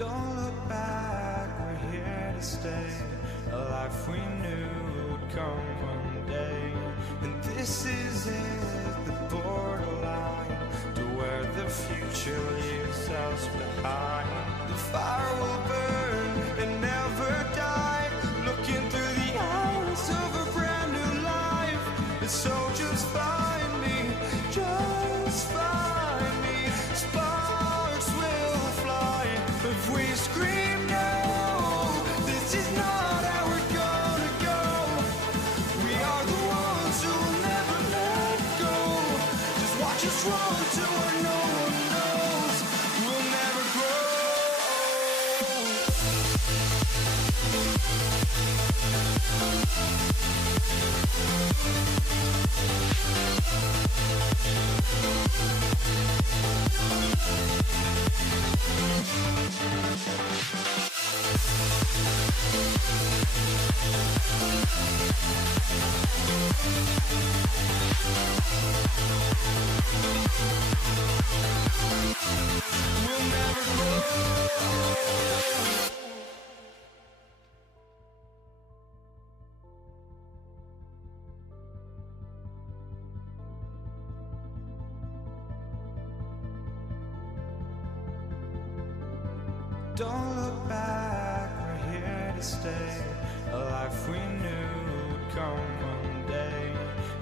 Don't look back, we're here to stay. A life we knew would come one day. And this is it, the borderline to where the future leaves us behind. The fire will burn and never die, looking through the eyes of a brand new life. And so just find me, just find me. Sparks will fly if we scream no. This is not how we're gonna go. We are the ones who will never let go. Just watch us run to where no one knows. We'll never grow. We'll never grow. Don't look back, we're here to stay. A life we knew would come one day.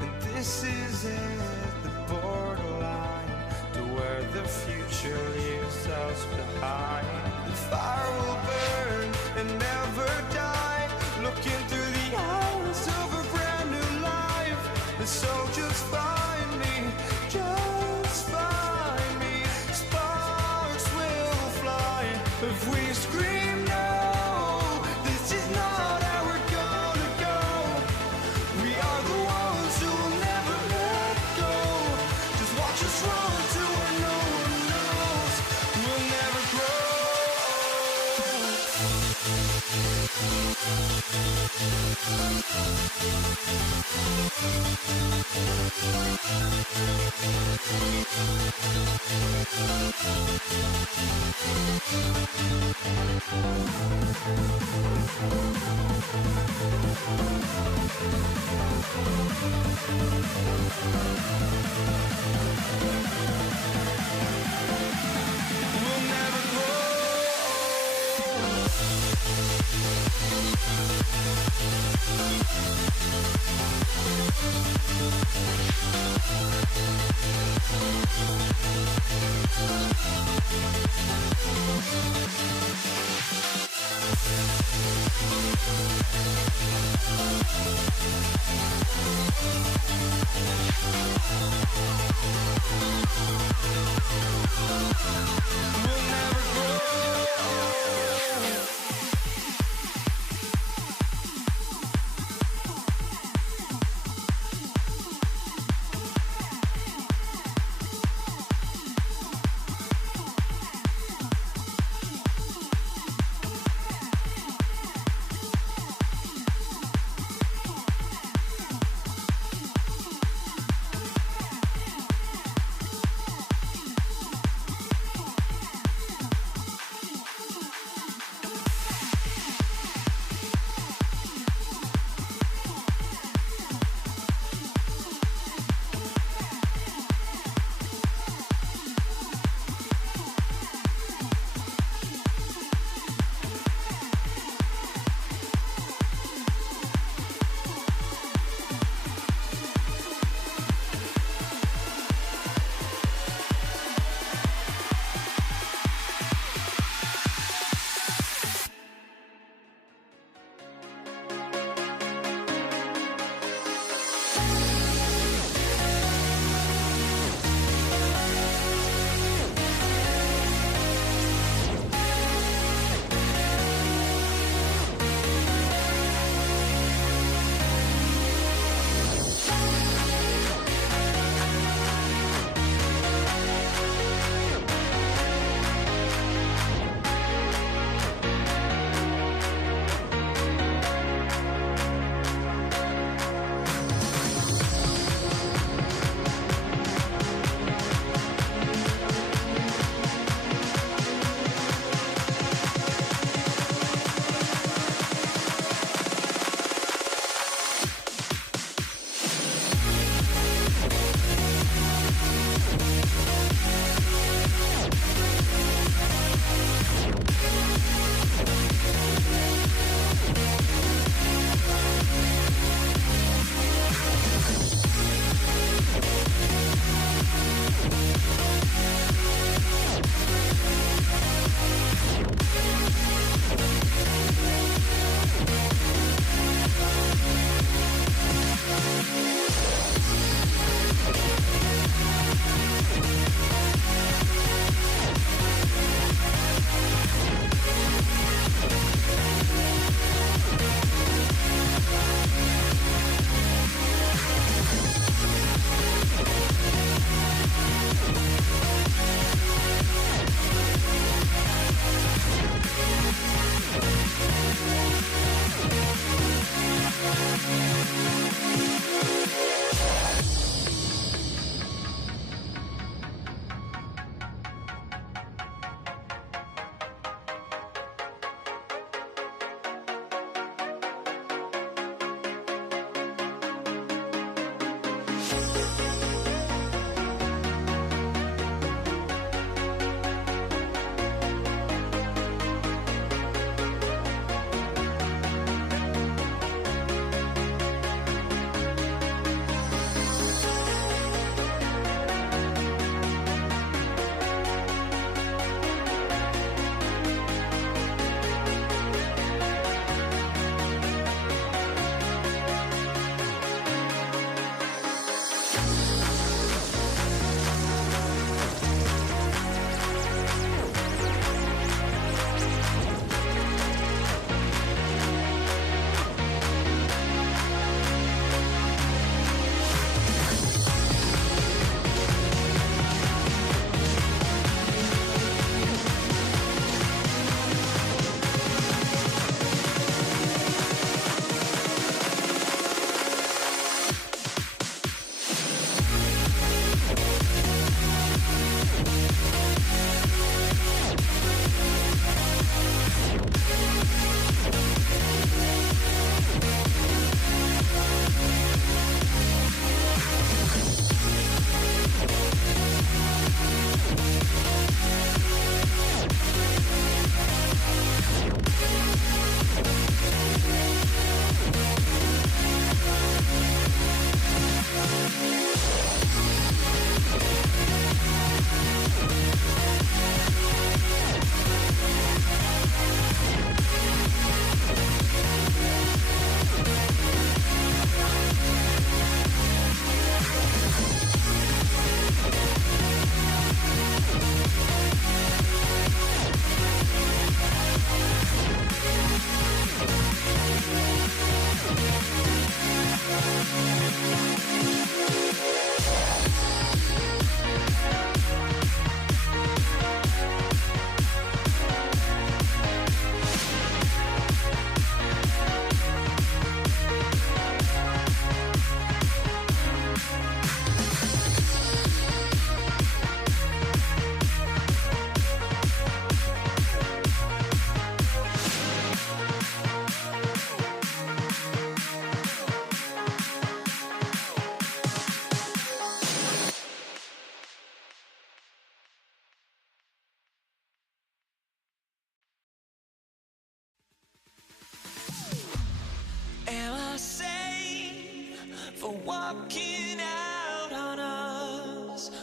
And this is it, the borderline to where the future leaves us behind. The fire will burn and never die, looking through the eyes of a brand new life. And so just find me, just find me. Sparks will fly if we scream no. This is not how we're gonna go. We are the ones who will never let go. Just watch us run to where no one knows. We'll never grow.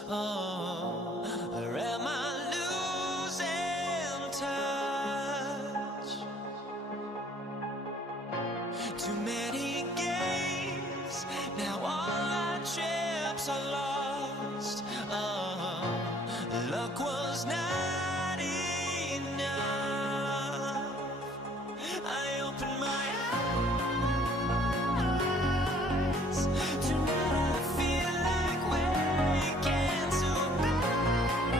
Or am I losing touch? Too many games, now all our chips are lost. Luck was not enough. I opened my eyes. Tonight I feel like waking to life.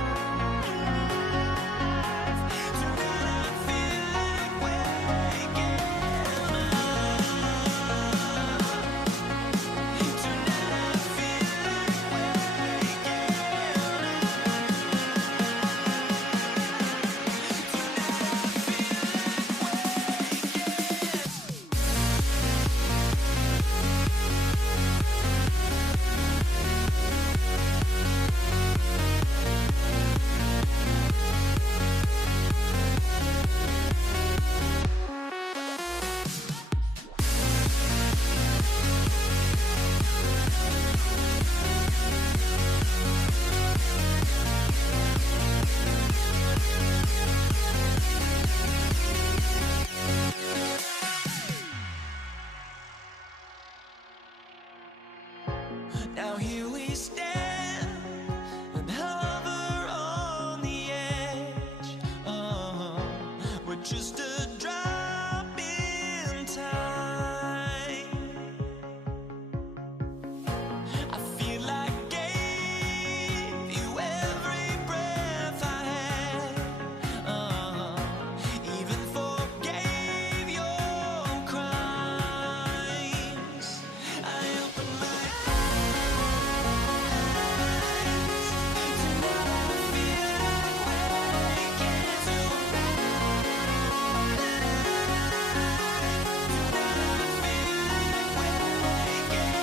Tonight I feel like waking up. Tonight I feel like waking now here we stand and hover on the edge. We're just a drop in time. I feel like I gave you every breath I had. Even forgave your crimes. I opened my eyes. Tonight I feel like waking to life. Tonight I feel like waking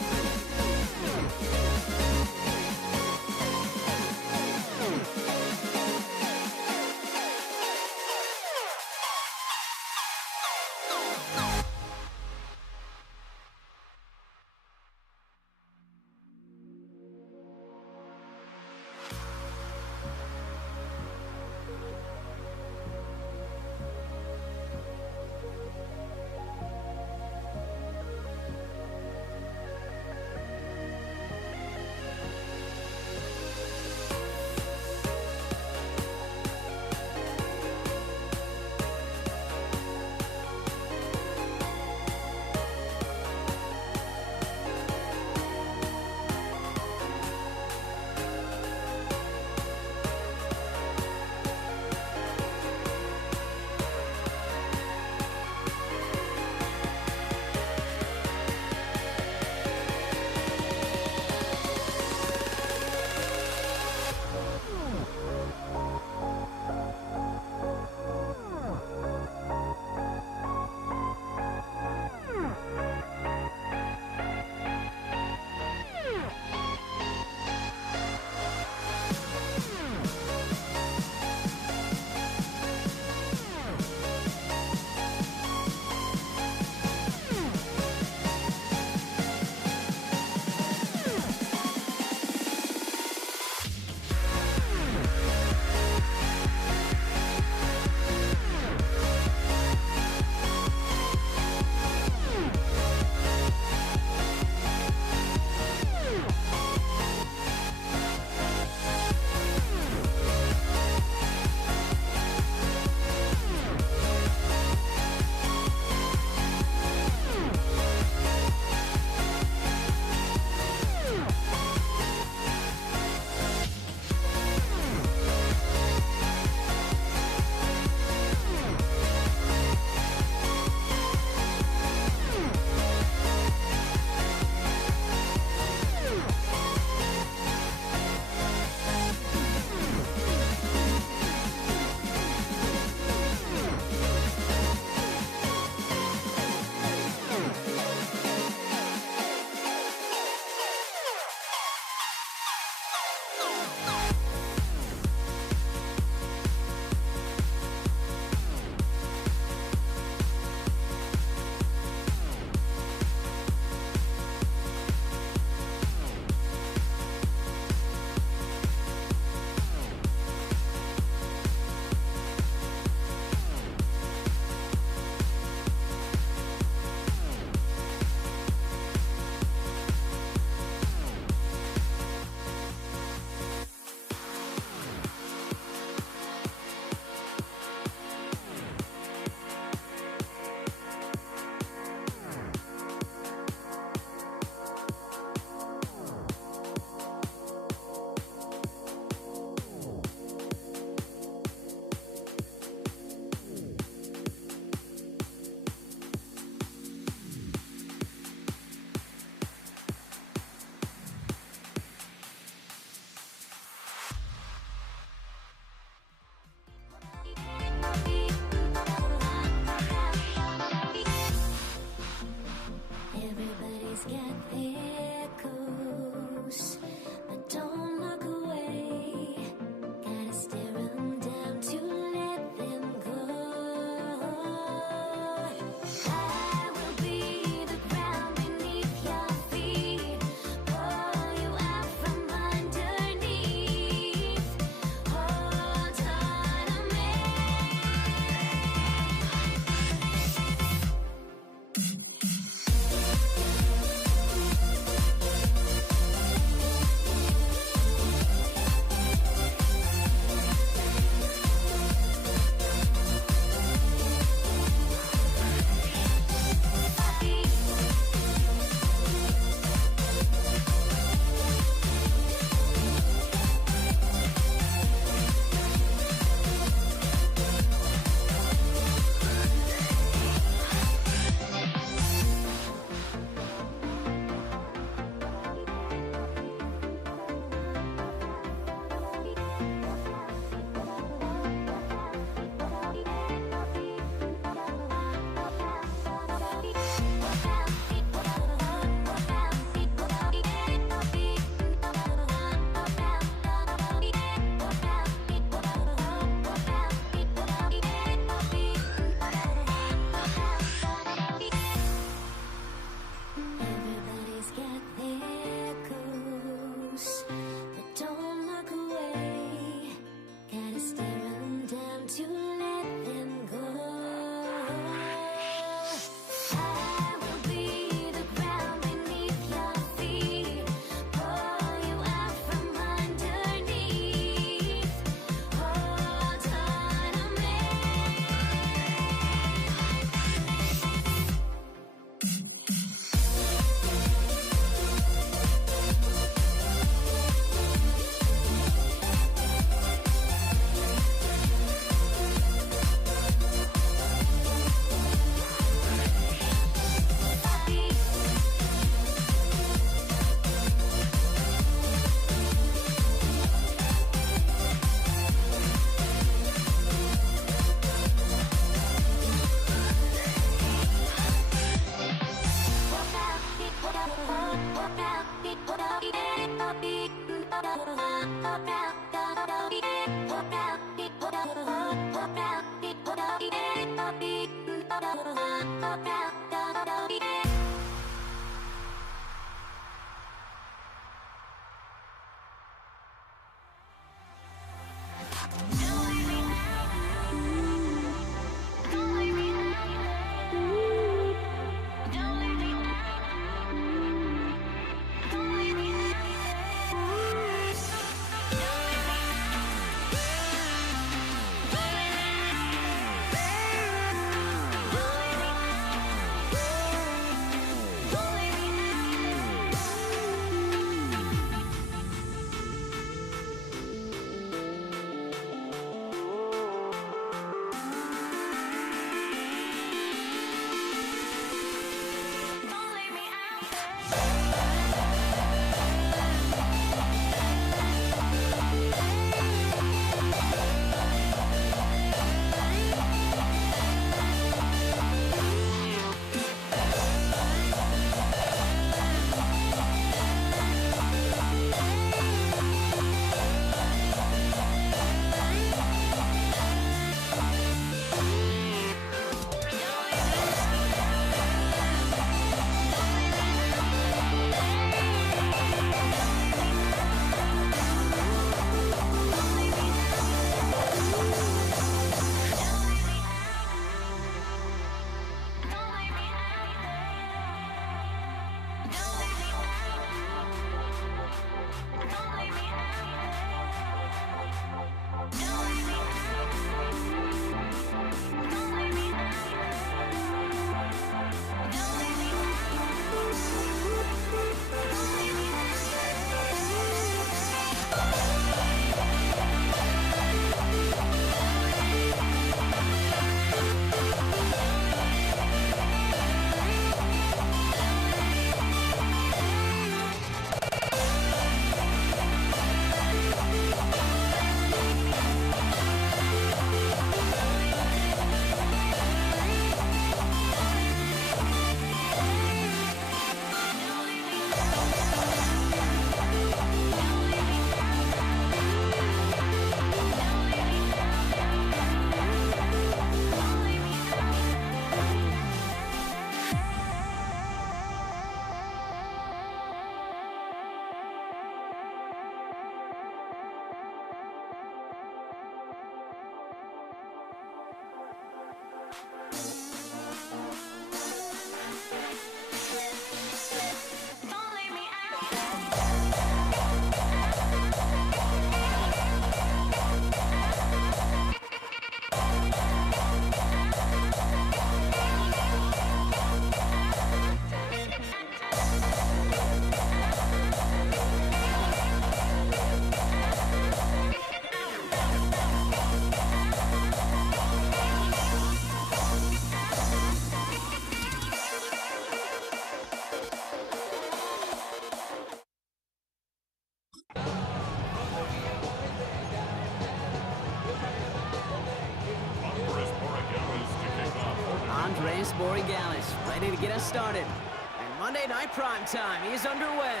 Andres Borregales, ready to get us started. And Monday Night Prime Time is underway.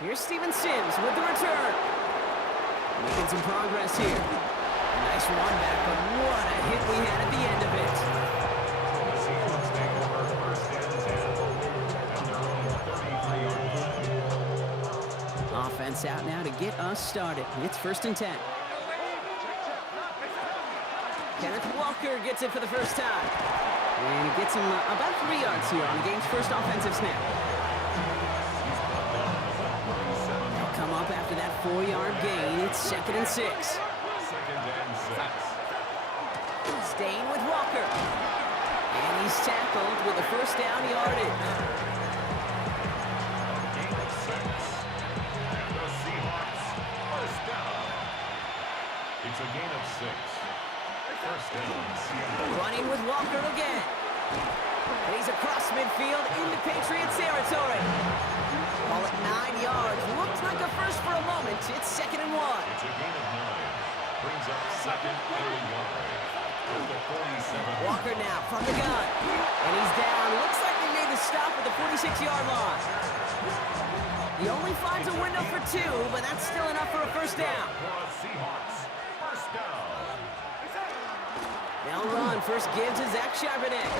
Here's Steven Sims with the return. Making some progress here. Nice run back, but what a hit we had at the end of it. Offense out now to get us started. It's 1st and 10. Kenneth Walker gets it for the first time. And he gets him about 3 yards here on the game's first offensive snap. They'll come up after that 4-yard gain. It's 2nd and 6. Staying with Walker. And he's tackled with a first down yardage. Gain of 6. And the Seahawks first down. It's a gain of 6. First down, Seattle. Running with Walker again. And he's across midfield into Patriots territory. Call it 9 yards. Looked like a first for a moment. It's 2nd and 1. It's a gain of 9. Brings up 2nd and 1. At the 47. Walker now from the gun. And he's down. Looks like they made the stop at the 46-yard line. He only finds a window for 2, but that's still enough for a first down. For a Seahawks first down. They'll run the first give to Zach Charbonnet.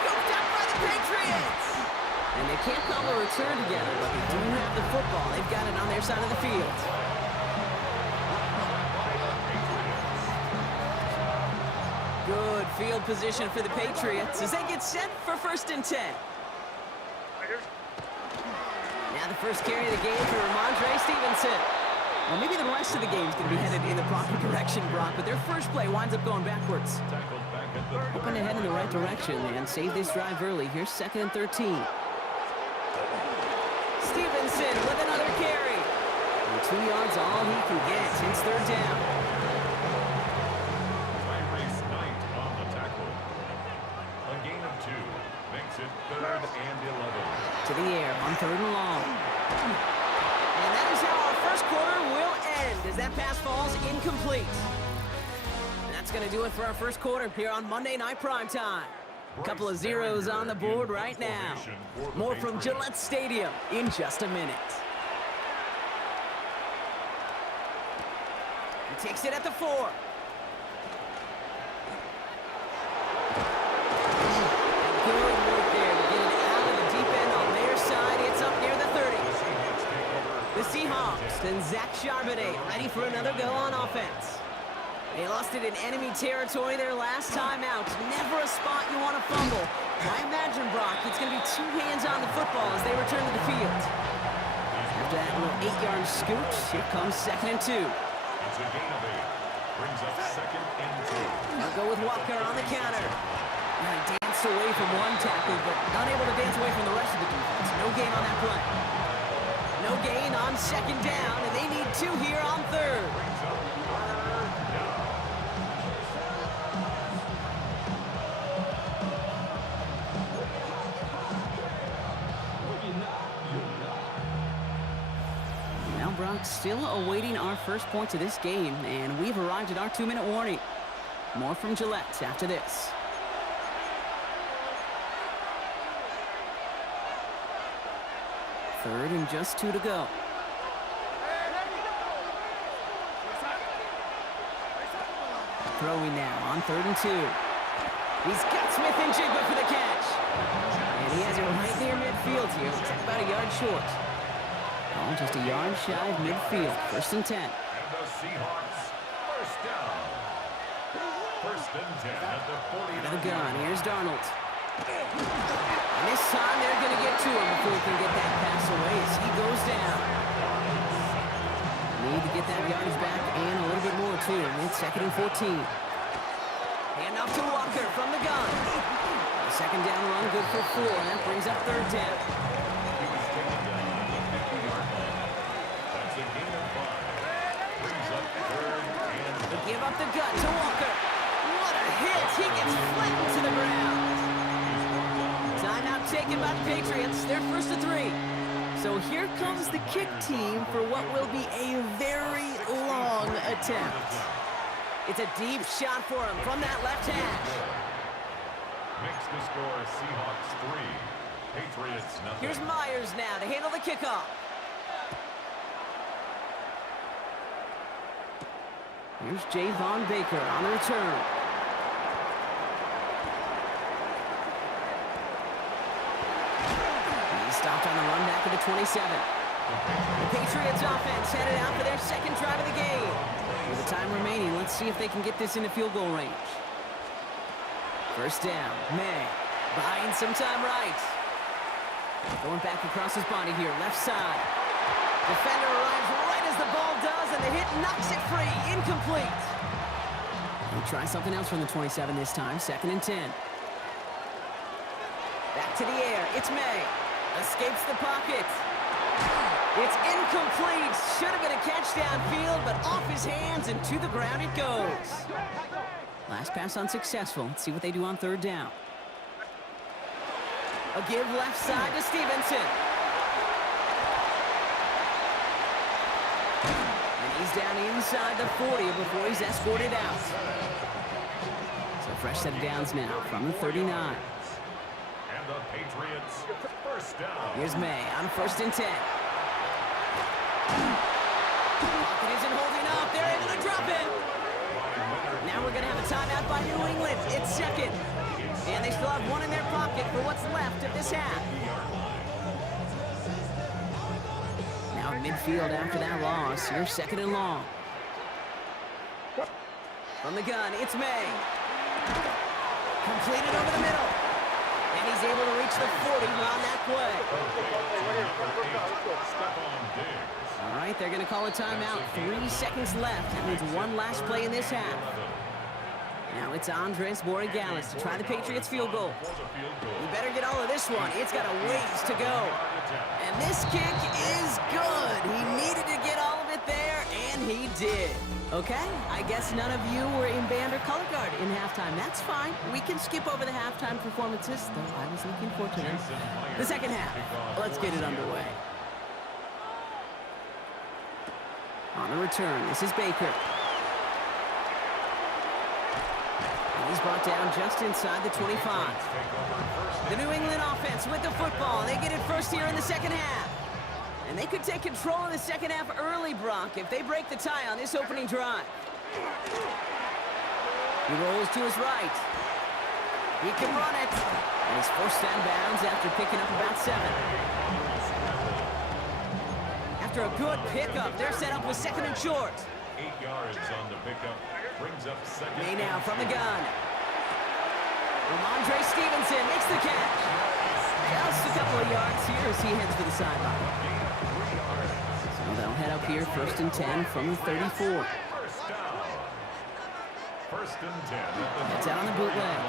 Scooped up by the Patriots! And they can't call a return together, but they do have the football. They've got it on their side of the field. Good field position for the Patriots as they get set for 1st and 10. Now the first carry of the game for Ramondre Stevenson. Well, maybe the rest of the game's going to be headed in the proper direction, Brock, but their first play winds up going backwards. Hoping to head in the right direction and save this drive early. Here's 2nd and 13. Stevenson with another carry. And 2 yards all he can get. It's 3rd down. Tyrese Knight on the tackle. A gain of 2 makes it 3rd and 11. To the air on 3rd and long. And that is how our first quarter will end as that pass falls incomplete. And that's going to do it for our first quarter here on Monday Night Primetime. A couple of zeros on the board right now. More from Gillette Stadium in just a minute. He takes it at the 4. Good work there to get it out of the deep end on their side. It's up near the 30. The Seahawks and Zach Charbonnet ready for another go on offense. They lost it in enemy territory their last time out. Never a spot you want to fumble. I imagine, Brock, it's going to be 2 hands on the football as they return to the field. After that little 8-yard scoot, here comes 2nd and 2. It's a gain of 8. Brings up 2nd and 2. They'll go with Walker on the counter. He danced away from one tackle, but not able to dance away from the rest of the defense. No gain on that play. No gain on 2nd down, and they need 2 here on 3rd. Now Brock still awaiting our first points of this game, and we've arrived at our 2-minute warning. More from Gillette after this. Third and just 2 to go. Throwing now on 3rd and 2. He's got Smith-Njigba for the catch. And he has it right near midfield here. It's about a yard short. Oh, just a yard shy of midfield. 1st and 10. And the Seahawks, 1st down. 1st and 10 at the 40. Out of the gun. Here's Darnold. And this time they're going to get to him before he can get that pass away as he goes down. Need to get that yardage back and a little bit more too. It's 2nd and 14. Hand off to Walker from the gun. The 2nd down run good for 4, and that brings up 3rd down. He was taken down at the 50-yard line. That's a gain of 5. Brings up 3rd and They give up the gut to Walker. What a hit! He gets flattened to the ground. Timeout taken by the Patriots. They're 1st and 3. So here comes the kick team for what will be a very long attempt. It's a deep shot for him from that left hash. makes the score Seahawks 3, Patriots nothing. Here's Myers now to handle the kickoff. Here's Javon Baker on the return. He's stopped on the run back at the 27. The Patriots offense headed out for their second drive of the game. With the time remaining, let's see if they can get this into field goal range. First down, May buying some time right. Going back across his body here, left side. Defender arrives right as the ball does, and the hit knocks it free, incomplete. He'll try something else from the 27 this time, 2nd and 10. Back to the air, it's May. Escapes the pocket. It's incomplete. Should have been a catch downfield, but off his hands and to the ground it goes. Last pass unsuccessful. Let's see what they do on third down. A give left side to Stevenson. And he's down inside the 40 before he's escorted out. So fresh set of downs now from the 39. And the Patriots first down. Here's May on 1st and 10. Pocket isn't holding up. They're able to drop it. Now we're going to have a timeout by New England. It's second. And they still have one in their pocket for what's left of this half. Now midfield after that loss. Here's second and long. From the gun, it's May. Completed over the middle. And he's able to reach the 40 on that play. All right, they're going to call a timeout. 3 seconds left. That means one last play in this half. Now it's Andres Borregales to try the Patriots field goal. He better get all of this one. It's got a ways to go. And this kick is good. He needed to get all of it there, and he did. Okay, I guess none of you were in band or color guard in halftime. That's fine. We can skip over the halftime performances, though I was looking forward to them. The second half. Let's get it underway. On the return, this is Baker. He's brought down just inside the 25. The New England offense with the football. They get it first here in the second half. And they could take control in the second half early, Brock, if they break the tie on this opening drive. He rolls to his right. He can run it. And he's forced out of bounds after picking up about 7. After a good pickup, they're set up with second and short. 8 yards on the pickup. Brings up second. May now from the gun. Ramondre Stevenson makes the catch. Just a couple of yards here as he heads to the sideline. So they'll head up here first and 10 from the 34. First down. First and 10. That's out on the bootleg.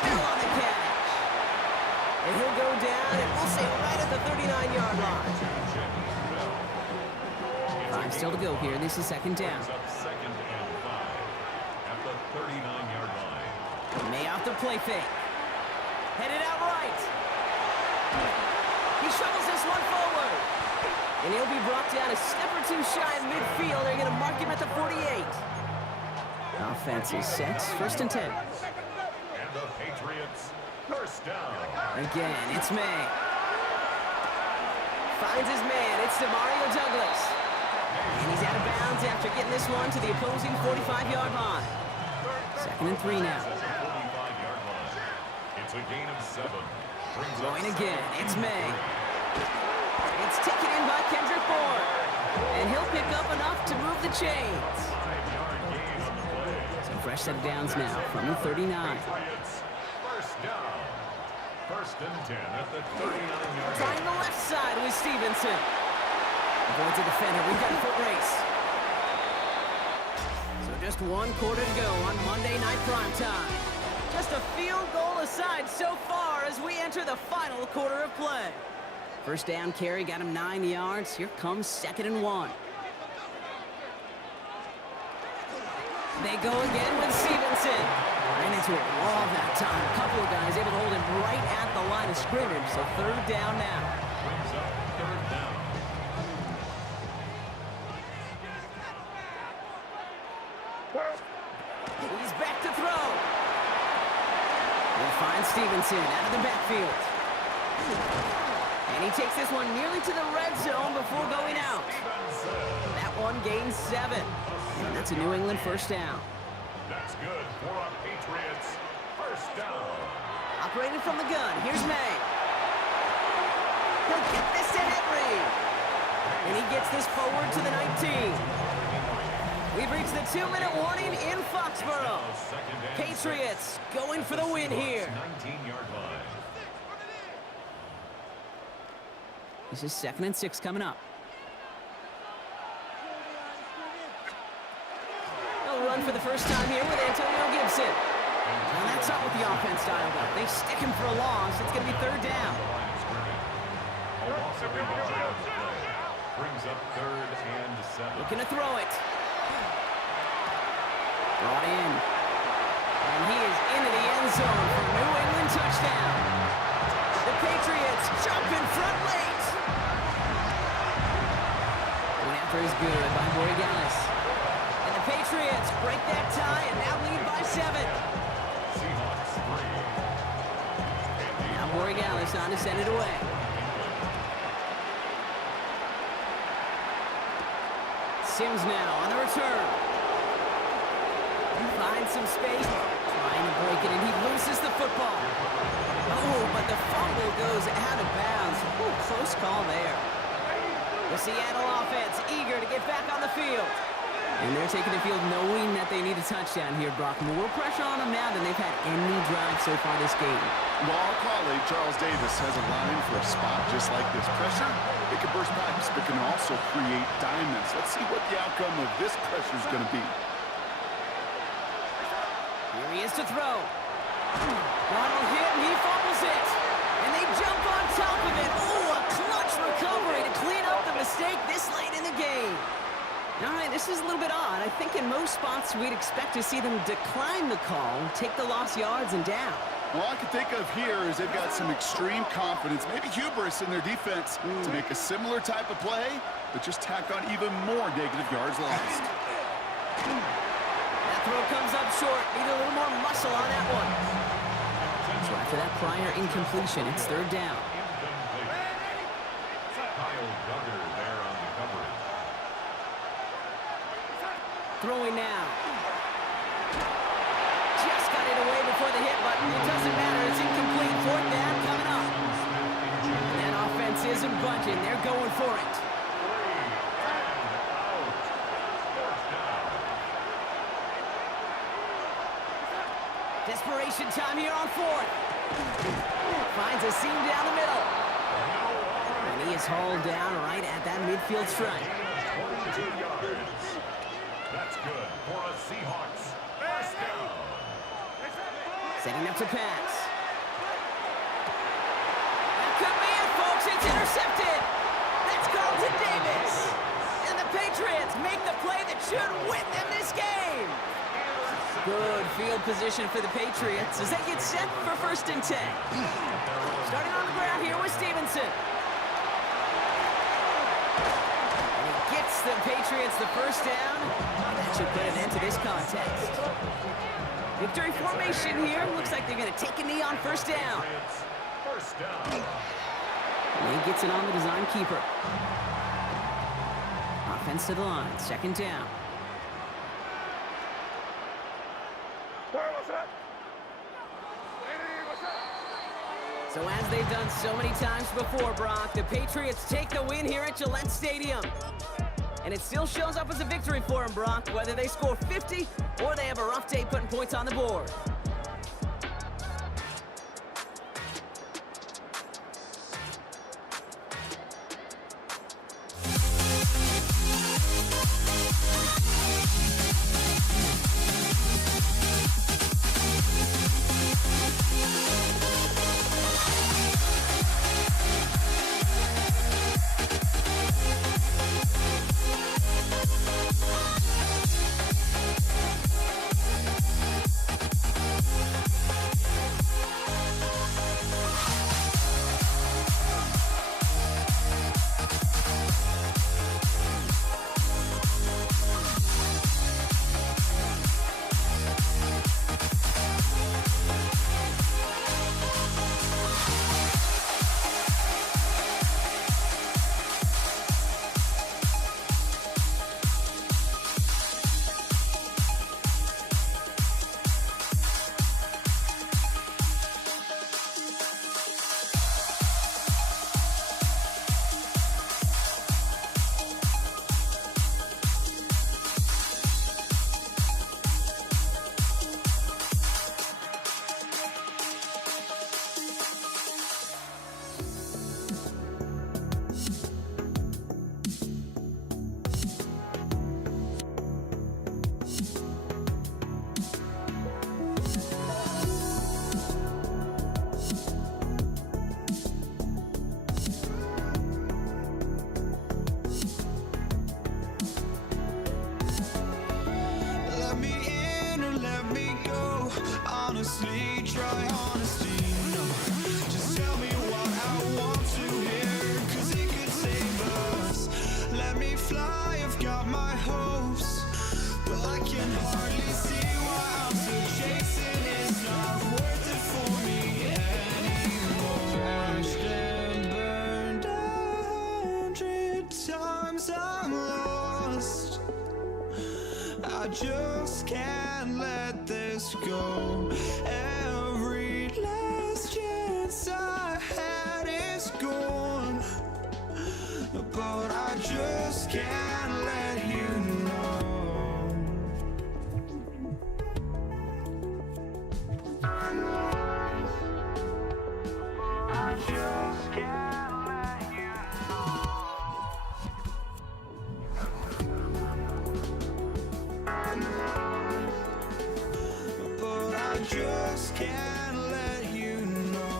Bell on the catch. And he'll go down, and we'll say right at the 39-yard line. Five still to go here. This is second down. Up second and 5 at the 39-yard line. May off the play fake. Headed out right. He shovels this one forward. And he'll be brought down a step or two shy of midfield. They're going to mark him at the 48. Offense is set. First and 10. And the Patriots first down. Again, it's May. Finds his man. It's DeMario Douglas. And he's out of bounds after getting this one to the opposing 45-yard line. Second and 3 now. 45-yard line. It's a gain of 7. Going again, it's May. It's taken in by Kendrick Bourne. And he'll pick up enough to move the chains. 5-yard gain on the play. So fresh set of downs now from the 39. Patriots first down. First and 10 at the 39-yard Trying line. the left side with Stevenson. Avoids a defender. We've got a foot race. So just 1 quarter to go on Monday Night Primetime. Just a field goal aside so far as we enter the final quarter of play. First down carry got him 9 yards. Here comes second and 1. They go again with Stevenson. Ran into a wall that time. A couple of guys able to hold him right at the line of scrimmage. So third down now. Brings up third down. He's back to throw. We'll find Stevenson out of the backfield. And he takes this one nearly to the red zone before going out. That one gains 7. And that's a New England first down. That's good for our Patriots. First down. Operating from the gun, here's May. He'll get this to Henry. And he gets this forward to the 19. We've reached the 2-minute warning in Foxborough. Patriots going for the win here. 19-yard line. This is second and 6 coming up. They'll run for the first time here with Antonio Gibson. And that's not what the offense dialed up. They stick him for a loss. It's going to be third down. A loss of a yard. Brings up third and 7. Looking to throw it. Brought in. And he is into the end zone for a New England touchdown. The Patriots jump in front late. Going after is good by Borregales. And the Patriots break that tie and now lead by 7. Seahawks 3. Now Borregales on to send it away. Sims now on the return. Finds some space, trying to break it, and he loses the football. Oh, but the fumble goes out of bounds. Ooh, close call there. The Seattle offense eager to get back on the field. And they're taking the field knowing that they need a touchdown here, Brock. More pressure on them now than they've had any drive so far this game. Well, our colleague, Charles Davis, has a line for a spot just like this. Pressure, it can burst pipes, but can also create diamonds. Let's see what the outcome of this pressure is going to be. Here he is to throw. Ronald hit, and he fumbles it. And they jump on top of it. Oh, a clutch recovery to clean up the mistake this late in the game. All right, this is a little bit odd. I think in most spots we'd expect to see them decline the call, take the lost yards and down. All I can think of here is they've got some extreme confidence, maybe hubris in their defense to make a similar type of play, but just tack on even more negative yards lost. That throw comes up short. Need a little more muscle on that one. So after that prior incompletion, it's third down. Kyle Duggar there on the coverage. Throwing now. Just got it away before the hit button. It doesn't matter. It's incomplete. Fourth down coming up. And that offense isn't budging. They're going for it. Desperation time here on fourth. Finds a seam down the middle. And he is hauled down right at that midfield stripe. 22 yards. That's good for a Seahawks first down. Setting up to pass. That could be it, folks. It's intercepted. That's Carlton Davis. And the Patriots make the play that should win them this game. Good field position for the Patriots as they get set for 1st and 10. Starting on the ground here with Stevenson. And he gets the Patriots the first down. That should put an end to this contest. Victory formation here. Looks like they're going to take a knee on 1st down. First down. And he gets it on the design keeper. Offense to the line. 2nd down. So as they've done so many times before, Brock, the Patriots take the win here at Gillette Stadium. And it still shows up as a victory for them, Brock, whether they score 50 or they have a rough day putting points on the board. honestly, try honesty, no. Just tell me what I want to hear, 'cause it could save us. Let me fly, I've got my hopes, but I can hardly see why I'm still chasing. It's not worth it for me anymore. Crashed and burned 100 times, I'm lost. I just can't let this go. Every last chance I had is gone, but I just can't let you know. I just can't let you know. But I just can't let you know.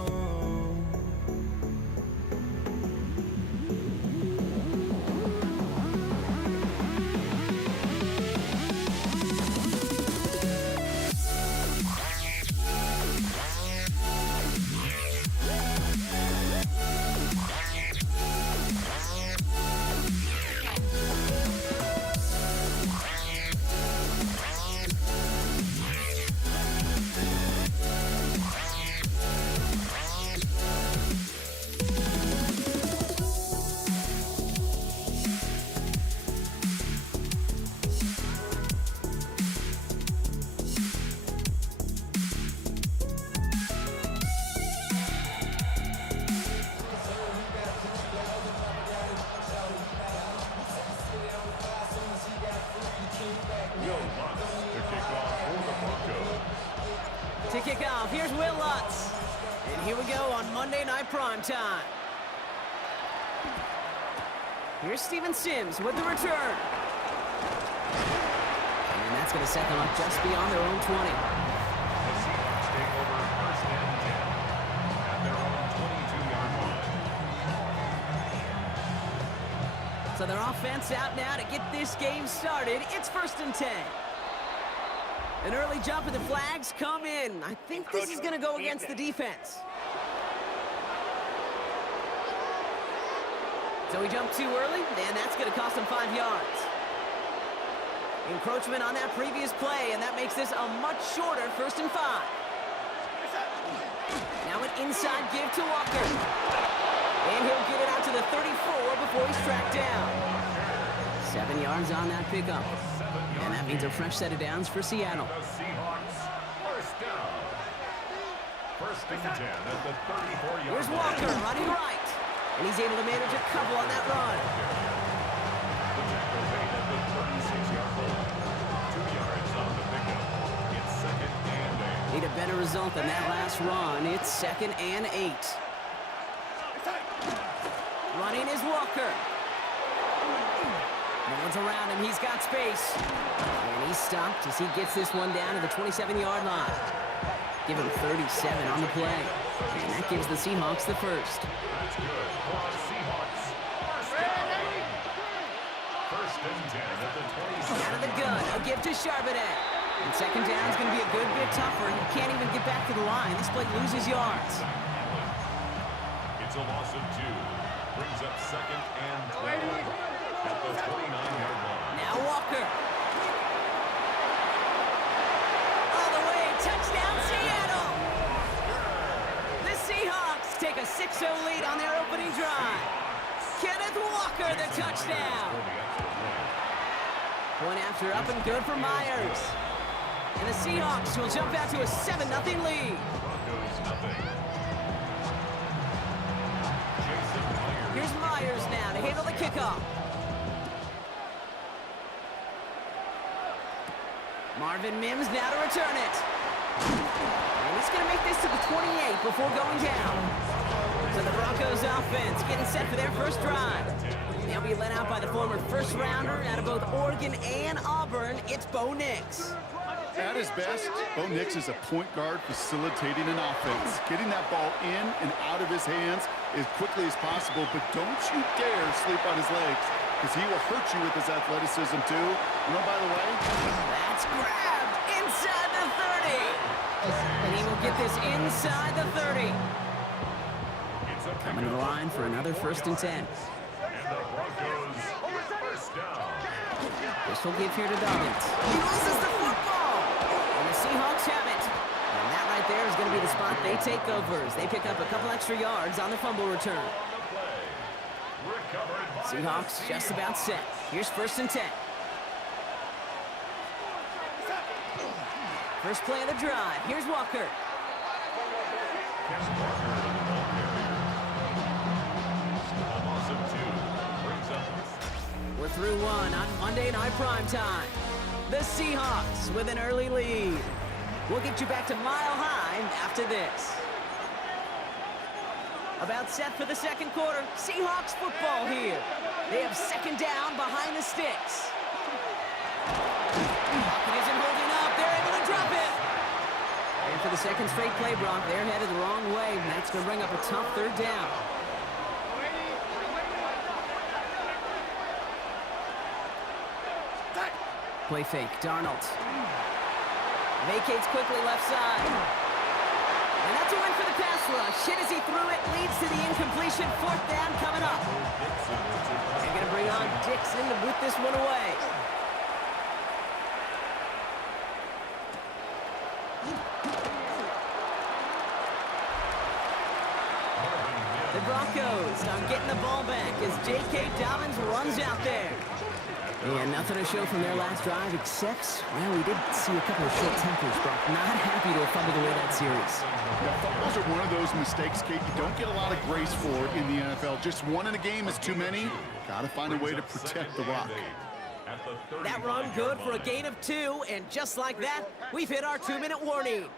Will Lutz to kick off for the Broncos. To kick off, here's Will Lutz. And here we go on Monday Night Primetime. Here's Steven Sims with the return. And that's going to set them up just beyond their own 20. The Seahawks take over first and 10 at their own 22-yard line. So their offense out now to get this game started. It's first and 10. An early jump and the flags come in. I think this is going to go against the defense. So he jumped too early, and that's going to cost him 5 yards. Encroachment on that previous play, and that makes this a much shorter first and 5. Now an inside give to Walker. And he'll get it out to the 34 before he's tracked down. 7 yards on that pickup. And that means a fresh set of downs for Seattle. The Seahawks first down. First and 10 at the 34-yard line. Here's Walker running right. And he's able to manage a couple on that run. The tackle made at the 36-yard line. 2 yards on the pickup. It's second and 8. Need a better result than that last run. It's second and 8. Running is Walker. No one's around him. He's got space. And he's stopped as he gets this one down to the 27-yard line. Give him 37 on the play. And that gives the Seahawks the first. That's good for the Seahawks. First down. First and 10 at the 27. Out of the gun, a give to Charbonnet. And second down is going to be a good bit tougher. He can't even get back to the line. This play loses yards. It's a loss of 2. Brings up second and 12 at the 29-yard line. Now Walker. All the way, touchdown Seattle! The Seahawks take a 6-0 lead on their opening drive. Kenneth Walker, the touchdown. Point after up and good for Myers. And the Seahawks will jump out to a 7-0 lead. Broncos nothing. Jason Myers. Here's Myers now to handle the kickoff. Marvin Mims now to return it. And he's going to make this to the 28 before going down. So the Broncos offense getting set for their first drive. They'll be led out by the former first-rounder out of both Oregon and Auburn. It's Bo Nix. At his best, Bo Nix is a point guard facilitating an offense, getting that ball in and out of his hands as quickly as possible, but don't you dare sleep on his legs, because he will hurt you with his athleticism too. You know, by the way, That's grabbed inside the 30. And he will get this inside the 30. It's a Coming to the line for another first and 10. And the Broncos first down. This will give here to Dobbins. He loses the football. And the Seahawks have it. And that right there is going to be the spot they take over as they pick up a couple extra yards on the fumble return. On the play. Recovered by Seahawks just about set. Here's first and 10. First play of the drive. Here's Walker. Kevin Walker with the ball carrier. A loss of 2 brings up. We're through one on Monday Night Primetime. The Seahawks with an early lead. We'll get you back to Mile High after this. About set for the second quarter. Seahawks football here. They have second down behind the sticks. Pocket isn't holding up. They're able to drop it. And for the second straight play, Brock, they're headed the wrong way. And that's going to bring up a tough third down. Play fake. Darnold. Vacates quickly left side. And that's a win for the pass rush. Hit as he threw it. Leads to the incompletion. Fourth down coming up. They're going to bring on Dixon to boot this one away. The Broncos are getting the ball back as J.K. Dobbins runs out there. Yeah, nothing to show from their last drive except, well, we did see a couple of short tempers, Brock. Not happy to have fumbled away that series. Yeah, fumbles are one of those mistakes, Kate, you don't get a lot of grace for in the NFL. Just one in a game is too many. Got to find a way to protect the rock. That run good for a gain of 2, and just like that, we've hit our 2-minute warning.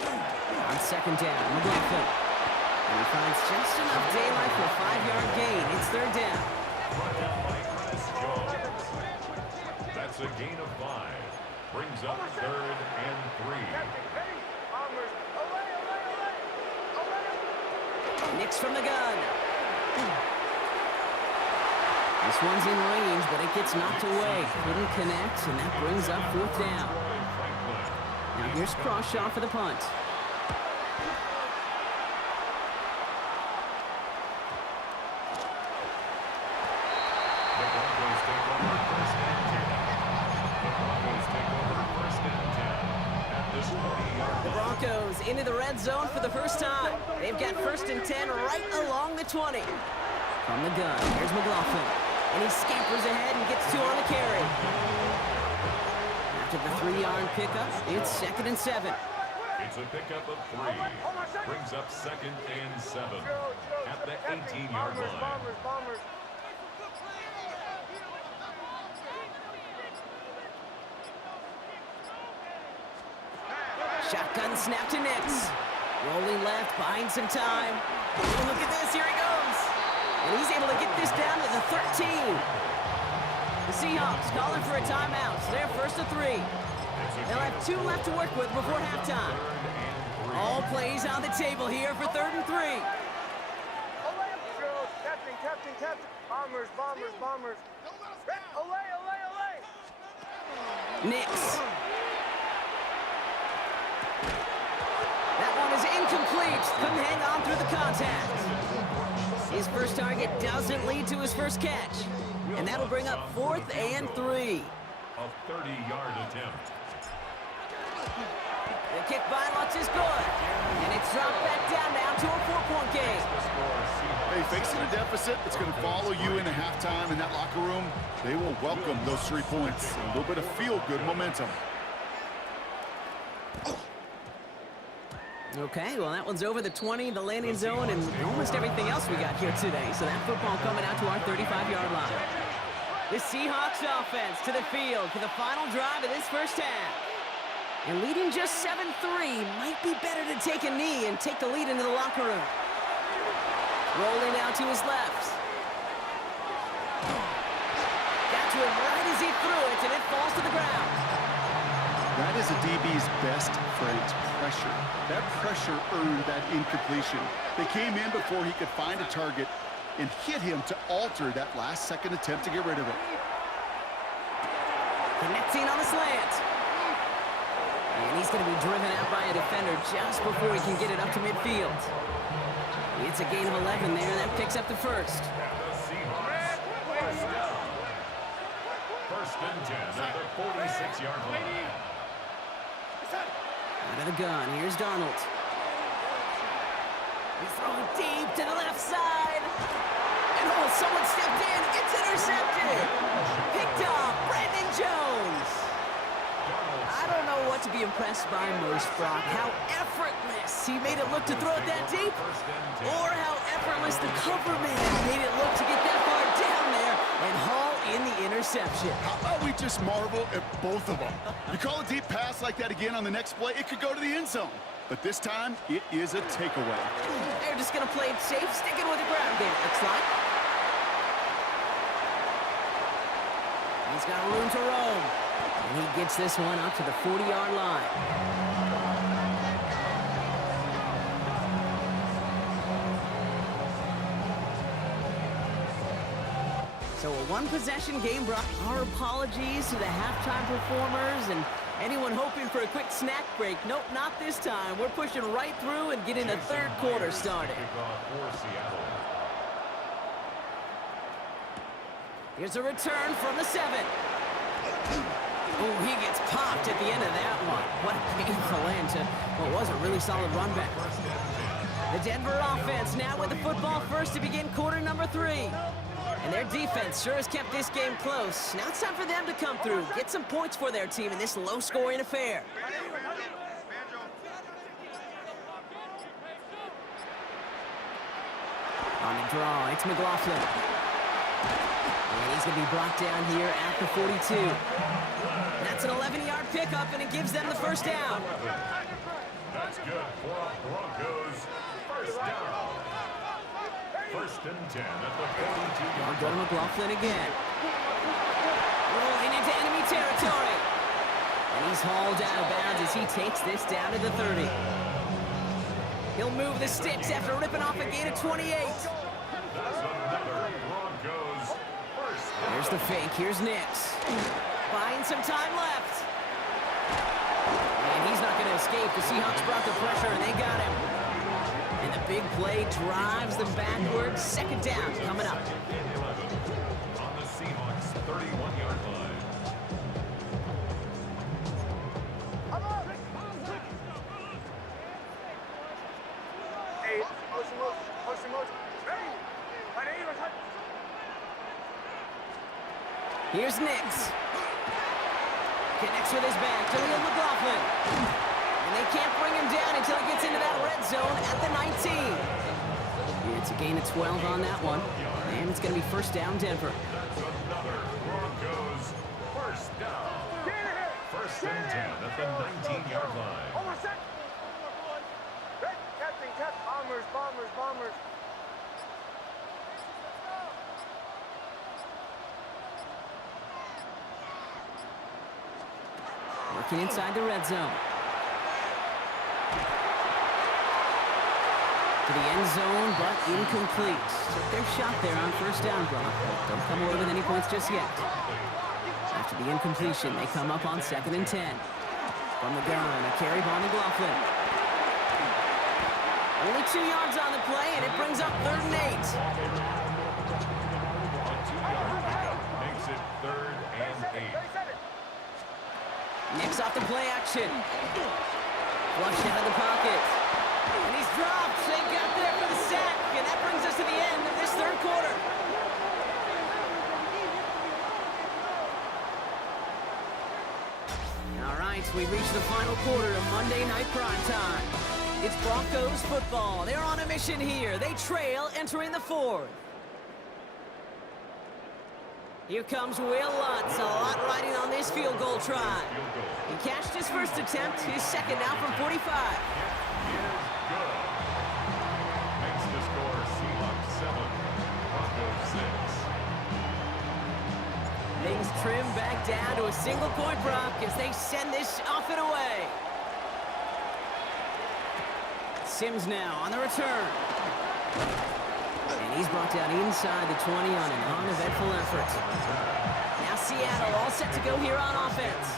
On second down, McLaughlin. And he finds just enough daylight for a 5-yard gain. It's third down. Brought down by Chris Jones. That's a gain of 5. Brings up 3rd and 3. Nix from the gun. This one's in range, but it gets knocked away. Couldn't connect, and that brings up fourth down. Now here's Crawshaw for the punt. The Broncos into the red zone for the first time. They've got 1st and 10 right along the 20. From the gun, here's McLaughlin. And he scampers ahead and gets 2 on the carry. After the 3-yard pickup, it's 2nd and 7. It's a pickup of 3. Brings up 2nd and 7 at the 18-yard line. Shotgun snap to Nix. Rolling left, buying some time. Ooh, look at this, here he goes. And he's able to get this down to the 13. The Seahawks calling for a timeout. So they're 1st and 3. They'll have 2 left to work with before halftime. All plays on the table here for 3rd and 3. Captain. Bombers. Olay. Nix. That one is incomplete. Couldn't hang on through the contact. His first target doesn't lead to his first catch. And that'll bring up 4th and 3. A 30-yard attempt. The kick by Lutz is good. And it's dropped back down now to a 4-point game. Hey, facing a deficit, it's going to follow you into halftime in that locker room. They will welcome those 3 points. A little bit of feel-good momentum. Okay, well, that one's over the 20, the landing zone, and almost everything else we got here today. So that football coming out to our 35-yard line. The Seahawks offense to the field for the final drive of this first half. And leading just 7-3, might be better to take a knee and take the lead into the locker room. Rolling out to his left. Got to him right as he threw it, and it falls to the ground. That is a DB's best phrase, pressure. That pressure earned that incompletion. They came in before he could find a target and hit him to alter that last-second attempt to get rid of it. Connecting on the slant. And he's going to be driven out by a defender just before he can get it up to midfield. It's a gain of 11 there, and that picks up the first. The Seahawks first down. 1st and 10 at the 46-yard line. Out of the gun, here's Darnold. He's throwing deep to the left side. And someone stepped in. It's intercepted. Picked off Brandon Jones. impressed by most, Brock. How effortless he made it look to throw it that deep, or how effortless the cover man made it look to get that far down there and haul in the interception. How about we just marvel at both of them? You call a deep pass like that again on the next play, it could go to the end zone. But this time, it is a takeaway. They're just going to play it safe, sticking with the ground game, it looks like. He's got room to roam. And he gets this one up to the 40-yard line. So a one-possession game, Brock. Our apologies to the halftime performers and anyone hoping for a quick snack break. Nope, not this time. We're pushing right through and getting the third quarter started. Here's a return from the 7. Oh, he gets popped at the end of that one. What a painful end to what was a really solid run back. The Denver offense now with the football first to begin quarter number 3. And their defense sure has kept this game close. Now it's time for them to come through, get some points for their team in this low-scoring affair. On the draw, it's McLaughlin. And he's going to be brought down here at the 42. That's an 11-yard pickup, and it gives them the first down. That's good for Broncos. First down. First and 10 at the 42-yard line. Go to McLaughlin again. Rolling into enemy territory. And he's hauled out of bounds as he takes this down to the 30. He'll move the sticks after ripping off a gain of 28. That's another Broncos first down. Here's the fake. Here's Nix. Buying some time left. And he's not going to escape. The Seahawks brought the pressure, and they got him. And the big play drives them backwards. Second down coming up. On the Seahawks 31-yard line. Hey, motion. Ready? Here's Nix. Connects with his back. Jaleel McLaughlin. And they can't bring him down until he gets into that red zone at the 19. It's a gain of 12 on that one. And it's going to be first down Denver. That's another Broncos first down. First and 10 at the 19-yard line. Almost set. Red, Captain. Bombers. Working inside the red zone. To the end zone, but incomplete. Took their shot there on first down, Brock, but don't come away with any points just yet. After the incompletion, they come up on 2nd and 10. From the gun, a carry by McLaughlin. Only 2 yards on the play, and it brings up 3rd and 8. A 2-yard pickup makes it 3rd and 8. Nix off the play action. Flushed out of the pocket. And he's dropped. They got there for the sack. And that brings us to the end of this third quarter. All right, we reached the final quarter of Monday Night Primetime. It's Broncos football. They're on a mission here. They trail entering the 4th. Here comes Will Lutz, a lot riding on this field goal try. He cashed his first attempt, his second now from 45. Is good. Makes the score Seahawks 7, Broncos 6. Things trim back down to a single point, Brock, as they send this off and away. Sims now on the return. And he's brought down inside the 20 on an uneventful effort. Now Seattle all set to go here on offense.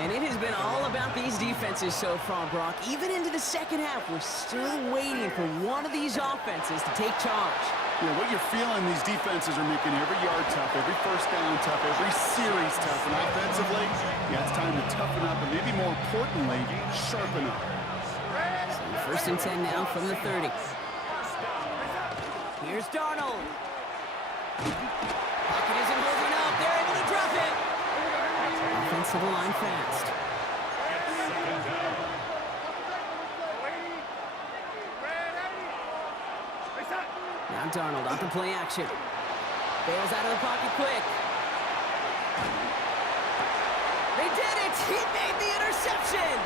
And it has been all about these defenses so far, Brock. Even into the second half, we're still waiting for one of these offenses to take charge. Yeah, what you're feeling, these defenses are making every yard tough, every first down tough, every series tough. And offensively, yeah, it's time to toughen up, and maybe more importantly, sharpen up. So first and 10 now from the 30. Here's Darnold. Pocket isn't holding up. They're able to drop it. Offensive line fast. Second down. Sam Darnold on the play action. Bails out of the pocket quick. They did it! He made the interception!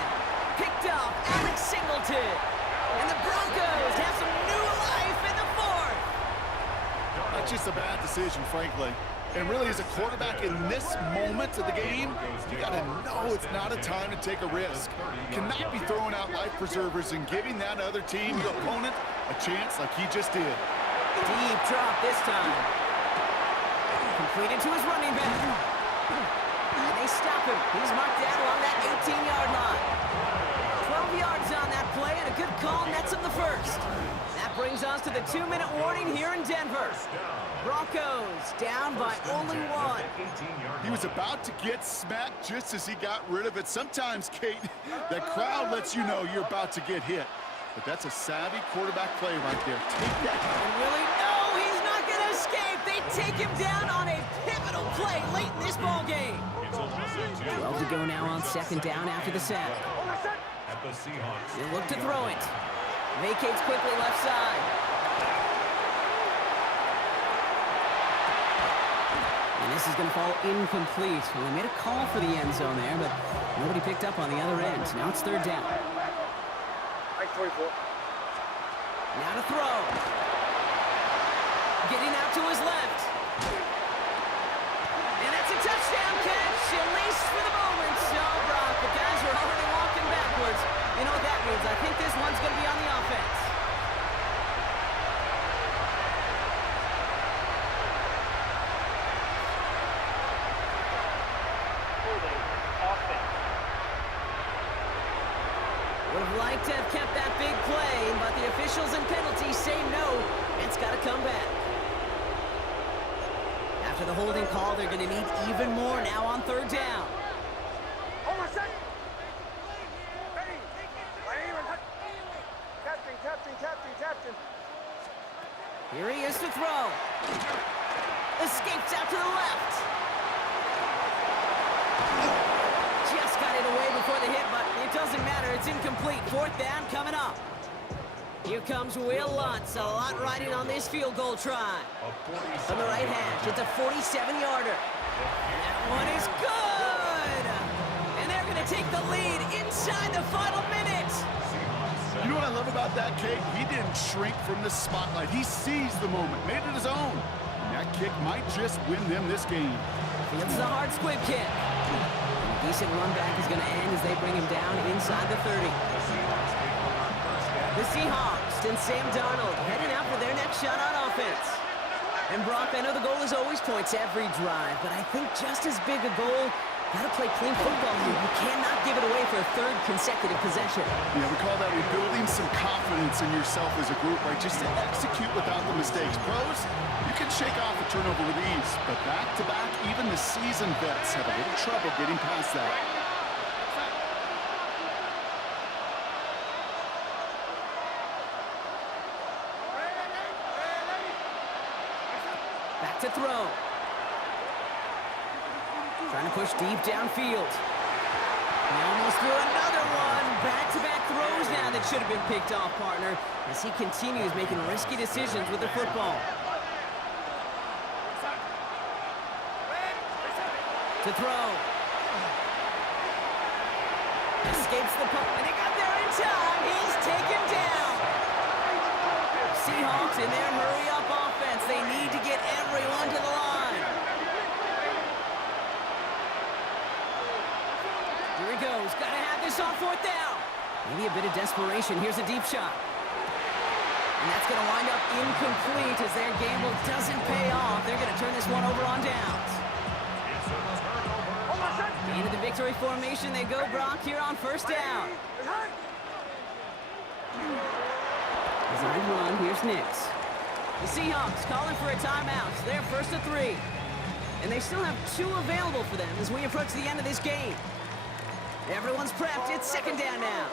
Picked off Alex Singleton. And the Broncos have some new life in the fourth. That's just a bad decision, frankly. And really, as a quarterback in this moment of the game, you got to know it's not a time to take a risk. Cannot be throwing out life preservers and giving that other team, your opponent, a chance like he just did. Deep drop this time. Completed to his running back. And they stop him. He's marked down along that 18-yard line. 12 yards on that play, and a good call nets him the first. That brings us to the 2-minute warning here in Denver. Broncos down by only one. He was about to get smacked just as he got rid of it. Sometimes, Kate, that crowd lets you know you're about to get hit. But that's a savvy quarterback play right there. Take that. And really, no, he's not going to escape. They take him down on a pivotal play late in this ball game. 12 to go now on second down after the sack. At the Seahawks. They look to throw it. Vacates quickly left side. And this is going to fall incomplete. Well, they made a call for the end zone there, but nobody picked up on the other end. Now it's third down. Like 24. Now to throw. Getting out to his left. And that's a touchdown catch, at least for the moment. So, Brock, the guys are already walking backwards. You know what that means? I think this one's going to be on the offense. Would have liked to have kept that big play, but the officials and penalties say no. It's got to come back. After the holding call, they're going to need even more now on third down. Hold on a second. Ready. Captain. Here he is to throw. Escapes out to the left. Just got it away before the hit, but it doesn't matter. It's incomplete. Fourth down coming up. Here comes Will Lutz. A lot riding on this field goal try. On the right hash, it's a 47-yarder. That one is good! And they're going to take the lead inside the final minute. You know what I love about that, Kate? He didn't shrink from the spotlight. He seized the moment, made it his own. And that kick might just win them this game. It's a hard squib kick. A decent run back is going to end as they bring him down inside the 30. The Seahawks and Sam Darnold heading out for their next shot on offense. And Brock, I know the goal is always points every drive, but I think just as big a goal, gotta play clean football here. You cannot give it away for a third consecutive possession. Yeah, we call that rebuilding some confidence in yourself as a group, right? Just to execute without the mistakes. Pros, you can shake off a turnover with ease, but back-to-back, even the seasoned vets have a little trouble getting past that. Back to throw. Trying to push deep downfield. He almost threw another one. Back-to-back throws now that should have been picked off, partner, as he continues making risky decisions with the football. To throw. Escapes the puck, and he got there in time. He's taken down. Seahawks in their hurry-up offense. They need to get everyone to the line. Here he goes. Got to have this on fourth down. Maybe a bit of desperation. Here's a deep shot. And that's going to wind up incomplete as their gamble doesn't pay off. They're going to turn this one over on downs. Into the victory formation they go, Brock, here on first down. Design run, here's Nix. The Seahawks calling for a timeout. They're first to 3. And they still have 2 available for them as we approach the end of this game. Everyone's prepped. It's second down now.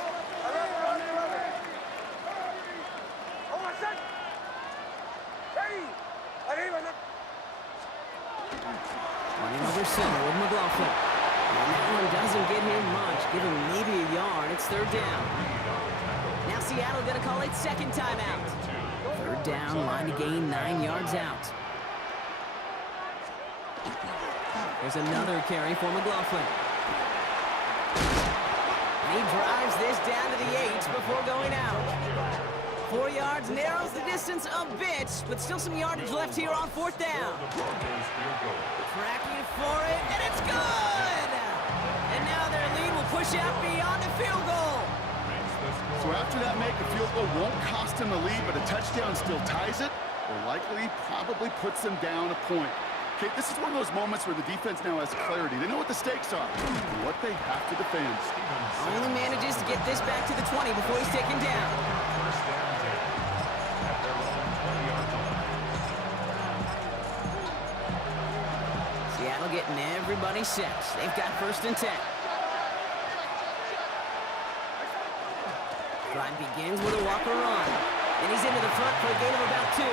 Running over center with McLaughlin. And that one doesn't get him much, giving maybe a yard. It's third down. Now Seattle going to call it second timeout. Third down, line to gain 9 yards out. There's another carry for McLaughlin. And he drives this down to the 8 before going out. 4 yards, narrows the distance a bit, but still some yardage left here on fourth down. Tracking for it, and it's good! And now their lead will push out beyond the field goal. So after that make, a field goal won't cost him the lead, but a touchdown still ties it, or likely probably puts them down a point. Okay, this is one of those moments where the defense now has clarity. They know what the stakes are and what they have to defend. Only manages to get this back to the 20 before he's taken down. First down 10 at their own 20-yard line. Seattle getting everybody set. They've got first and 10. Drive begins with a Walker run. And he's into the front for a gain of about 2.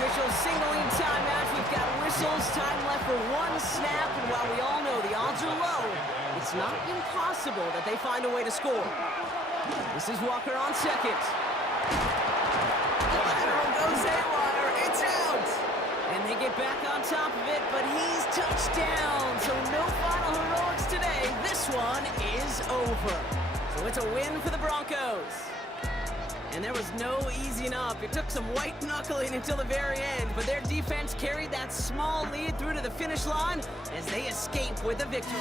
Officials signaling timeout. We've got whistles. Time left for 1 snap. And while we all know the odds are low, it's not impossible that they find a way to score. This is Walker on second. The lateral goes haywire. It's out. And they get back on top of it, but he's touchdown. So no final heroics today. This one is over. So it's a win for the Broncos. And there was no easing up. It took some white knuckling until the very end, but their defense carried that small lead through to the finish line as they escape with a victory.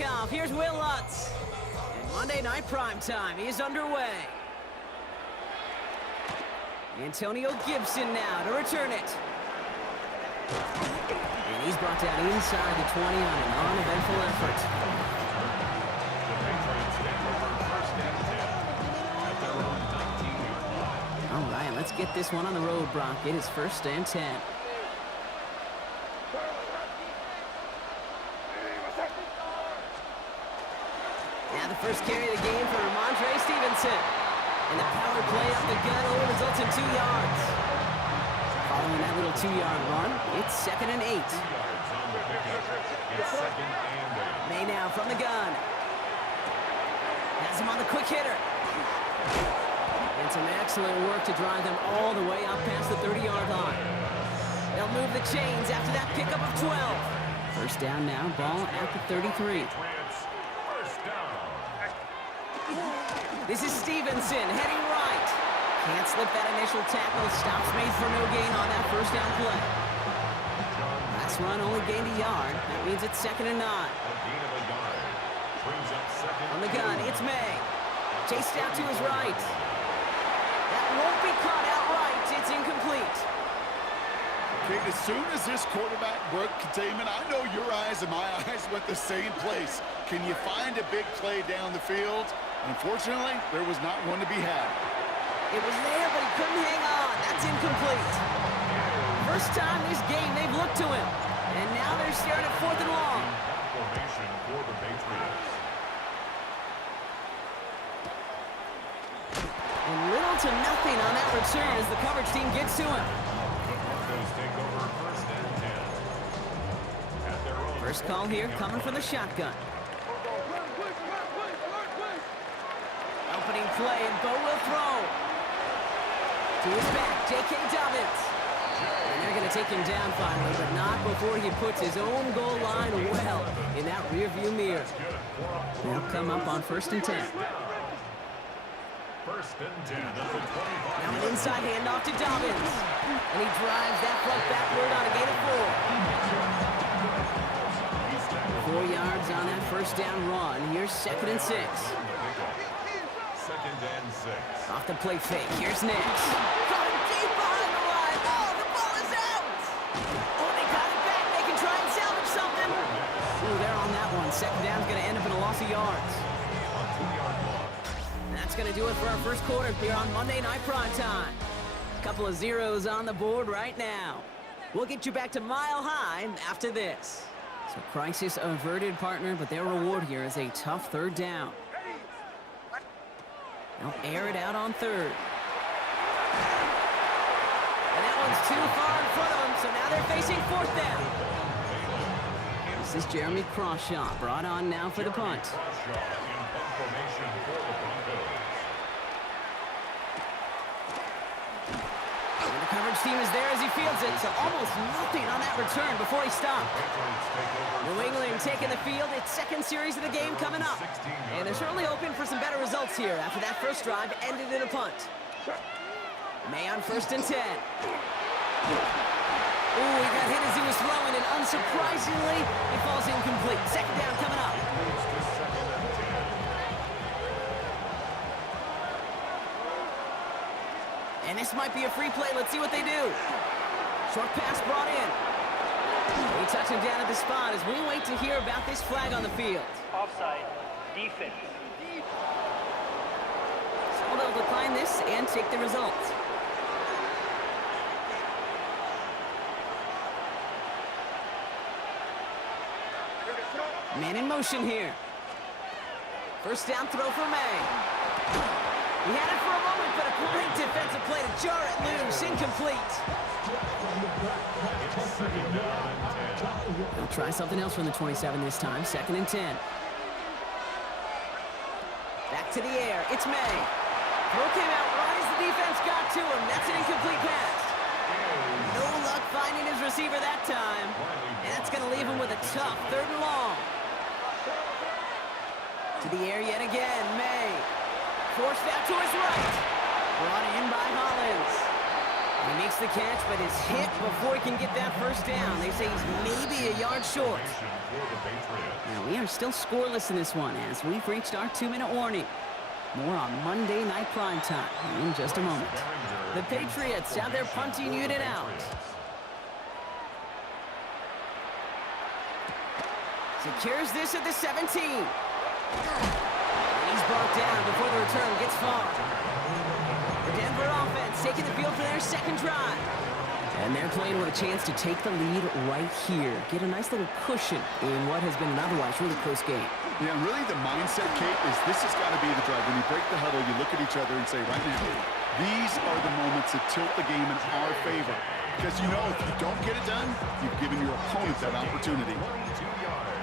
kickoff. Here's Will Lutz. And Monday Night Primetime is underway. Antonio Gibson now to return it. And he's brought down inside the 20 on an uneventful effort. The Patriots take over first and 10 at their own 19-yard line. All right, let's get this one on the road, Brock. It is first and 10. Now the first carry of the game for Ramondre Stevenson. And the power play up the gut only results in 2 yards. Following that little 2-yard run, it's second and 8. 2 yards on the pickup. It's second and 8. May now from the gun. Has him on the quick hitter. And some excellent work to drive them all the way up past the 30-yard line. They'll move the chains after that pickup of 12. First down now, ball at the 33. First down. This is Stevenson heading right. Can't slip that initial tackle. Stops made for no gain on that first down play. Last run only gained a yard. That means it's second and 9. A gain of a yard. Brings up second. On the gun, it's May. Chased out to his right. That won't be caught outright. It's incomplete. Okay, as soon as this quarterback broke containment, I know your eyes and my eyes went the same place. Can you find a big play down the field? Unfortunately, there was not one to be had. It was there, but he couldn't hang on. That's incomplete. First time this game they've looked to him. And now they're staring at 4th and long. Formation for the Patriots. And little to nothing on that return as the coverage team gets to him. Broncos take over first and 10 at their own. First call here coming from the shotgun. Opening play, and Bo will throw. To his back, J.K. Dobbins. And they're going to take him down finally, but not before he puts his own goal line well in that rearview mirror. They'll come up on first and 10. First and 10 at the 25. Now an inside handoff to Dobbins. And he drives that front backward on a gain of 4. 4 yards on that first down run. Here's second and 6. Second and 6. Off the play fake. Here's Nix. Caught him deep behind the line. Oh, the ball is out. Oh, they got it back. They can try and salvage something. Ooh, they're on that one. Second down's going to end up in a loss of yards. That's going to do it for our first quarter here on Monday Night Primetime. Couple of zeros on the board right now. We'll get you back to Mile High after this. So crisis averted, partner, but their reward here is a tough third down. They'll air it out on third. And that one's too far in front of them, so now they're facing 4th down. This is Jeremy Crawshaw, brought on now for the punt. Crawshaw in punt formation for the Broncos. And the coverage team is there as he fields it, so almost nothing on that return before he stopped. Patriots take over. New England taking the field. Its second series of the game coming up. And they're certainly hoping for some better results here after that first drive ended in a punt. May on first and 10. Ooh, he got hit as he was throwing, and unsurprisingly, he falls incomplete. Second down coming up. Moves to second and 10. And this might be a free play. Let's see what they do. Short pass brought in. He touched him down at the spot as we wait to hear about this flag on the field. Offside. Defense. So they'll decline this and take the result. Man in motion here. First down throw for May. He had it for a moment, but a great defensive play to jar it loose. Incomplete. It's second down and 10. They'll try something else from the 27 this time. Second and 10. Back to the air. It's May. Throw came out right as the defense got to him. That's an incomplete pass. No luck finding his receiver that time. And that's going to leave him with a tough 3rd and long. To the air yet again. May. Forced out to his right. Brought in by Hollins. He makes the catch, but is hit before he can get that first down. They say he's maybe a yard short. Now, we are still scoreless in this one as we've reached our 2-minute warning. More on Monday Night Primetime in just a moment. The Patriots have their punting unit out. Secures this at the 17. And he's brought down before the return gets far. The Denver offense taking the field for their second drive. And they're playing with a chance to take the lead right here. Get a nice little cushion in what has been an otherwise really close game. Yeah, and really the mindset, Kate, is this has got to be the drive. When you break the huddle, you look at each other and say, right now, these are the moments that tilt the game in our favor. Because you know if you don't get it done, you've given your opponent that opportunity.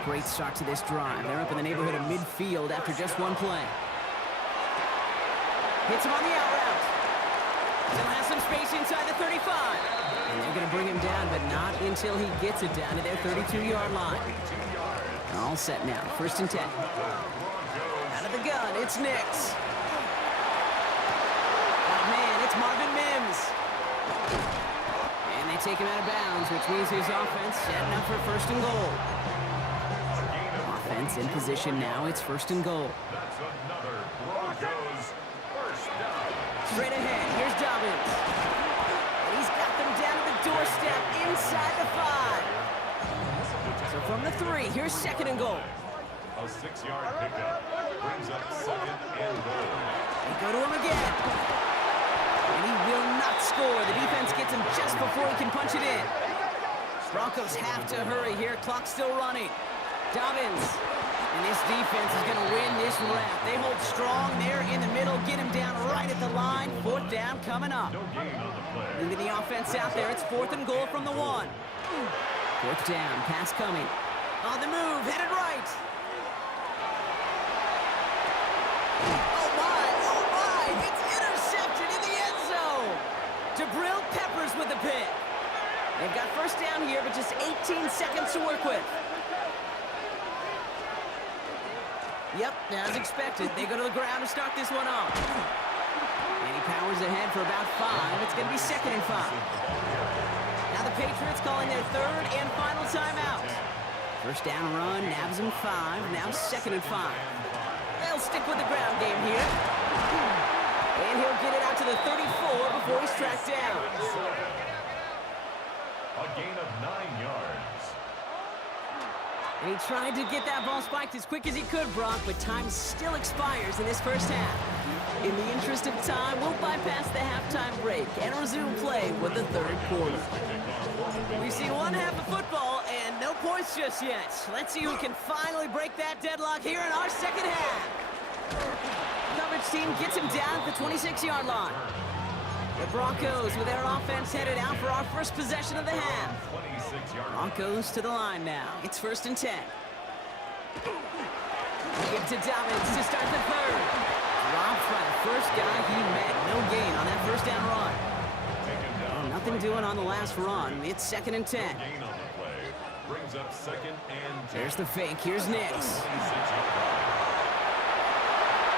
Great start to this drive. They're up in the neighborhood of midfield after just one play. Hits him on the out route. Still has some space inside the 35. And they're going to bring him down, but not until he gets it down to their 32-yard line. All set now. 1st and 10. Out of the gun, it's Nix. Oh, man, it's Marvin Mims. And they take him out of bounds, which means his offense setting up for 1st and goal. Offense in position now. It's 1st and goal. That's another Broncos first down. Straight ahead, here's Dobbins. And he's got them down to the doorstep inside the 5. So from the 3, here's 2nd and goal. A 6-yard pickup brings up 2nd and goal. They go to him again. And he will not score. The defense gets him just before he can punch it in. Broncos have to hurry here. Clock's still running. Dobbins. And this defense is going to win this round. They hold strong there in the middle. Get him down right at the line. 4th down coming up. No gain on the play. Moving the offense out there. It's 4th and goal from the 1. 4th down. Pass coming. On the move. Headed right. Oh, my. It's intercepted in the end zone. Jabril Peppers with the pick. They've got 1st down here, but just 18 seconds to work with. Yep, as expected, they go to the ground to start this one off. And he powers ahead for about 5. It's going to be 2nd and 5. Now the Patriots calling their 3rd and final timeout. 1st down run, nabs him 5. Now 2nd and 5. They'll stick with the ground game here. And he'll get it out to the 34 before he's tracked down. A gain of 9 yards. And he tried to get that ball spiked as quick as he could, Brock, but time still expires in this 1st half. In the interest of time, we'll bypass the halftime break and resume play with the 3rd quarter. We've seen one half of football and no points just yet. Let's see who can finally break that deadlock here in our 2nd half. Coverage team gets him down at the 26-yard line. The Broncos with their offense headed out for our 1st possession of the half. Broncos to the line now. It's 1st and 10. Give to Dobbins to start the 3rd. Dropped by the first guy he met. No gain on that 1st down run. Oh, nothing doing on the last run. It's 2nd and 10. Gain on the play brings up 2nd and 10. There's the fake. Here's Nix.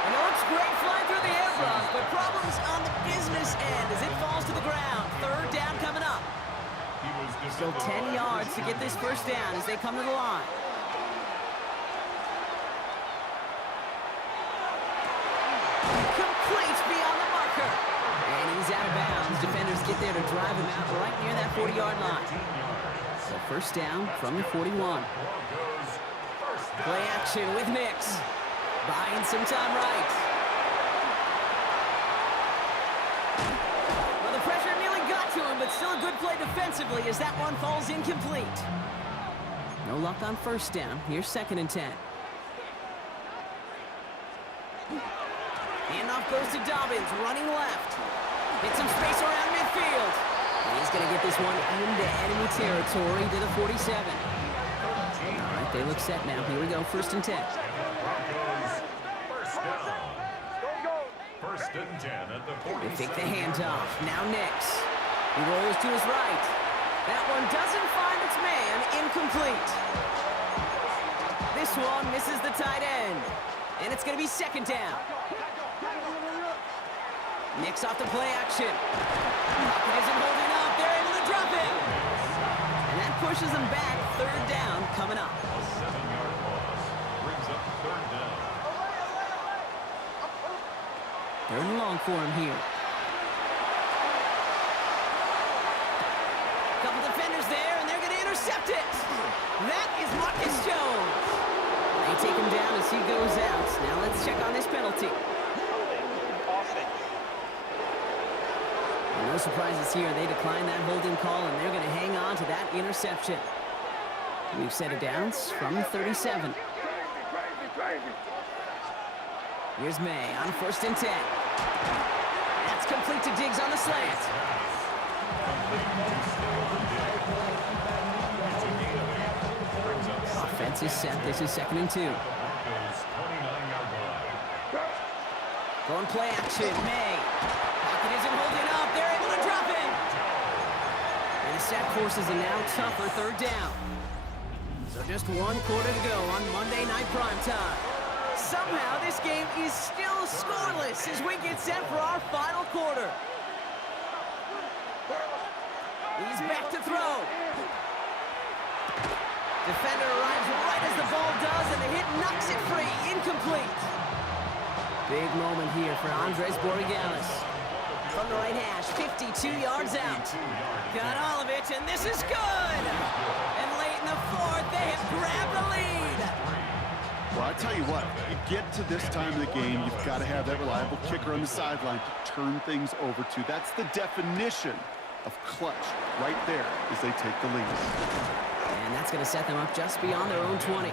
And it looks great flying through the air, Brock, but problems on the business end as it falls to the ground. 3rd down coming up. Still 10 yards to get this 1st down as they come to the line. Complete beyond the marker. And he's out of bounds. Defenders get there to drive him out right near that 40-yard line. So 1st down from the 41. Play action with Nix. Buying some time right. Well, the pressure nearly got to him, but still a good play defensively as that one falls incomplete. No luck on 1st down. Here's 2nd and 10. Handoff goes to Dobbins, running left. Get some space around midfield. And he's going to get this one into enemy territory to the 47. All right, they look set now. Here we go, 1st and 10. First and 10 at the 40. They take the handoff. Now Nix. He rolls to his right. That one doesn't find its man. Incomplete. This one misses the tight end. And it's going to be 2nd down. Knicks off the play action. Pocket isn't holding up. They're able to drop it. And that pushes them back. Third down coming up. A 7-yard loss brings up third down. Third and long for him here. Couple defenders there, and they're going to intercept it. That is Marcus Jones. They take him down as he goes out. Now let's check on this penalty. Offense. No surprises here. They decline that holding call, and they're going to hang on to that interception. We've set it downs from 37. Here's May on 1st and 10. That's complete to Diggs on the slant. Offense is set. This is 2nd and 2. Going play action. May. Pocket isn't holding up. They're able to drop it. And the sack forces a now tougher third down. So just 1 quarter to go on Monday Night Primetime. Somehow this game is still scoreless as we get set for our final quarter. He's back to throw. Defender arrives right as the ball does, and the hit knocks it free. Incomplete. Big moment here for Andres Borregales. From the right hash, 52 yards out. Got all of it, and this is good. And late in the 4th, they have grabbed the lead. Well, I tell you what, you get to this time of the game, you've got to have that reliable kicker on the sideline to turn things over to. That's the definition of clutch right there as they take the lead. And that's going to set them up just beyond their own 20.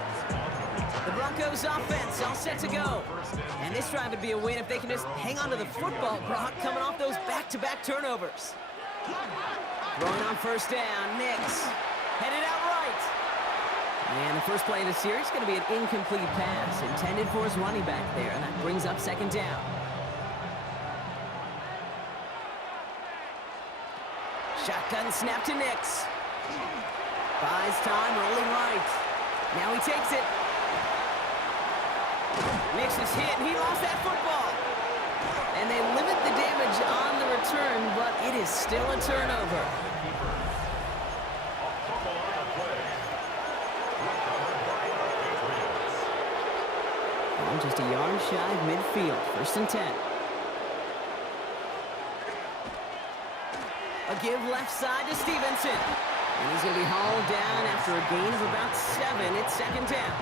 The Broncos offense all set to go. And this drive would be a win if they can just hang on to the football, Brock, coming off those back-to-back turnovers. Throwing on 1st down, Knicks headed out right. And the first play of the series is going to be an incomplete pass intended for his running back there, and that brings up 2nd down. Shotgun snap to Knicks. Buys time, rolling right. Now he takes it. Knicks is hit, and he lost that football. And they limit the damage on the return, but it is still a turnover. And just a yard shy of midfield, 1st and 10. A give left side to Stevenson. And he's going to be hauled down after a gain of about 7. It's 2nd down.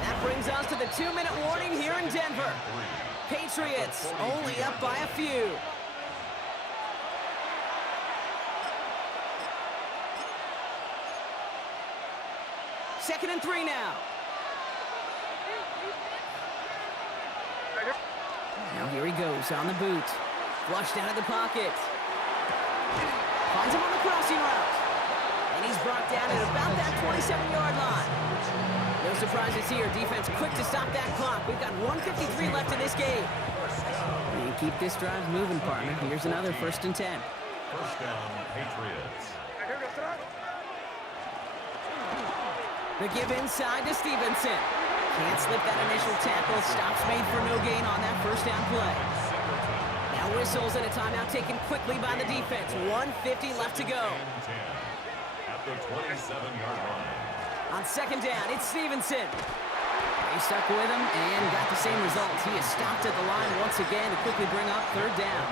That brings us to the 2-minute warning here in Denver. Patriots only up by a few. Second and 3 now. Now here he goes on the boot. Flushed out of the pocket. Finds him on the crossing route. And he's brought down at about that 27-yard line. No surprises here. Defense quick to stop that clock. We've got 1:53 left in this game. And you keep this drive moving, partner. Here's another 1st and 10. 1st down, Patriots. The give inside to Stevenson. Can't slip that initial tackle. Stops made for no gain on that 1st down play. Now whistles and a timeout taken quickly by the defense. 1:50 left to go. At the 27-yard line. On 2nd down, it's Stevenson. They stuck with him and got the same results. He is stopped at the line once again to quickly bring up 3rd down.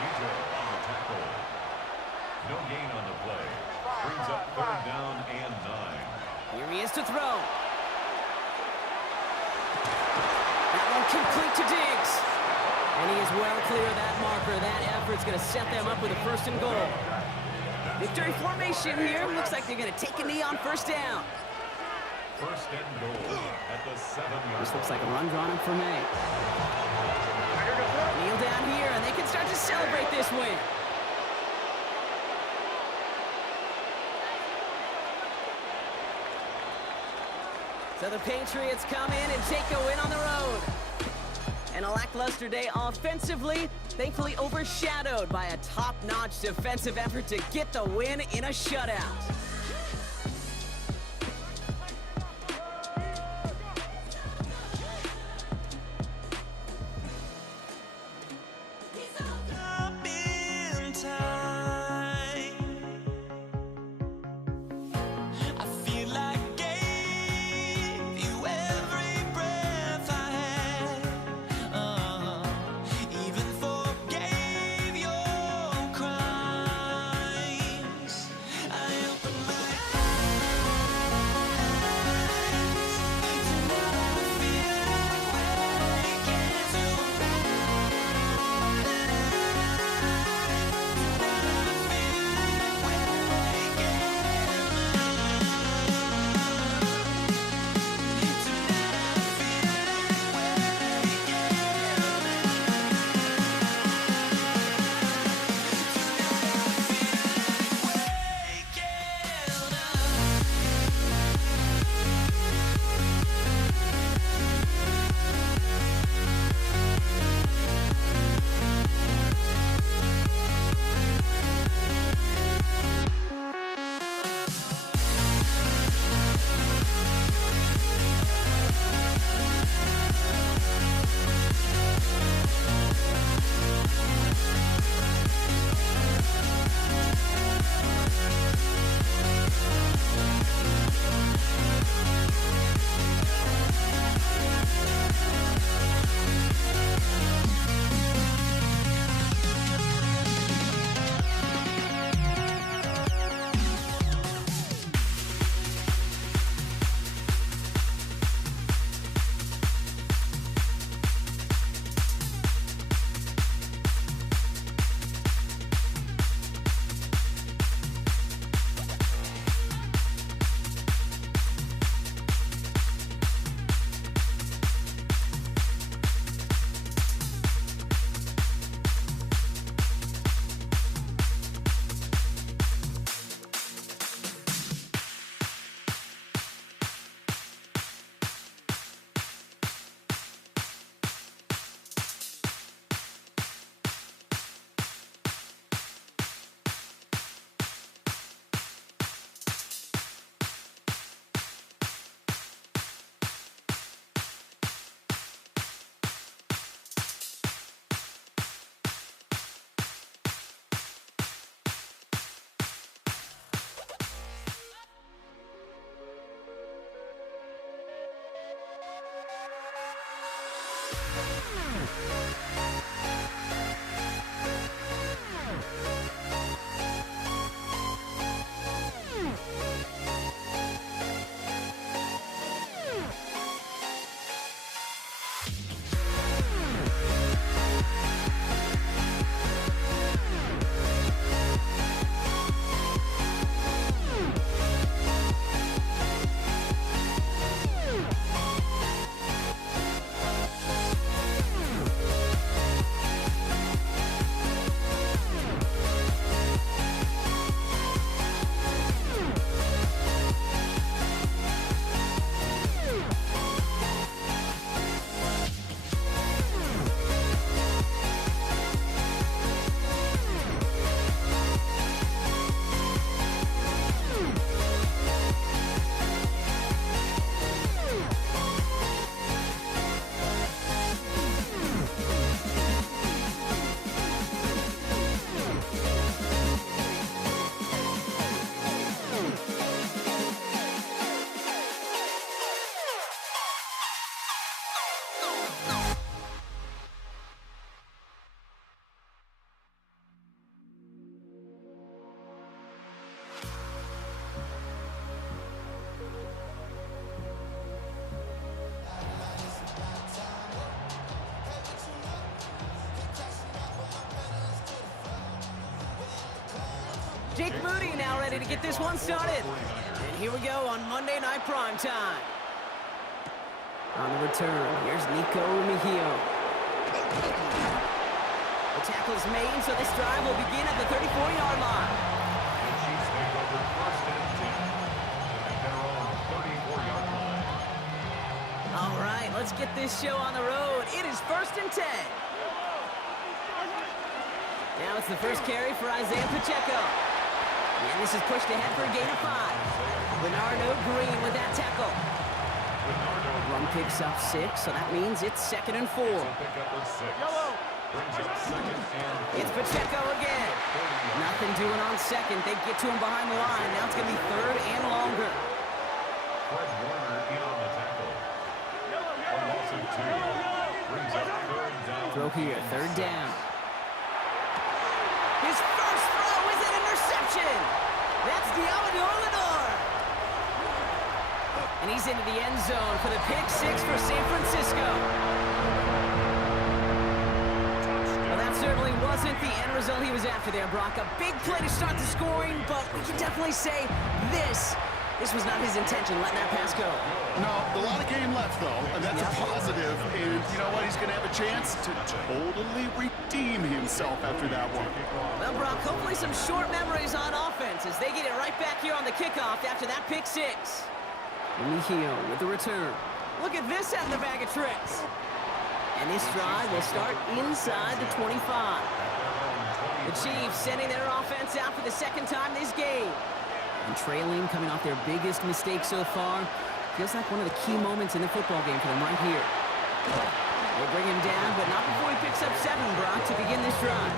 No gain on the play. Brings up 3rd down and 9. Here he is to throw. That one complete to Diggs. And he is well clear of that marker. That effort's going to set them up with a 1st and goal. Victory formation here. Looks like they're going to take a knee on 1st down. 1st and goal at the 7-yard line. This looks like a run drawn up for May. Kneel down here, and they can start to celebrate this win. So the Patriots come in and take a win on the road. And a lackluster day offensively, thankfully overshadowed by a top-notch defensive effort to get the win in a shutout. Jake Moody now ready to get this one started. And here we go on Monday Night Primetime. On the return, here's Nico Mejio. The tackle's made, so this drive will begin at the 34-yard line. The Chiefs take over first and 10 at their own 34-yard line. All right, let's get this show on the road. It is first and 10. Now it's the first carry for Isaiah Pacheco. And this is pushed ahead for a gain of 5. Bernardo Green with that tackle. Run picks up 6, so that means it's 2nd and 4. Pick up with 6. Brings up 2nd and 4. It's Pacheco again. Nothing doing on 2nd. They get to him behind the line. Now it's going to be 3rd and longer. Fred Warner in on the tackle. A loss of 2. Brings up 3rd down. Throw here, 3rd down. His first throw is an interception. That's Diamador Lenore. And he's into the end zone for the pick 6 for San Francisco. Well, that certainly wasn't the end result he was after there, Brock. A big play to start the scoring, but we can definitely say this was not his intention, letting that pass go. No, a lot of game left, though, and that's a positive. And you know what? He's going to have a chance to totally redeem himself after that one. Well, Brock, hopefully some short memories on offense as they get it right back here on the kickoff after that pick 6. Mejio with the return. Look at this out in the bag of tricks. And this drive will start inside the 25. The Chiefs sending their offense out for the 2nd time this game. And trailing, coming off their biggest mistake so far. Feels like one of the key moments in the football game for them right here. They bring him down, but not before he picks up 7, Brock, to begin this drive.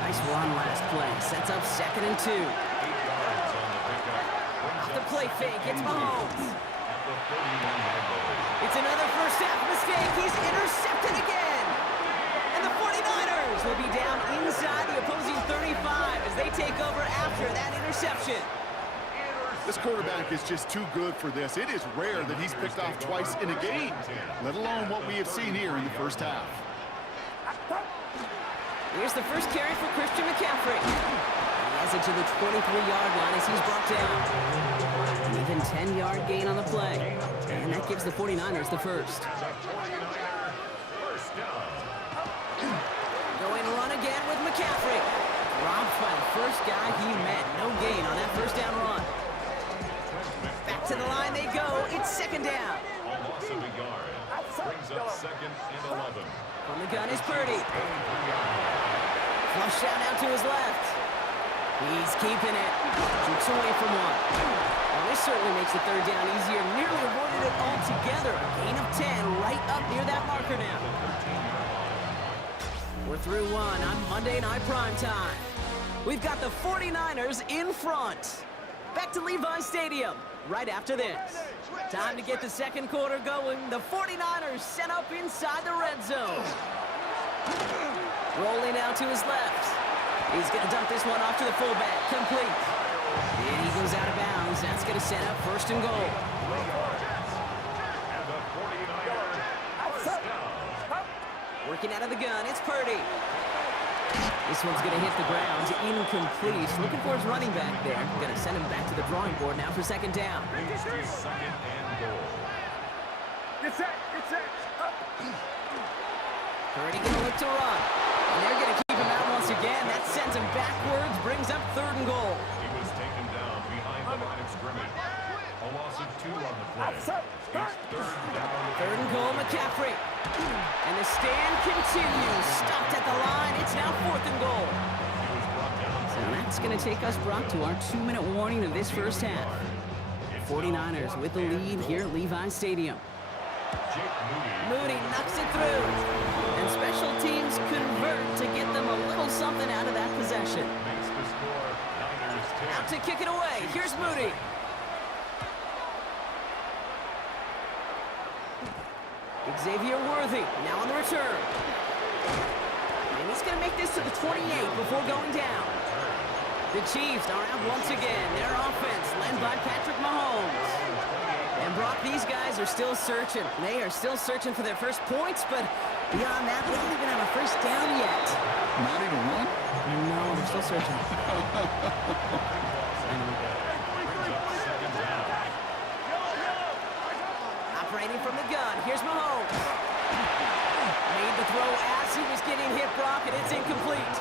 Nice run last play. Sets up 2nd and 2. 8 yards on the pickup. Off the play fake, it's Mahomes. At the 31-yard line. It's another first half mistake. He's intercepted again. And the 49ers will be down inside the opposing 35 as they take over after that interception. This quarterback is just too good for this. It is rare that he's picked off twice in a game, let alone what we have seen here in the first half. Here's the first carry for Christian McCaffrey. He has it to the 23-yard line as he's brought down. An even 10-yard gain on the play. And that gives the 49ers the first. First down. Going to run again with McCaffrey. Robbed by the first guy he met. No gain on that first down run. Back to the line they go. It's 2nd down. A loss of a yard. Brings up 2nd and 11. From the gun is Purdy. Flush down out to his left. He's keeping it. Shoots away from one. Well, this certainly makes the 3rd down easier. Nearly avoided it altogether. A gain of 10 right up near that marker now. We're through one on Monday Night Primetime. We've got the 49ers in front. Back to Levi's Stadium. right after this. Time to get the second quarter going. The 49ers set up inside the red zone. Rolling out to his left. He's going to dump this one off to the fullback. Complete. And he goes out of bounds. That's going to set up first and goal. And the 49ers first down. Working out of the gun, it's Purdy. This one's going to hit the ground. Incomplete. Looking for his running back there. Going to send him back to the drawing board now for second down. Brings to second and goal. Purdy going to look to run. And they're going to keep him out once again. That sends him backwards, brings up third and goal. He was taken down behind the line of scrimmage. A loss of 2 on the play. It's third down. Third and goal, McCaffrey. And the stand continues. Stopped at the line. It's now fourth and goal. He was brought down. So that's going to take us, Brock, to our 2-minute warning of this first half. 49ers with the lead here at Levi Stadium. Jake Moody knocks it through. And special teams convert to get them a little something out of that possession. makes the score. Niners 10. Out to kick it away. Here's Moody. Xavier Worthy now on the return. And he's going to make this to the 28 before going down. The Chiefs are out once again. Their offense led by Patrick Mahomes. And Brock, these guys are still searching. They are still searching for their first points, but beyond that, they don't even have a first down yet. Not even one? No, they're still searching. Operating from the gun, here's Mahomes. Made the throw as he was getting hit, Brock, and it's incomplete.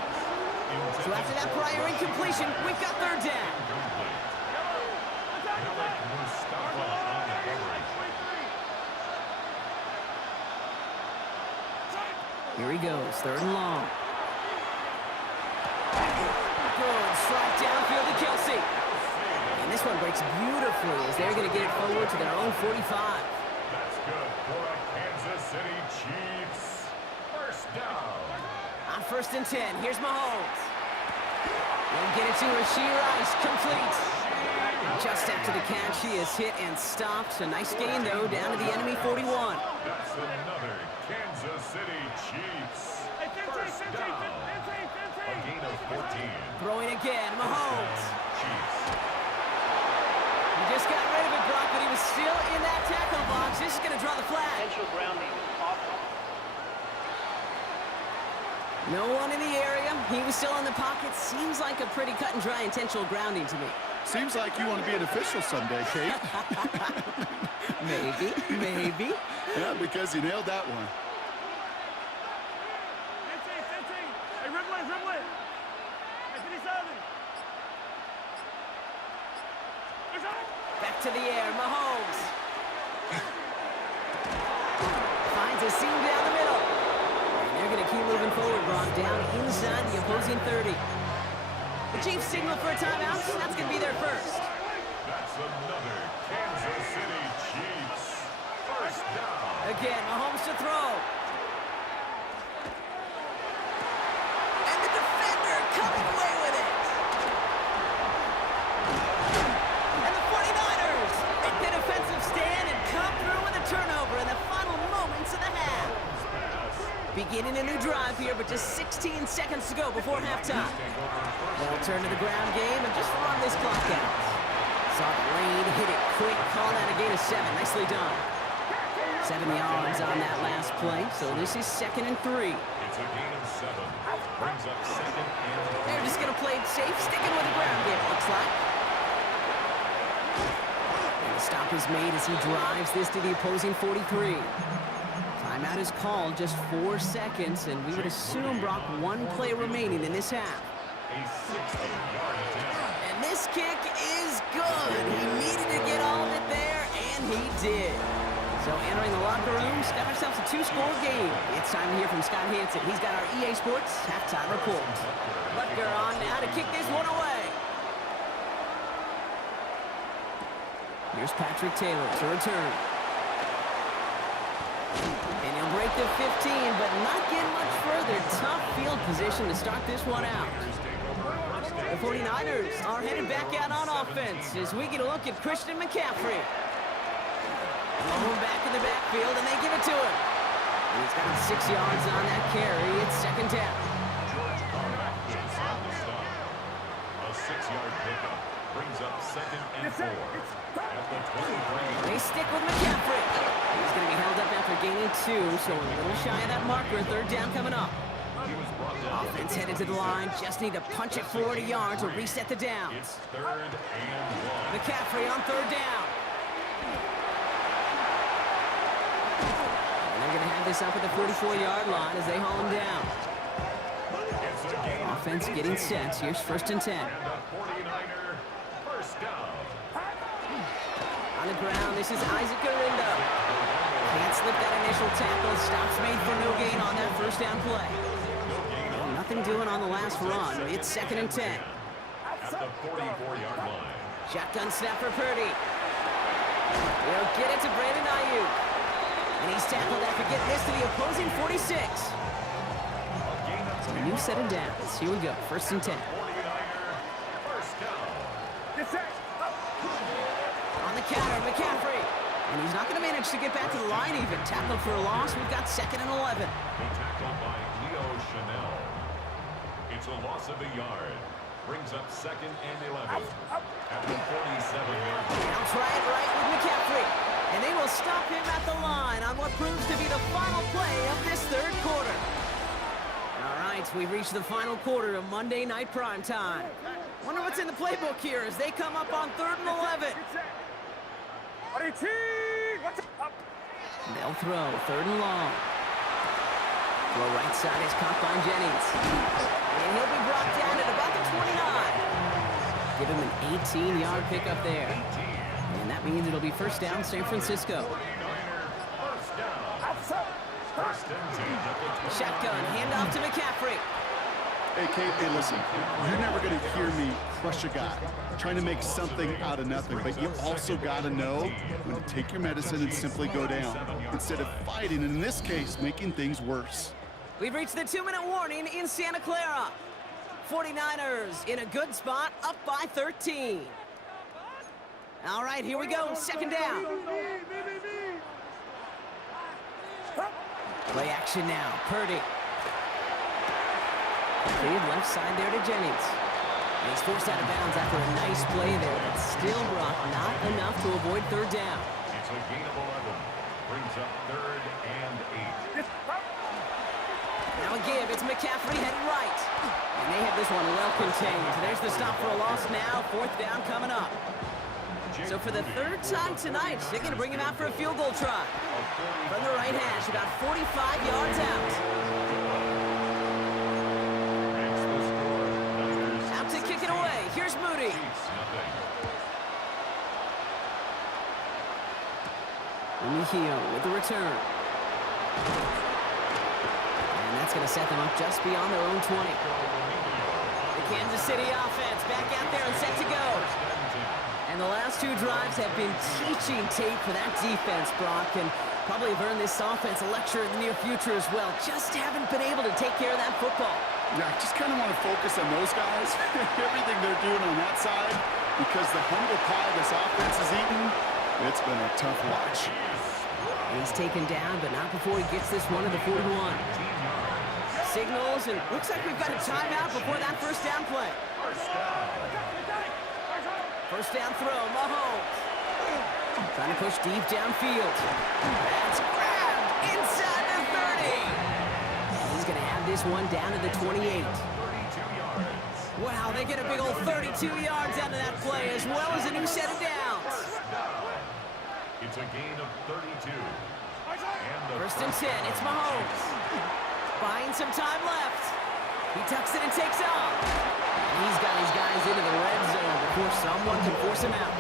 So after that prior incompletion, we've got third down. Here he goes, third and long. Good strike downfield to Kelsey. And this one breaks beautifully as they're going to get it forward to their own 45. That's good for a Kansas City Chiefs. First down. On first and 10, here's Mahomes. They'll get it to Rashee Rice, complete. Just after the catch, he is hit and stopped. A nice gain, though, down to the enemy 41. That's another Kansas City Chiefs. First down. A gain of 14. Throwing again, Mahomes. Chiefs. He just got rid of it, Brock, but he was still in that tackle box. This is going to draw the flag. Potential grounding. Offense. No one in the area. He was still in the pocket. Seems like a pretty cut and dry intentional grounding to me. Seems like you want to be an official someday, Kate. Maybe. Yeah, because you nailed that one. Back to the air, Mahomes. Finds a seam down the middle. And they're going to keep moving forward, Brock, down inside the opposing 30. The Chiefs signal for a timeout. That's going to be their first. That's another Kansas City Chiefs. First down. Again, Mahomes to throw. And the defender coming away with it. And the 49ers make the defensive stand and come through with a turnover in the final moments of the half. Beginning a new drive here, but just 16 seconds to go before halftime. They'll turn to the ground game and just run this clock out. Saw the lane, hit it quick, call that a gain of 7. Nicely done. 7 yards on that last play, so this is 2nd and 3. It's a gain of 7. Brings up second and They're just going to play it safe, sticking with the ground game, looks like. And the stop is made as he drives this to the opposing 43. Timeout is called, just 4 seconds, and we would assume, Brock, 1 play remaining in this half. a 60-yard attempt. And this kick is good. He needed to get all of it there, and he did. So entering the locker rooms, got ourselves a 2-score game. It's time to hear from Scott Hansen. He's got our EA Sports halftime report. Butker on now to kick this one away. Here's Patrick Taylor to return. And he'll break the 15, but not get much further. Tough field position to start this one out. The The 49ers are headed back out on offense as we get a look at Christian McCaffrey. Alone back in the backfield, and they give it to him. And he's got 6 yards on that carry. It's second down. George Conrad is on the stop. A 6-yard pickup brings up 2nd and 4 at the 23. They stick with McCaffrey. He's going to be held up after gaining 2, so a little shy of that marker. Third down coming up. He was brought down. Offense headed to the line. Just need to punch it 40 yards to reset the downs. It's 3rd and 1. McCaffrey on third down. And they're going to have this up at the 44-yard line as they haul him down. It's a gain of Offense getting set. Here's 1st and 10. and a 49er first down. On the ground, this is Isaac Garindo. Can't slip that initial tackle. Stops made for no gain on that first down play. Well, nothing doing on the last run. It's 2nd and 10. At the 44-yard line. Shotgun snap for Purdy. He'll get it to Brandon Ayuk. And he's tackled after getting this to the opposing 46. So a new set of downs. Here we go. 1st and 10. 49er first down. On the counter, McCaffrey. And he's not going to manage to get back to the line even. Tackled for a loss. We've got 2nd and 11. Tackled by Leo Chanel. It's a loss of a yard. Brings up 2nd and 11 at the 47-yard line. Now try it right with McCaffrey. And they will stop him at the line on what proves to be the final play of this third quarter. All right, we've reached the final quarter of Monday Night Primetime. Wonder what's in the playbook here as they come up on 3rd and 11. They'll throw 3rd and long. Throw right side is caught by Jennings. And he'll be brought down at about the 29. Give him an 18-yard pickup there. And that means it'll be first down San Francisco. 49er first down. First and 10 at the 20. Shotgun, handoff to McCaffrey. Hey, Kate, hey, listen. You're never going to hear me crush a guy trying to make something out of nothing, but you also got to know when to take your medicine and simply go down instead of fighting, and in this case, making things worse. We've reached the 2-minute warning in Santa Clara. 49ers in a good spot, up by 13. All right, here we go, 2nd down. Play action now, Purdy. Cleared left side there to Jennings. And he's forced out of bounds after a nice play there, but still brought not enough to avoid 3rd down. It's a gain of 11. Brings up 3rd and 8. Now a give, it's McCaffrey headed right. And they have this one well contained. There's the stop for a loss now, 4th down coming up. So for the 3rd time tonight, they're going to bring him out for a field goal try. From the right hash, about 45 yards out. Out to kick it away. Here's Moody. Mejia with the return. And that's going to set them up just beyond their own 20. The Kansas City offense back out there and set to go. And the last 2 drives have been teaching tape for that defense, Brock, and probably have earned this offense a lecture in the near future as well. Just haven't been able to take care of that football. Yeah, I just kind of want to focus on those guys, everything they're doing on that side, because the humble pie this offense has eaten, it's been a tough watch. He's taken down, but not before he gets this one to the 41. Signals, and looks like we've got a timeout before that first down play. First down throw, Mahomes. Trying to push deep downfield. That's grabbed inside the 30. And he's going to have this one down to the 28. 32 yards. Wow, they get a big old 32 yards out of that play, as well as a new set of downs. It's a gain of 32. And the First and 10, it's Mahomes. Buying some time left. He tucks it and takes off. And he's got his guys into the red zone before someone can force him out.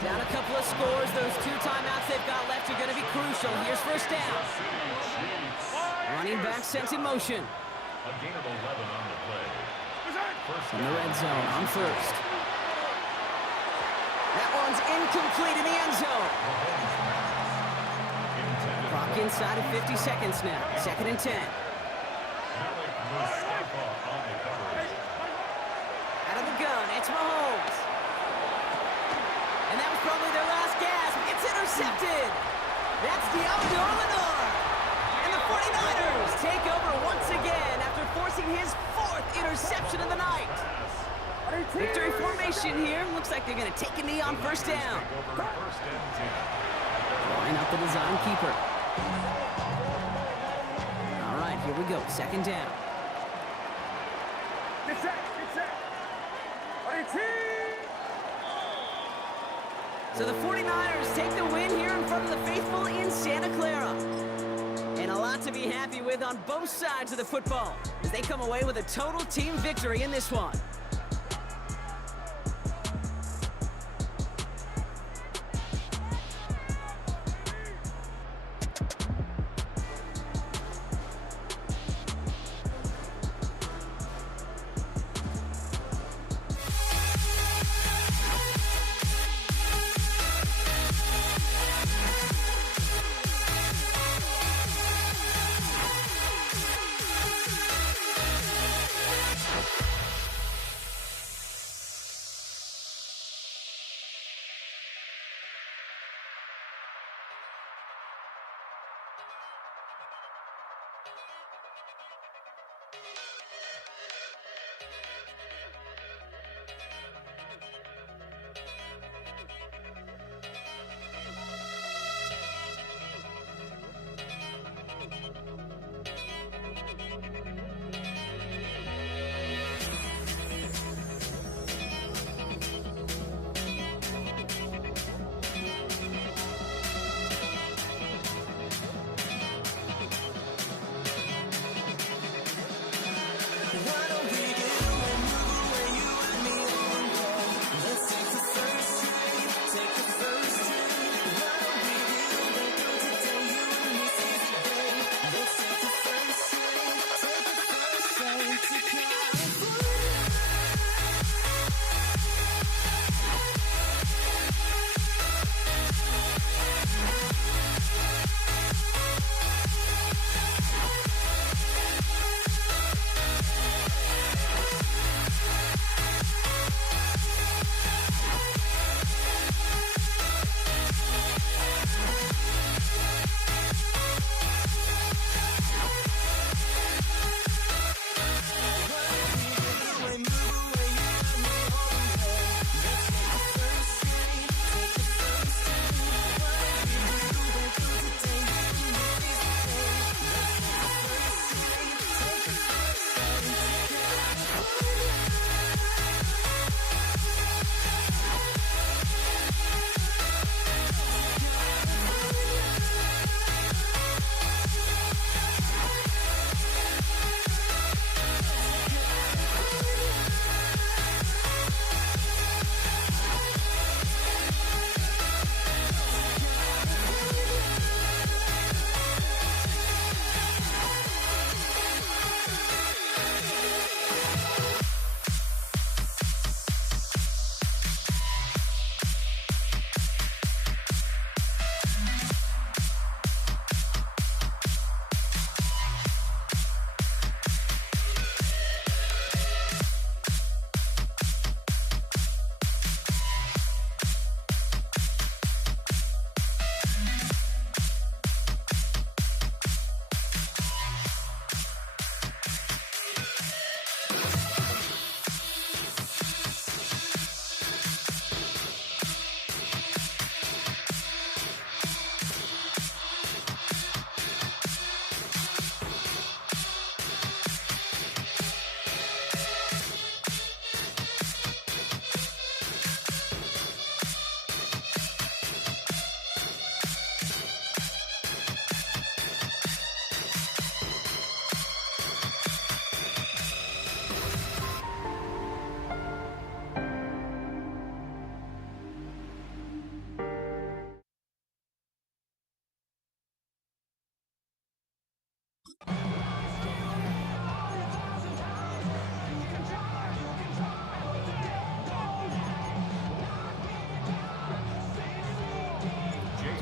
Down a couple of scores. Those 2 timeouts they've got left are going to be crucial. Here's first down. Running back sent in motion. A gain of 11 on the play. First In the red zone on first. That one's incomplete in the end zone. Clock inside of 50 seconds now. 2nd and 10. Malik Mustafa on the coverage. Out of the gun, it's Mahomes. And that was probably their last gasp. It's intercepted. That's Diablo. And the 49ers take over once again after forcing his 4th interception of the night. Victory formation here. Looks like they're going to take a knee on first down. Line up the design keeper. All right, here we go. Second down. So the 49ers take the win here in front of the faithful in Santa Clara. And a lot to be happy with on both sides of the football as they come away with a total team victory in this one.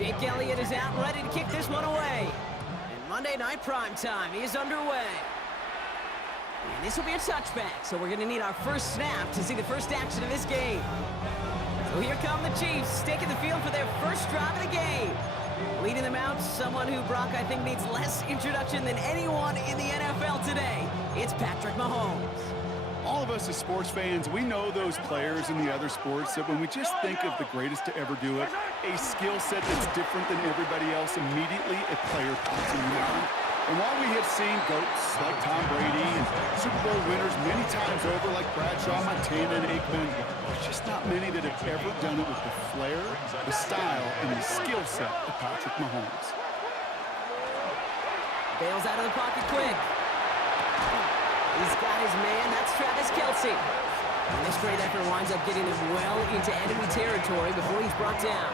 Jake Elliott is out and ready to kick this one away. And Monday Night Prime Time is underway. And this will be a touchback, so we're going to need our first snap to see the first action of this game. So here come the Chiefs, taking the field for their first drive of the game. Leading them out, someone who, Brock, I think needs less introduction than anyone in the NFL today. It's Patrick Mahomes. All of us as sports fans, we know those players in the other sports that when we just think of the greatest to ever do it, a skill set that's different than everybody else, immediately a player pops in your mind. And while we have seen GOATs like Tom Brady and Super Bowl winners many times over like Bradshaw, Montana, and Aikman, there's just not many that have ever done it with the flair, the style, and the skill set of Patrick Mahomes. Bails out of the pocket quick. He's got his man, that's Travis Kelce. And this great effort winds up getting him well into enemy territory before he's brought down.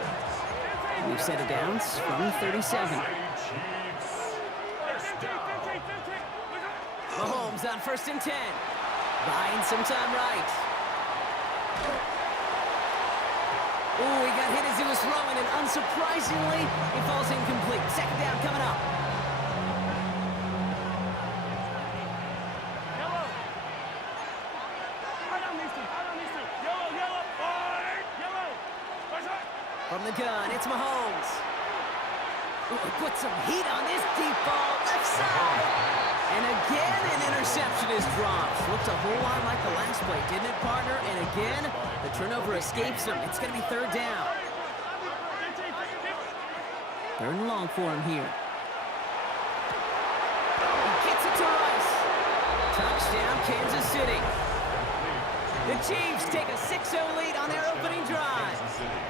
We've set it down from 37. Mahomes on 1st and 10. Buying some time right. Ooh, he got hit as he was throwing, and unsurprisingly, he falls incomplete. 2nd down coming up. From the gun, it's Mahomes. Ooh, put some heat on this deep ball, left side. And again, an interception is dropped. Looked a whole lot like the last play, didn't it, partner? And again, the turnover escapes him. It's going to be 3rd down. 3rd and long for him here. He gets it to Rice. Touchdown, Kansas City. The Chiefs take a 6-0 lead on their opening drive.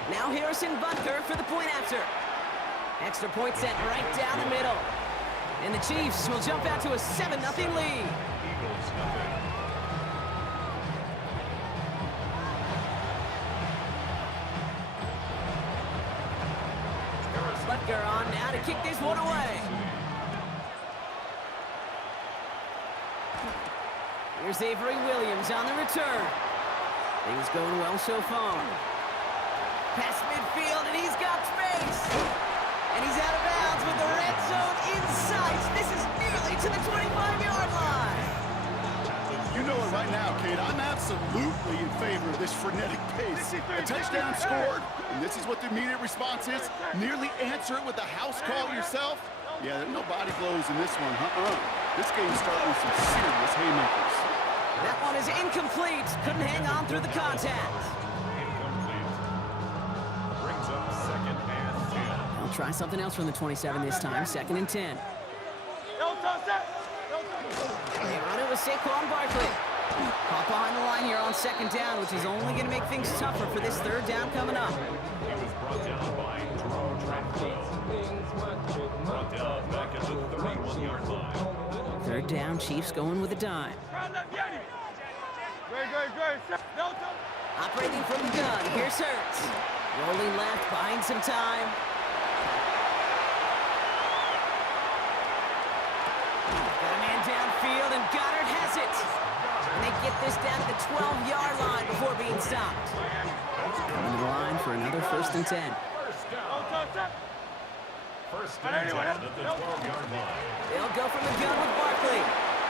Now Harrison Butker for the point after. Extra point set right down the middle. And the Chiefs will jump out to a 7-0 lead. Butker on now to kick this one away. Here's Avery Williams on the return. Things going well so far. Past midfield, and he's got space. And he's out of bounds with the red zone in sight. This is nearly to the 25-yard line. You know it right now, Kate. I'm absolutely in favor of this frenetic pace. A touchdown scored, and this is what the immediate response is. Nearly answer it with a house call yourself. Yeah, there's no body blows in this one. This game's starting with some serious haymakers. That one is incomplete. Couldn't hang on through the contact. Brings up 2nd and 10. I'll try something else from the 27 this time. 2nd and 10. They run it with Saquon Barkley. Caught behind the line here on 2nd down, which is only going to make things tougher for this 3rd down coming up. He was brought down by Drew Tranquil. Brought down back at the 31-yard line. 3rd down, Chiefs going with a dime. Operating from the gun, here's Hurts. Rolling left, buying some time. Got a man downfield, and Goddard has it. And they get this down to the 12-yard line before being stopped. Coming to the line for another 1st and 10. First and 10 at the 12-yard line. They'll go from the gun with Barkley.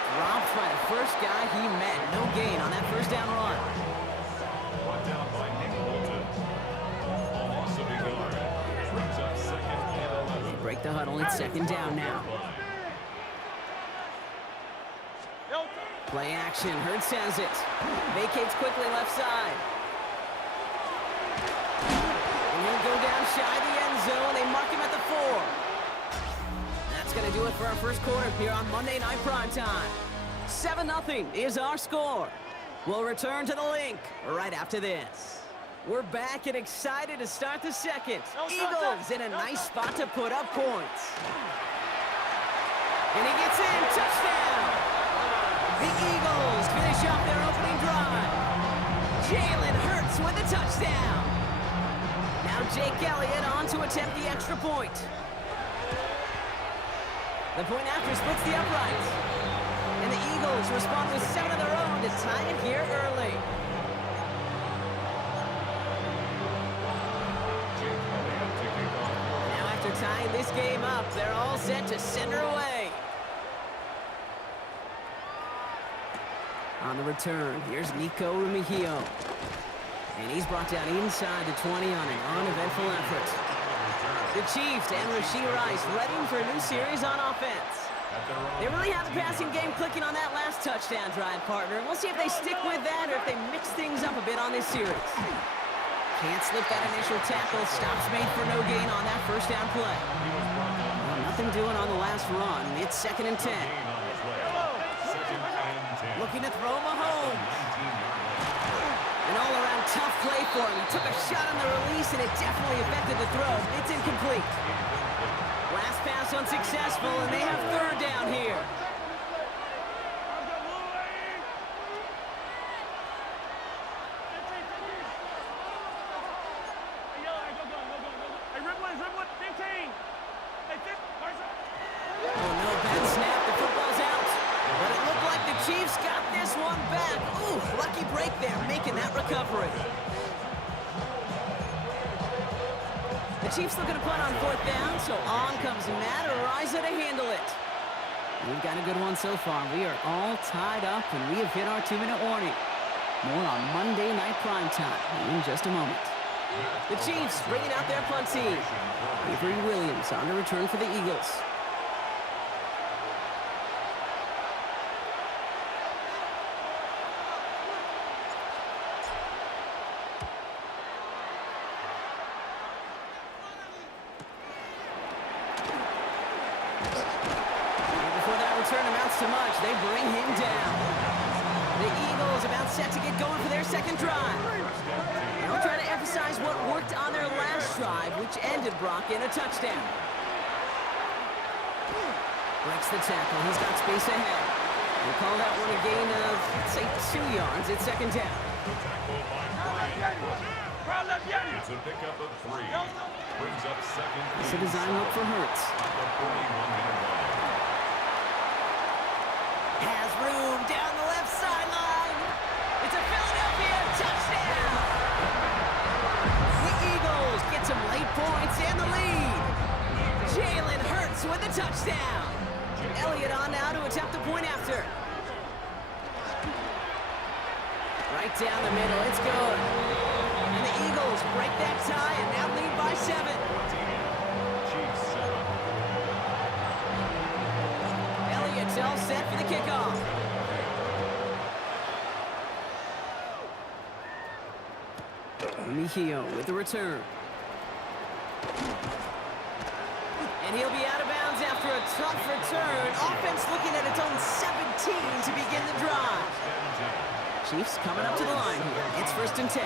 Dropped by the first guy he met. No gain on that 1st down run. Brought down by Nick Bolton. A loss of a yard. Brings up 2nd and 11. Break the huddle. It's 2nd down now. Play action. Hurts has it. Vacates quickly left side. And he'll go down shy of the end zone. They mark him at the 4. That's going to do it for our first quarter here on Monday Night Primetime. 7-0 is our score. We'll return to the link right after this. We're back and excited to start the second. Eagles in a nice spot to put up points. And he gets in. Touchdown! The Eagles finish off their opening drive. Jalen Hurts with a touchdown. Now Jake Elliott on to attempt the extra point. The point after splits the upright. And the Eagles respond with 7 of their own to tie it here early. Now after tying this game up, they're all set to send her away. On the return, here's Nico Remigio. And he's brought down inside the 20 on an uneventful effort. The Chiefs and Rashee Rice ready for a new series on offense. They really have the passing game clicking on that last touchdown drive, partner. We'll see if they stick with that or if they mix things up a bit on this series. Can't slip that initial tackle. Stops made for no gain on that first down play. Well, nothing doing on the last run. It's 2nd and 10. Looking to throw Mahomes. An all-around tough play for him. He took a shot on the release, and it definitely affected the throw. It's incomplete. Last pass unsuccessful, and they have 3rd down here. Oh, no, bad snap. The football's out. But it looked like the Chiefs got this one back. Ooh, lucky break there, making that recovery. The Chiefs looking to punt on 4th down, so on comes Matt Araiza to handle it. We've got a good one so far. We are all tied up, and we have hit our 2-minute warning. More on Monday Night Primetime in just a moment. The Chiefs bringing out their punt team. Avery Williams on the return for the Eagles. To much, they bring him down. The Eagles about set to get going for their 2nd drive. They'll try to emphasize what worked on their last drive, which ended Brock in a touchdown. Breaks the tackle. He's got space ahead. We'll call that one a gain of, let's say, 2 yards. It's 2nd down. It's a pickup of 3. Brings up 2nd. It's a design look for Hurts. Has room down the left sideline. It's a Philadelphia touchdown. The Eagles get some late points and the lead. Jalen Hurts with a touchdown. Elliott on now to attempt the point after. Right down the middle, it's good. And the Eagles break that tie and now lead by 7. Elliott's all set for the kickoff. Remigio with the return. And he'll be out of bounds after a tough return. Offense looking at its own 17 to begin the drive. Chiefs coming up to the line here. It's 1st and 10.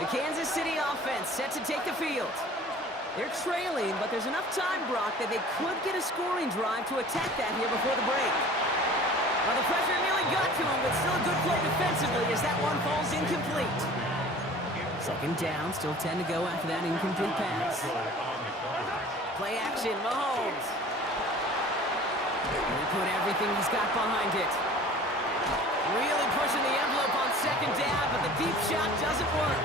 The Kansas City offense set to take the field. They're trailing, but there's enough time, Brock, that they could get a scoring drive to attack that here before the break. Well, the pressure nearly got to him, but still a good play defensively as that one falls incomplete. 2nd down, still 10 to go after that incomplete pass. Play action, Mahomes. He put everything he's got behind it. Really pushing the envelope on 2nd down, but the deep shot doesn't work.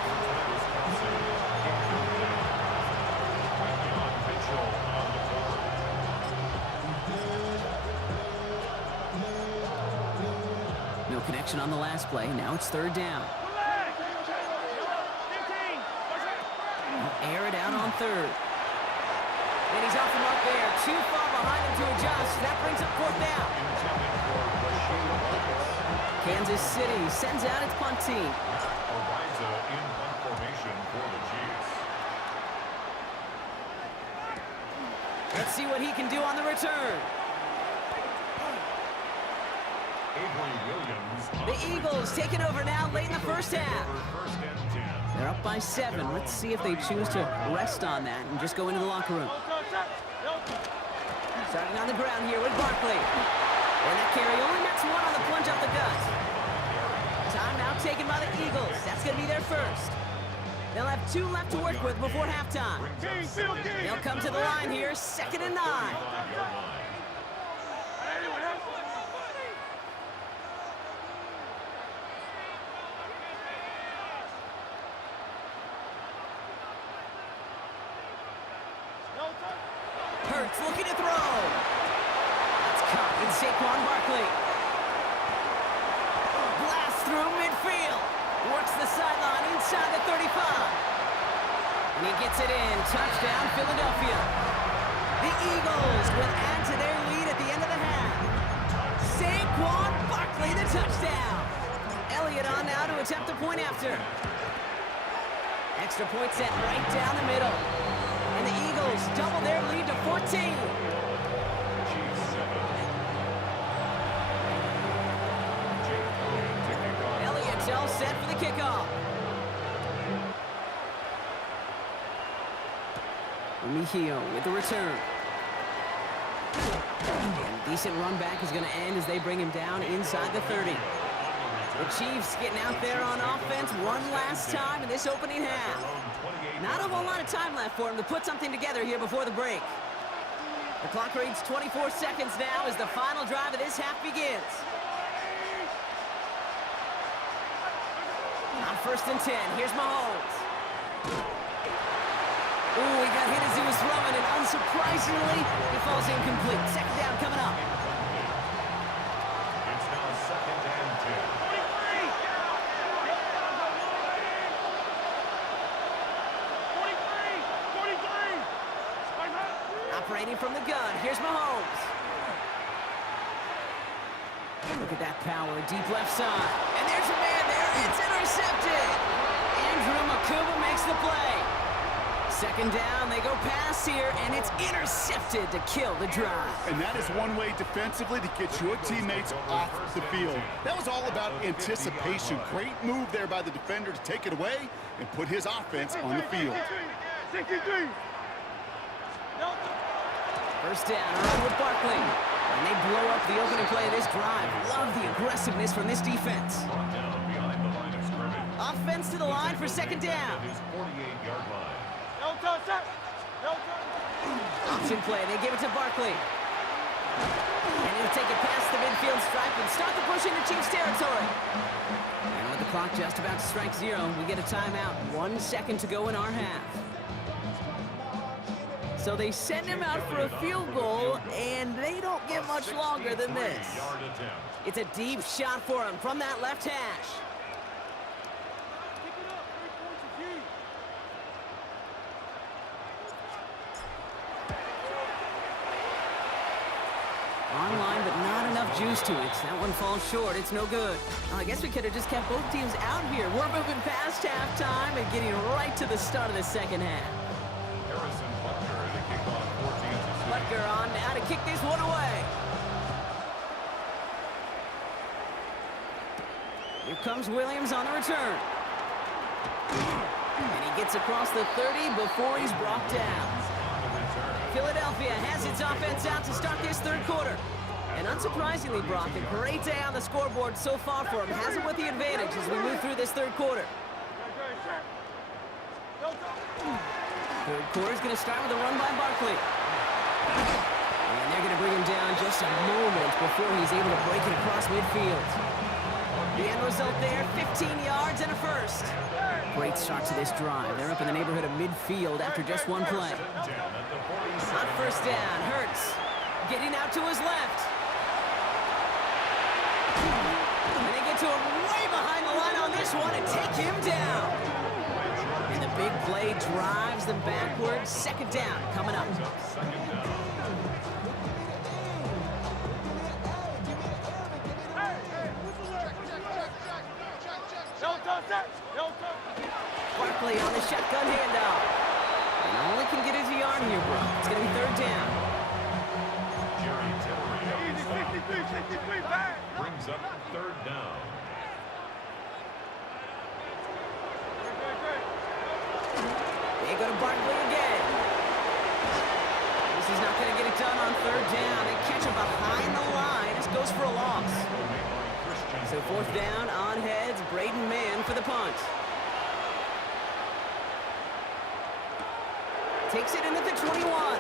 No connection on the last play. Now it's 3rd down. Air it out on 3rd. And he's off the mark there. Too far behind him to adjust. That brings up 4th down. Kansas City sends out its punt team. Araiza in punt formation for the Chiefs. Let's see what he can do on the return. Avery Williams. The Eagles taking over now late in the first half. 1st and 10. They're up by 7. Let's see if they choose to rest on that and just go into the locker room. Starting on the ground here with Barkley. And that carry only nets 1 on the plunge up the gut. Timeout taken by the Eagles. That's going to be their first. They'll have 2 left to work with before halftime. They'll come to the line here, 2nd and 9. Hurts looking to throw. That's caught in Saquon Barkley. inside the 35. And he gets it in. Touchdown, Philadelphia. The Eagles will add to their lead at the end of the half. Saquon Barkley, the touchdown. Elliott on now to attempt a point after. Extra point set right down the middle. And the Eagles double their lead to 14. Elliott's all set for the kickoff. Mejio with the return. And decent run back is going to end as they bring him down inside the 30. The Chiefs getting out there on offense one last time in this opening half. Not a whole lot of time left for him to put something together here before the break. The clock reads 24 seconds now as the final drive of this half begins. On 1st and 10, here's Mahomes. Ooh, he got hit as he was throwing, and unsurprisingly, he falls incomplete. Second down coming up. It's now 2nd and 10. Operating from the gun, here's Mahomes. Look at that power, deep left side. And there's a man there, it's intercepted. Andrew Makuba makes the play. Second down, they go pass here, and it's intercepted to kill the drive. And that is one way defensively to get your teammates off the field. That was all about anticipation. Great move there by the defender to take it away and put his offense on the field. 63. First down, around with Barkley. And they blow up the opening play of this drive. Love the aggressiveness from this defense. Brought down behind the line of scrimmage. Offense to the line for second down. His 48-yard line. Option play, they give it to Barkley. And he'll take it past the midfield stripe and start the push into Chiefs territory. And with the clock just about to strike 0, we get a timeout. 1 second to go in our half. So they send him out for a field goal, and they don't get much longer than this. It's a deep shot for him from that left hash. Online, but not enough juice to it. That one falls short. It's no good. Well, I guess we could have just kept both teams out here. We're moving past halftime and getting right to the start of the second half. Harrison Butker to kick off 14-6. Butker on now to kick this one away. Here comes Williams on the return. And he gets across the 30 before he's brought down. Philadelphia has its offense out to start this third quarter. And unsurprisingly, Brock, a great day on the scoreboard so far for him. Has him with the advantage as we move through this third quarter. Third quarter's going to start with a run by Barkley. And they're going to bring him down just a moment before he's able to break it across midfield. The end result there, 15 yards and a first. Great start to this drive. They're up in the neighborhood of midfield after just one play. On first down, Hurts getting out to his left. And they get to him way behind the line on this one and take him down. And the big play drives them backwards. Second down coming up. Barkley on the shotgun handoff. And all he can get is a yard here, bro. It's going to be third down. Jerry Tillery brings up third down. They go to Barkley again. This is not going to get it done on third down. They catch him behind the line. This goes for a loss. So fourth down on heads. Braden Mann for the punt. Takes it in at the 21.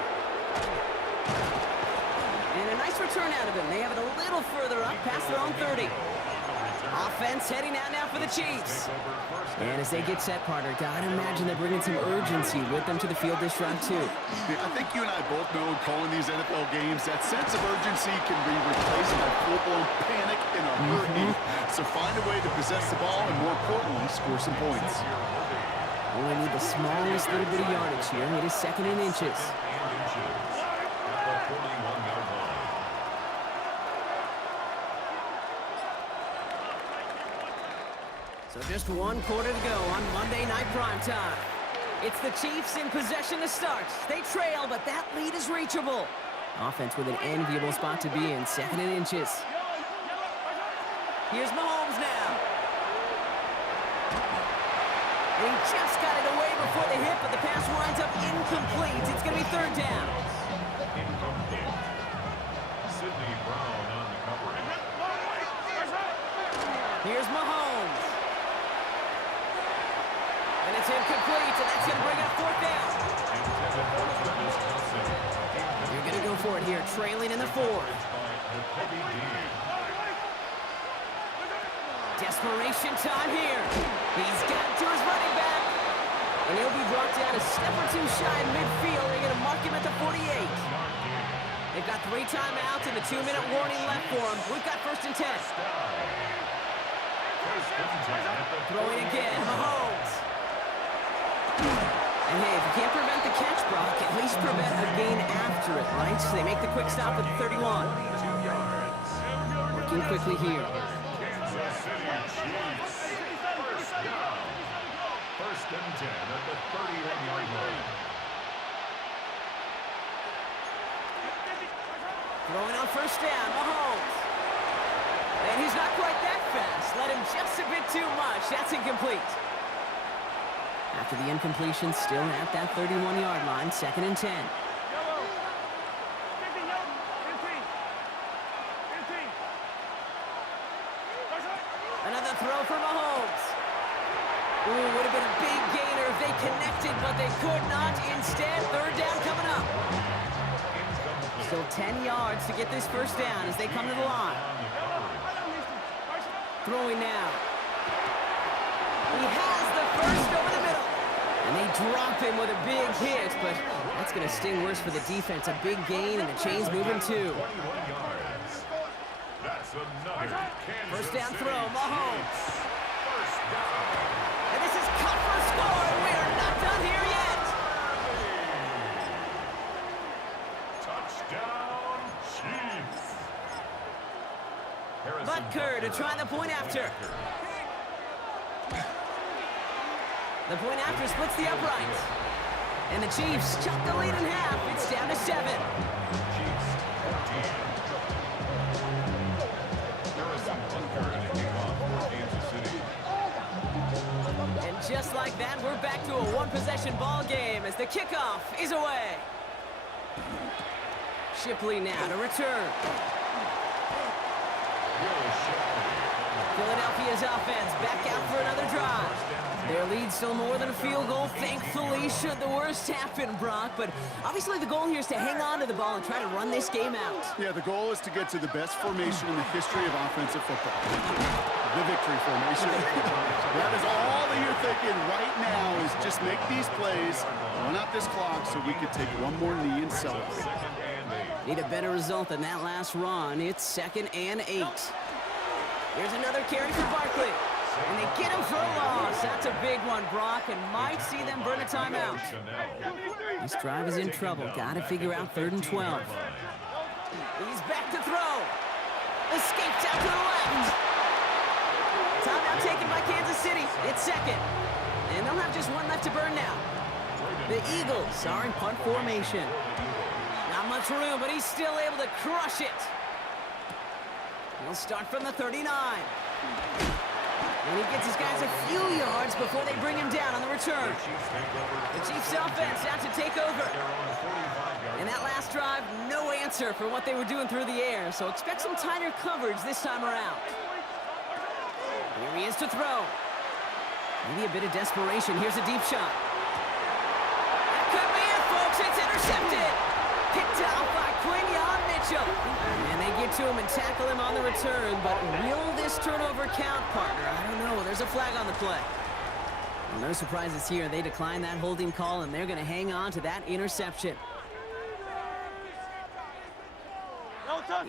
And a nice return out of him. They have it a little further up past their own 30. Offense heading out now for the Chiefs. And as they get set, partner, gotta imagine they're bringing some urgency with them to the field this drive, too. I think you and I both know in calling these NFL games, that sense of urgency can be replaced by full-blown panic in a hurry. So find a way to possess the ball and, more importantly, score some points. Only need the smallest little bit of yardage here. It is 2nd and inches. At the 41-yard line. So just 1 quarter to go on Monday Night Primetime. It's the Chiefs in possession to start. They trail, but that lead is reachable. Offense with an enviable spot to be in, 2nd and inches. Here's Mahomes now. And he just got it away before the hit, but the pass winds up incomplete. It's going to be 3rd down. Incomplete. Sidney Brown on the coverage. Here's Mahomes. And it's incomplete, and that's going to bring up 4th down. You're going to go for it here, trailing in the 4th. Desperation time here. He's got to his running back. And he'll be brought down a step or two shy in midfield. They're going to mark him at the 48. They've got 3 timeouts and a 2-minute warning left for him. We've got 1st and 10. Throwing again, Mahomes. And hey, if you can't prevent the catch, Brock, at least prevent a gain after it, right? So they make the quick stop at the 31. Working quickly here. First and 10 at the 31-yard line. Throwing on 1st down, Mahomes. And he's not quite that fast. Let him just a bit too much. That's incomplete. After the incompletion, still at that 31-yard line, 2nd and 10. Another throw for Mahomes. Ooh, would have been a big gainer if they connected, but they could not. Instead, 3rd down coming up. Still 10 yards to get this 1st down as they come to the line. Throwing now. He has the 1st over the middle. And they drop him with a big hit, but that's going to sting worse for the defense. A big gain, and the chain's moving too. 21 yards. That's another Kansas 1st down City throw, Mahomes. First down. And this is cut for a score, and we are not done here yet. Touchdown, Chiefs. Butker to try the point after. The point after splits the uprights. And the Chiefs chop the lead in half. It's down to 7. Chiefs 14. Harrison Butker in the kickoff for Kansas City. And just like that, we're back to a 1-possession ball game as the kickoff is away. Shipley now to return. Philadelphia's offense back out for another drive. Their lead still more than a field goal, thankfully, should the worst happen, Brock. But obviously the goal here is to hang on to the ball and try to run this game out. Yeah, the goal is to get to the best formation in the history of offensive football. The victory formation. That is all that you're thinking right now is just make these plays, run out this clock so we could take one more knee and celebrate. Need a better result than that last run. It's 2nd and 8. Here's another carry for Barkley. And they get him for a loss. That's a big one, Brock, and might see them burn a timeout. This drive is in trouble. Got to figure out 3rd and 12. He's back to throw. Escapes out to the left. Timeout taken by Kansas City. It's 2nd. And they'll have just one left to burn now. The Eagles are in punt formation. Not much room, but he's still able to crush it. He'll start from the 39. And he gets his guys a few yards before they bring him down on the return. The Chiefs offense out to take over. And that last drive, no answer for what they were doing through the air. So expect some tighter coverage this time around. Here he is to throw. Maybe a bit of desperation. Here's a deep shot. That could be it, folks. It's intercepted. Picked out by Quinyon Mitchell. And they get to him and tackle him on the return. But will this turnover count, partner? I don't know. There's a flag on the play. Well, no surprises here. They decline that holding call, and they're going to hang on to that interception.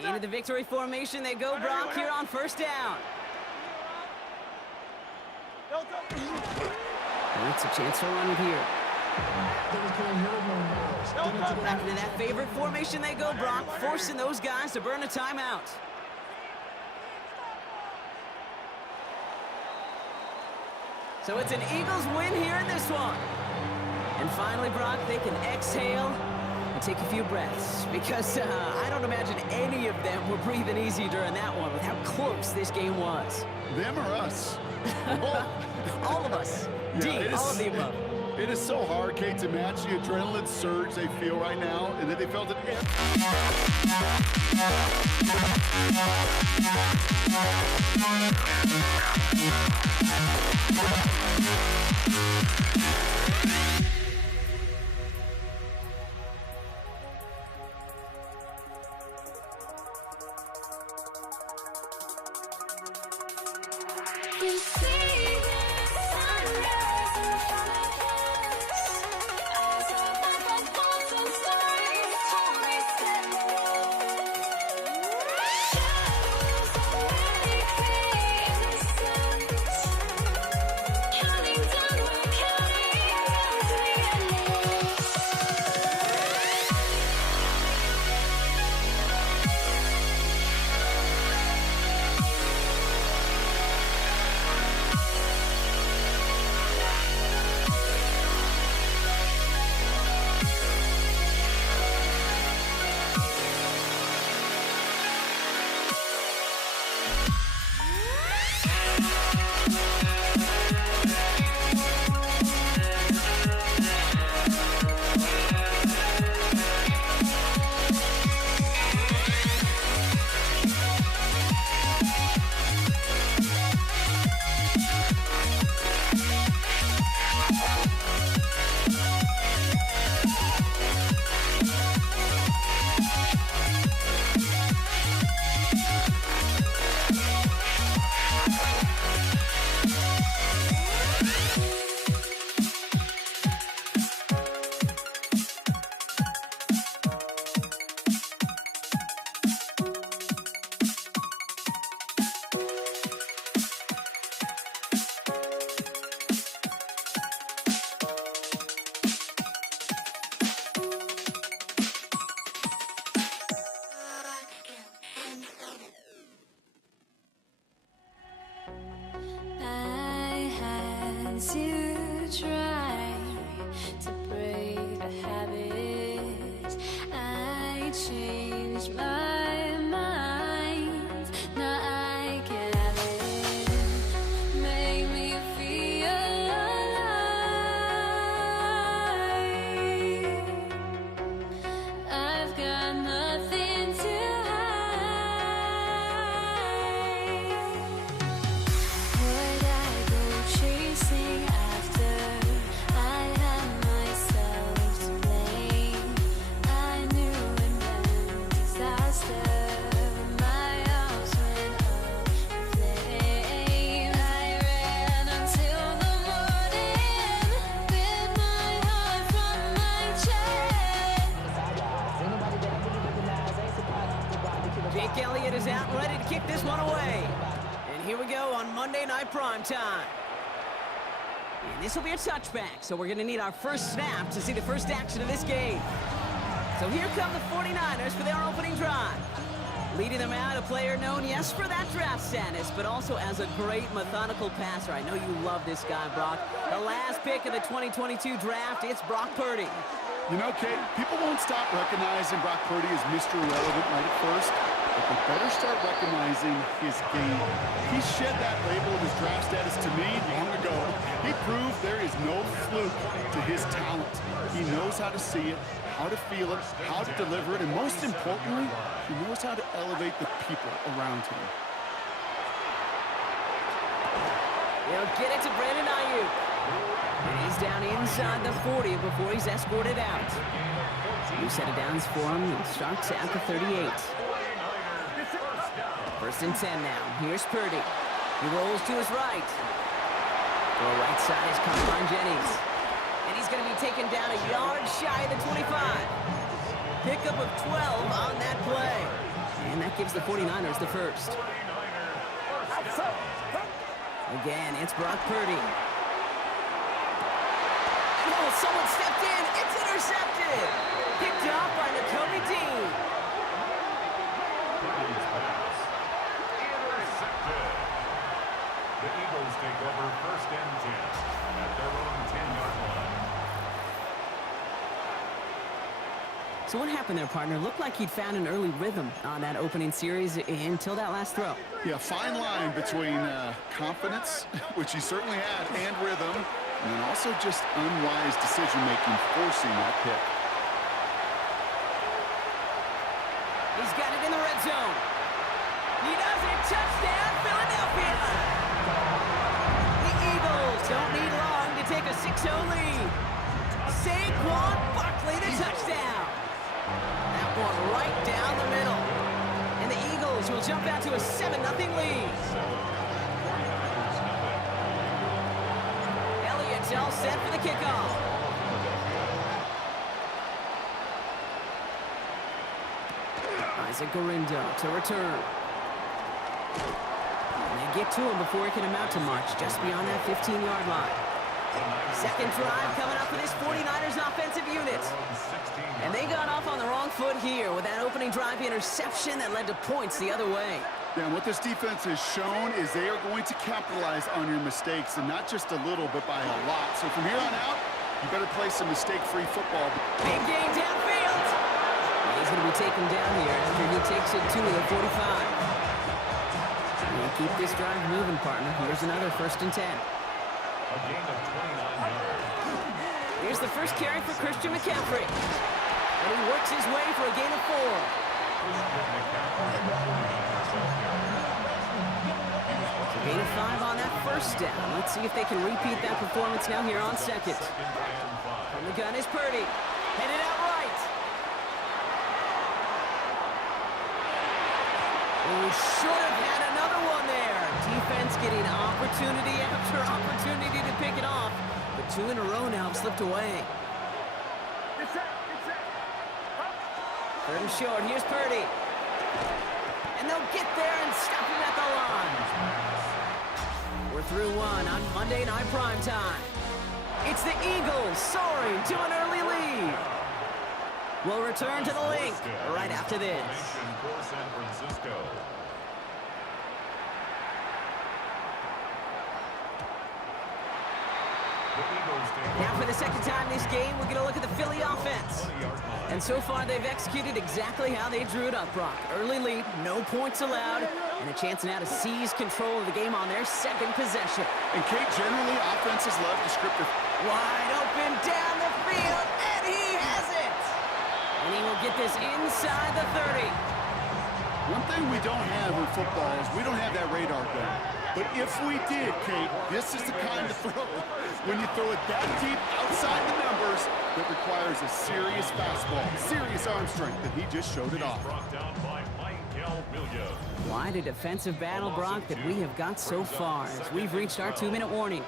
Into the victory formation they go, Brock, here on 1st down. And it's a chance to run it here. Back into that favorite formation they go, Brock, forcing those guys to burn a timeout. So it's an Eagles win here in this one. And finally, Brock, they can exhale and take a few breaths. Because I don't imagine any of them were breathing easy during that one with how close this game was. Them or us? All of us. Yeah, D, all of the above. It is so hard, Kate, to match the adrenaline surge they feel right now, and that they felt it. Time. And this will be a touchback, so we're going to need our first snap to see the first action of this game. So here come the 49ers for their opening drive. Leading them out, a player known, yes, for that draft status, but also as a great methodical passer. I know you love this guy, Brock. The last pick of the 2022 draft, it's Brock Purdy. You know, Kate, people won't stop recognizing Brock Purdy as Mr. Relevant right at first, but they better start recognizing his game. He shed that label of his draft status to me long ago. He proved there is no fluke to his talent. He knows how to see it, how to feel it, how to deliver it, and most importantly, he knows how to elevate the people around him. They'll get it to Brandon Ayuk. And he's down inside the 40 before he's escorted out. New set of downs for him and starts at the 38. First and 10 now. Here's Purdy. He rolls to his right. To the right side is Carmine Jennings. And he's going to be taken down a yard shy of the 25. Pickup of 12 on that play. And that gives the 49ers the first. Again, it's Brock Purdy. Oh, someone stepped in. It's intercepted. Picked off by Nakobe Dean. Purdy's pass. Intercepted. The Eagles take over 1st and 10 at their own 10-yard line. So what happened there, partner? Looked like he'd found an early rhythm on that opening series until that last throw. Yeah, fine line between confidence, which he certainly had, and rhythm, and then also just unwise decision-making, forcing that pick. He's got it in the red zone. He does it. Touchdown, Philadelphia! The Eagles don't need long to take a 6-0 lead. Saquon Barkley, the touchdown. That one right down the middle. And the Eagles will jump out to a 7-0 lead. Elliott's all set for the kickoff. Isaac Gurindo to return. And they get to him before he can amount to much, just beyond that 15-yard line. Second drive coming up for this 49ers offensive unit. And they got off on the wrong foot here with that opening drive interception that led to points the other way. Yeah, and what this defense has shown is they are going to capitalize on your mistakes, and not just a little, but by a lot. So from here on out, you better play some mistake-free football. Big gain downfield. And he's going to be taken down here after he takes it to the 45. And keep this drive moving, partner. Here's another 1st and 10. A gain of 29 yards. Here's the first carry for Christian McCaffrey. And he works his way for a gain of 4. So gain of 5 on that first down. Let's see if they can repeat that performance now here on second. From the gun is Purdy. Headed out right. Oh, should have had another one there. Defense getting opportunity after opportunity to pick it off. But 2 in a row now have slipped away. 3rd and short. Here's Purdy. And they'll get there and stop him at the line. We're through one on Monday Night Primetime. It's the Eagles soaring to an early lead. We'll return to the link right after this. For San Francisco. Now for the second time this game, we're going to look at the Philly offense. And so far, they've executed exactly how they drew it up, Brock. Early lead, no points allowed, and a chance now to seize control of the game on their second possession. And Kate, generally, offenses love descriptive. Wide open down the field, and he has it! And he will get this inside the 30. One thing we don't have in football is we don't have that radar gun. But if we did, Kate, this is the kind of throw, when you throw it that deep outside the numbers, that requires a serious fastball, serious arm strength, and he just showed it off. Brought down by Michael Williams. Quite a defensive battle, Brock, that we have got so far as we've reached our 2-minute warning.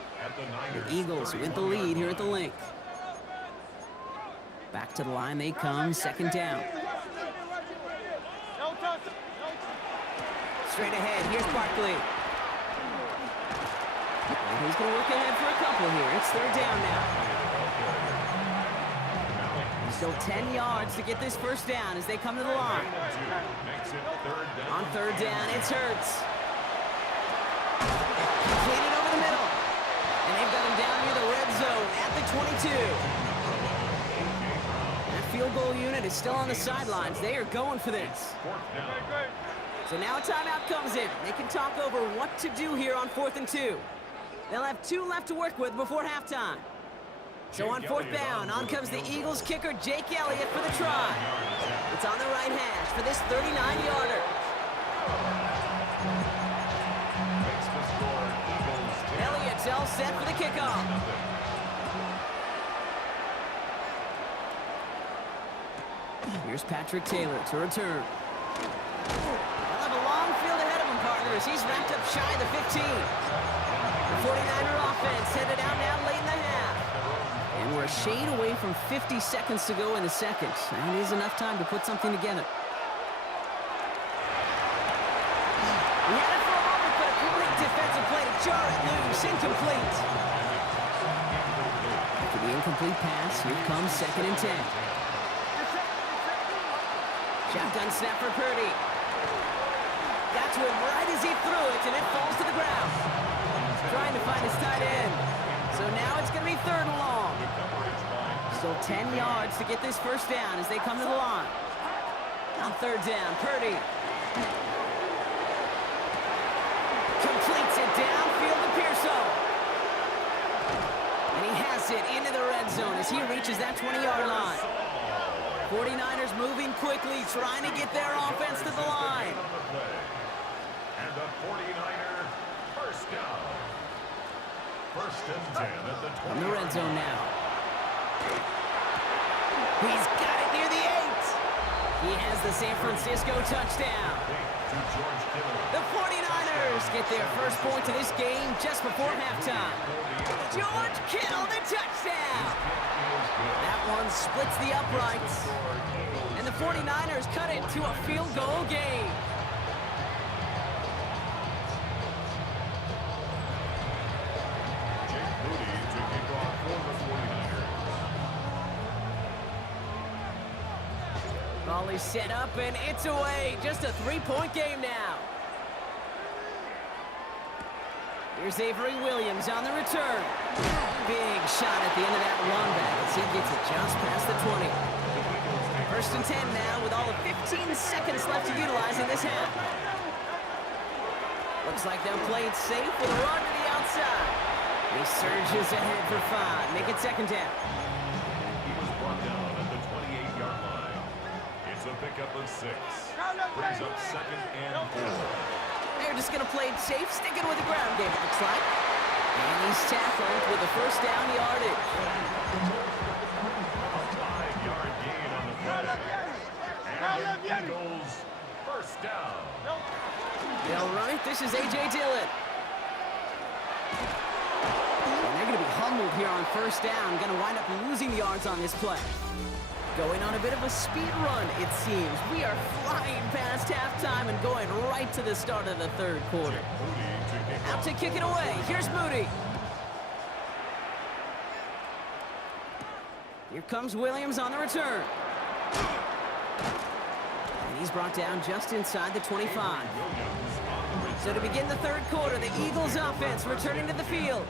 The Eagles with the lead here at the link. Back to the line they come, second down. Straight ahead, here's Barkley. And he's going to work ahead for a couple here. It's 3rd down now. Still 10 yards to get this first down as they come to the line. On 3rd down, it's Hurts. Completed over the middle. And they've got him down near the red zone at the 22. That field goal unit is still on the sidelines. They are going for this. So now a timeout comes in. They can talk over what to do here on 4th and 2. They'll have 2 left to work with before halftime. So on 4th down, on comes the Eagles kicker, Jake Elliott, for the try. It's on the right hash for this 39-yarder. Elliott's all set for the kickoff. Here's Patrick Taylor to return. They'll have a long field ahead of him, partners. He's wrapped up shy of the 15. The 49er offense headed out now late in the half. And we're a shade away from 50 seconds to go in the second. That is enough time to put something together. We had it for a moment, but a complete defensive play to jar it loose, incomplete. After the incomplete pass, here comes 2nd and 10. Shotgun snap for Purdy. Got to him right as he threw it, and it falls to the ground. Trying to find his tight end. So now it's going to be 3rd and long. Still 10 yards to get this first down as they come to the line. On 3rd down, Purdy. Completes it downfield to Pearson. And he has it into the red zone as he reaches that 20-yard line. 49ers moving quickly, trying to get their offense to the line. And the 49er first down. 1st and 10 at the 20. On the red zone now. He's got it near the 8. He has the San Francisco touchdown. The 49ers get their first point of this game just before halftime. George Kittle, the touchdown. That one splits the uprights. And the 49ers cut it to a field goal game. Jake Moody to kick off for the 49ers. Ball is set up and it's away. Just a 3-point game now. Here's Avery Williams on the return. Big shot at the end of that run back as he gets it just past the 20. 1st and 10 now with all of 15 seconds left to utilize in this half. Looks like they'll play it safe with a run to the outside. He surges ahead for 5. Make it 2nd down. He was brought down at the 28-yard line. It's a pickup of 6. Brings up 2nd and 4. They're just going to play it safe, sticking with the ground game, it looks like. And he's tackled with the first down yardage. A 5-yard gain on the play. And the Eagles first down. All right, this is A.J. Dillon. And they're going to be humbled here on first down. Going to wind up losing yards on this play. Going on a bit of a speed run, it seems. We are flying past halftime and going right to the start of the 3rd quarter. Out to kick it away. Here's Moody. Here comes Williams on the return. And he's brought down just inside the 25. So to begin the 3rd quarter, the Eagles offense returning to the field.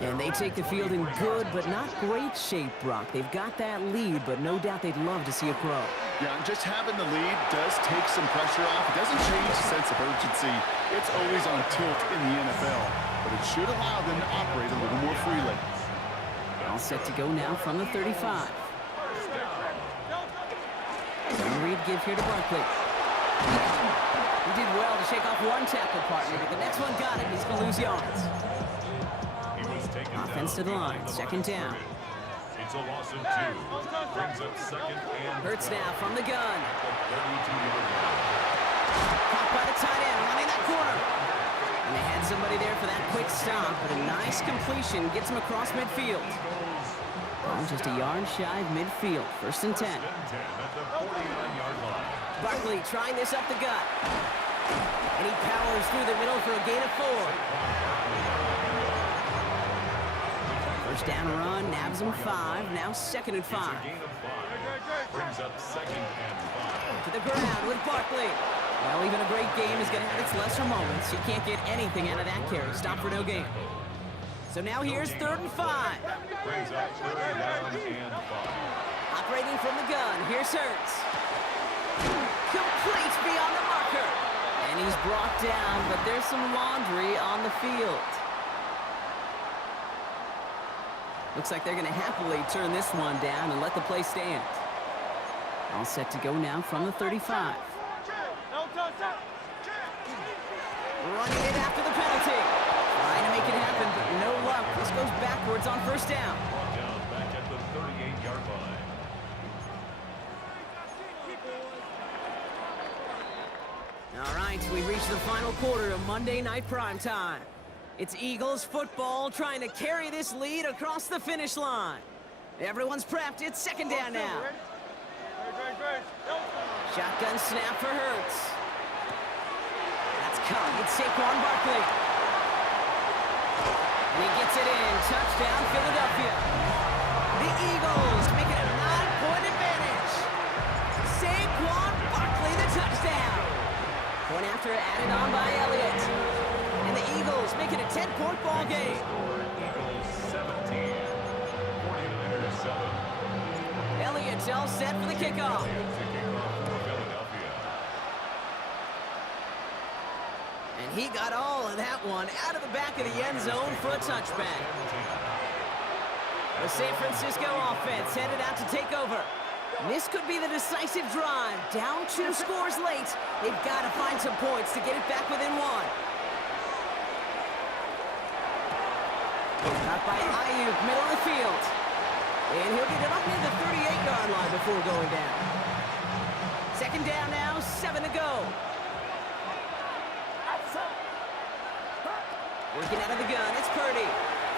And they take the field in good but not great shape, Brock. They've got that lead, but no doubt they'd love to see it grow. Yeah, and just having the lead does take some pressure off. It doesn't change the sense of urgency. It's always on tilt in the NFL, but it should allow them to operate a little more freely. All set to go now from the 35. Some read give here to Barkley. He did well to shake off one tackle partner, but the next one got him. He's going to lose yards. Offense to the line, 2nd down. It's a loss of 2. Brings up 2nd and 4. Hurts now from the gun. At the 32-yard line. Caught by the tight end, running that corner. And they had somebody there for that quick stop, but a nice completion gets him across midfield. Oh, just a yard shy of midfield, 1st and 10. At the 49-yard line. Barkley trying this up the gut. And he powers through the middle for a gain of 4. First down run, nabs him 5. Now 2nd and 5. It's a gain of 5. Brings up 2nd and 5. To the ground with Barkley. Well, even a great game is going to have its lesser moments. He can't get anything out of that carry. Stop for no gain. So now here's 3rd and 5. Brings up 3rd down and 5. Operating from the gun, here's Hurts. Complete beyond the marker. And he's brought down, but there's some laundry on the field. Looks like they're going to happily turn this one down and let the play stand. All set to go now from the 35. Running it after the penalty. Trying to make it happen, but no luck. This goes backwards on first down. Brought down back at the 38-yard line. All right, we reached the final quarter of Monday Night Primetime. It's Eagles football trying to carry this lead across the finish line. Everyone's prepped. It's 2nd down now. Shotgun snap for Hurts. That's caught. It's Saquon Barkley. And he gets it in. Touchdown, Philadelphia. The Eagles make it a 9-point advantage. Saquon Barkley, the touchdown. Point after added on by Elliott. And the Eagles make it a 10-point ball game. Eagles 17, 49ers 7. Elliott's all set for the kickoff. Elliott to kick off for Philadelphia. And he got all of that one out of the back of the end zone for a touchback. The San Francisco offense headed out to take over. This could be the decisive drive. Down 2 scores late. They've got to find some points to get it back within 1. Caught by Ayuk, middle of the field. And he'll get it up near the 38-yard line before going down. Second down now, 7 to go. Working out of the gun, it's Purdy.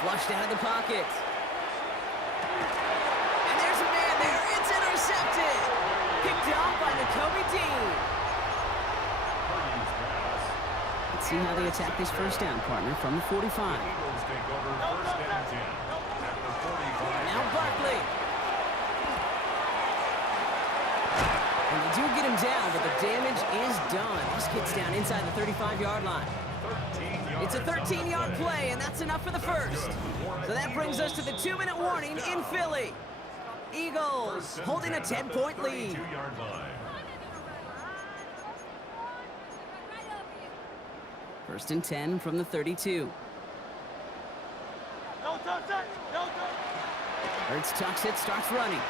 Flushed out of the pocket. And there's a man there, it's intercepted. Picked off by Nakobe Dean. Purdy's pass. Let's see how they attack this first down, partner, from the 45. Eagles take over first and 10 at the 45. Now Barkley. And they do get him down, but the damage is done. This gets down inside the 35-yard line. 13 yards. It's a 13-yard play, and that's enough for the first. So that brings us to the 2-minute warning in Philly. Eagles holding a 10-point lead. 32-yard line. First and 10 from the 32. Hurts tucks it, starts running.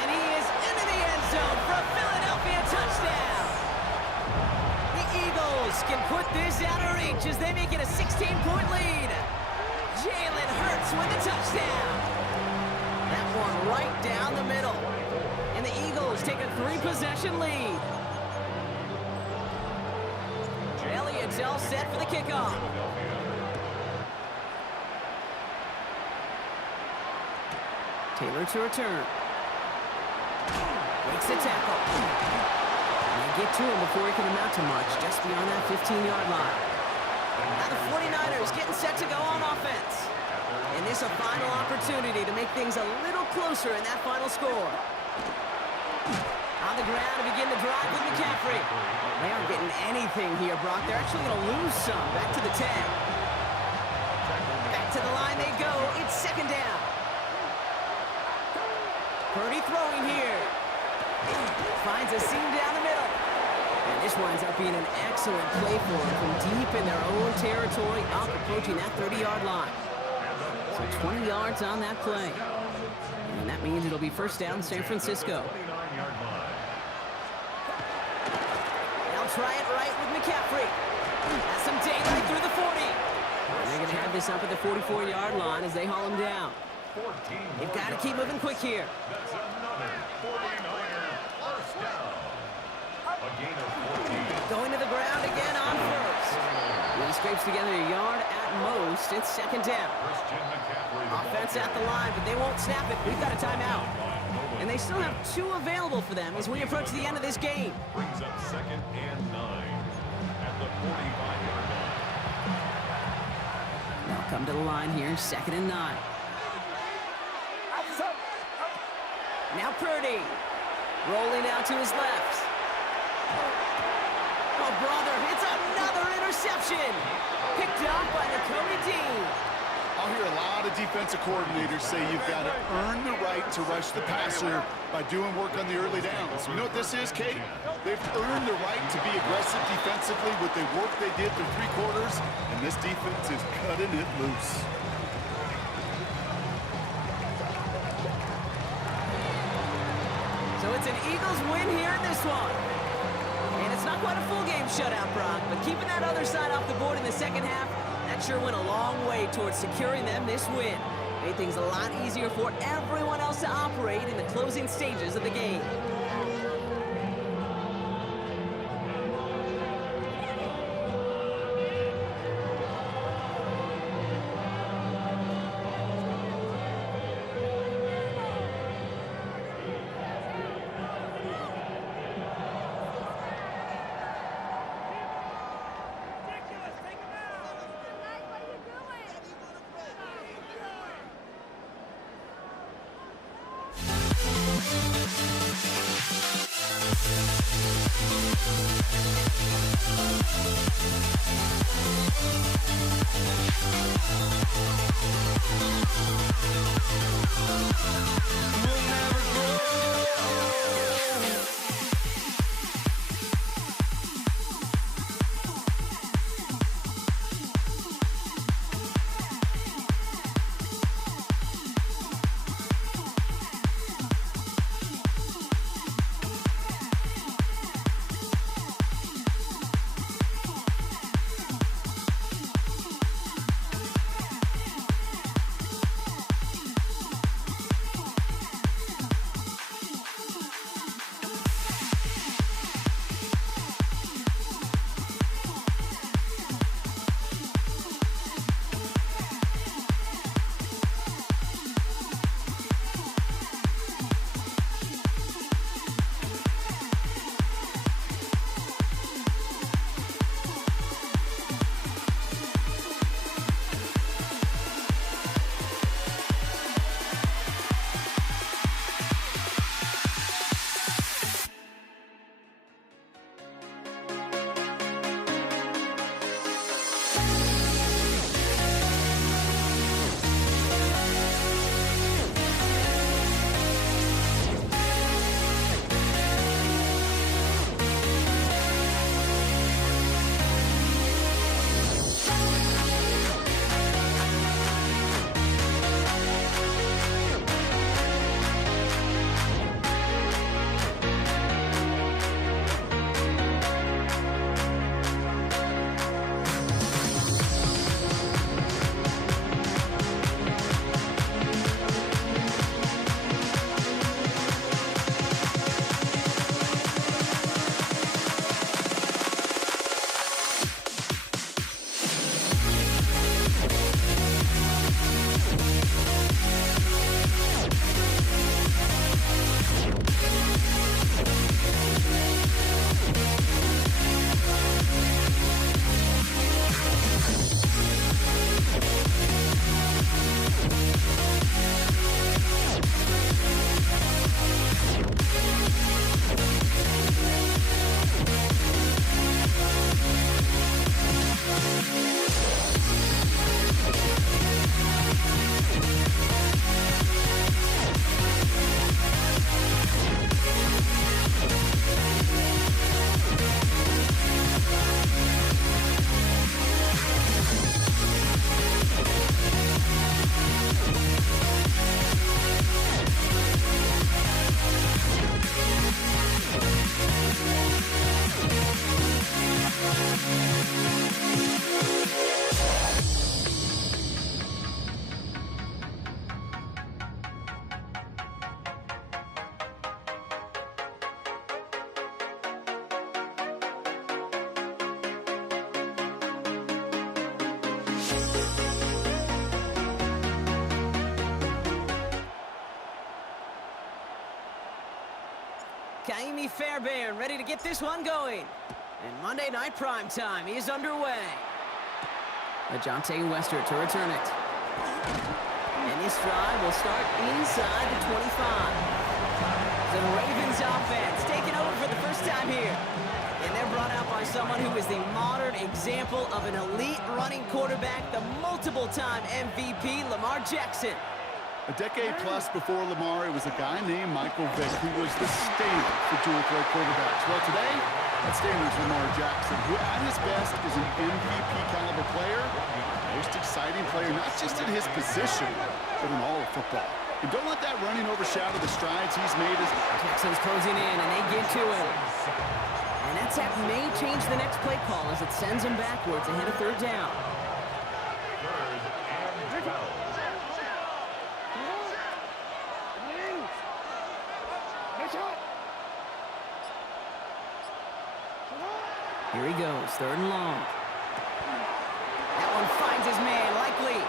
And he is into the end zone for a Philadelphia touchdown. The Eagles can put this out of reach as they make it a 16-point lead. Jalen Hurts with the touchdown. That one right down the middle. And the Eagles take a 3-possession lead. Elliott's all set for the kickoff. Taylor to return. Makes the tackle. And they get to him before he can amount to much, just beyond that 15-yard line. Now the 49ers getting set to go on offense. And this a final opportunity to make things a little closer in that final score. On the ground to begin the drive with McCaffrey. They aren't getting anything here, Brock. They're actually going to lose some. Back to the 10. Back to the line they go. It's second down. Purdy throwing here. Finds a seam down the middle. And this winds up being an excellent play for them from deep in their own territory, up approaching that 30-yard line. So 20 yards on that play. And that means it'll be first down San Francisco. 29-yard line. They'll try it right with McCaffrey. Has some daylight through the 40. And they're going to have this up at the 44-yard line as they haul him down. 14 They've got to keep moving quick here. That's another 49er first down. A gain of 14. Going to the ground again on first. When he scrapes together a yard at most, it's second down. Christian McCaffrey. Offense at the line, but they won't snap it. We've got a timeout. And they still have 2 available for them as we approach the end of this game. Brings up second and 9 at the 45-yard line. They'll come to the line here, second and 9. Now Purdy, rolling out to his left. Oh, brother, it's another interception. Picked up by Nakobe Dean. I'll hear a lot of defensive coordinators say you've got to earn the right to rush the passer by doing work on the early downs. You know what this is, Kate? They've earned the right to be aggressive defensively with the work they did through 3 quarters, and this defense is cutting it loose. So it's an Eagles win here in this one. And it's not quite a full game shutout, Brock, but keeping that other side off the board in the second half, that sure went a long way towards securing them this win. Made things a lot easier for everyone else to operate in the closing stages of the game. We'll never grow. Kaimi Fairbairn ready to get this one going. And Monday Night Primetime is underway. Ajante Wester to return it. And this drive will start inside the 25. The Ravens offense taking over for the first time here. And they're brought out by someone who is the modern example of an elite running quarterback, the multiple-time MVP, Lamar Jackson. A decade plus before Lamar, it was a guy named Michael Vick who was the standard for dual-threat quarterbacks. Well, today, that standard is Lamar Jackson, who at his best is an MVP-caliber player, most exciting player, not just in his position, but in all of football. And don't let that running overshadow the strides he's made. Jackson's closing in, and they get to him. And that tap may change the next play call as it sends him backwards ahead of third down. Here he goes, third and long. That one finds his man, likely.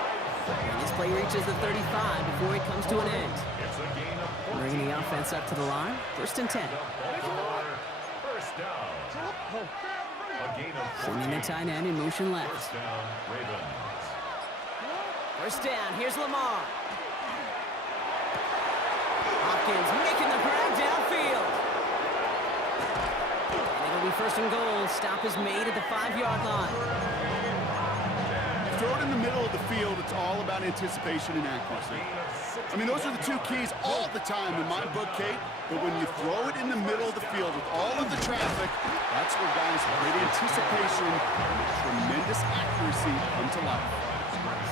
And this play reaches the 35 before it comes to an end. Bringing the offense up to the line, 1st and 10. First down. Sending the tight end in motion left. First down, Ravens. First down, here's Lamar. Hopkins making the grab downfield. And it'll be 1st and goal. Stop is made at the 5-yard line. throw it in the middle of the field, it's all about anticipation and accuracy. I mean, those are the two keys all the time in my book, Kate. But when you throw it in the middle of the field with all of the traffic, that's where guys with great anticipation and tremendous accuracy come to life.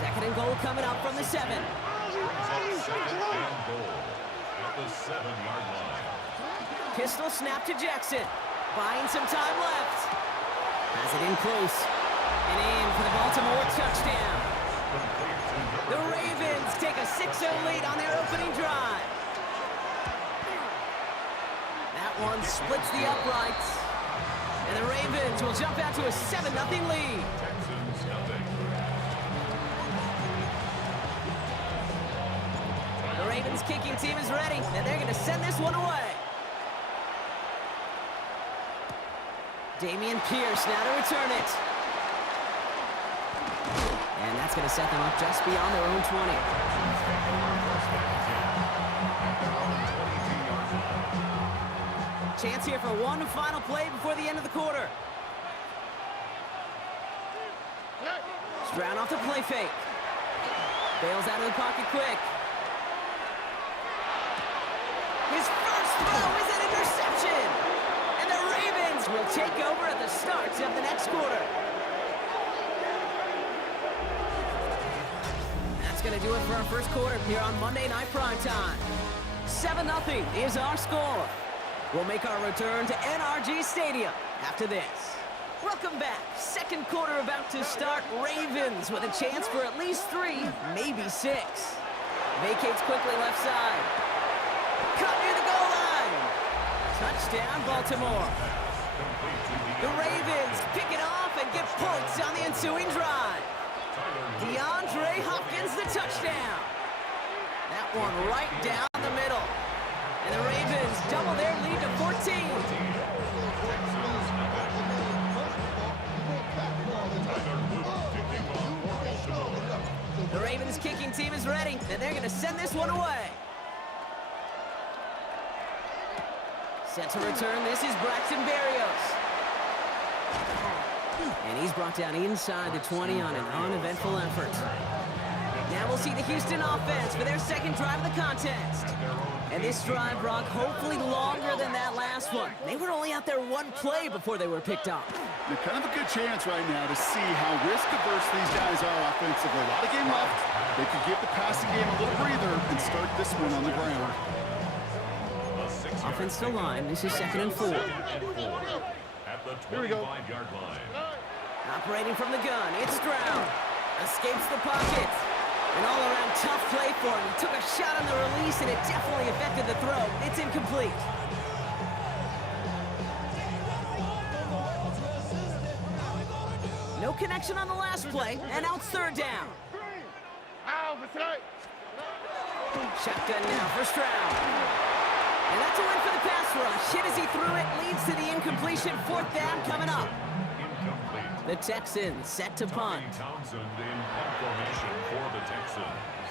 Second and goal coming up from the 7. Second and goal at the 7-yard line. Pistol snap to Jackson. Buying some time left. Has it in close. And in for the Baltimore touchdown. The Ravens take a 6-0 lead on their opening drive. That one splits the uprights. And the Ravens will jump out to a 7-0 lead. Texans nothing. The Ravens kicking team is ready, and they're going to send this one away. Dameon Pierce now to return it. And that's going to set them up just beyond their own 20. Chance here for one final play before the end of the quarter. Stroud off the play fake. Bails out of the pocket quick. His first throw is an interception. And the Ravens will take over at the start of the next quarter. That's going to do it for our first quarter here on Monday Night Primetime. 7-0 is our score. We'll make our return to NRG Stadium after this. Welcome back. Second quarter about to start. Ravens with a chance for at least 3, maybe 6. Vacates quickly left side. Cut near the goal line. Touchdown, Baltimore. The Ravens pick it off and get points on the ensuing drive. DeAndre Hopkins the touchdown. That one right down the middle. And the Ravens double their lead to 14. The Ravens kicking team is ready, and they're going to send this one away. Set to return, this is Braxton Berrios. And he's brought down inside the 20 on an uneventful effort. Now we'll see the Houston offense for their second drive of the contest. And this drive, Brock, hopefully longer than that last one. They were only out there one play before they were picked off. They're kind of a good chance right now to see how risk-averse these guys are offensively. A lot of game left. They could give the passing game a little breather and start this one on the ground. Offense to line. This is 2nd and 4. At the 25-yard line. Operating from the gun, it's Stroud. Escapes the pocket. An all-around tough play for him. He took a shot on the release, and it definitely affected the throw. It's incomplete. No connection on the last play, and now it's 3rd down. Shotgun now for Stroud. And that's a win for the pass rush. Hit as he threw it, leads to the incompletion. 4th down coming up. Incomplete. The Texans set to punt. Townsend in punt formation for the Texans.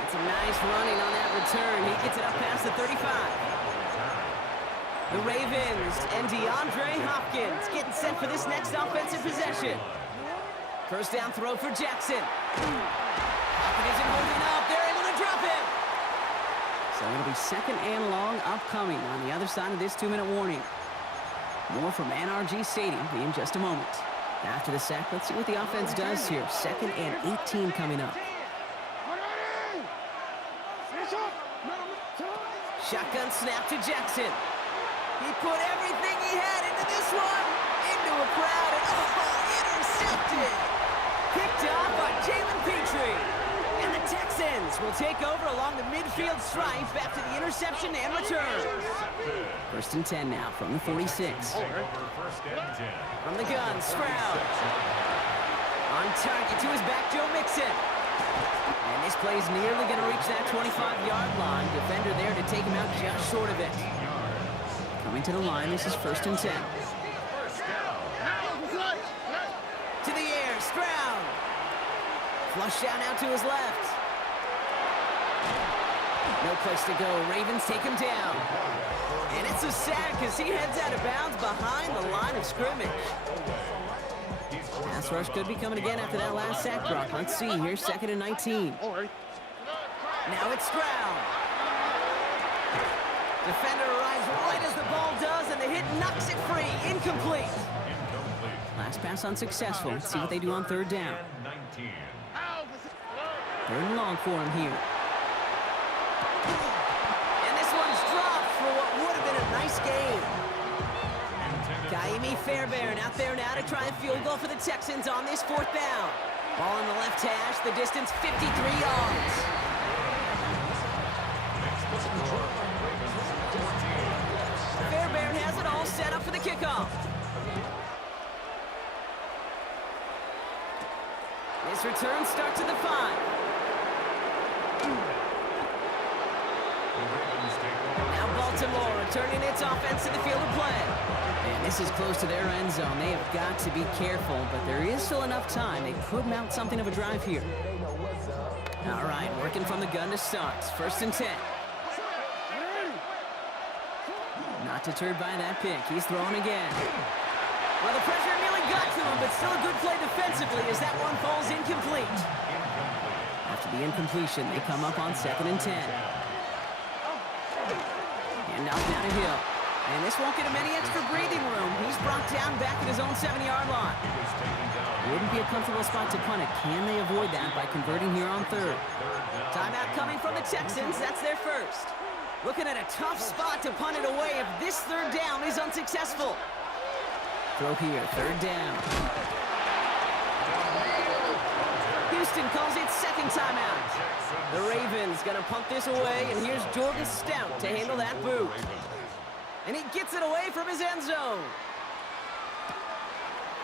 That's a nice running on that return. He gets it up past the 35. The Ravens and DeAndre Hopkins getting set for this next offensive possession. First down throw for Jackson. Hopkins isn't holding up. They're able to drop him. So it'll be 2nd and long upcoming on the other side of this 2-minute warning. More from NRG Stadium in just a moment. After the sack, let's see what the offense does here. 2nd and 18 coming up. Shotgun snap to Jackson. He put everything he had into this one. Into a crowd and intercepted. Picked off by Jalen Petrie. And the Texans will take over along the midfield stripe after the interception and return. 1st and 10 now from the 46. From the gun, Stroud. On target to his back, Joe Mixon. And this play's nearly going to reach that 25-yard line. Defender there to take him out just short of it. Coming to the line, this is 1st and 10. To the air, Stroud. Flush down out to his left. No place to go. Ravens take him down. And it's a sack as he heads out of bounds behind the line of scrimmage. Pass rush could be coming again after that last sack, Brock. Let's see here, 2nd and 19. Now it's Stroud. Defender arrives right as the ball does, and the hit knocks it free. Incomplete. Last pass unsuccessful. Let's see what they do on 3rd down. 3rd and long for him here. And this one's dropped for what would have been a nice game. Kaimi Fairbairn out there now to try a field goal for the Texans on this 4th down. Ball in the left hash, the distance 53 yards. Fairbairn has it all set up for the kickoff. This return starts at the 5. Now Baltimore returning its offense to the field of play. And this is close to their end zone. They have got to be careful, but there is still enough time. They could mount something of a drive here. All right, working from the gun to start. 1st and 10. Not deterred by that pick. He's throwing again. Well, the pressure nearly got to him, but still a good play defensively as that one falls incomplete. After the incompletion, they come up on 2nd and 10. And now down a hill. And this won't get him any extra breathing room. He's brought down back at his own 7-yard line. Wouldn't be a comfortable spot to punt it. Can they avoid that by converting here on 3rd? Timeout coming from the Texans. That's their 1st. Looking at a tough spot to punt it away if this 3rd down is unsuccessful. Throw here, 3rd down. Houston calls it 2nd timeout. The Ravens gonna punt this away, and here's Jordan Stout to handle that boot. And he gets it away from his end zone.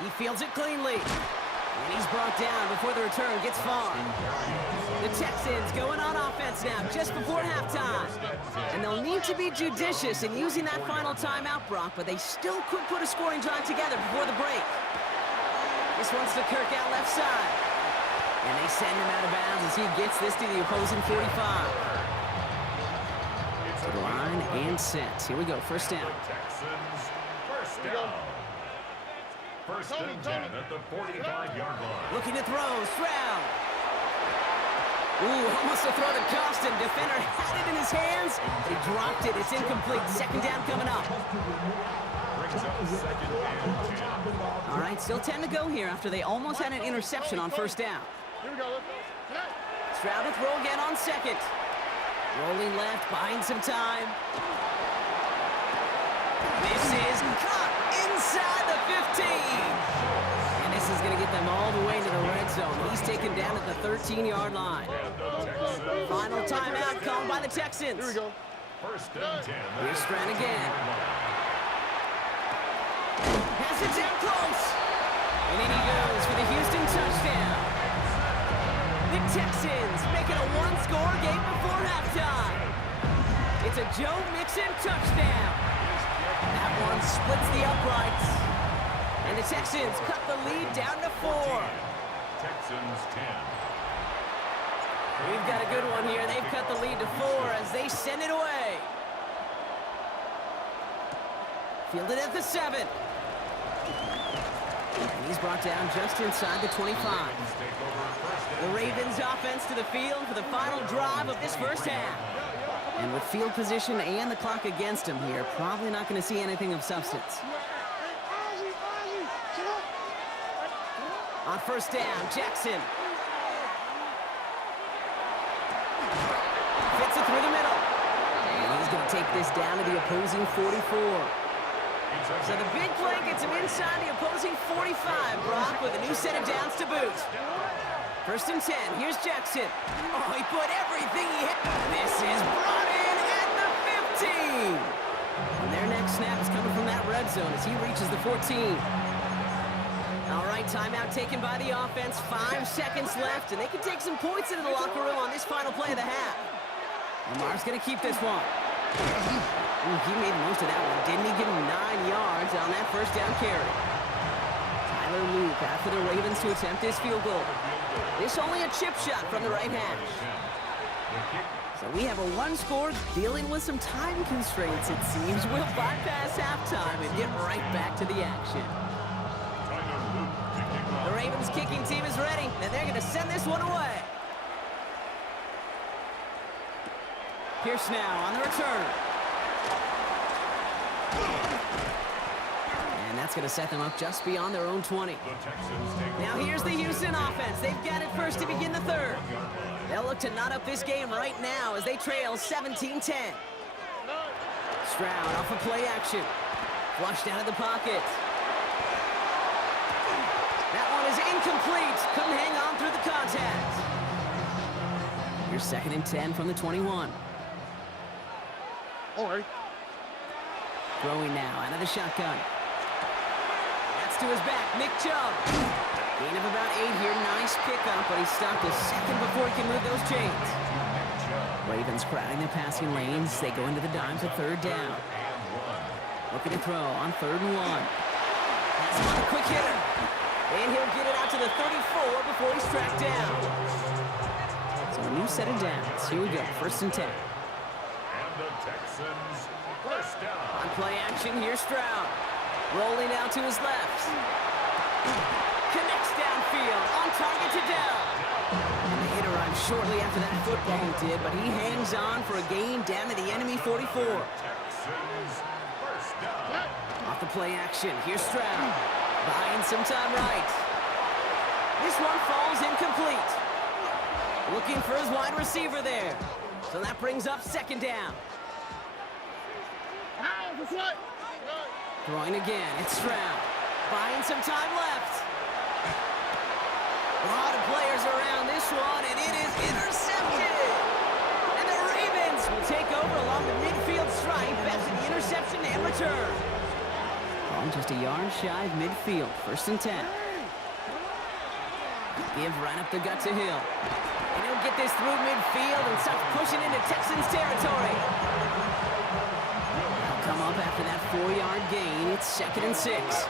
He fields it cleanly. And he's brought down before the return gets far. The Texans going on offense now just before halftime. And they'll need to be judicious in using that final timeout, Brock, but they still could put a scoring drive together before the break. This one's to Kirk out left side. And they send him out of bounds as he gets this to the opposing 45. To the line and set. Here we go, 1st down. Texans, 1st down. 1st and 10 at the 45-yard line. Looking to throw, Stroud. Ooh, almost a throw to Costin. Defender had it in his hands, but he dropped it. It's incomplete. 2nd down coming up. Brings up 2nd and 10. All right, still 10 to go here after they almost had an interception on 1st down. Stroud to throw again on 2nd. Rolling left, buying some time. This is caught inside the 15. And this is going to get them all the way to the red zone. He's taken down at the 13-yard line. Final timeout called by the Texans. Here we go. 1st and 10. Here's Stroud again. Pass it down close. And in he goes for the Houston touchdown. The Texans making a one-score game before halftime. It's a Joe Mixon touchdown. That one splits the uprights. And the Texans cut the lead down to 4. Texans 10. We've got a good one here. They've cut the lead to 4 as they send it away. Fielded at the 7. And he's brought down just inside the 25. The Ravens offense to the field for the final drive of this 1st half. And with field position and the clock against him here, probably not going to see anything of substance. On 1st down, Jackson. Fits it through the middle. And he's going to take this down to the opposing 44. So the big play gets him inside the opposing 45, Brock, with a new set of downs to boot. 1st and 10, here's Jackson. Oh, he put everything he had. This is brought in at the 15. And their next snap is coming from that red zone as he reaches the 14. All right, timeout taken by the offense. 5 seconds left, and they can take some points into the locker room on this final play of the half. Lamar's going to keep this one. Ooh, he made most of that one. Didn't he give him 9 yards on that 1st down carry? Tyler Luke after the Ravens to attempt this field goal. This only a chip shot from the right hash. So we have a one-score dealing with some time constraints, it seems. We'll bypass halftime and get right back to the action. The Ravens kicking team is ready, and they're going to send this one away. Pierce now on the return. And that's going to set them up just beyond their own 20. Now here's the Houston offense. They've got it first to begin the third. They'll look to knot up this game right now as they trail 17-10. Stroud off of play action. Flushed out of the pocket. That one is incomplete. Couldn't hang on through the contact. Here's 2nd and 10 from the 21. All right. Throwing now out of the shotgun. That's to his back, Nick Chubb. Gain of about 8 here. Nice pickup, but he stopped a second before he can move those chains. Ravens crowding the passing lanes. They go into the dime for 3rd down. Looking to throw on 3rd and 1. That's on a quick hitter. And he'll get it out to the 34 before he's tracked down. So a new set of downs. Here we go, 1st and 10. And the Texans, first down. On play action, here's Stroud. Rolling out to his left. Connects downfield, on target to down. And the hit arrived shortly after that football did, but he hangs on for a gain down to the enemy 44. Texans, first down. Off the play action, here's Stroud. Buying some time right. This one falls incomplete. Looking for his wide receiver there. So that brings up 2nd down. Throwing again, it's Stroud. Buying some time left. A lot of players around this one, and it is intercepted. And the Ravens will take over along the midfield stripe after the interception and return. Ball just a yard shy of midfield, 1st and 10. Give right up the gut to Hill. And he'll get this through midfield and starts pushing into Texans territory. They'll come up after that 4-yard gain. It's 2nd and 6.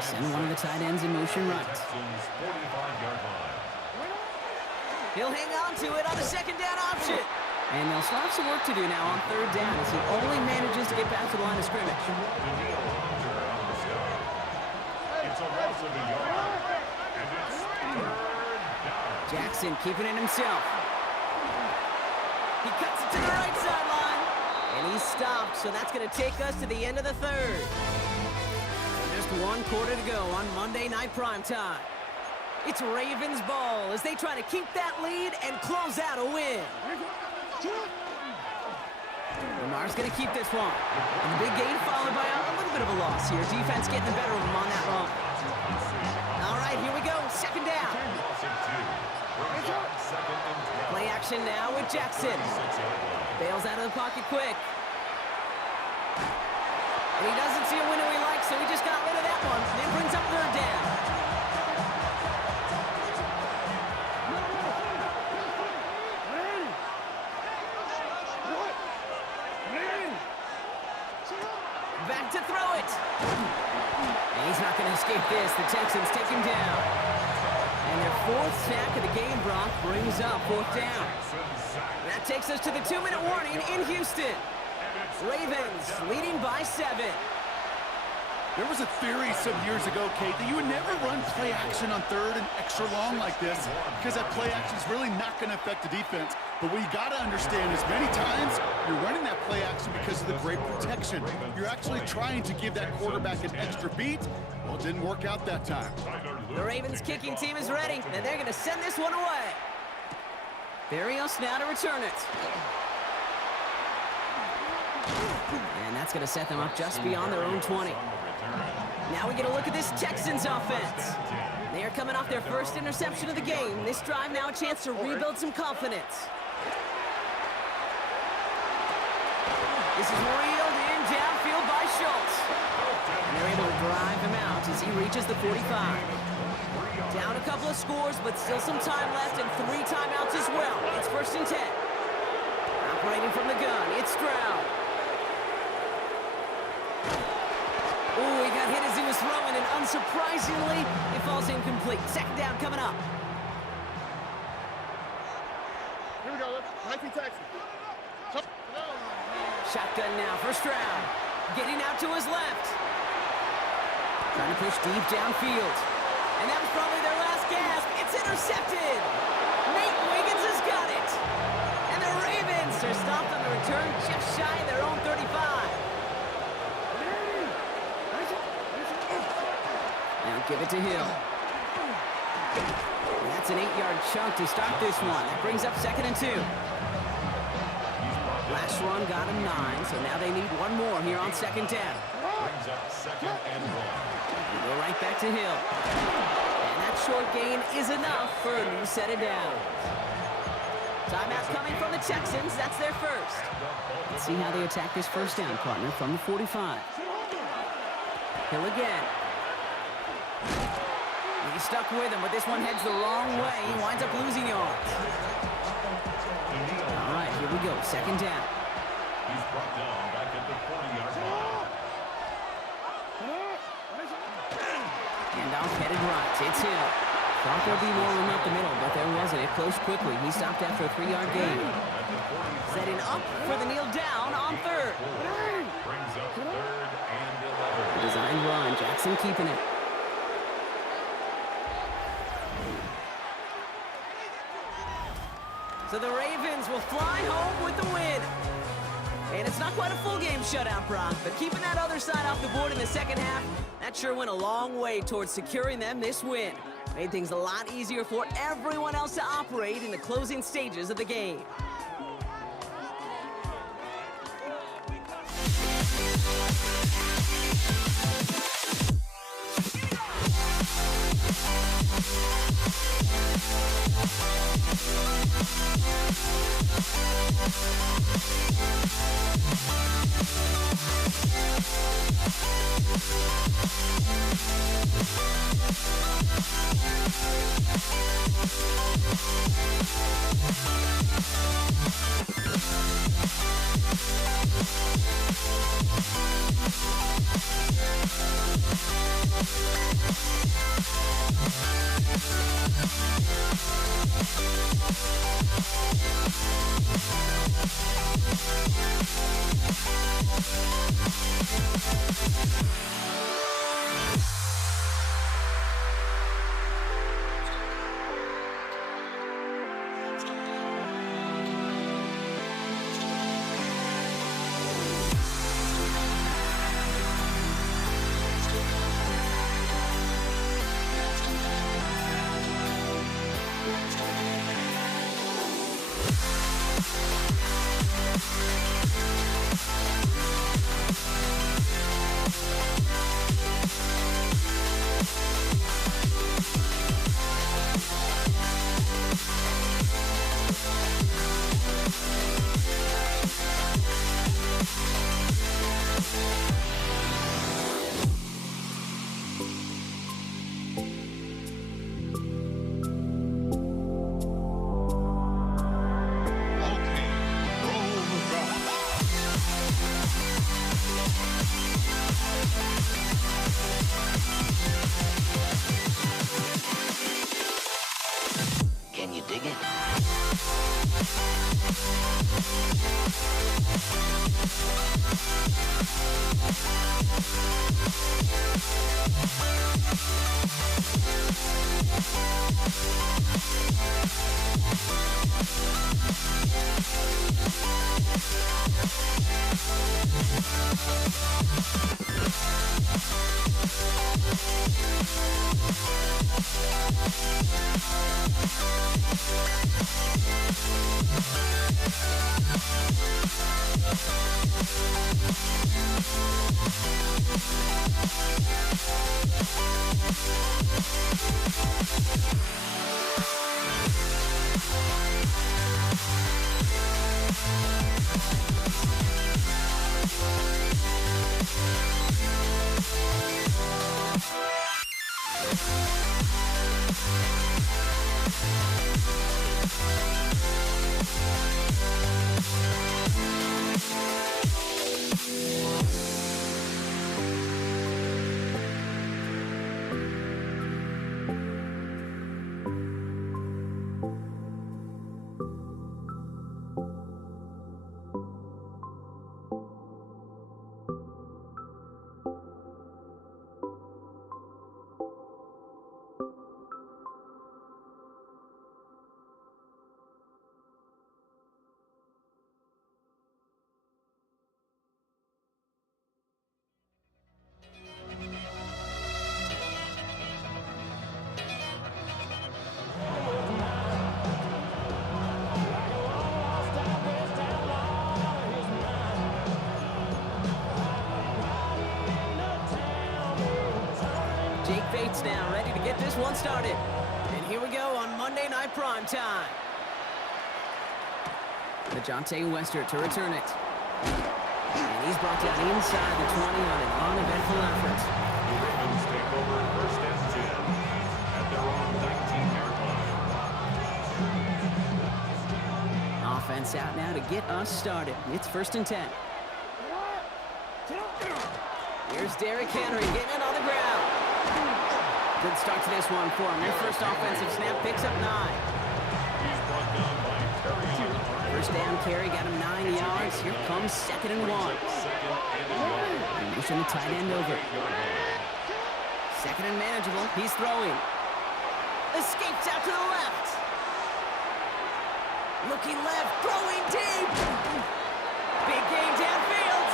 Send one of the tight ends in motion right. He'll hang on to it on the 2nd down option. And they'll still have some work to do now on 3rd down as he only manages to get past the line of scrimmage. It's a loss of a yard. And it's 3rd down. Jackson keeping it himself. He cuts it to the right sideline. And he's stopped, so that's going to take us to the end of the 3rd. And just 1 quarter to go on Monday Night Primetime. It's Ravens ball as they try to keep that lead and close out a win. Lamar's going to keep this one. And the big gain followed by a little bit of a loss here. Defense getting the better of him on that run. All right, here we go. 2nd down. Play action now with Jackson. Bails out of the pocket quick. And he doesn't see a window he likes, so he just got rid of that one. And it brings up 3rd down. Back to throw it. And he's not going to escape this. The Texans take him down. And their 4th sack of the game, Brock, brings up 4th down. That takes us to the 2-minute warning in Houston. Ravens leading by 7. There was a theory some years ago, Kate, that you would never run play action on 3rd and extra long like this because that play action is really not going to affect the defense. But what you got to understand is many times you're running that play action because of the great protection. You're actually trying to give that quarterback an extra beat. Well, it didn't work out that time. The Ravens kicking team is ready, and they're going to send this one away. Berrios now to return it. And that's going to set them up just beyond their own 20. Now we get a look at this Texans offense. They are coming off their first interception of the game. This drive now a chance to rebuild some confidence. This is reeled in downfield by Schultz. And they're able to drive him out as he reaches the 45. Down a couple of scores, but still some time left and 3 timeouts as well. It's 1st and 10. Operating from the gun, it's Stroud. Ooh, he got hit as he was throwing, and unsurprisingly, it falls incomplete. 2nd down coming up. Here we go. Shotgun now, first round. Getting out to his left. Trying to push deep downfield. And that was probably their last gasp. It's intercepted. Nate Wiggins has got it. And the Ravens are stopped on the return just shy of their own 35. Now give it to Hill. And that's an 8-yard chunk to start this one. That brings up 2nd and 2. Last run got him 9, so now they need one more here on 2nd down. Brings up 2nd and 1. We go right back to Hill. And that short gain is enough for a new set of downs. Timeout coming from the Texans. That's their first. Let's see how they attack this first down, partner, from the 45. Hill again. He's stuck with him, but this one heads the wrong way. He winds up losing yards. All right, here we go. 2nd down. He's brought down back at the 40-yard line. Handoff headed right. It's Hill. Thought there'd be more room up the middle, but there wasn't. It closed quickly. He stopped after a 3-yard gain. Setting up for the kneel down on 3rd. Brings up 3rd and 11. Designed run. Jackson keeping it. So the Ravens will fly home with the win. And it's not quite a full game shutout, Brock, but keeping that other side off the board in the second half, that sure went a long way towards securing them this win. Made things a lot easier for everyone else to operate in the closing stages of the game. seats now, ready to get this one started. And here we go on Monday Night Primetime. DeJounte Westert to return it. And he's brought down inside the 20 on an uneventful effort. The Ravens take over first and 10 at their own 19-yard line. Offense out now to get us started. It's first and 10. Here's Derrick Henry getting it on the ground. Good start to this one for him. Their first offensive snap picks up 9. He's brought down by Terry. First down carry got him 9 yards. Here comes second and 1. Motion the tight end over. Second and manageable. He's throwing. Escapes out to the left. Looking left, throwing deep. Big game downfield.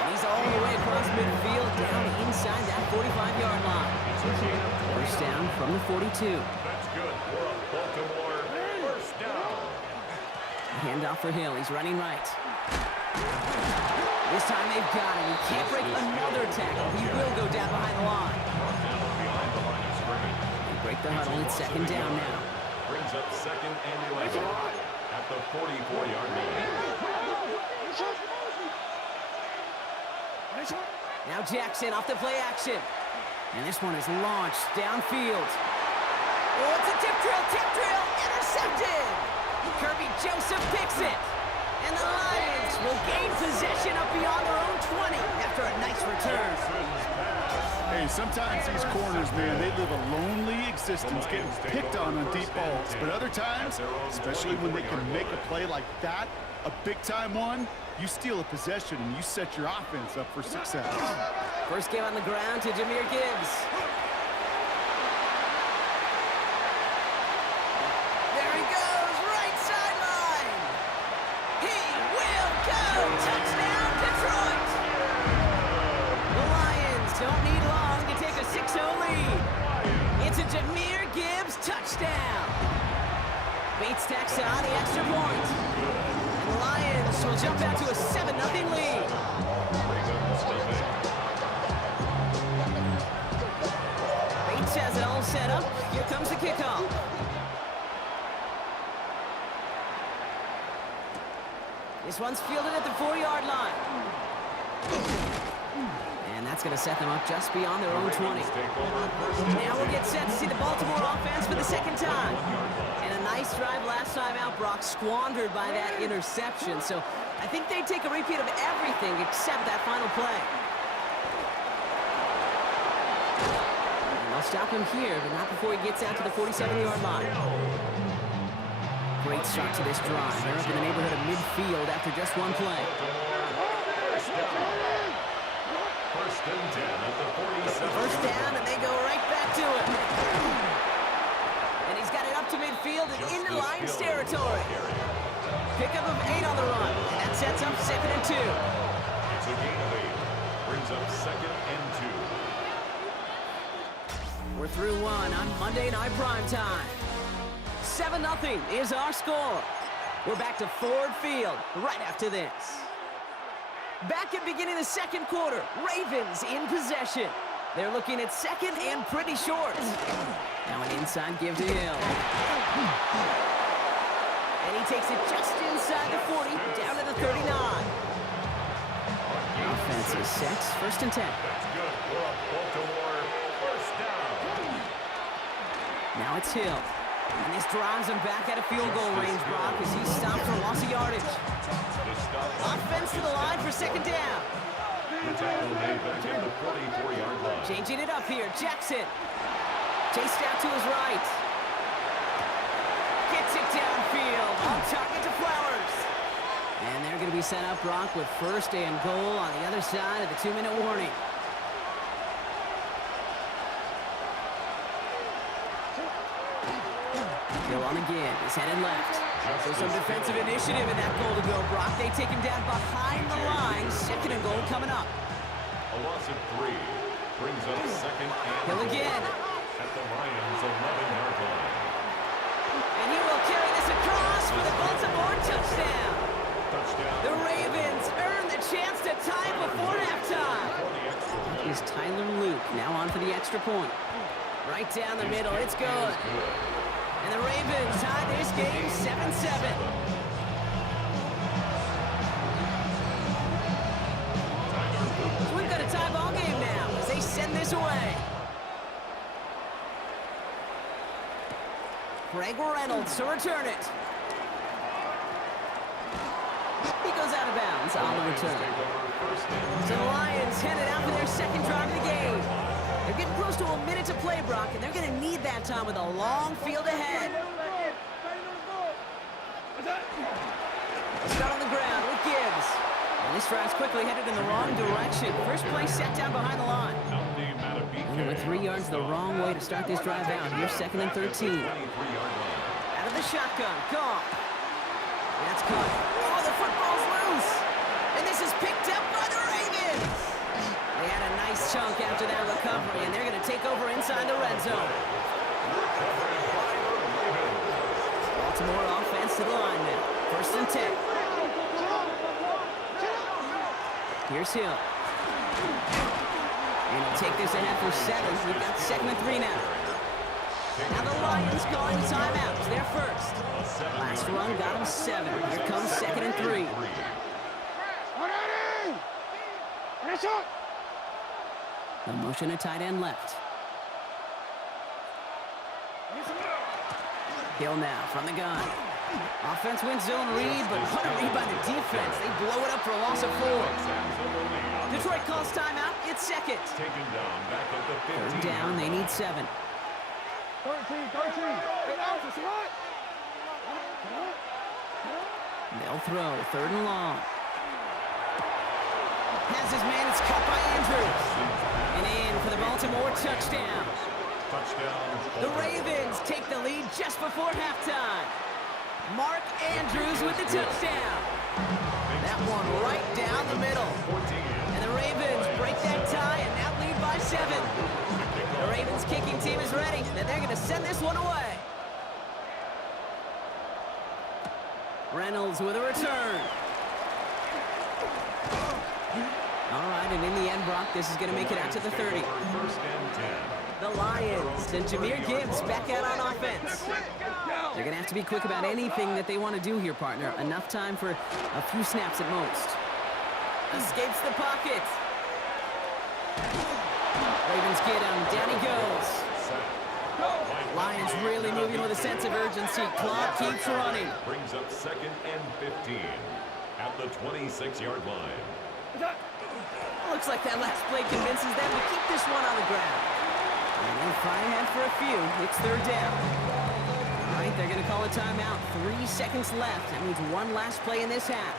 And he's all the way across midfield down inside that 45-yard line. First down from the 42. That's good for a Baltimore first down. Handoff for Hill. He's running right. This time they've got him. He can't break another tackle. He will go down behind the line. Brought down behind the line of scrimmage. They break the huddle. It's second down now. Brings up second and 11 at the 44-yard line. Now Jackson off the play action. And this one is launched downfield. Oh, it's a tip drill, intercepted. Kirby Joseph picks it. And the Lions will gain possession up beyond their own 20 after a nice return. Hey, sometimes these corners, man, they live a lonely existence getting picked on deep balls. But other times, especially when they can make a play like that, a big-time one, you steal a possession and you set your offense up for success. First game on the ground to Jahmyr Gibbs. There he goes, right sideline. He will go. Touchdown, Detroit. The Lions don't need long to take a 6-0 lead. It's a Jahmyr Gibbs touchdown. Bates tacks on the extra point. The Lions will jump out to a 7-0 lead. Bates has it all set up. Here comes the kickoff. This one's fielded at the 4-yard line. And that's going to set them up just beyond their own 20. Now we'll get set to see the Baltimore offense for the second time. And a nice drive last time out, Brock, squandered by that interception. So I think they take a repeat of everything except that final play. And they'll stop him here, but not before he gets out to the 47-yard line. Great start to this drive. They're up in the neighborhood of midfield after just one play. First and 10 at the 47. First down, and they go right back to it. And he's got it up to midfield and into Lions territory. Pickup of 8 on the run. And that sets up second and 2. It's a gain of 8. Brings up second and 2. We're through one on Monday Night Primetime. 7-0 is our score. We're back to Ford Field right after this. Back at beginning of the second quarter, Ravens in possession. They're looking at second and pretty short. Now an inside give to Hill. And he takes it just inside the 40, down to the 39. Offense is set, first and 10. That's good for a Baltimore first down. Now it's Hill. And this drives him back at a field goal range, Brock, as he stopped for loss of yardage. Offense to the line for second down. The tackle made back at the 44-yard line. Changing it up here, Jackson. Chased out to his right. Gets it downfield, on target to Flowers. And they're going to be set up, Brock, with first and goal on the other side of the 2-minute warning. Hill on again, he's headed left. So some defensive initiative in that goal to go, Brock. They take him down behind the line. Second and goal coming up. A loss of 3 brings up second and Hill again. at the Lions' 11-yard line. And he will carry this across for the Baltimore touchdown. Touchdown. The Ravens earn the chance to tie before halftime. is Tyler Luke. Now on for the extra point. Right down the middle. It's good. And the Ravens tie this game 7-7. We've got a tie ball game now as they send this away. Greg Reynolds to return it. He goes out of bounds on the return. So the Lions headed out for their second drive of the game. They're getting close to a minute to play, Brock, and they're going to need that time with a long field ahead. Start on the ground with Gibbs. And this drive's quickly headed in the wrong direction. First play set down behind the line. And with 3 yards the wrong way to start this drive out. Here's 2nd and 13. Out of the shotgun, Goff. That's caught. Oh, the football's loose. And this is picked up by the Ravens. They had a nice chunk after that recovery, and they're going to take over inside the red zone. Baltimore offense to the line now. 1st and 10. Here's Hill. And he'll take this ahead for 7. We've got 2nd and 3 now. Now the Lions calling timeouts. They're first. Last run got them 7. Here comes 2nd and 3. The motion to tight end left. Hill now from the gun. Offense wins zone read, but what a read by the defense. They blow it up for a loss of 4. Detroit calls timeout. It's 2nd. Third down, they need 7. They'll throw 3rd and long. Has his man, it's caught by Andrews. And in for the Baltimore touchdown. The Ravens take the lead just before halftime. Mark Andrews with the touchdown. That one right down the middle. And the Ravens break that tie and now lead by 7. The Ravens kicking team is ready, and they're going to send this one away. Reynolds with a return. All right, and in the end, Brock, this is going to make it out to the 30. The Lions and Jahmyr Gibbs back out on offense. They're going to have to be quick about anything that they want to do here, partner. Enough time for a few snaps at most. Escapes the pocket. Ravens get him. Down he goes. Lions really moving with a sense of urgency. Clock keeps running. Brings up 2nd and 15 at the 26-yard line. Looks like that last play convinces them to keep this one on the ground. And they'll fly ahead for a few. It's 3rd down. All right, they're going to call a timeout. 3 seconds left. That means one last play in this half.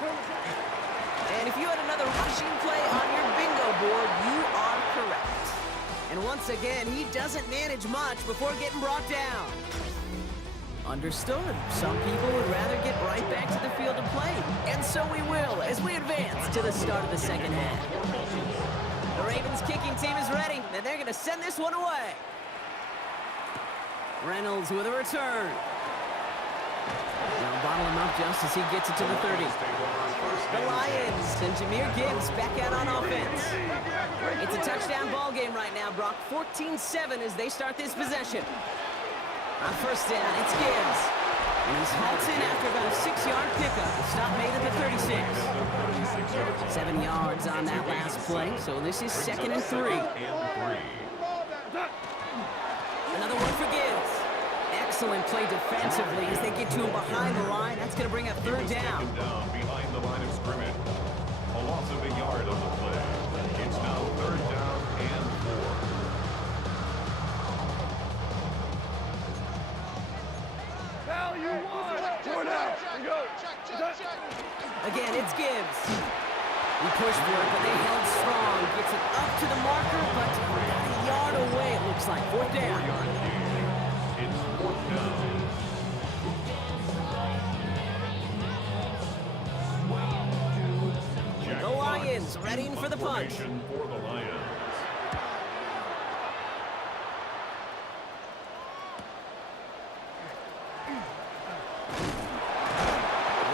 And if you had another rushing play on your bingo board, you are correct. And once again, he doesn't manage much before getting brought down. Understood. Some people would rather get right back to the field of play. And so we will as we advance to the start of the second half. The Ravens kicking team is ready, and they're going to send this one away. Reynolds with a return. Now bottle him up just as he gets it to the 30. The Lions and Jahmyr Gibbs back out on offense. It's a touchdown ball game right now, Brock. 14-7 as they start this possession. On 1st down, it's Gibbs. And he's halted after about a 6-yard pickup. The stop made at the 36. 7 yards on that last play, so this is 2nd and 3. Another one for Gibbs. Excellent play defensively as they get to him behind the line. That's going to bring up 3rd down. Behind the line of scrimmage. A loss of a yard on the play. It's now 3rd down and 4. Again, it's Gibbs. He pushed for it, but they held strong. Gets it up to the marker, but about a yard away, it looks like. 4th down. It's 4th down. The Lions readying for the punt. For the Lions.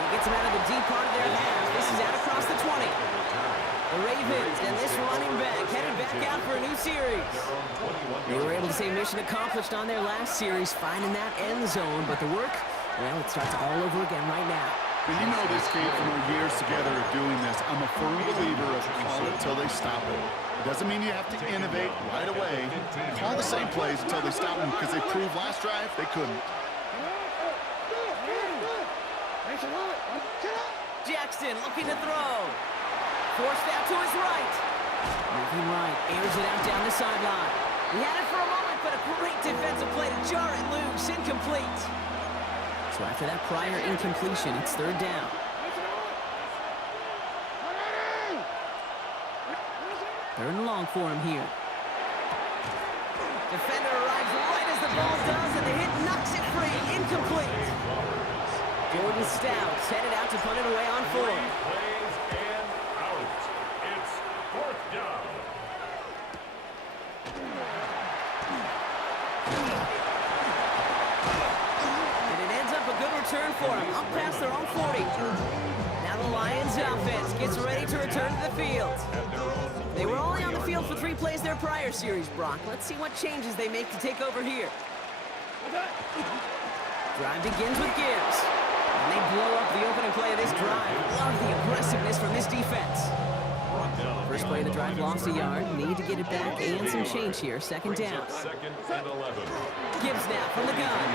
He gets him out of the deep part of their half. This is out across the 20. The Ravens and this running back headed back out for a new series. They were able to say mission accomplished on their last series, finding that end zone, but the work, well, it starts all over again right now. And you know this, Kate, from our years together of doing this, I'm a firm believer of call it till they stop it. It doesn't mean you have to innovate right away. Call the same plays until they stop them, because they proved last drive they couldn't. Jackson looking to throw. Forced out to his right. Moving right, airs it out down the sideline. He had it for a moment, but a great defensive play to jar it loose, incomplete. So after that prior incompletion, it's third down. Third and long for him here. Defender arrives right as the ball does, and the hit knocks it free, incomplete. Jordan Stout headed out to punt it away on fourth. Plays and out. It's fourth down. And it ends up a good return for him, up past their own 40. Now the Lions offense gets ready to return to the field. They were only on the field for 3 plays their prior series, Brock. Let's see what changes they make to take over here. Drive begins with Gibbs. And they blow up the opening play of this drive. Love the aggressiveness from this defense. First play of the drive lost a yard. Need to get it back and some change here. Second down. Second and 11. Gibbs now from the gun.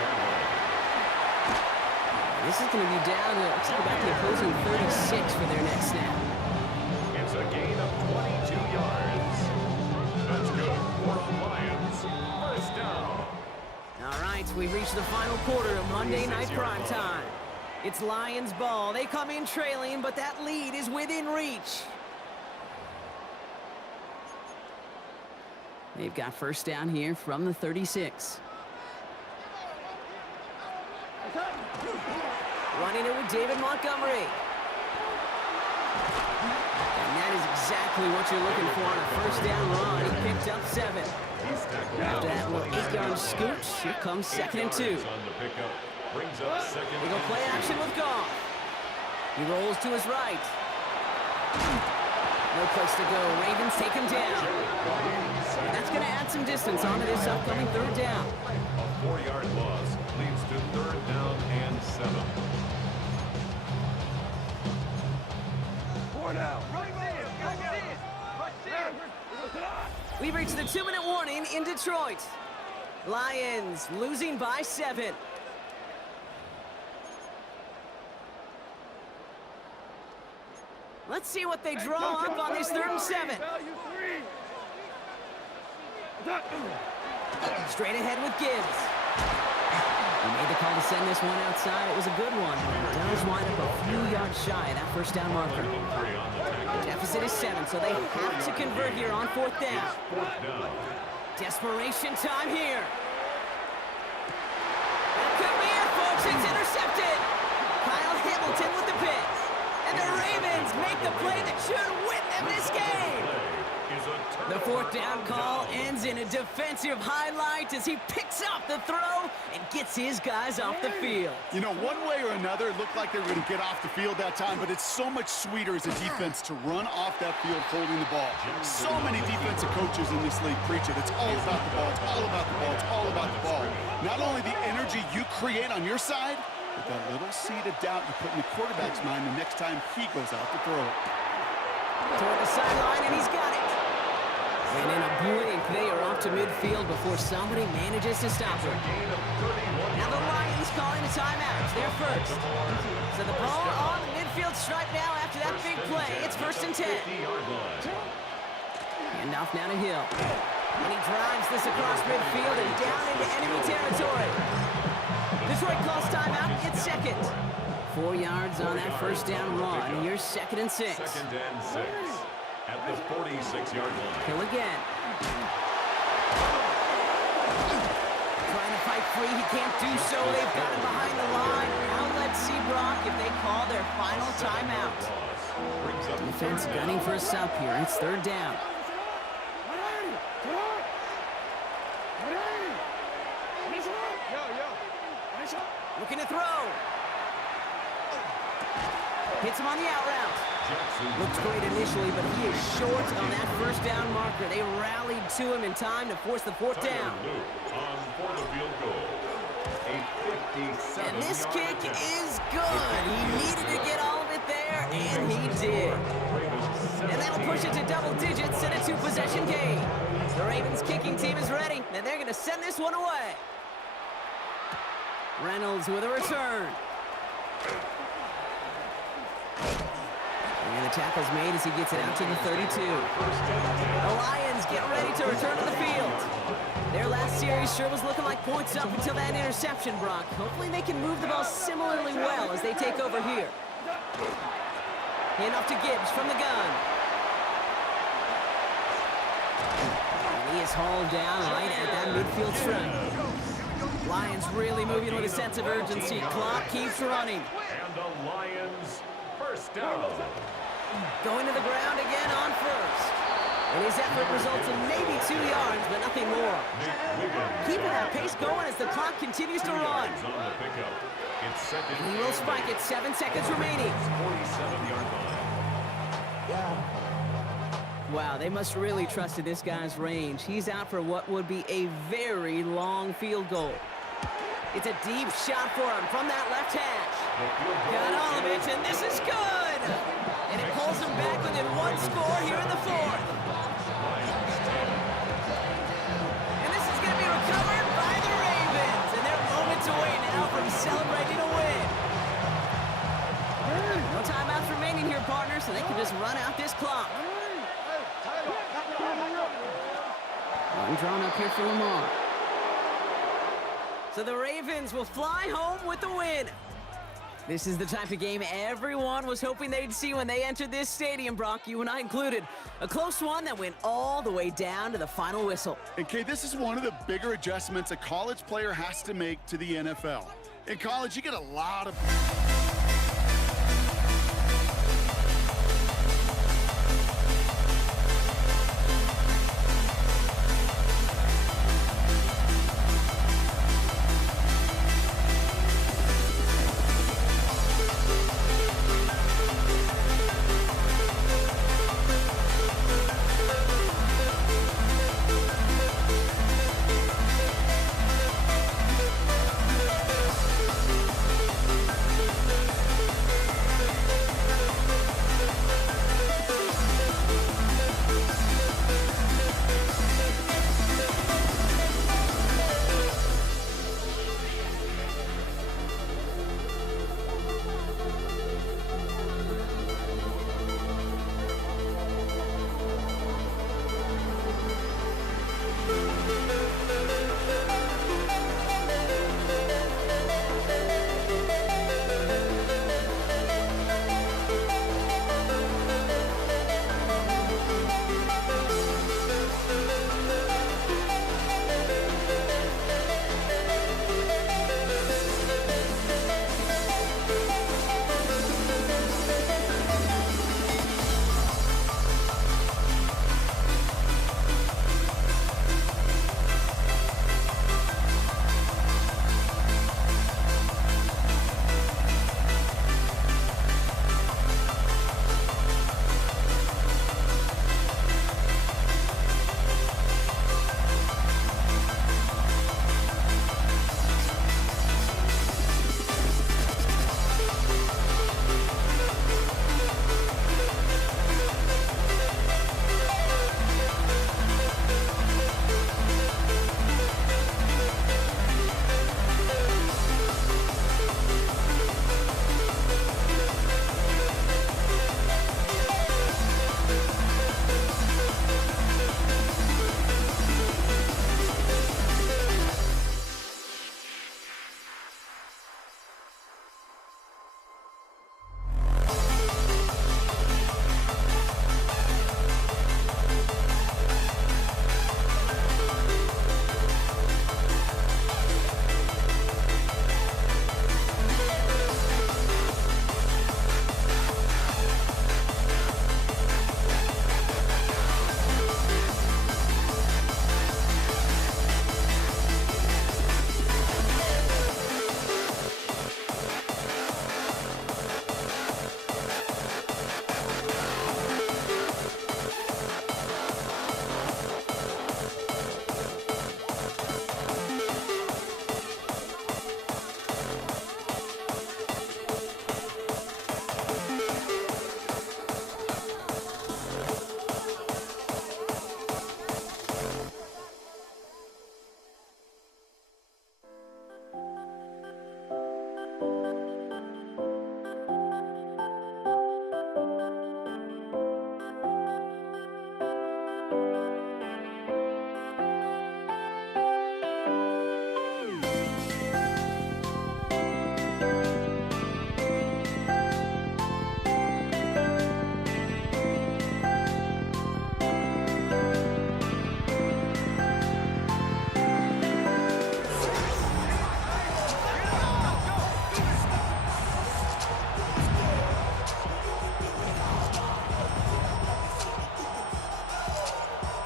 This is going to be down to, looks like about the opposing 36 for their next snap. It's a gain of 22 yards. That's good for the Lions. First down. All right, we've reached the final quarter of Monday Night Primetime. It's Lions ball. They come in trailing, but that lead is within reach. They've got first down here from the 36. Running it with David Montgomery. And that is exactly what you're looking for on a first down run. He picked up 7. After that little 8-yard scoot, here comes second and 2. On the pickup. Brings up second. They go play action with Goff. He rolls to his right. No place to go. Ravens take him down. And that's going to add some distance onto this upcoming third down. A 4-yard loss leads to third down and 7. We've reached the 2-minute warning in Detroit. Lions losing by 7. Let's see what they draw up on this 3rd and 7. Straight ahead with Gibbs. He made the call to send this one outside. It was a good one, but it does wind up a few yards shy of that first down marker. Deficit is 7, so they have to convert here on 4th down. Desperation time here. That could be it, folks. It's intercepted. Kyle Hamilton with the pick. And the Ravens make the play that should win them this game. The 4th down call ends in a defensive highlight as he picks up the throw and gets his guys off the field. You know, one way or another, it looked like they were going to get off the field that time, but it's so much sweeter as a defense to run off that field holding the ball. So many defensive coaches in this league preach it. It's all about the ball. It's all about the ball. It's all about the ball. Not only the energy you create on your side, but that little seed of doubt you put in the quarterback's mind the next time he goes out to throw it. Toward the sideline, and he's got it. And in a blink, they are off to midfield before somebody manages to stop him. Now the Lions calling a timeout. They're first. So the ball on the midfield stripe now after that big play. It's 1st and 10. Handoff now to Hill. And he drives this across midfield and down into enemy territory. Detroit calls timeout. It's 2nd. 4 yards on that first down run. Here's 2nd and 6. 2nd and 6. At the 46-yard line. Hill again. Trying to fight free. He can't do so. They've got him behind the line. Now let's see, Brock, if they call their final timeout. Defense gunning for a stop here. It's 3rd down. Looking to throw. Hits him on the out route. Looked great initially, but he is short on that first down marker. They rallied to him in time to force the fourth down. For the field goal. And this kick is good. He needed to get all of it there, and he did. And that'll push it to double digits and a two-possession game. The Ravens kicking team is ready, and they're going to send this one away. Reynolds with a return. And the tackle's made as he gets it out to the 32. The Lions get ready to return to the field. Their last series sure was looking like points up until that interception, Brock. Hopefully they can move the ball similarly well as they take over here. Hand off to Gibbs from the gun. And he is hauled down right at that midfield stripe. Lions really moving with a sense of urgency. Clock keeps running. And the Lions first down. Going to the ground again on first. And his effort results in maybe 2 yards, but nothing more. Keeping that pace going as the clock continues to run. And he will spike it, 7 seconds remaining. 47-yard line. Wow, they must really trusted this guy's range. He's out for what would be a very long field goal. It's a deep shot for him from that left hash. Got all of it, and this is good. And it pulls him back within one score here in the fourth. And this is going to be recovered by the Ravens. And they're moments away now from celebrating a win. No timeouts remaining here, partner, so they can just run out this clock. One drawn up here for Lamar. So the Ravens will fly home with the win. This is the type of game everyone was hoping they'd see when they entered this stadium, Brock, you and I included. A close one that went all the way down to the final whistle. And Kay, this is one of the bigger adjustments a college player has to make to the NFL. In college, you get a lot of...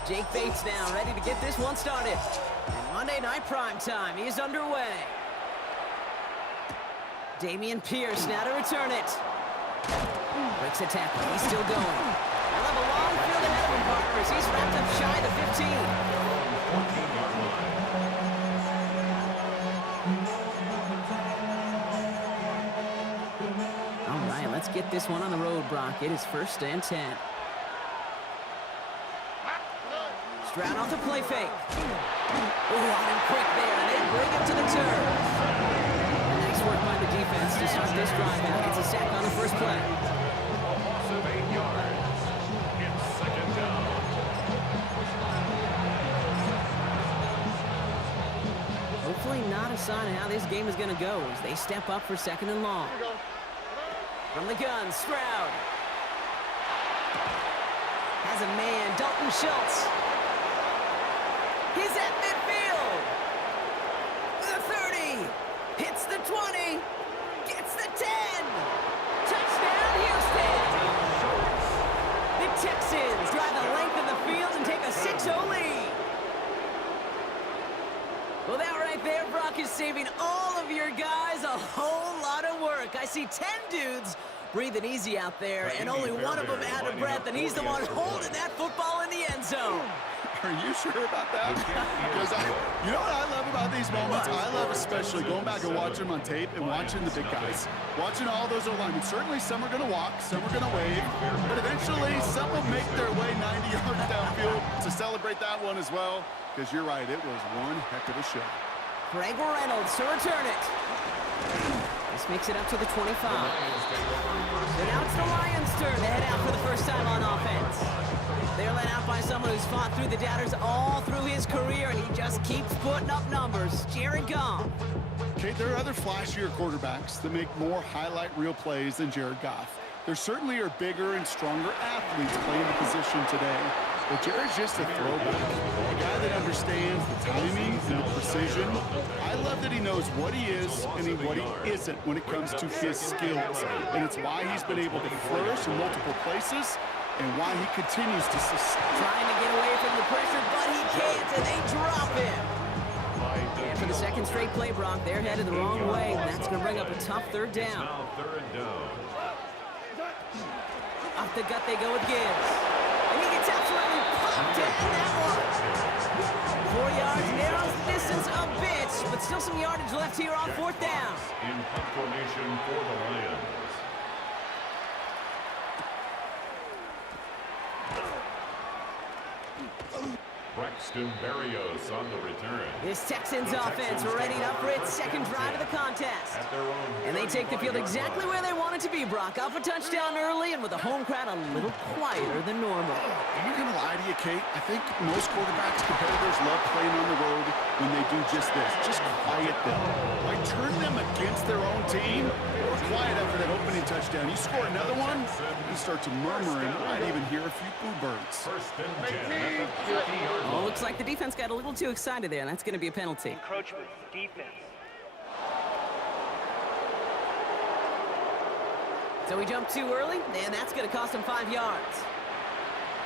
Jake Bates now ready to get this one started. And Monday Night Prime Time is underway. Damian Pierce now to return it. Breaks a tackle. He's still going. They'll have a long field ahead of him, partners. He's wrapped up shy of the 15. 14-yard line. All right, let's get this one on the road, Brock. It is 1st and 10. Stroud off the play fake. Oh, on him quick there, and they bring him to the turf. Nice work by the defense to start this drive out. It's a sack on the first play. Loss of 8 yards. It's 2nd down. Hopefully not a sign of how this game is going to go as they step up for 2nd and long. From the gun, Stroud. Has a man, Dalton Schultz. He's at midfield. The 30. Hits the 20. Gets the 10. Touchdown, Houston. The Texans drive the length of the field and take a 6-0 lead. Well, that right there, Brock, is saving all of your guys a whole lot of work. I see 10 dudes breathing easy out there, and only one of them out of breath, and he's the one holding that football in the end zone. Are you sure about that? Because you know what I love about these moments? I love especially going back and watching them on tape and watching the big guys. Watching all those O-linemen. Certainly some are going to walk, some are going to wave, but eventually some will make their way 90 yards downfield to celebrate that one as well. Because you're right, it was one heck of a show. Greg Reynolds to return it. This makes it up to the 25. So now it's the Lions' turn to head out for the first time on offense. They're led out by someone who's fought through the doubters all through his career, and he just keeps putting up numbers. Jared Goff. Okay, there are other flashier quarterbacks that make more highlight reel plays than Jared Goff. There certainly are bigger and stronger athletes playing the position today. But Jared's just a throwback, a guy that understands the timing and the precision. I love that he knows what he is and what he isn't when it comes to his skills. And it's why he's been able to flourish in multiple places and why he continues to sustain. Trying to get away from the pressure, but he can't, and they drop him. And for the second straight play, Brock, they're headed the wrong way. That's going to bring up a tough 3rd down. Now 3rd down. Off the gut they go with Gibbs. And he gets absolutely pumped to end that one. 4 yards, narrows the distance a bit, but still some yardage left here on 4th down. In punt formation for the Lions. Braxton Berrios on the return. This Texans offense ready up for its 2nd drive of the contest. At their own And they take the field exactly where they want it to be, Brock. Off a touchdown early and with the home crowd a little quieter than normal. I'm not going to lie to you, Kate. I think most quarterbacks, competitors love playing on the road when they do just this. Just quiet them. Like turn them against their own team or quiet after that opening touchdown. You score another one, you start to murmur and you might even hear a few boo birds. 1st and 10 at the 50-yard Oh, line. looks like the defense got a little too excited there, and that's going to be a penalty. Encroachment, defense. So he jumped too early, and that's going to cost him 5 yards.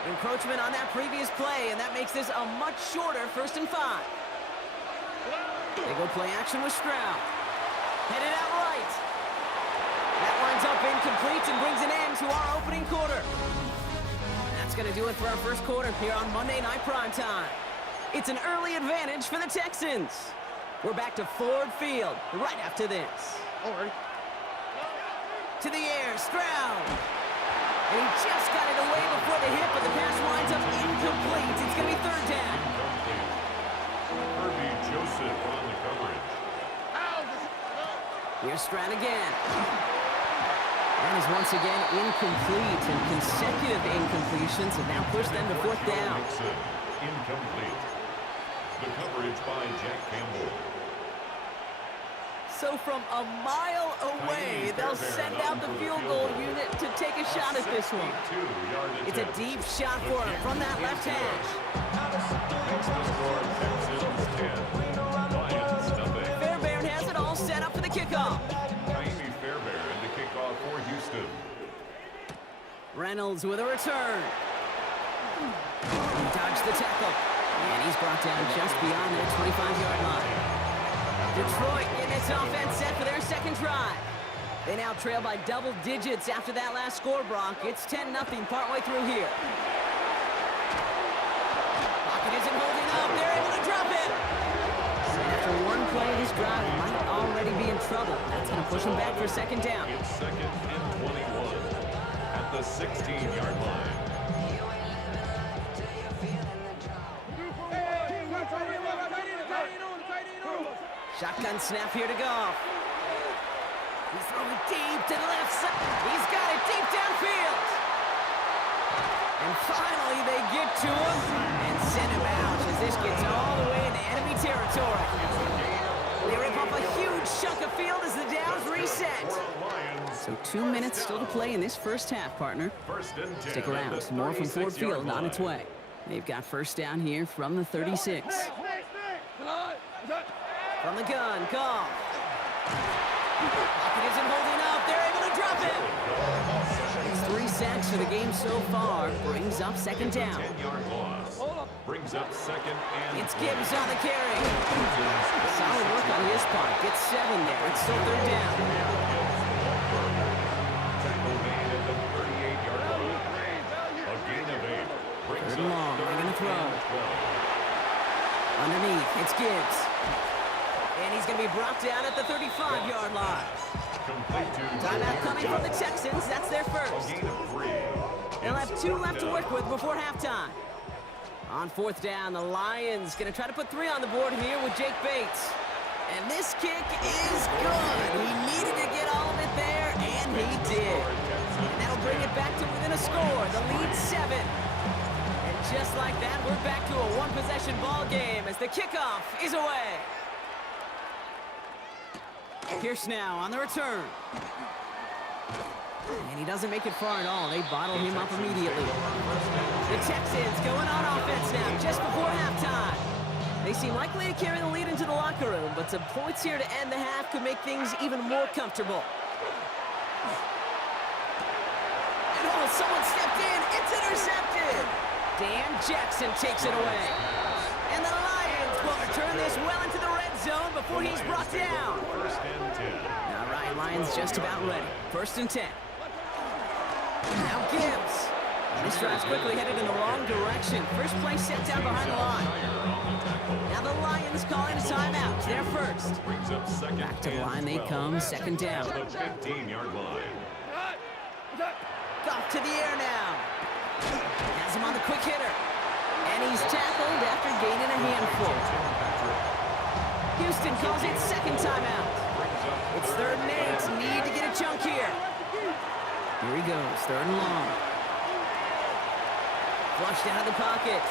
Encroachment on that previous play, and that makes this a much shorter 1st and 5. They go play action with Stroud. Headed out right. That winds up incomplete and brings an end to our opening quarter. That's going to do it for our first quarter here on Monday Night Prime Time. It's an early advantage for the Texans. We're back to Ford Field right after this. All right. To the air, Stroud. And he just got it away before the hit, but the pass winds up incomplete. It's going to be 3rd down. Herbie Joseph on the coverage. Here's Stroud again. That is once again incomplete, and consecutive incompletions have now pushed them to 4th down. Nixon, incomplete. The coverage by Jack Campbell. So from a mile away, they'll send out the field goal unit to take a shot at this one. 62-yard It's a attempt. deep shot for him from that left hash. Makes the score Texans 10. Lions nothing. Fairbairn has it all set up for the kickoff. Jaime Fairbairn to kick off for Houston. Reynolds with a return. He dodged the tackle. And he's brought down just beyond their 25-yard line. Detroit getting its offense set for their second drive. They now trail by double digits after that last score, Brock. It's 10-0 partway through here. Pocket isn't holding up. They're able to drop it. And after one play, this drive might already be in trouble. That's going to push them back for second down. It's 2nd and 21 at the 16-yard line. Shotgun snap here to Goff. He's throwing deep to the left side. He's got it deep downfield. And finally, they get to him and send him out as this gets all the way into enemy territory. They rip off a huge chunk of field as the downs reset. So 2 minutes still to play in this first half, partner. Stick around. More from Ford Field on its way. They've got first down here from the 36. From the gun, Goff. Pocket isn't holding up. They're able to drop it. It's 3 sacks for the game so far. Brings up second down. 10-yard loss. Brings up second and... It's Gibbs on the carry. Solid work on his part. Gets 7 there. It's still third down. Tackle made at the 38-yard line. A gain of 8. Brings Third and long. They're going to throw. Underneath, it's Gibbs. And he's going to be brought down at the 35-yard line. Complete to... Timeout coming from the Texans. That's their A first. gain of 3. They'll have 2 left to work with before halftime. On fourth down, the Lions going to try to put 3 on the board here with Jake Bates. And this kick is good. He needed to get all of it there, and he did. And that'll bring it back to within a score. The lead 7. And just like that, we're back to a one-possession ball game as the kickoff is away. Pierce now on the return. And he doesn't make it far at all. They bottle him up immediately. The Texans going on offense now just before halftime. They seem likely to carry the lead into the locker room, but some points here to end the half could make things even more comfortable. And oh, someone stepped in. It's intercepted. Dan Jackson takes it away. And the Lions will return this well into the red zone before he's brought down. First and 10. All right, Lions just about ready. First and 10. Now Gibbs. This drive's quickly headed in the wrong direction. First play set down behind the line. Now the Lions calling a timeout. They're first. Brings up second. Back to the and line they 12. come. Second down. The 15-yard line. Goff to the air now. Has him on the quick hitter. And he's tackled after gaining a handful. Houston calls it second timeout. It's third and 8. Need to get a chunk here. Here he goes. Third and long. Flushed out of the pocket.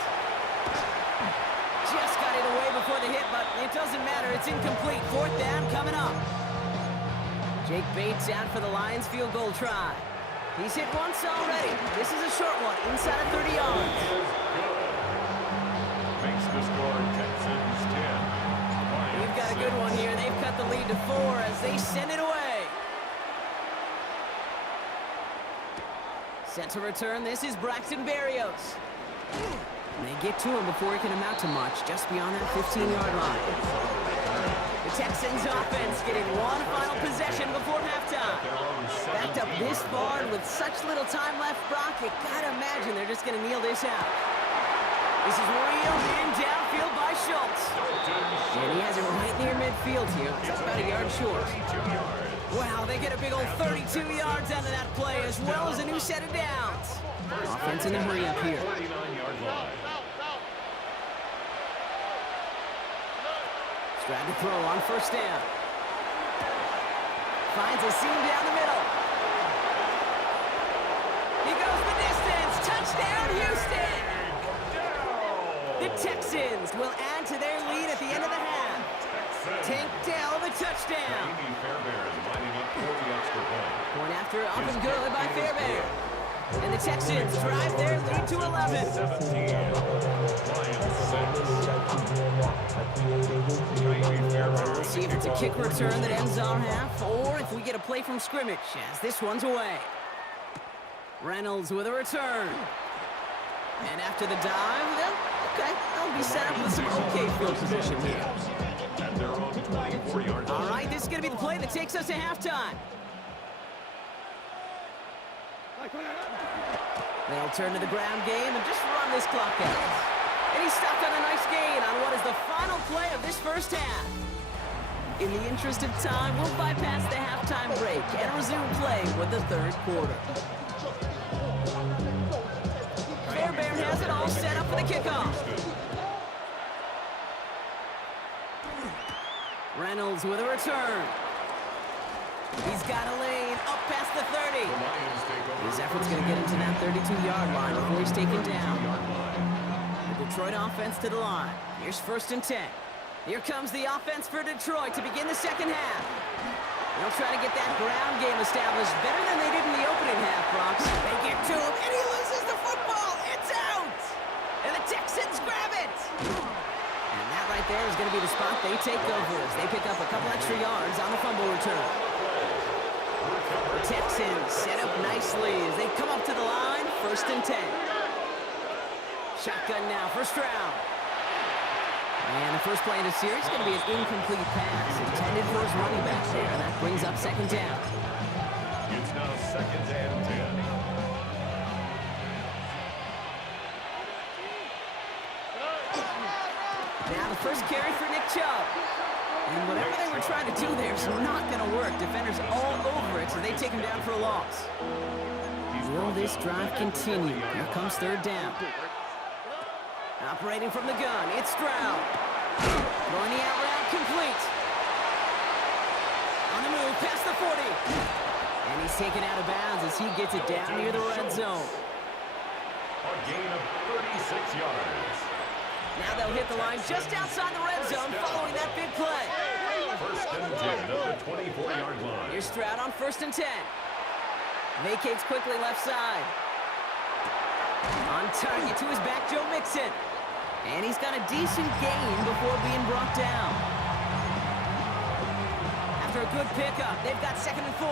Just got it away before the hit, but it doesn't matter. It's incomplete. Fourth down coming up. Jake Bates out for the Lions field goal try. He's hit once already. This is a short one, inside of 30 yards. Makes the score Texans 10. We've got a good one here. They've cut the lead to 4 as they send it away. Set to return, this is Braxton Berrios. And they get to him before he can amount to much, just beyond that 15-yard line. The Texans offense getting one final possession before halftime. Backed up this far and with such little time left, Brock, you gotta imagine they're just gonna kneel this out. This is reeled in downfield by Schultz. And he has it right near midfield here. That's about a yard short. Wow, they get a big old 32 yards out of that play, as well as a new set of downs. Offense in the hurry up here. 49-yard line. Stride to throw on first down. Finds a seam down the middle. He goes the distance. Touchdown, Houston! The Texans will add to their lead at the end of the half. Tank Dell the touchdown. Amy Fairbairn lining up for the extra point. Point after up and good by Fairbairn. And the Texans drive their lead to 11. 17. Lions 6. Amy Fairbairn. We'll see if it's a kick return that ends our half, or if we get a play from scrimmage, as this one's away. Reynolds with a return. And after the dive, they'll Okay, they'll be set up with some okay field position here. At their own 24-yard line. All right, this is going to be the play that takes us to halftime. They'll turn to the ground game and just run this clock out. And he's stopped on a nice gain on what is the final play of this first half. In the interest of time, we'll bypass the halftime break and resume play with the third quarter. Fairbairn has it all set up for the kickoff. Reynolds with a return. He's got a lane up past the 30. His effort's going to get him to that 32-yard line before he's taken down. The Detroit offense to the line. Here's 1st and 10. Here comes the offense for Detroit to begin the second half. They'll try to get that ground game established better than they did in the opening half, Bronx. They get to him, and he loses the football. It's out! And the Texans grab it! And that right there is going to be the spot they take over as they pick up a couple extra yards on the fumble return. The Texans set up nicely as they come up to the line, 1st and 10. Shotgun now for Stroud. And the first play in the series is going to be an incomplete pass intended for his running back there, and that brings up 2nd down. It's now 2nd and 10. Now the first carry for Nick Chubb. And whatever they were trying to do there is not going to work. Defenders all over it, so they take him down for a loss. Will this drive continue? Here comes 3rd down. Operating from the gun, it's Stroud. Throwing the out route complete. On the move, past the 40. And he's taken out of bounds as he gets it down near the red zone. A gain of 36 yards. Now they'll hit the line just outside the red zone following that big play. 1st and 10 at the 24-yard line. Here's Stroud on 1st and 10. Vacates quickly left side. On target to his back, Joe Mixon. And he's got a decent gain before being brought down. After a good pickup, they've got 2nd and 4.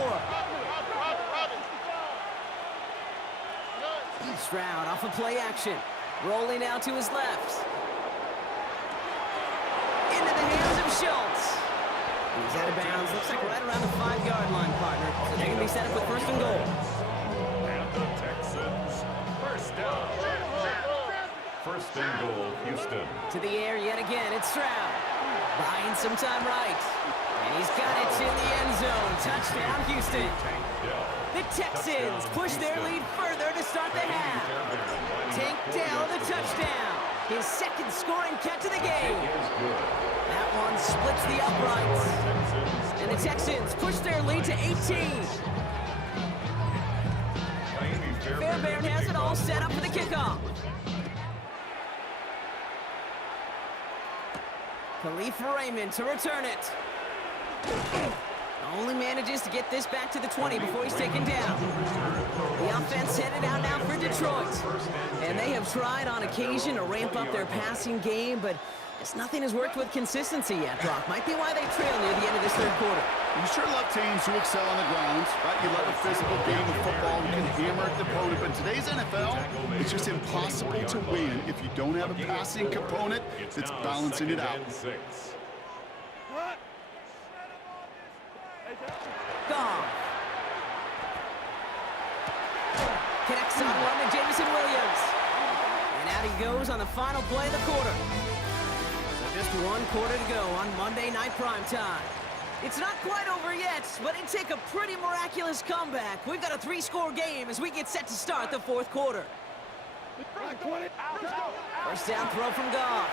Stroud off of play action. Rolling out to his left. Into the hands of Schultz. He's out of bounds. Looks like right around the 5-yard line, partner. So they're going to be set up with 1st and goal. And the Texans. 1st down. 1st and goal, Houston. To the air yet again, it's Stroud. Buying some time right. And he's got it to the end zone. Touchdown, Houston. The Texans push their lead further to start the half. Tank Dell the touchdown. His 2nd scoring catch of the game. That one splits the uprights. And the Texans push their lead to 18. Fairbairn has it all set up for the kickoff. Khalif Raymond to return it. Only manages to get this back to the 20 before he's taken down. The offense headed out now for Detroit. And they have tried on occasion to ramp up their passing game, but as nothing has worked with consistency yet, Brock. Might be why they trail near the end of this 3rd quarter. You sure love teams who excel on the ground, right? You love a physical game of football. You can hammer at the opponent, but in today's NFL, it's just impossible to win if you don't have a passing component that's balancing it out. Goff. Connects on one to Jameson Williams. And out he goes on the final play of the quarter. So just 1 quarter to go on Monday Night Primetime. It's not quite over yet, but it'd take a pretty miraculous comeback. We've got a 3-score game as we get set to start the 4th quarter. 1st down throw from Goff.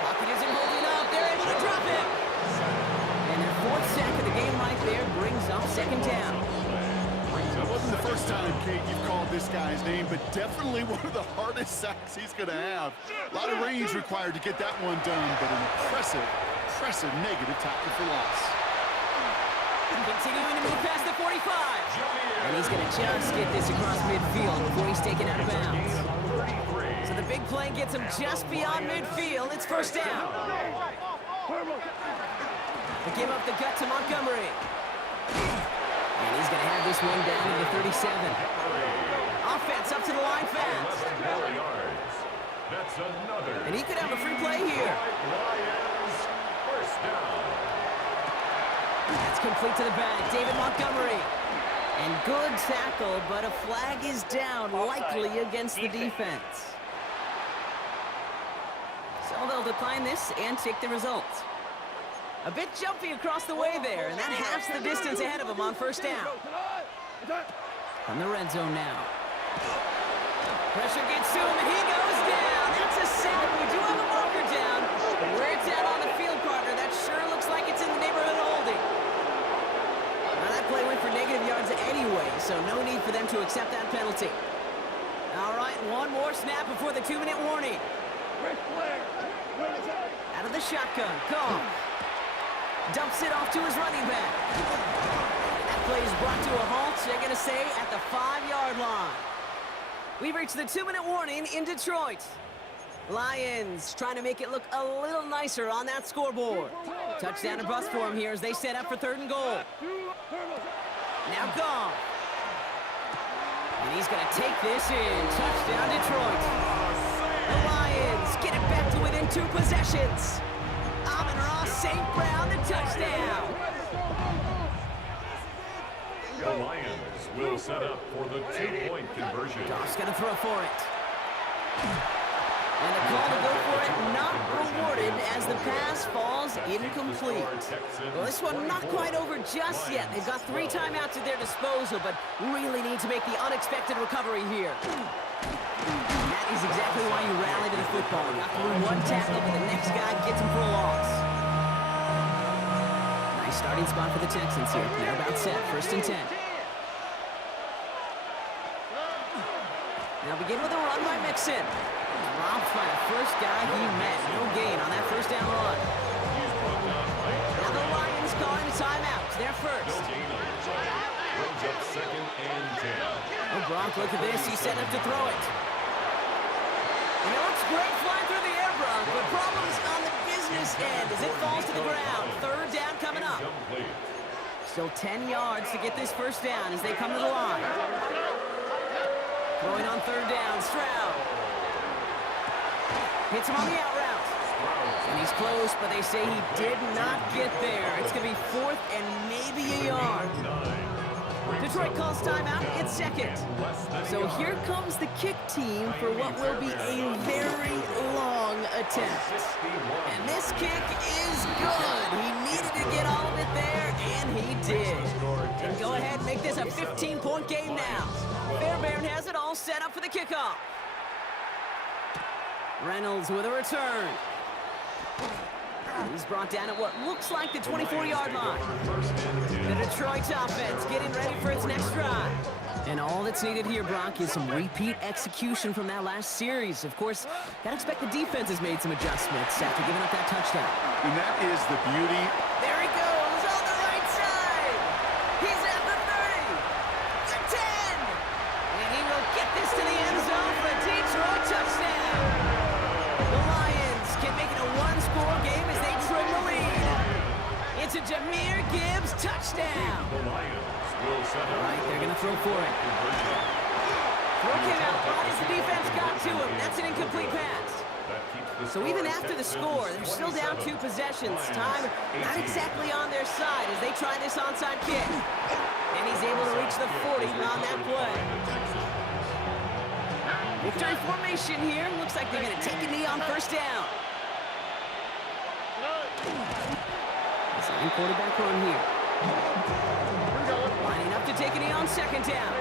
Pocket isn't holding up. They're able to drop him. And their 4th sack of the game right there brings up 2nd down. It wasn't the first time, Kate, you've called this guy's name, but definitely one of the hardest sacks he's going to have. A lot of range required to get that one done, but an impressive negative tackle for loss. Continuing to move past the 45. And he's going to just get this across midfield before he's taken out of bounds. So the big play gets him just beyond midfield. It's 1st down. They give up the gut to Montgomery. And he's going to have this one down to the 37. Off defense up to the line fast. 11 more yards. That's another. And he could have a free play here. Lions, first down. That's complete to the back. David Montgomery. And good tackle, but a flag is down, likely against the defense. So they'll decline this and take the results. A bit jumpy across the way there, and that halves the distance ahead of him on first down. From the red zone now. Pressure gets to him, and he goes down. That's a sack. We do have a marker down. Where it's at on the field, partner, that sure looks like it's in the neighborhood of holding. Now, that play went for negative yards anyway, so no need for them to accept that penalty. All right, one more snap before the 2-minute warning. Out of the shotgun, Cobb dumps it off to his running back. That play is brought to a halt, they're going to say, at the 5-yard line. We've reached the 2-minute warning in Detroit. Lions trying to make it look a little nicer on that scoreboard. Touchdown and bust for him here as they set up for 3rd and goal. Now Goff. And he's going to take this in. Touchdown Detroit. The Lions get it back to within 2 possessions. Amon-Ra St. Brown, the touchdown. The Lions will set up for the 2-point conversion. Goff's going to throw for it. And the call to go for it not rewarded as the pass falls incomplete. Well, this one not quite over just yet. They've got 3 timeouts at their disposal, but really need to make the unexpected recovery here. That is exactly why you rally to the football. You got through 1 tackle, but the next guy gets him for a loss. Nice starting spot for the Texans here. They're about set. 1st and 10. Now begin with a run by Mixon. Robbed by the first guy he met. No gain on that 1st down run. Now the Lions calling a timeout. They're first. Brings up 2nd and 10. Oh, Gronk, look at this. He's set up to throw it. And it looks great flying through the air, Gronk, but problems on the business end as it falls to the ground. 3rd down coming up. Still 10 yards to get this 1st down as they come to the line. Throwing on 3rd down, Stroud. Hits him on the out route. And he's close, but they say he did not get there. It's going to be 4th and maybe a yard. Detroit calls timeout. It's 2nd. So here comes the kick team for what will be a very long attempt. And this kick is good. He needed to get all of it there, and he did. And go ahead and make this a 15-point game now. Fairbairn has it all set up for the kickoff. Reynolds with a return. He's brought down at what looks like the 24-yard line. The Detroit offense getting ready for its next drive. And all that's needed here, Brock, is some repeat execution from that last series. Of course, gotta expect the defense has made some adjustments after giving up that touchdown. And that is the beauty. There he goes on the right side. He's at the 30, the 10. And he will get this to the end zone for a Detroit touchdown. The Lions can make it a 1-score game as they trim the lead. It's a Jahmyr Gibbs touchdown. The Lions will set up. All right, they're going to throw for it. Throw came out right as the defense got to him. That's an incomplete pass. So even after the score, they're still down 2 possessions. Time not exactly on their side as they try this onside kick. And he's able to reach the 40 on that play. Victory formation here. Looks like they're going to take a knee on 1st down. Second quarterback run here. Lining up to take a knee on 2nd down.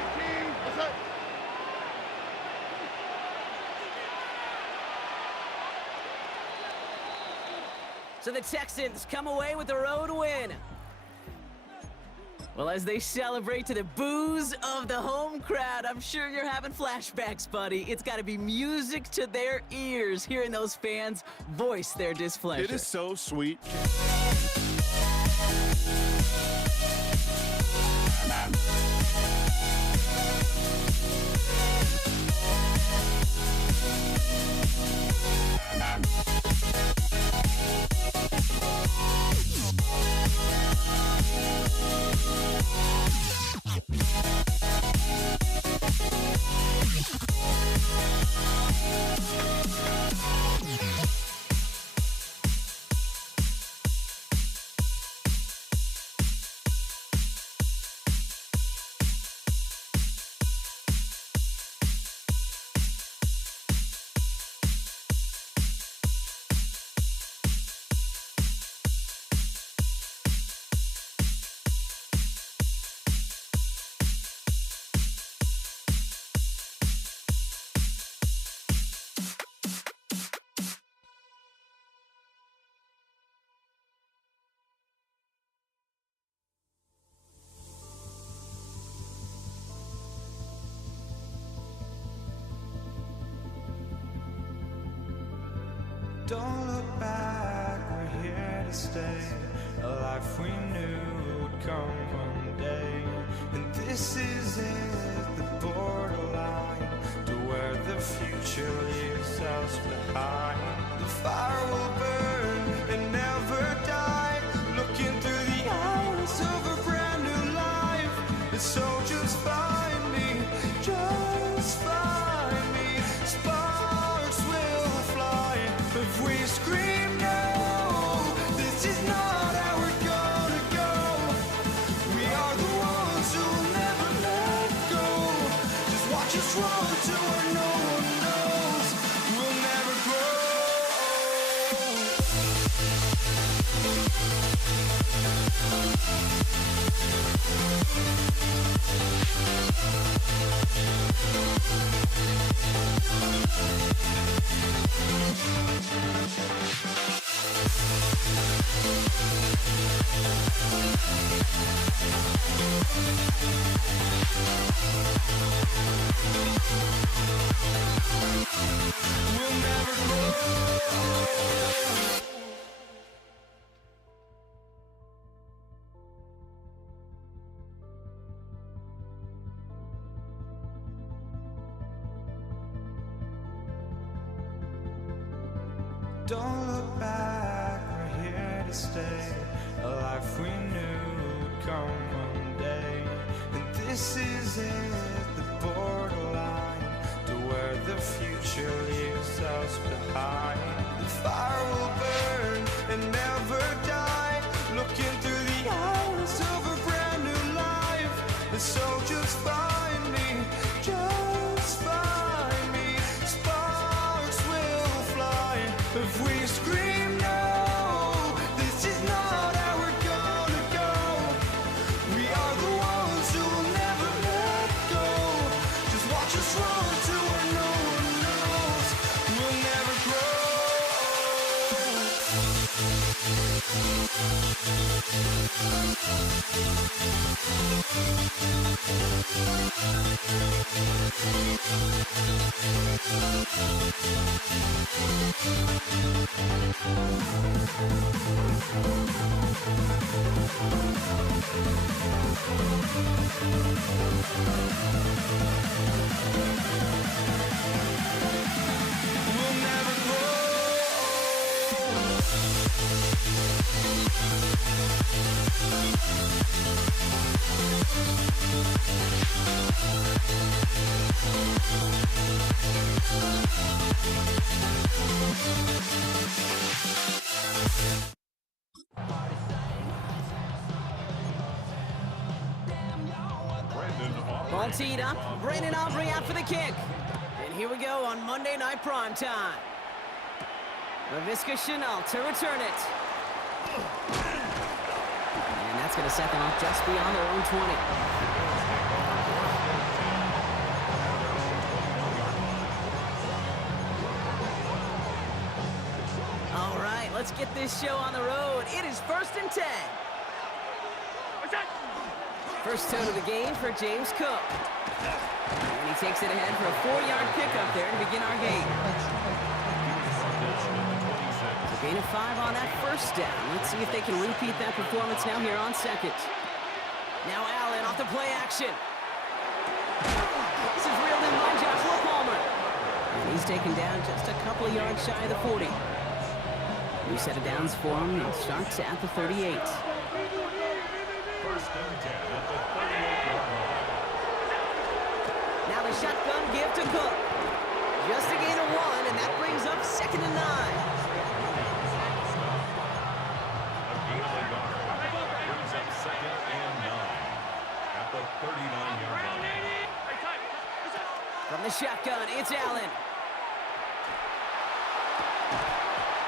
So the Texans come away with the road win. Well, as they celebrate to the boos of the home crowd, I'm sure you're having flashbacks, buddy. It's got to be music to their ears hearing those fans voice their displeasure. It is so sweet. Don't look back, we're here to stay. A life we knew would come one day. And this is it, the borderline to where the future leaves us behind. The fire will burn and never die. Looking through the eyes of a brand new life. And so just find me, just find me. Sparks will fly if we scream no. This is not how we're gonna go. We are the ones who will never let go. Just watch us run to where no one knows. We'll never grow. We'll never grow. Don't look back, we're here to stay. A life we knew would come one day. And this is it, the borderline to where the future leaves us behind. The fire will burn and never die. Looking through the eyes of a brand new life. And so just find me, just find me. Sparks will fly if we scream no. This is not how we're gonna go. We are the ones who will never let go. Just watch us run to where no one knows. We'll never grow. We'll never grow. Ball teed up. Brandon Aubrey out for the kick. And here we go on Monday Night Primetime. LaVisca Chenault to return it. And that's going to set them up just beyond their own 20. All right, let's get this show on the road. It is 1st and 10. First tone of the game for James Cook. And he takes it ahead for a 4-yard pickup there to begin our game. So gain of 5 on that first down. Let's see if they can repeat that performance now here on second. Now Allen off the play action. This is reeled in by Joshua Palmer. And he's taken down just a couple of yards shy of the 40. New set of downs for him. It starts at the 38. First and 10 at the 38-yard line. Now the shotgun give to Cook. Just a gain of 1, and that brings up 2nd and 9. A gain of a yard. Brings up 2nd and 9 at the 39-yard line. From the shotgun, it's Allen.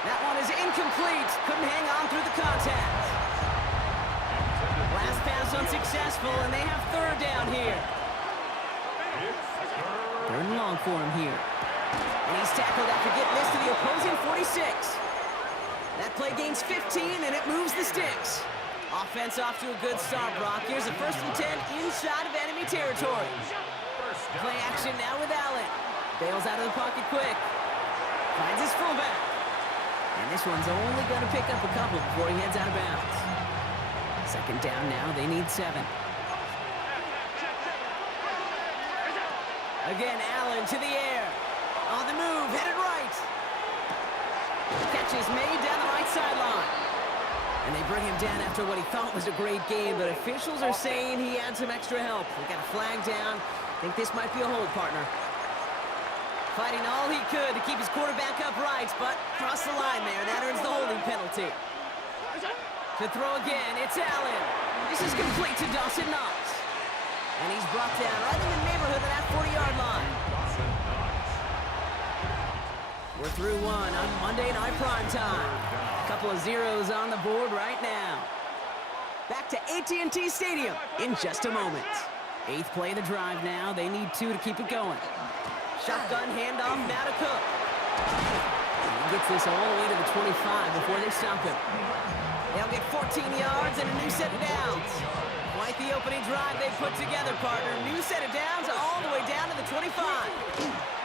That one is incomplete. Couldn't hang on through the contact. Last pass unsuccessful, and they have 3rd down here. Third and long for him here. And he's tackled after getting this to the opposing 46. That play gains 15, and it moves the sticks. Offense off to a good start, Brock. Here's a 1st and 10 inside of enemy territory. Play action now with Allen. Bails out of the pocket quick. Finds his fullback. And this one's only going to pick up a couple before he heads out of bounds. Second down now, they need 7. Again, Allen to the air. On the move, headed right. Catch is made down the right sideline. And they bring him down after what he thought was a great game, but officials are saying he had some extra help. We got a flag down. Think this might be a hold, partner. Fighting all he could to keep his quarterback upright, but crossed the line there. That earns the holding penalty. To throw again, it's Allen. This is complete to Dawson Knox. And he's brought down right in the neighborhood of that 40-yard line. We're through one on Monday Night Primetime. A couple of zeros on the board right now. Back to AT&T Stadium in just a moment. 8th play of the drive now. They need 2 to keep it going. Shotgun handoff now to Cook. He gets this all the way to the 25 before they stop him. They'll get 14 yards and a new set of downs. Quite the opening drive they put together, partner. New set of downs all the way down to the 25.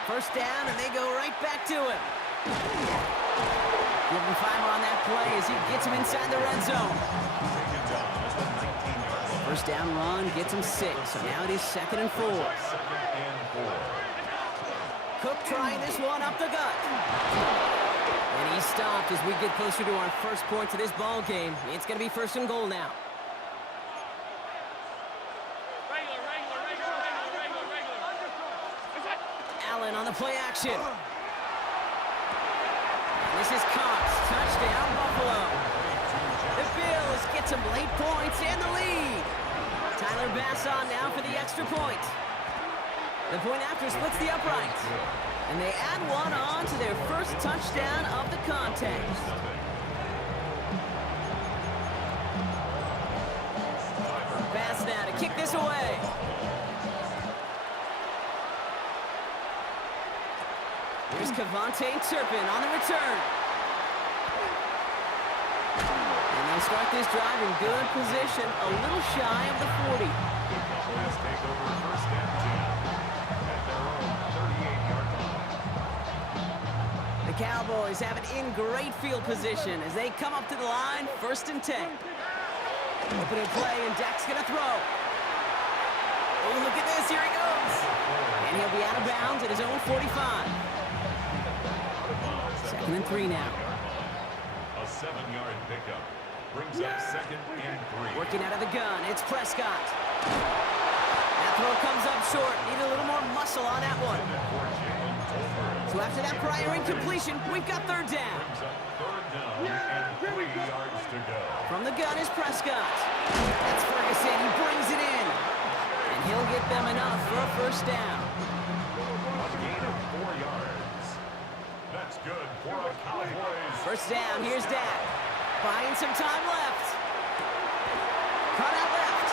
First down, and they go right back to it. Give him 5 on that play as he gets him inside the red zone. First down run gets him 6, so now it is 2nd and 4. Cook trying this one up the gut. And he's stopped as we get closer to our first points of this ball game. It's going to be 1st and goal now. Allen on the play action. And this is Cox. Touchdown, Buffalo. The Bills get some late points and the lead. Tyler Bass on now for the extra point. The point after splits the uprights. And they add one on to their first touchdown of the contest. Bass now to kick this away. Here's Kevontae Turpin on the return. And they'll start this drive in good position, a little shy of the 40. The Cowboys have it in great field position as they come up to the line, 1st and 10. Opening play, and Dak's gonna throw. Oh, look at this, here he goes. And he'll be out of bounds at his own 45. 2nd and 3 now. A 7-yard pickup brings up 2nd and 3. Working out of the gun, it's Prescott. That throw comes up short. Need a little more muscle on that one. So after that prior incompletion, we've got 3rd down. Brings up 3rd down and 3 yards to go. From the gun is Prescott. That's Ferguson. He brings it in. And he'll get them enough for a 1st down. A gain of 4 yards. That's good for a Cowboys. 1st down, here's Dak. Buying some time left. Cut out left.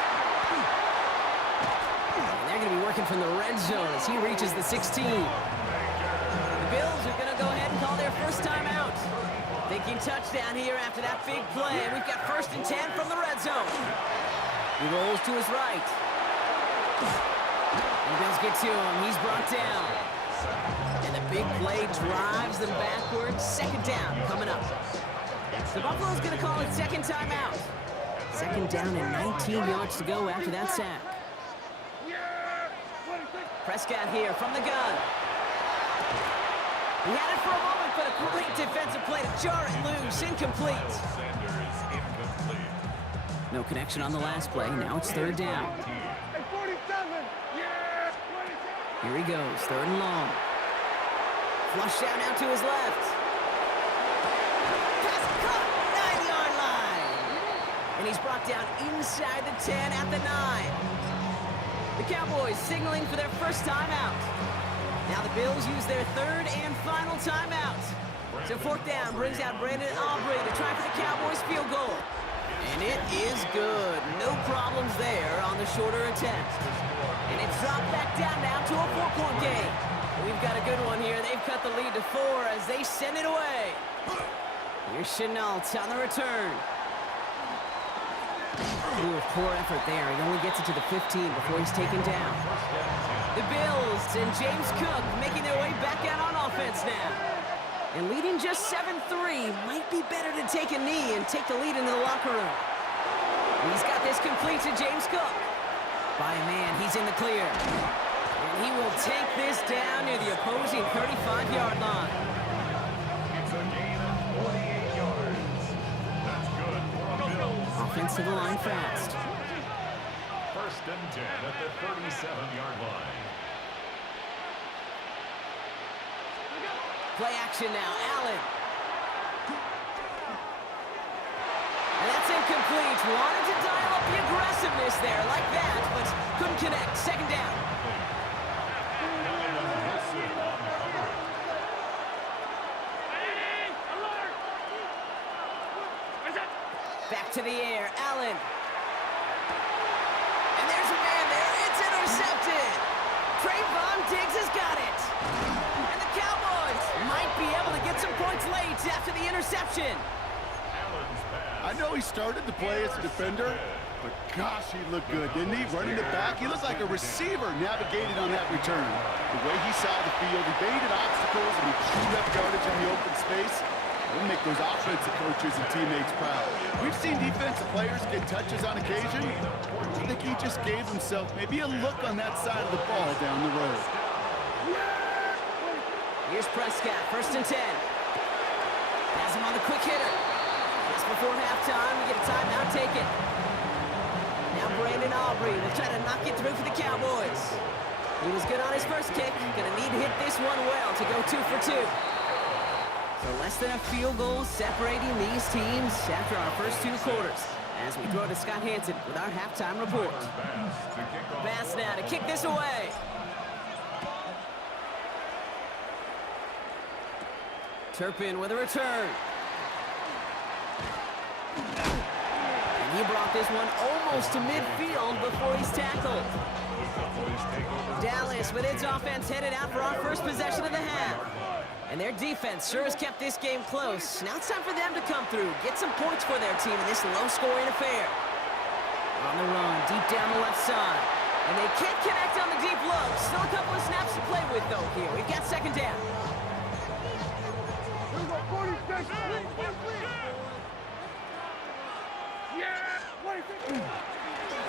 And they're going to be working from the red zone as he reaches the 16. The Bills are going to go ahead and call their first timeout. Thinking touchdown here after that big play. And we've got 1st and 10 from the red zone. He rolls to his right. And Bills get to him. He's brought down. And the big play drives them backwards. 2nd down coming up. So Buffalo's going to call it 2nd timeout. 2nd down and 19 yards to go after that sack. Prescott here from the gun. He had it for a moment, but a great defensive play to jar it loose. Incomplete. Sanders incomplete. No connection on the last play. Now it's 3rd down. Here he goes, 3rd and long. Flush down out to his left. Pass caught, 9-yard line. And he's brought down inside the 10 at the 9. The Cowboys signaling for their first timeout. Now the Bills use their 3rd and final timeout. So 4th down brings out Brandon Aubrey to try for the Cowboys field goal. And it is good. No problems there on the shorter attempt. And it's dropped back down now to a 4-point game. We've got a good one here. They've cut the lead to 4 as they send it away. Here's Chenault on the return. Ooh, poor effort there. He only gets it to the 15 before he's taken down. The Bills and James Cook making their way back out on offense now. And leading just 7-3, might be better to take a knee and take the lead into the locker room. He's got this complete to James Cook. By a man, he's in the clear. And he will take this down near the opposing 35-yard line. It's a gain of 48 yards. That's good for a Bills. Offense to the line fast. First and 10 at the 37-yard line. Play action now, Allen. And that's incomplete. Wanted to dial up the aggressiveness there like that, but couldn't connect. Second down. Back to the air, Allen. And there's a man there. It's intercepted. Trayvon Diggs has got it. And the Cowboys might be able to get some points late after the interception. I know he started to play as a defender, but gosh, he looked good, didn't he? Running it back, he looked like a receiver navigating on that return. The way he saw the field, he baited obstacles and he chewed up yardage in the open space. It'll make those offensive coaches and teammates proud. We've seen defensive players get touches on occasion. I think he just gave himself maybe a look on that side of the ball down the road. Here's Prescott, first and 10. Has him on the quick hitter. Just before halftime, we get a timeout taken. Now Brandon Aubrey will try to knock it through for the Cowboys. He was good on his first kick. Gonna need to hit this one well to go 2 for 2. So less than a field goal separating these teams after our first 2 quarters. As we throw to Scott Hanson with our halftime report. Bass now to kick this away. Turpin with a return. And he brought this one almost to midfield before he's tackled. Dallas with its offense headed out for our first possession of the half. And their defense sure has kept this game close. Now it's time for them to come through, get some points for their team in this low-scoring affair. On the run, deep down the left side. And they can't connect on the deep low. Still a couple of snaps to play with, though, here. We've got second down.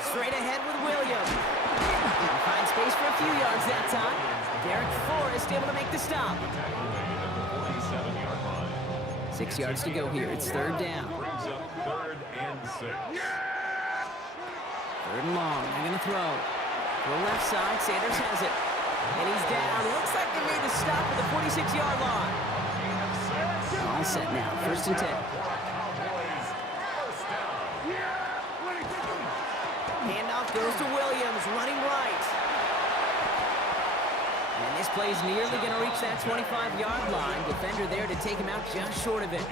Straight ahead with Williams. Find space for a few yards that time. Derek Forrest able to make the stop. 6 yards to go here. It's third down. Brings up 3rd and 6. Third and long. They're going to throw. Go left side. Sanders has it. And he's down. Looks like they made the stop at the 46-yard line. All set now. First and 10. Handoff goes to Williams, running right. And this play's nearly going to reach that 25-yard line. Defender there to take him out just short of it.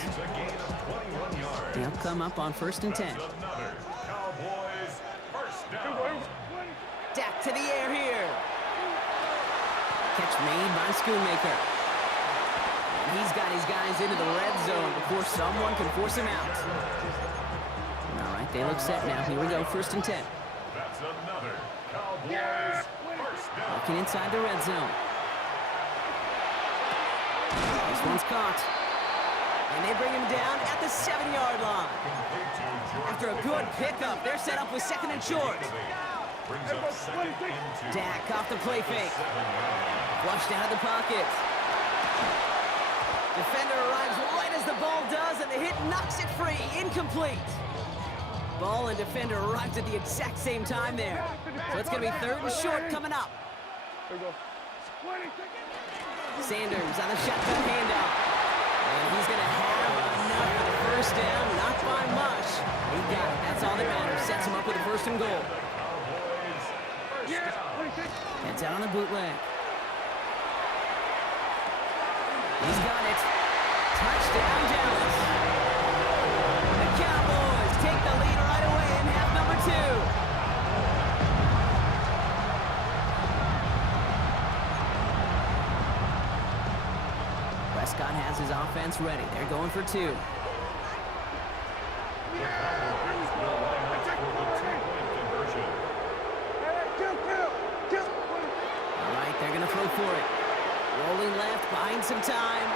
They'll come up on first and 10. Cowboys first down. Dak to the air here. Catch made by Schoonmaker. And he's got his guys into the red zone before someone can force him out. All right, they look set now. Here we go, first and 10. That's another Cowboys first down. Looking inside the red zone. This one's caught. And they bring him down at the 7-yard line. After a good pickup, they're set up with second and short. Brings up 2nd and 2. Dak off the play fake. Flushed out of the pocket. Defender arrives right as the ball does, and the hit knocks it free. Incomplete. Ball and defender arrived at the exact same time there. So it's going to be third and short coming up. Sanders on the shotgun handoff. And he's going to have enough for the first down. Not by much. He got it. That's all that matters. Sets him up with a first and goal. Heads out on the bootleg. He's got it. Touchdown, Dallas. The Cowboys take the lead right away in half number 2. Prescott has his offense ready. They're going for 2. All right, they're going to throw for it. Rolling left, buying some time.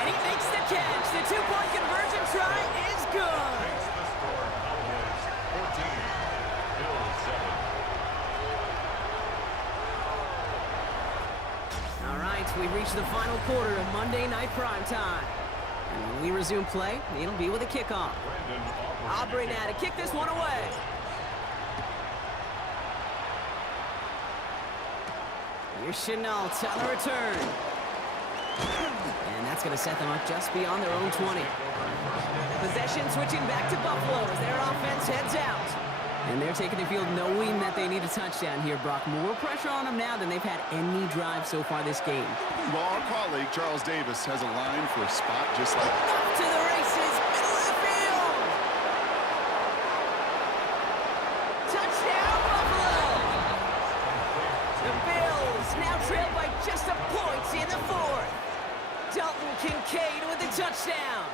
And he makes the catch. The two-point conversion try is good. Makes the score. Cowboys 14, Bills 7. All right, we've reached the final quarter of Monday Night Primetime. And when we resume play, it'll be with a kickoff. Brandon Aubrey now to kick this one away. Here's Chenault on the return. And that's going to set them up just beyond their own 20. Possession switching back to Buffalo as their offense heads out. And they're taking the field knowing that they need a touchdown here, Brock. More pressure on them now than they've had any drive so far this game. Well, our colleague, Charles Davis, has a line for a spot just like Off to the races, middle of the field. Touchdown, Buffalo. The Bills now trail by just a point in the fourth. Dalton Kincaid with the touchdown.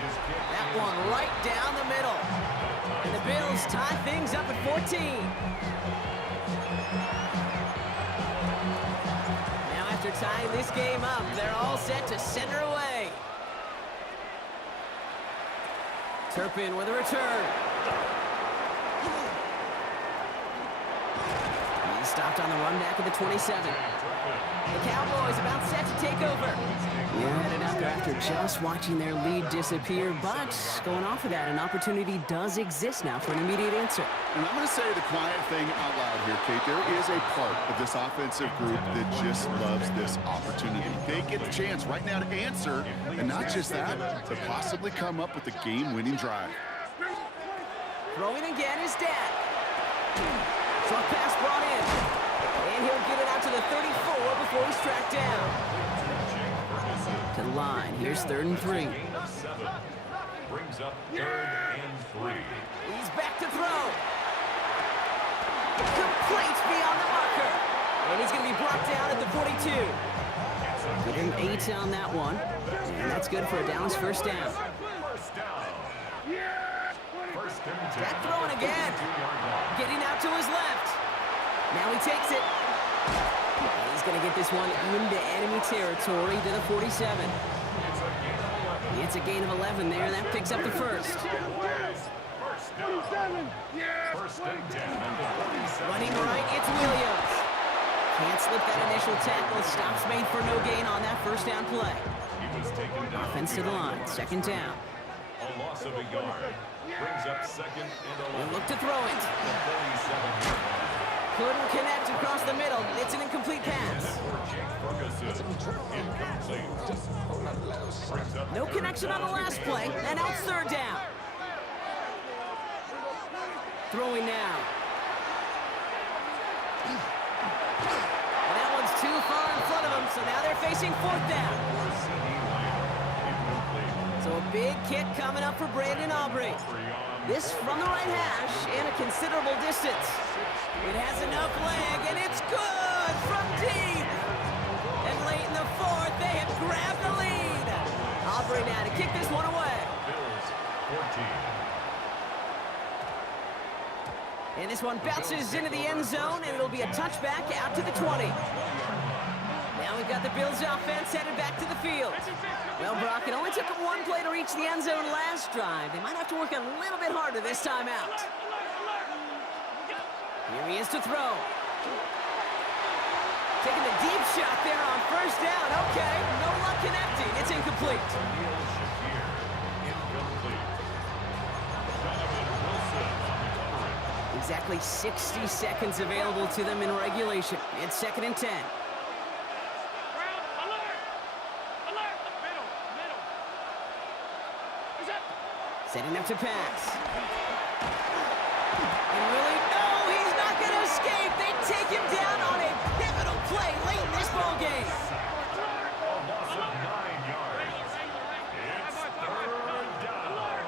That one right down the middle. And the Bills tie things up at 14. Now after tying this game up, they're all set to center away. Turpin with a return. He's stopped on the run back at the 27. The Cowboys about set to take over. Yeah, headed out there after just watching their lead disappear, but going off of that, an opportunity does exist now for an immediate answer. And I'm going to say the quiet thing out loud here, Kate. There is a part of this offensive group that just loves this opportunity. They get the chance right now to answer, and not just that, to possibly come up with a game-winning drive. Throwing again is Dak. Short pass brought in. And he'll get it out to the 34 before he's tracked down. To the line. Here's 3rd and 3. Brings up 3rd and 3. He's back to throw. Complete beyond the marker. And he's going to be brought down at the 42. Give him 8 on that one. And that's good for a Dallas first down. First down. First and 10. Dak throwing again. Getting out to his left. Now he takes it. And he's going to get this one into enemy territory to the 47. It's a gain of 11 there. That picks up the first. First down. First and 10 at the 47. Running right, it's Williams. Can't slip that initial tackle. Stops made for no gain on that first down play. He was taken down. Offense to the line. 2nd down. A loss of a yard. Brings up 2nd and 11. Look to throw it. The 47-yard line. Couldn't connect across the middle. It's an incomplete pass. Ferguson, incomplete. Brings up No connection on the last play. And now it's 3rd down. Throwing now. And that one's too far in front of him, so now they're facing 4th down. So a big kick coming up for Brandon Aubrey. This from the right hash and a considerable distance. It has enough leg, and it's good from deep. And late in the 4th, they have grabbed the lead. Aubrey now to kick this one away. Bills 14. And this one bounces into the end zone, and it'll be a touchback out to the 20. Now we've got the Bills offense headed back to the field. Well, Brock, it only took them one play to reach the end zone last drive. They might have to work a little bit harder this time out. Here he is to throw. Taking the deep shot there on first down. Okay, no luck connecting. It's incomplete. Neil Shakir, incomplete. Donovan Wilson on the coverage. Exactly 60 seconds available to them in regulation. It's 2nd and 10. Setting up to pass. And really, no, he's not going to escape. They take him down on a pivotal play late in this ball game. A loss of 9 yards. It's 3rd down.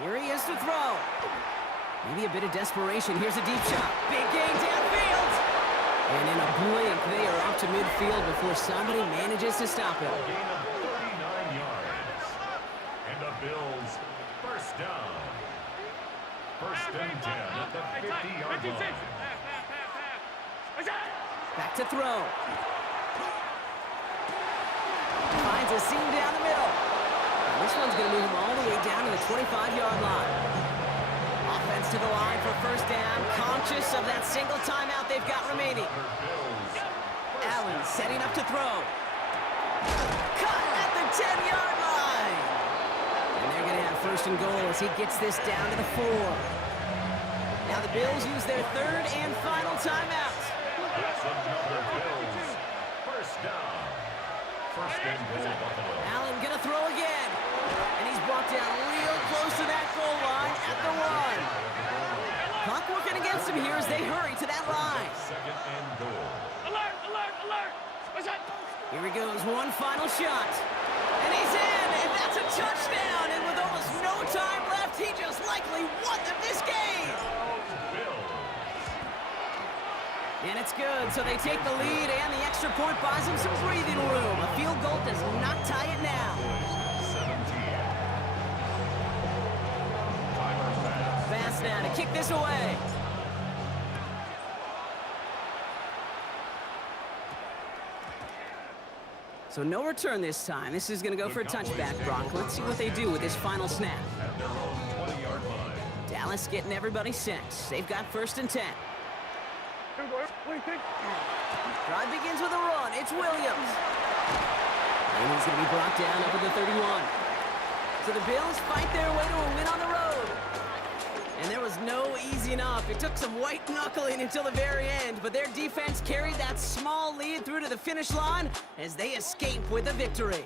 Here he is to throw. Maybe a bit of desperation. Here's a deep shot. Big gain downfield. And in a blink, they are off to midfield before somebody manages to stop him. Gain of 39 yards. And the Bills first down. First and 10 at the 50-yard line. Back to throw. Finds a seam down the middle. And this one's going to move him all the way down to the 25-yard line. Offense to the line for first down, conscious of that single timeout they've got remaining. Allen setting up to throw. Cut at the 10-yard line. And they're going to have first and goal as he gets this down to the 4. Now the Bills use their third and final timeout. That's another Bills. First down. First and goal, Buffalo. Allen gonna throw again. And he's brought down real close to that goal line at the 1. Clock working against him here as they hurry to that line. Second and goal. Alert, alert, alert! What's that? Here he goes, one final shot. And he's in, and that's a touchdown. And with almost no time left, he just likely won them this game. And it's good, so they take the lead, and the extra point buys them some breathing room. A field goal does not tie it now. 17. Timer fast. Fast now to kick this away. So no return this time. This is going to go for a touchback, Brock. Let's see what they do with this final snap. At their own 20-yard line. Dallas getting everybody set. They've got first and 10. Drive begins with a run. It's Williams. And he's going to be brought down up at the 31. So the Bills fight their way to a win on the road. And there was no easing up. It took some white knuckling until the very end, but their defense carried that small lead through to the finish line as they escape with a victory.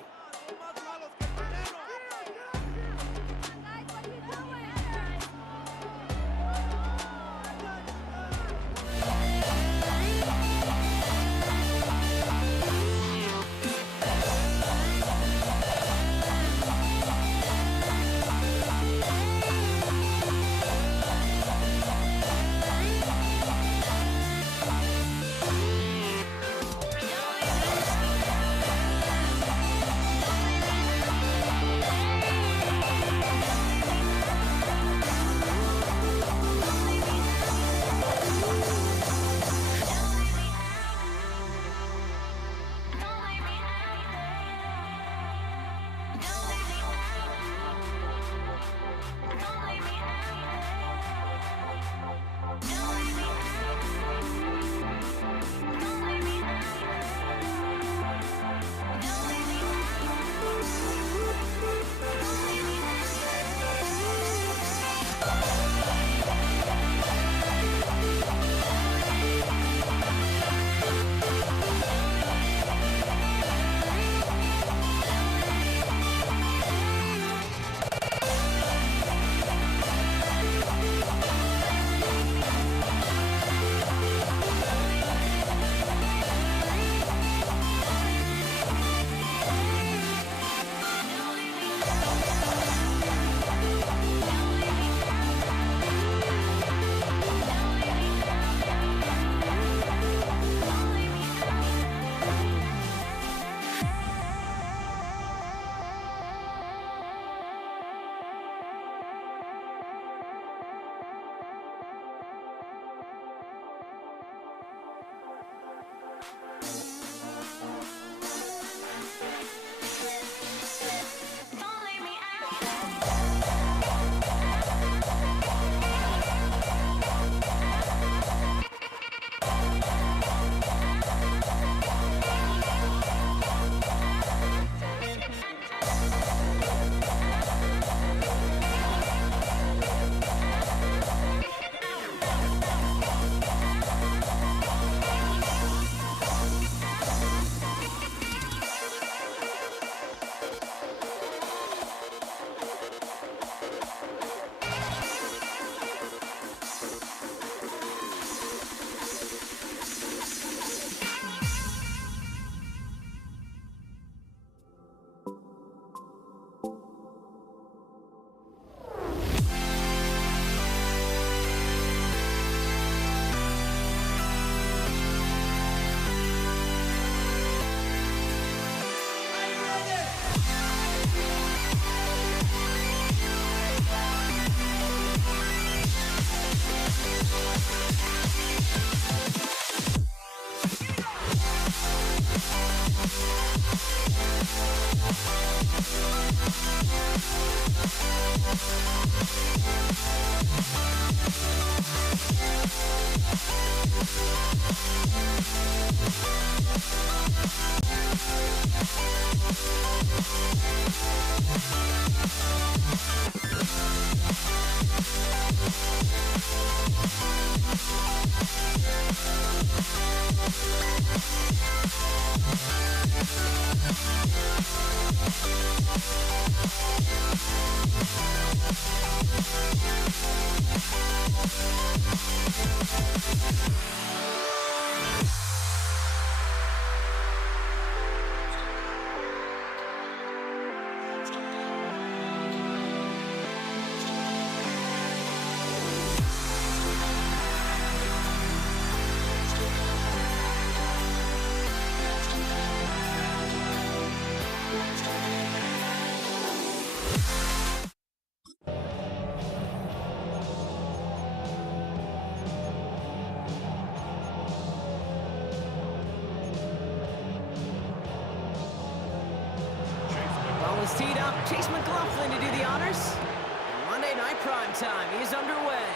is teed up. Chase McLaughlin to do the honors. And Monday Night Prime Time is underway.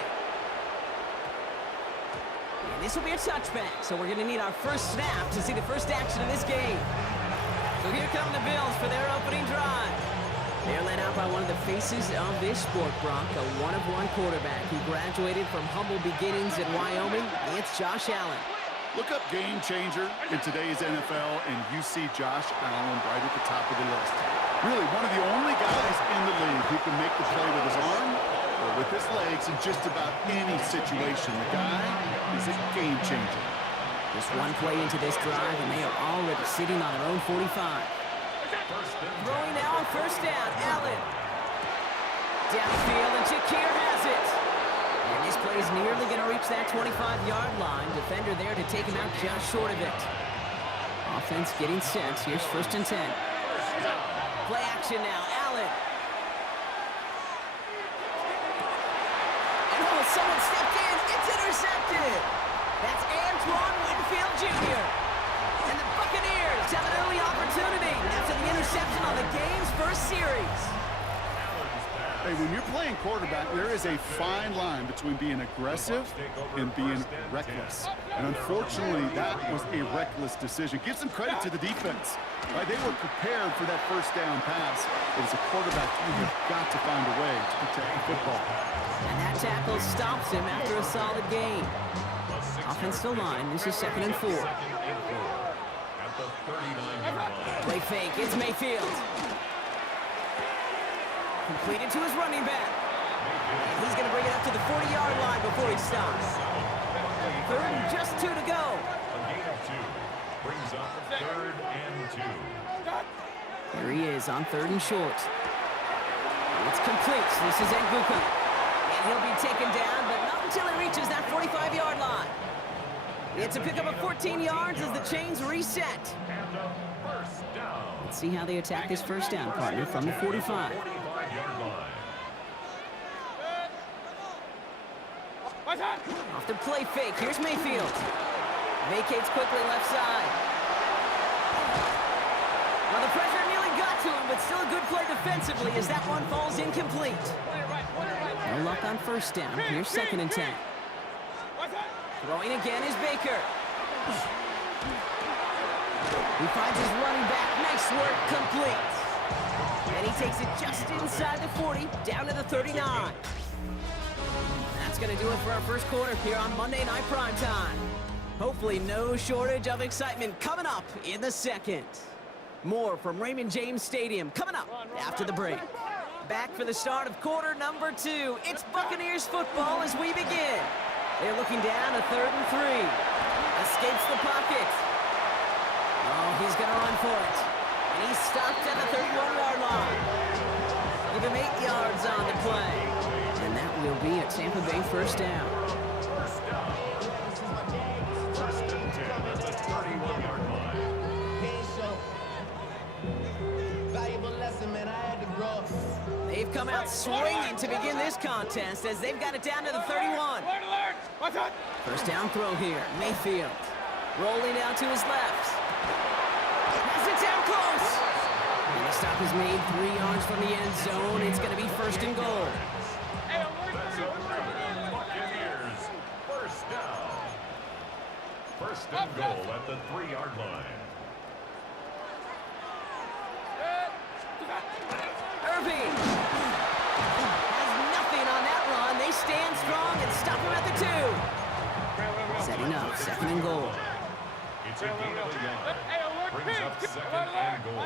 And this will be a touchback, so we're going to need our first snap to see the first action of this game. So here come the Bills for their opening drive. They're led out by one of the faces of this sport, Brock, a one-of-one quarterback who graduated from humble beginnings in Wyoming. It's Josh Allen. Look up game changer in today's NFL, and you see Josh Allen right at the top of the list. Really, one of the only guys in the league who can make the play with his arm or with his legs in just about any situation. The guy is a game changer. Just one play into this drive, and they are already sitting on their own 45. Throwing now on first down, Allen. Downfield, and Shakir has it. And this play is nearly going to reach that 25-yard line. Defender there to take him out just short of it. Offense getting set. Here's 1st and 10. Play action now, Allen. And oh, someone stepped in. It's intercepted. That's Antoine Winfield Jr. And the Buccaneers have an early opportunity after the interception on the game's first series. Hey, when you're playing quarterback, there is a fine line between being aggressive and being reckless. And unfortunately, that was a reckless decision. Give some credit to the defense. Right? They were prepared for that first down pass. But as a quarterback, you have got to find a way to protect the football. And that tackle stops him after a solid gain. Offensive line, this is 2nd and 4. Play fake, it's Mayfield. Completed to his running back. And he's going to bring it up to the 40-yard line before he stops. 3rd and just 2 to go. A gain of 2 brings up 3rd and 2. Here he is on 3rd and short. It's complete. This is Nguka. And he'll be taken down, but not until he reaches that 45-yard line. It's a pickup of 14 yards as the chains reset. Let's see how they attack this first down, partner, from the 45. Off the play fake, here's Mayfield. Vacates quickly left side. Well, the pressure nearly got to him, but still a good play defensively as that one falls incomplete. No luck on first down. Here's 2nd and 10. Throwing again is Baker. He finds his running back. Nice work, complete. And he takes it just inside the 40, down to the 39. That's going to do it for our first quarter here on Monday Night Prime Time. Hopefully no shortage of excitement coming up in the second. More from Raymond James Stadium coming up after the break. Back for the start of quarter number 2. It's Buccaneers football as we begin. They're looking down a 3rd and 3. Escapes the pocket. Oh, he's going to run for it. And he's stopped at the 31-yard line. Give him 8 yards on the play. And that will be a Tampa Bay first down. First and 10 at the 31-yard line. They've come out swinging to begin this contest as they've got it down to the 31. First down throw here, Mayfield. Rolling out to his left. Has it down close. And the stop is made 3 yards from the end zone. It's going to be 1st and goal. That's a Buccaneers first down. 1st and goal at the 3-yard line. Irving has nothing on that run. They stand strong and stop him at the 2. Setting up 2nd and goal. It's a gain of a yard. Brings up 2nd and goal.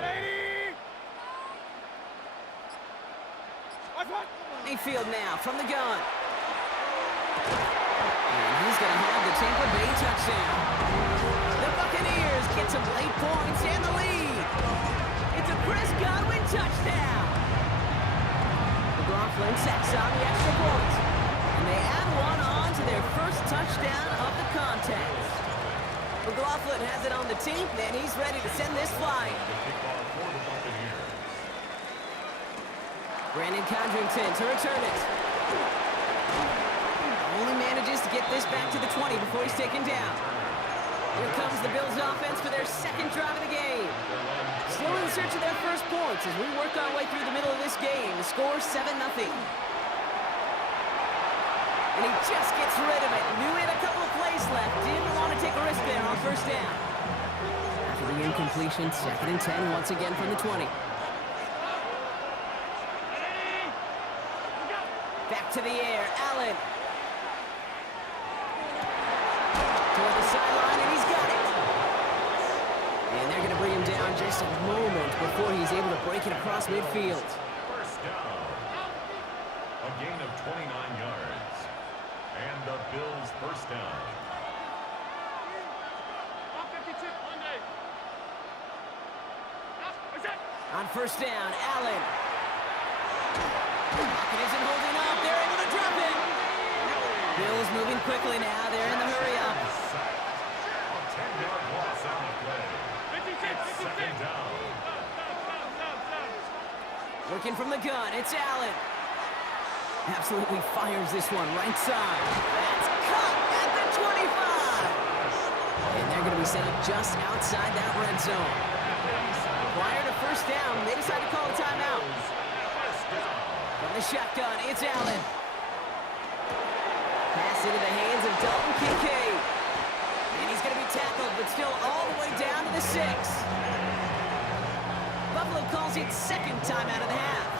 Mayfield now from the gun. And he's going to have the Tampa Bay touchdown. The Buccaneers get some late points and the lead. It's a Chris Godwin touchdown. McLaughlin sacks on the extra point. And they add one on to their first touchdown of the contest. McLaughlin has it on the team, and he's ready to send this flying. Brandon Condrington to return it. Only manages to get this back to the 20 before he's taken down. Here comes the Bills offense for their second drive of the game. Still in search of their first points as we work our way through the middle of this game. The score 7-0. And he just gets rid of it. Knew he had a couple of plays left. Didn't want to take a risk there on first down. After the incompletion, 2nd and 10 once again from the 20. Back to the air, Allen. Toward the sideline, and he's got it. And they're going to bring him down just a moment before he's able to break it across midfield. First down. A gain of 29 yards. And the Bills' first down. On first down, Allen. Pocket isn't holding up. They're able to drop it. Bills moving quickly now. They're in the hurry up. A 10-yard loss on the play. It's second down. Working from the gun, it's Allen. Absolutely fires this one right side. That's cut at the 25. And they're going to be set up just outside that red zone. Prior to first down, they decide to call a timeout. From the shotgun, it's Allen. Pass into the hands of Dalton Kincaid. And he's going to be tackled, but still all the way down to the 6. Buffalo calls it second time out of the half.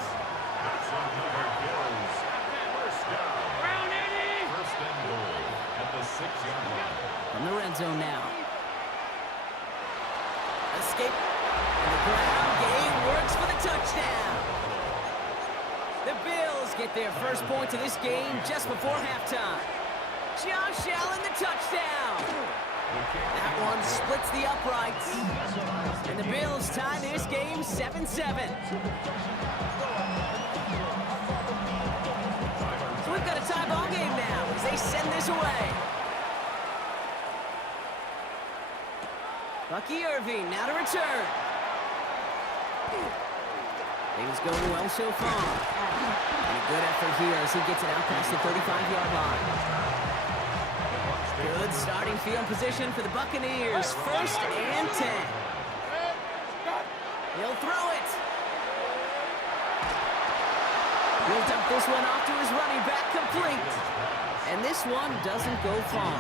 That's another Bills. First down. First and goal at the 6-yard line. From the red zone now. Escape. And the ground game works for the touchdown. The Bills get their first points of this game just before halftime. Josh Allen, the touchdown. That one splits the uprights. And the Bills tie this game 7-7. So we've got a tie ball game now as they send this away. Bucky Irving now to return. Things going well so far. And a good effort here as he gets it out past the 35-yard line. Good starting field position for the Buccaneers. 1st and 10. He'll throw it. He'll dump this one off to his running back, complete. And this one doesn't go far.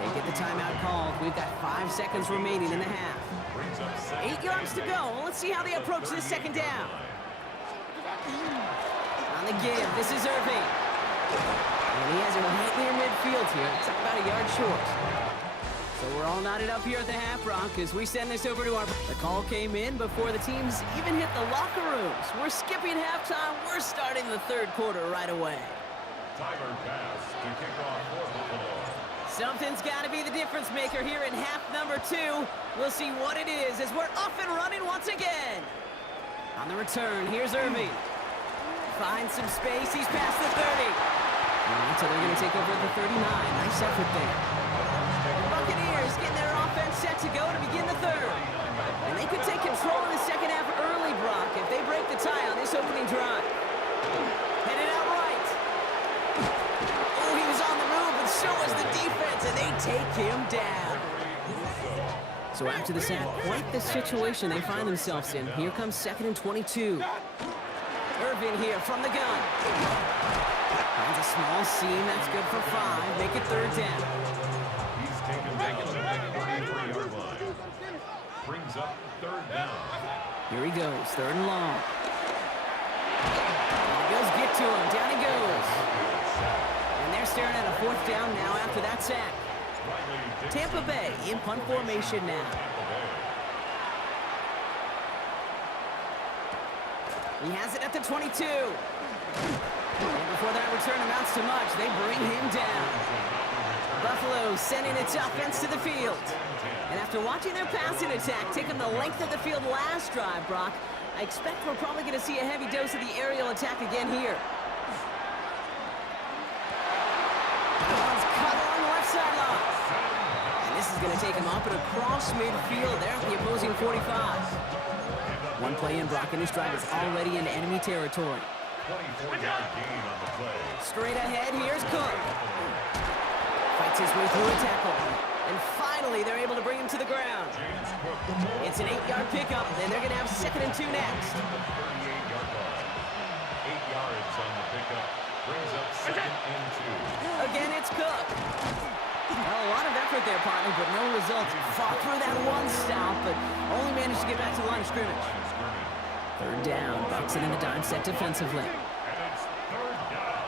They get the timeout called. We've got 5 seconds remaining in the half. 8 yards to go. Let's see how they approach this second down. On the give, this is Irving. And he has it right near midfield here. It's about a yard short. So we're all knotted up here at the half, Brock, as we send this over to our... The call came in before the teams even hit the locker rooms. We're skipping halftime. We're starting the third quarter right away. Tyler Bass to kick off for Buffalo. Something's got to be the difference maker here in half number 2. We'll see what it is as we're off and running once again. On the return, here's Irving. Finds some space. He's past the 30. So they're going to take over at the 39. Nice effort there. The Buccaneers getting their offense set to go to begin the third. And they could take control in the second half early, Brock, if they break the tie on this opening drive. Headed out right. Oh, he was on the move, but so was the defense, and they take him down. So after the sack, quite the situation they find themselves in. Here comes 2nd and 22. Irving here from the gun. Finds a small seam, that's good for 5. Make it 3rd down. He's taken down to the 33-yard line. Brings up 3rd down. Here he goes, 3rd and long. And the Bills get to him, down he goes. And they're staring at a 4th down now after that sack. Tampa Bay in punt formation now. He has it at the 22. And before that return amounts to much, they bring him down. Buffalo sending its offense to the field. And after watching their passing attack take them the length of the field last drive, Brock, I expect we're probably going to see a heavy dose of the aerial attack again here. One's cut along the left sideline. And this is going to take him up and across midfield there at the opposing 45. One play in, Brock, and this drive is already in enemy territory. 24-yard gain on the play. Straight ahead, here's Cook. Fights his way through a tackle. And finally, they're able to bring him to the ground. It's an 8-yard pickup, and they're going to have 2nd and 2 next. 38-yard line. 8 yards on the pickup. Brings up 2nd and 2. Again, it's Cook. Well, a lot of effort there, partner, but no results. Fought through that one stop, but only managed to get back to the line of scrimmage. 3rd down. Bucks it in the dime set defensively. And it's 3rd down.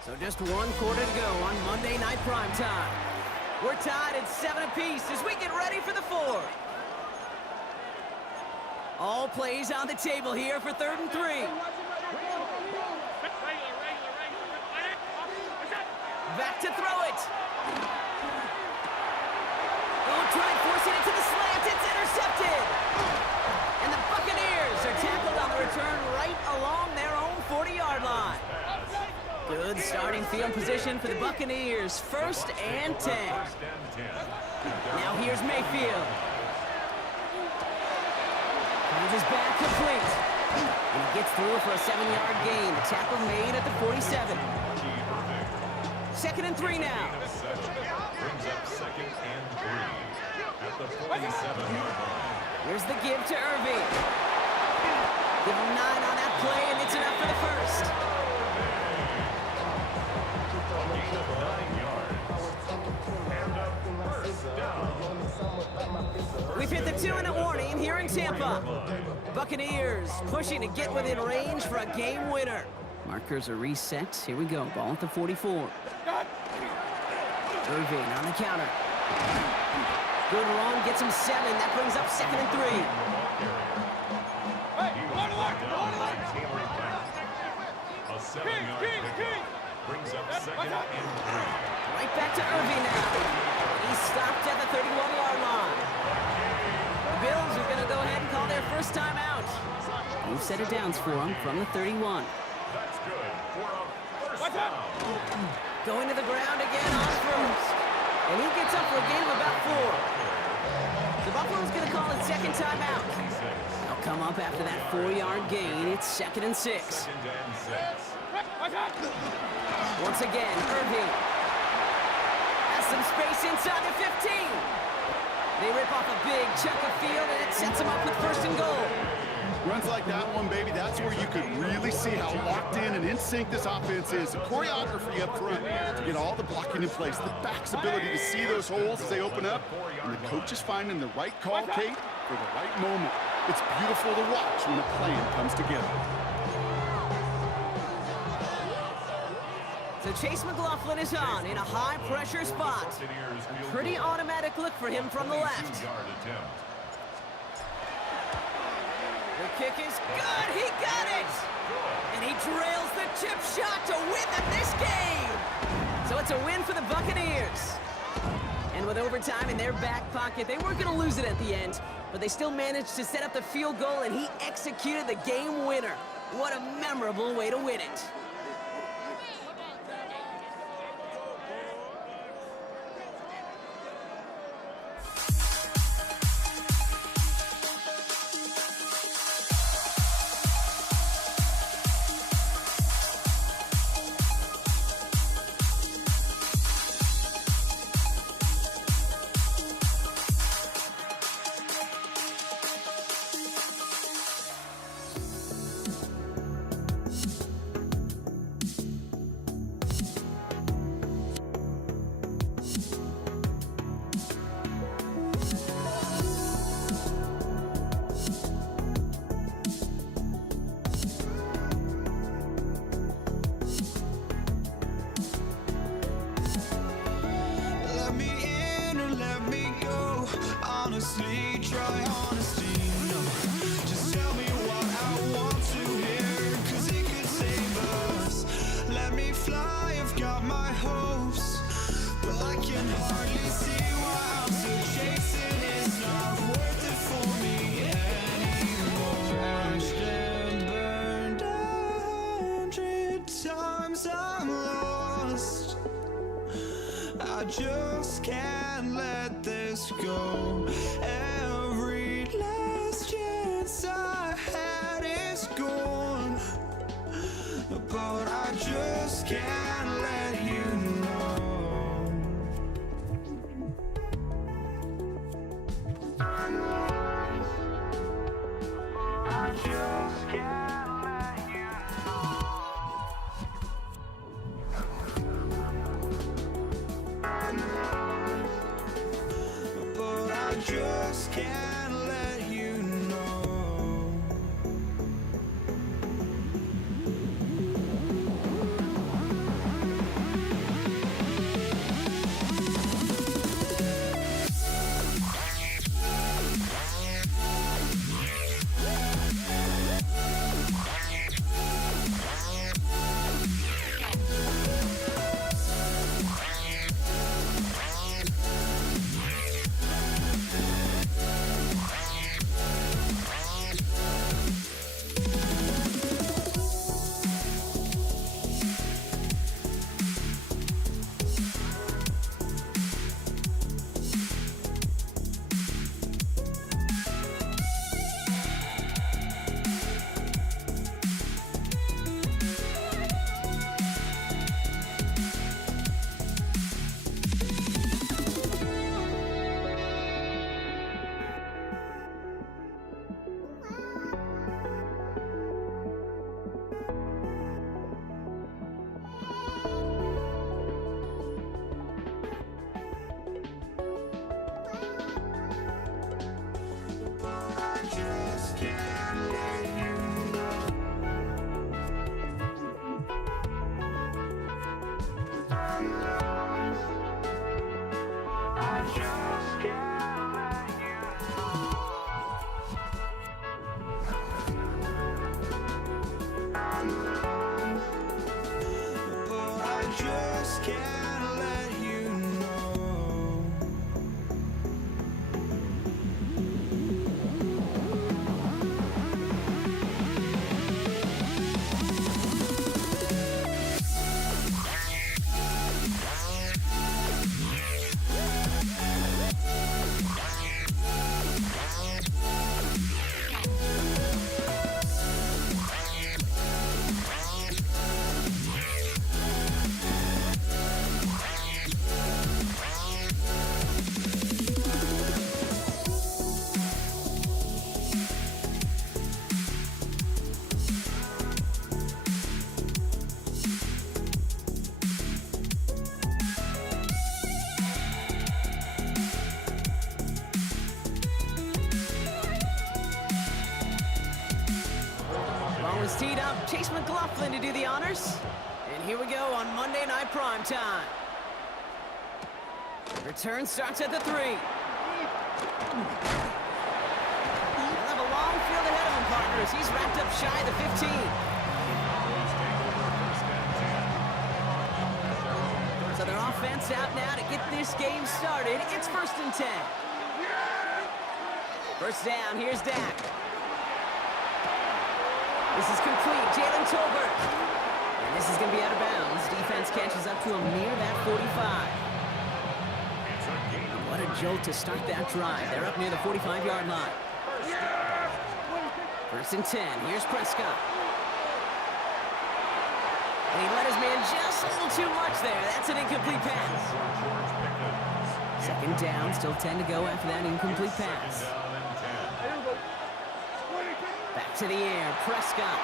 So just 1 quarter to go on Monday Night Primetime. We're tied at 7 apiece as we get ready for the 4th. All plays on the table here for 3rd and 3. Back to throw it. Oh, try forcing it to the slant. It's intercepted. And the Buccaneers are tackled on the return right along their own 40-yard line. Good starting field position for the Buccaneers. 1st and 10. Now here's Mayfield. Finds his back complete. And he gets through for a 7-yard gain. The tackle made at the 47. 2nd and 3 now. Brings up 2nd and 3 at the 47-yard line. Here's the give to Irving. Give him 9 on that play, and it's enough for the 1st. Gain of 9 yards. And a 1st down. We've hit the 2-minute warning here in Tampa. Buccaneers pushing to get within range for a game winner. Markers are reset. Here we go. Ball at the 44. Irving on the counter. Good run. Gets him 7. That brings up 2nd and 3. A 7-yard pickup. Brings up 2nd and 3. Right back to Irving now. He's stopped at the 31-yard line. The Bills are going to go ahead and call their first time out. New set of downs for him from the 31. That's good for a 1st down. Going to the ground again on 1st. And he gets up for a gain of about 4. The Buffalo's going to call it 2nd time out. They'll come up after that 4-yard gain. It's 2nd and 6. 2nd and 6. Once again, Irving has some space inside the 15. They rip off a big chunk of field, and it sets them up with 1st and goal. Runs like that one, baby, that's where you could really see how locked in and in sync this offense is. The choreography up front to get all the blocking in place, the back's ability to see those holes as they open up, and the coach is finding the right call, Kate, for the right moment. It's beautiful to watch when a plan comes together. So Chase McLaughlin is on in a high-pressure spot. A pretty automatic look for him from the left. 2-yard attempt. The kick is good. He got it. And he drills the chip shot to win them this game. So it's a win for the Buccaneers. And with overtime in their back pocket, they weren't going to lose it at the end, but they still managed to set up the field goal, and he executed the game winner. What a memorable way to win it. Let me in or let me go. Honestly, try honesty. No, just tell me what I want to hear, 'cause it could save us. Let me fly, I've got my hopes, but I can hardly see why I'm still chasing. It's not worth it for me anymore. Crashed and burned 100 times, I'm lost. I just can't let this go. Every last chance I had is gone, but I just can't let you just can't let you know. Just can't let you know. Ball is teed up. Chase McLaughlin to do the honors. And here we go on Monday Night Prime Time. Return starts at the 3. He'll have a long field ahead of him, partners. He's wrapped up shy of the 15. So their offense out now to get this game started. It's 1st and 10. First down, here's Dak. This is complete, Jalen Tolbert. And this is going to be out of bounds. Defense catches up to him near that 45. What a jolt to start that drive. They're up near the 45-yard line. 1st and 10, here's Prescott. And he let his man just a little too much there. That's an incomplete pass. 2nd down, still 10 to go after that incomplete pass. Back to the air, Prescott.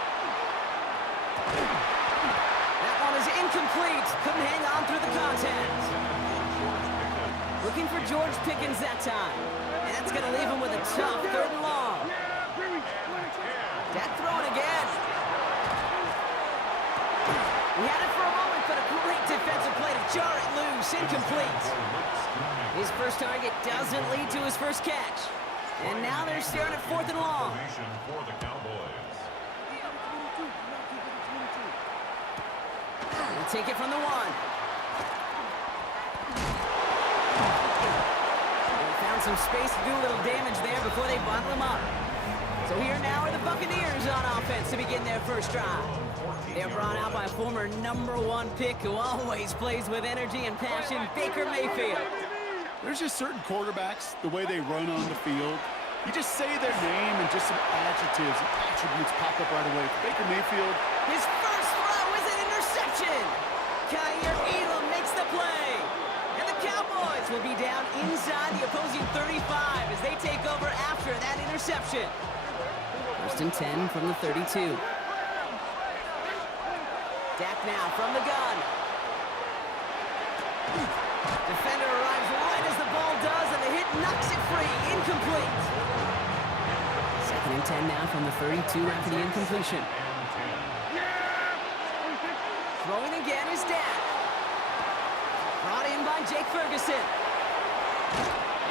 That one is incomplete. Couldn't hang on through the contact. Looking for George Pickens that time. And that's going to leave him with a tough 3rd and long. Dak throwing again. He had it for a moment, but a great defensive play to jar it loose. Incomplete. His first target doesn't lead to his first catch. And now they're staring at 4th and long. For the Cowboys. We'll take it from the 1. They found some space to do a little damage there before they bottle him up. So here now are the Buccaneers on offense to begin their first drive. They're brought out by a former #1 pick who always plays with energy and passion, Baker Mayfield. There's just certain quarterbacks, the way they run on the field. You just say their name and just some adjectives and attributes pop up right away. Baker Mayfield. His first throw is an interception. Kaiir Elam makes the play. And the Cowboys will be down inside the opposing 35 as they take over after that interception. 1st and 10 from the 32. Dak now from the gun. Defender arrives right as the ball does, and the hit knocks knocks it free, incomplete. 2nd and 10 now from the 32 after the incompletion. Throwing again is Dak. Brought in by Jake Ferguson.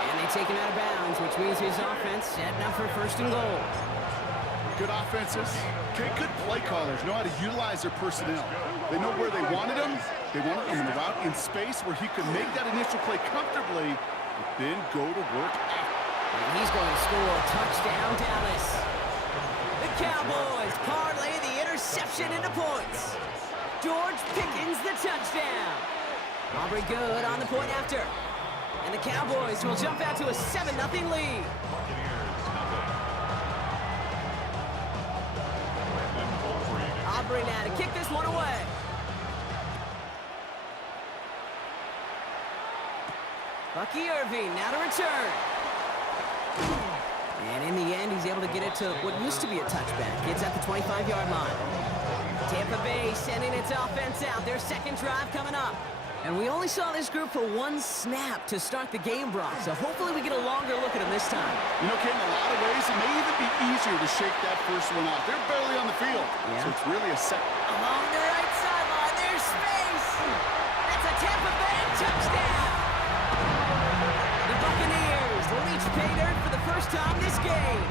And they take him out of bounds, which means his offense setting up for 1st and goal. Good offenses. Okay, good play callers know how to utilize their personnel. They know where they wanted him. They wanted him in the route in space where he could make that initial play comfortably, but then go to work after. And he's going to score. Touchdown, Dallas. The Cowboys parlay the interception into points. George Pickens the touchdown. Aubrey good on the point after. And the Cowboys will jump out to a 7-0 lead. Aubrey now to kick this one away. Bucky Irving now to return. And in the end, he's able to get it to what used to be a touchback. It's at the 25-yard line. Tampa Bay sending its offense out. Their 2nd drive coming up. And we only saw this group for 1 snap to start the game, Brock. So hopefully we get a longer look at them this time. You know, Kate, in a lot of ways, it may even be easier to shake that first one off. They're barely on the field. Yeah. So it's really a set. Along the right sideline, there's space. That's a Tampa Bay touchdown. The Buccaneers reach pay dirt for the first time this game.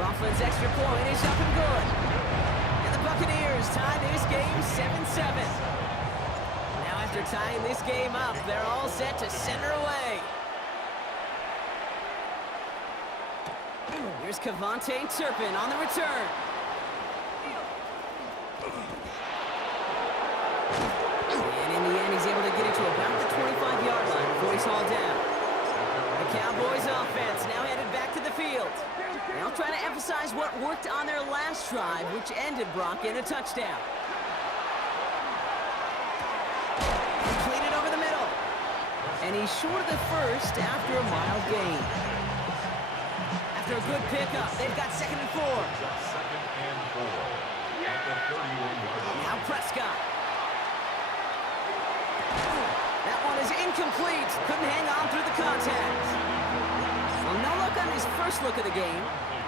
Coughlin's extra point is up and good. And the Buccaneers tie this game 7-7. Now after tying this game up, they're all set to send her away. Here's Kevontae Turpin on the return. And in the end, he's able to get it to about the 25-yard line before he's hauled down. The Cowboys offense now headed back to the field. They'll try to emphasize what worked on their last drive, which ended, Brock, in a touchdown. Completed over the middle. And he's short of the first after a mild gain. After a good pickup, they've got 2nd and 4. Now Prescott. That one is incomplete. Couldn't hang on through the contact. Well, no look on his first look of the game.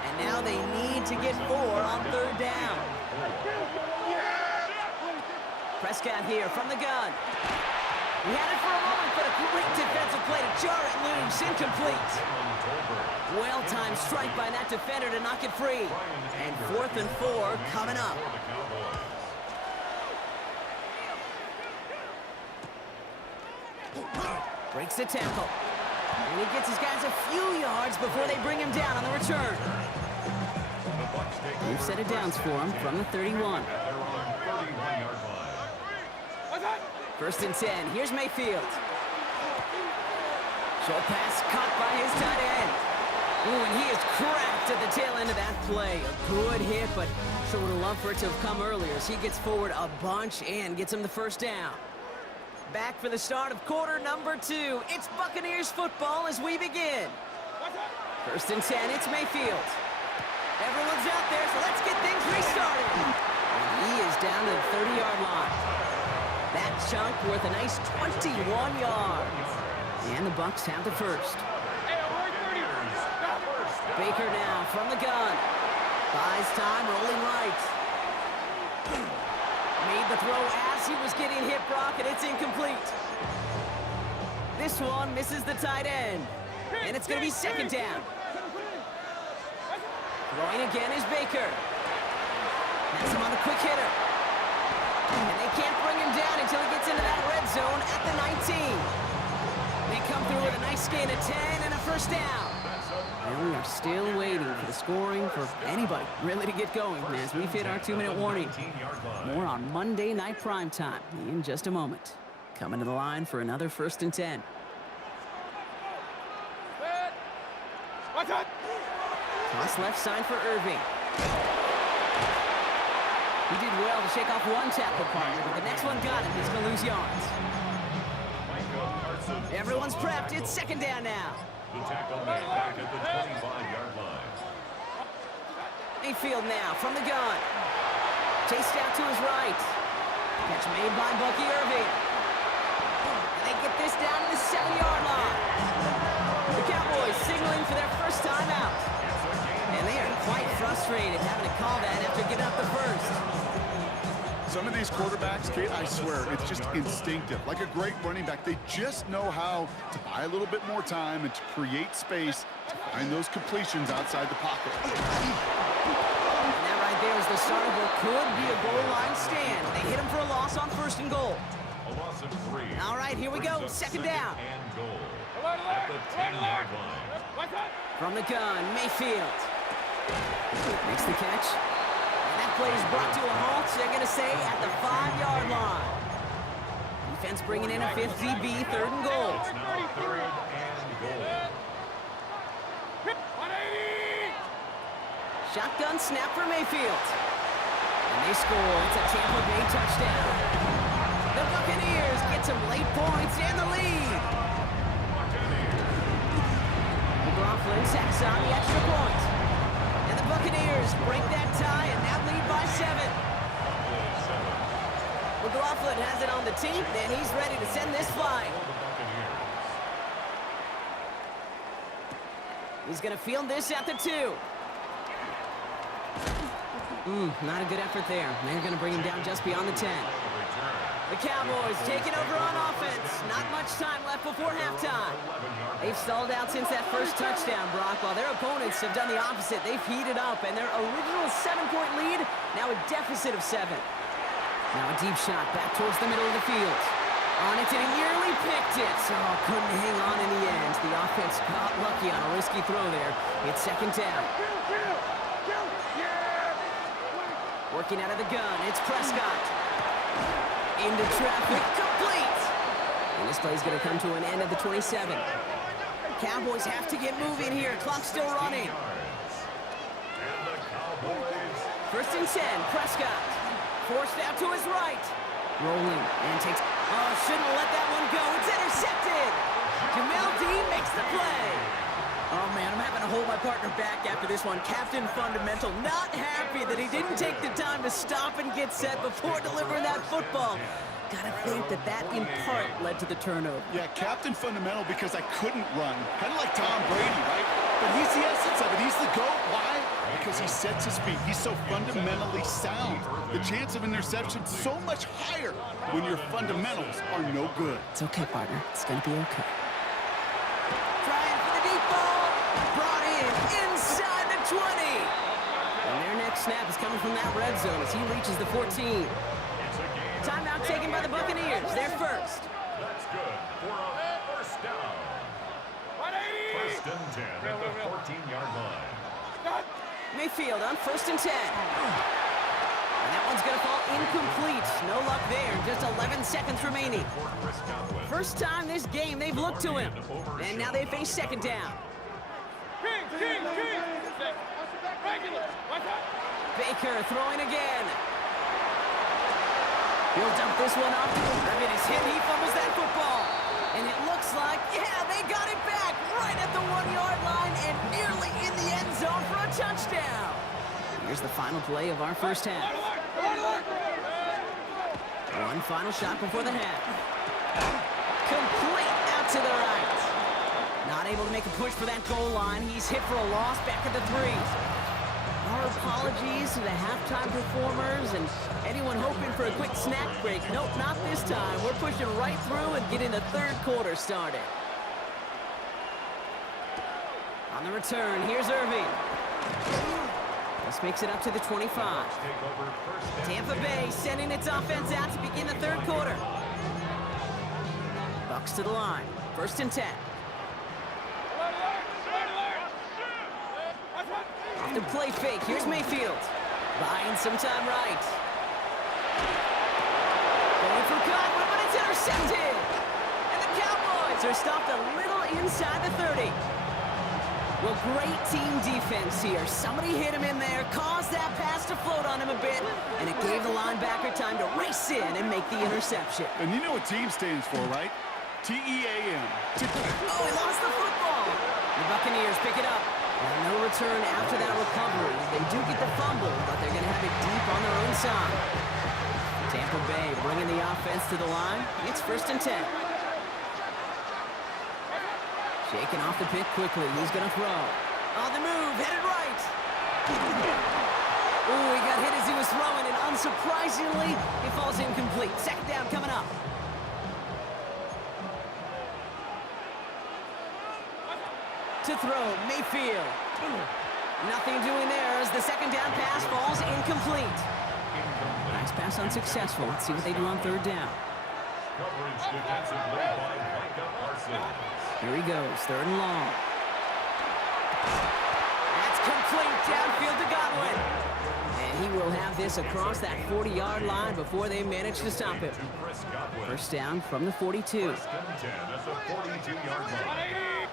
And now they need to get 4 on 3rd down. Prescott here from the gun. He had it for a moment, but a great defensive play to jar it loose. Incomplete. Well-timed strike by that defender to knock it free. And 4th and 4 coming up. Breaks the tackle. And he gets his guys a few yards before they bring him down on the return. We've set it downs for him from the 31. 1st and 10. Here's Mayfield. Short pass caught by his tight end. Ooh, and he is cracked at the tail end of that play. A good hit, but sure would have loved for it to have come earlier as he gets forward a bunch and gets him the 1st down. Back for the start of quarter number 2. It's Buccaneers football as we begin. 1st and 10, it's Mayfield. Everyone's out there, so let's get things restarted. And he is down to the 30-yard line. That chunk worth a nice 21 yards. And the Bucs have the 1st. Baker now from the gun. Buys time, rolling right. Made the throw as he was getting hit, Brock, and it's incomplete. This one misses the tight end. And it's going to be 2nd down. Throwing again is Baker. Has him on the quick hitter. And they can't bring him down until he gets into that red zone at the 19. They come through with a nice gain of 10 and a 1st down. And we are still waiting for the scoring for anybody really to get going as we've hit our 2-minute warning. More on Monday Night Primetime in just a moment. Coming to the line for another 1st and 10. Toss left side for Irving. He did well to shake off one tackle partner, but the next one got him. He's going to lose yards. Everyone's prepped. It's 2nd down now. The tackle made back at the 25-yard line. Mayfield now from the gun. Chased out to his right. Catch made by Bucky Irving. And they get this down to the 7-yard line. The Cowboys signaling for their first time out. And they are quite frustrated having to call that after giving up the first. Some of these quarterbacks, Kate, I swear, it's just instinctive. Like a great running back, they just know how to buy a little bit more time and to create space to find those completions outside the pocket. And that right there is the start of what could be a goal line stand. They hit him for a loss on 1st and goal. A loss of 3. All right, here we go. Second down. And goal at the 10-yard line. From the gun, Mayfield. Makes the catch. And that play is brought to a halt, so they're going to say at the 5-yard line. Defense bringing in a 5th DB, 3rd and goal. It's now 3rd and goal. Shotgun snap for Mayfield. And they score. It's a Tampa Bay touchdown. The Buccaneers get some late points and the lead. McLaughlin sacks on the extra point. And the Buccaneers break that tie and now lead by 7. McLaughlin has it on the team, and he's ready to send this flying. He's going to field this at the 2. Not a good effort there. They're going to bring him down just beyond the 10. The Cowboys taking over on offense. Not much time left before halftime. They've stalled out since that first touchdown, Brock, while their opponents have done the opposite. They've heated up, and their original 7-point lead, now a deficit of 7. Now a deep shot back towards the middle of the field. On it, and he nearly picked it. So couldn't hang on in the end. The offense got lucky on a risky throw there. It's 2nd down. Working out of the gun, it's Prescott. Into traffic, complete. And this play's going to come to an end at the 27. Cowboys have to get moving here. Clock's still running. 1st and 10, Prescott. Forced out to his right. Rolling and takes... Oh, shouldn't let that one go. It's intercepted. Jamel Dean makes the play. Oh, man, I'm having to hold my partner back after this one. Captain Fundamental not happy that he didn't take the time to stop and get set before delivering that football. Gotta think that in part led to the turnover. Yeah, Captain Fundamental because I couldn't run. Kind of like Tom Brady, right? But he's the essence of it. He's the GOAT. Why? Because he sets his feet. He's so fundamentally sound. The chance of interception so much higher when your fundamentals are no good. It's okay, partner. It's gonna be okay. Trying for the deep ball. Brought in inside the 20. And their next snap is coming from that red zone as he reaches the 14. Timeout taken by the Buccaneers. They're first. That's good for a first down. 1st and 10 at the 14-yard line. Mayfield on 1st and 10. And that one's going to fall incomplete. No luck there. Just 11 seconds remaining. First time this game they've looked to him. And now they face 2nd down. Baker throwing again. He'll dump this one off. Irvin is hit. He fumbles that football. And it looks like, yeah, they got it back right at the 1-yard line and nearly in the end zone for a touchdown. Here's the final play of our first half. One final shot before the half. Complete out to the right. Not able to make a push for that goal line. He's hit for a loss back at the 3. Our apologies to the halftime performers and anyone hoping for a quick snack break. Nope, not this time. We're pushing right through and getting the 3rd quarter started. On the return, here's Irving. This makes it up to the 25. Tampa Bay sending its offense out to begin the 3rd quarter. Bucks to the line. 1st and 10. Off the play fake, here's Mayfield. Buying some time right. Going for Godwin, but it's intercepted. And the Cowboys are stopped a little inside the 30. Well, great team defense here. Somebody hit him in there, caused that pass to float on him a bit, and it gave the linebacker time to race in and make the interception. And you know what team stands for, right? T-E-A-M. Oh, he lost the football. The Buccaneers pick it up. And no return after that recovery. They do get the fumble, but they're going to have it deep on their own side. Tampa Bay bringing the offense to the line. It's 1st and 10. Shaking off the pick quickly. He's going to throw. On the move, headed right. Ooh, he got hit as he was throwing, and unsurprisingly, he falls incomplete. Second down coming up. To throw, Mayfield. Nothing doing there as the second down pass falls incomplete. Nice pass unsuccessful. Let's see what they do on third down. Coverage defensively by Micah Parsons. Here he goes, third and long. That's complete, downfield to Godwin. And he will have this across that 40-yard line before they manage to stop him. Chris Godwin. First down from the 42. First and 10 at the 42-yard line.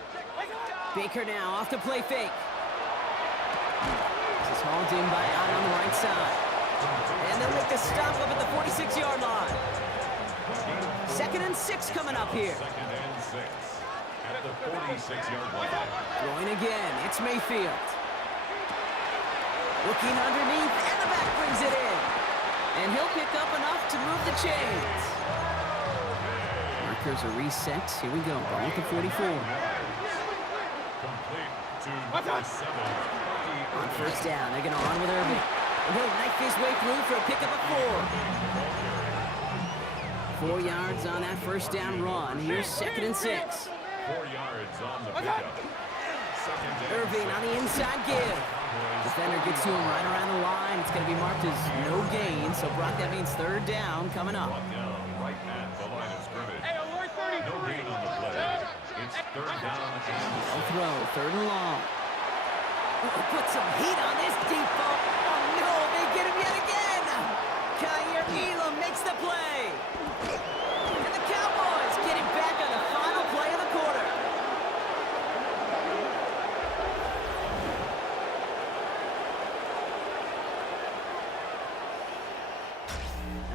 Baker now off the play fake. This is hauled in by Allen on the right side. And they'll make the stop up at the 46-yard line. Second and 6 coming up here. Second and 6 at the 46-yard line. Throwing again, it's Mayfield. Looking underneath, and the back brings it in. And he'll pick up enough to move the chains. Markers are reset. Here we go, ball at the 44. Complete to number 7. On first down, they're going to run with Irving. And he'll knife his way through for a pickup of 4. 4 yards on that first down run. Here's second and 6. 4 yards on the pickup. Second and Irving on the inside give. Defender gets to him right around the line. It's going to be marked as no gain. So, Brock, that means third down coming up. brought down right at the line of scrimmage. Hey, alert 30. No gain on the play. It's third down and A throw, third and long. Put some heat on this deep ball. Oh, no, they get him yet again. Kyer Elam makes the play. And the Cowboys get him back on the final play of the quarter.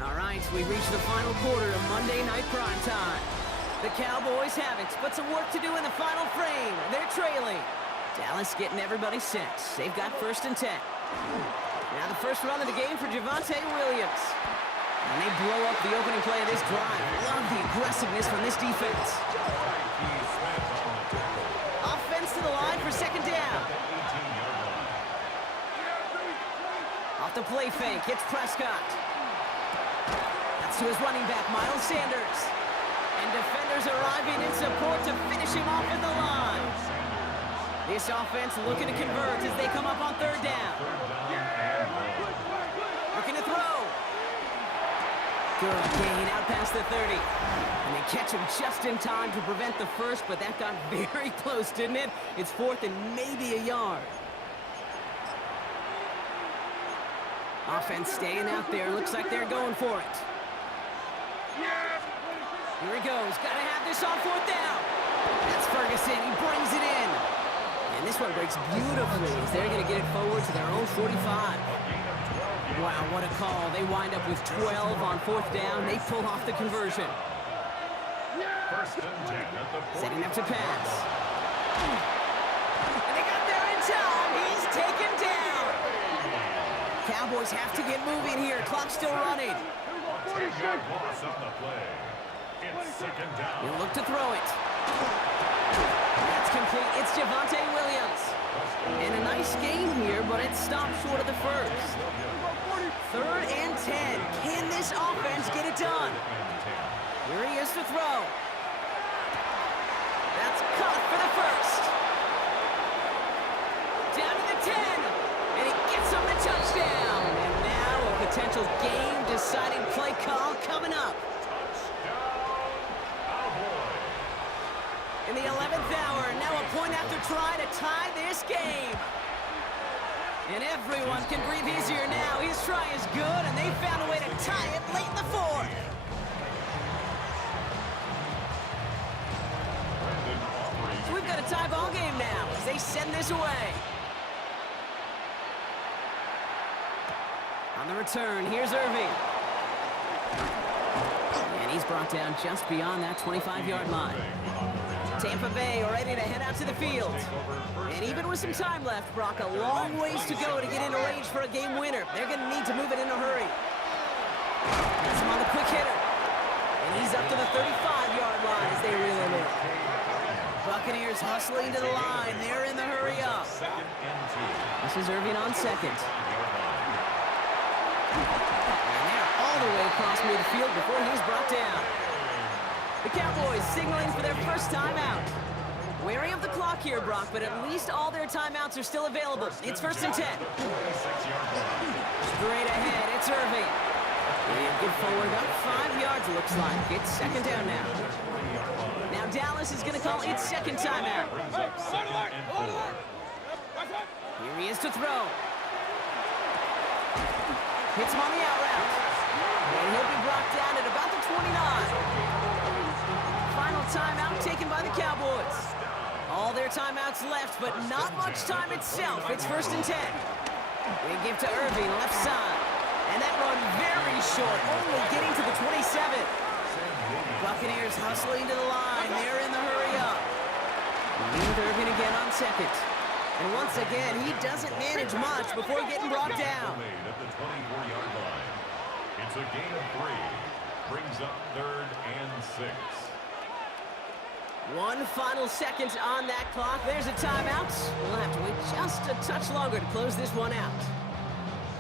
All right, we reached the final quarter of Monday Night Prime Time. The Cowboys have it, but some work to do in the final frame. They're trailing. Dallas getting everybody set. They've got first and 10. Now the first run of the game for Javonte Williams. And they blow up the opening play of this drive. Love the aggressiveness from this defense. Offense to the line for second down. Off the play fake, it's Prescott. That's to his running back, Miles Sanders. And defenders arriving in support to finish him off at the line. This offense looking to convert as they come up on third down. Looking to throw. Good gain out past the 30. And they catch him just in time to prevent the first, but that got very close, didn't it? It's fourth and maybe a yard. Offense staying out there. Looks like they're going for it. Here he goes. Got to have this on fourth down. That's Ferguson. He brings it in. And this one breaks beautifully as they're going to get it forward to their own 45. Wow, what a call. They wind up with 12 on fourth down. They pull off the conversion. First and 10 at the 40. Setting up to pass. And they got there in time. He's taken down. Cowboys have to get moving here. Clock's still running. 10-yard loss on the play. It's second down. He'll look to throw it. That's complete. It's Javonte Williams. And a nice game here, but it stopped short of the first. Third and 10. Can this offense get it done? Here he is to throw. That's caught for the first. Down to the 10. And he gets him the touchdown. And now a potential game-deciding play call coming up. In the 11th hour, now a point after try to tie this game. And everyone can breathe easier now. His try is good, and they found a way to tie it late in the fourth. So we've got a tie ball game now as they send this away. On the return, here's Irving. And he's brought down just beyond that 25-yard line. Tampa Bay ready to head out to the field. And even with some time left, Brock, a long ways to go to get into range for a game winner. They're going to need to move it in a hurry. Gets him on the quick hitter. And he's up to the 35-yard line as they reel him in. Buccaneers Buccaneers hustling to the line. They're in the hurry up. Second and 2. This is Irving on second. And they're all the way across midfield before he's brought down. The Cowboys signaling for their first timeout. Wary of the clock here, Brock, but at least all their timeouts are still available. It's first and 10. 26-yard line. Straight ahead, it's Irving. And good forward, up 5 yards, looks like. It's second down now. Now Dallas is going to call its second timeout. Brings up second and 4. Here he is to throw. Hits him on the out route. And he'll be brought down at about the 29. Final timeout taken by the Cowboys. All their timeouts left, but not much time itself. It's first and 10. We give to Irving, left side. And that run very short, only getting to the 27. Buccaneers hustling to the line. They're in the hurry up. Leave Irving again on second. And once again, he doesn't manage much before getting brought down. Made at the 24-yard line. It's a gain of 3. Brings up third and 6. One final second on that clock. There's a timeout. We'll have to wait just a touch longer to close this one out.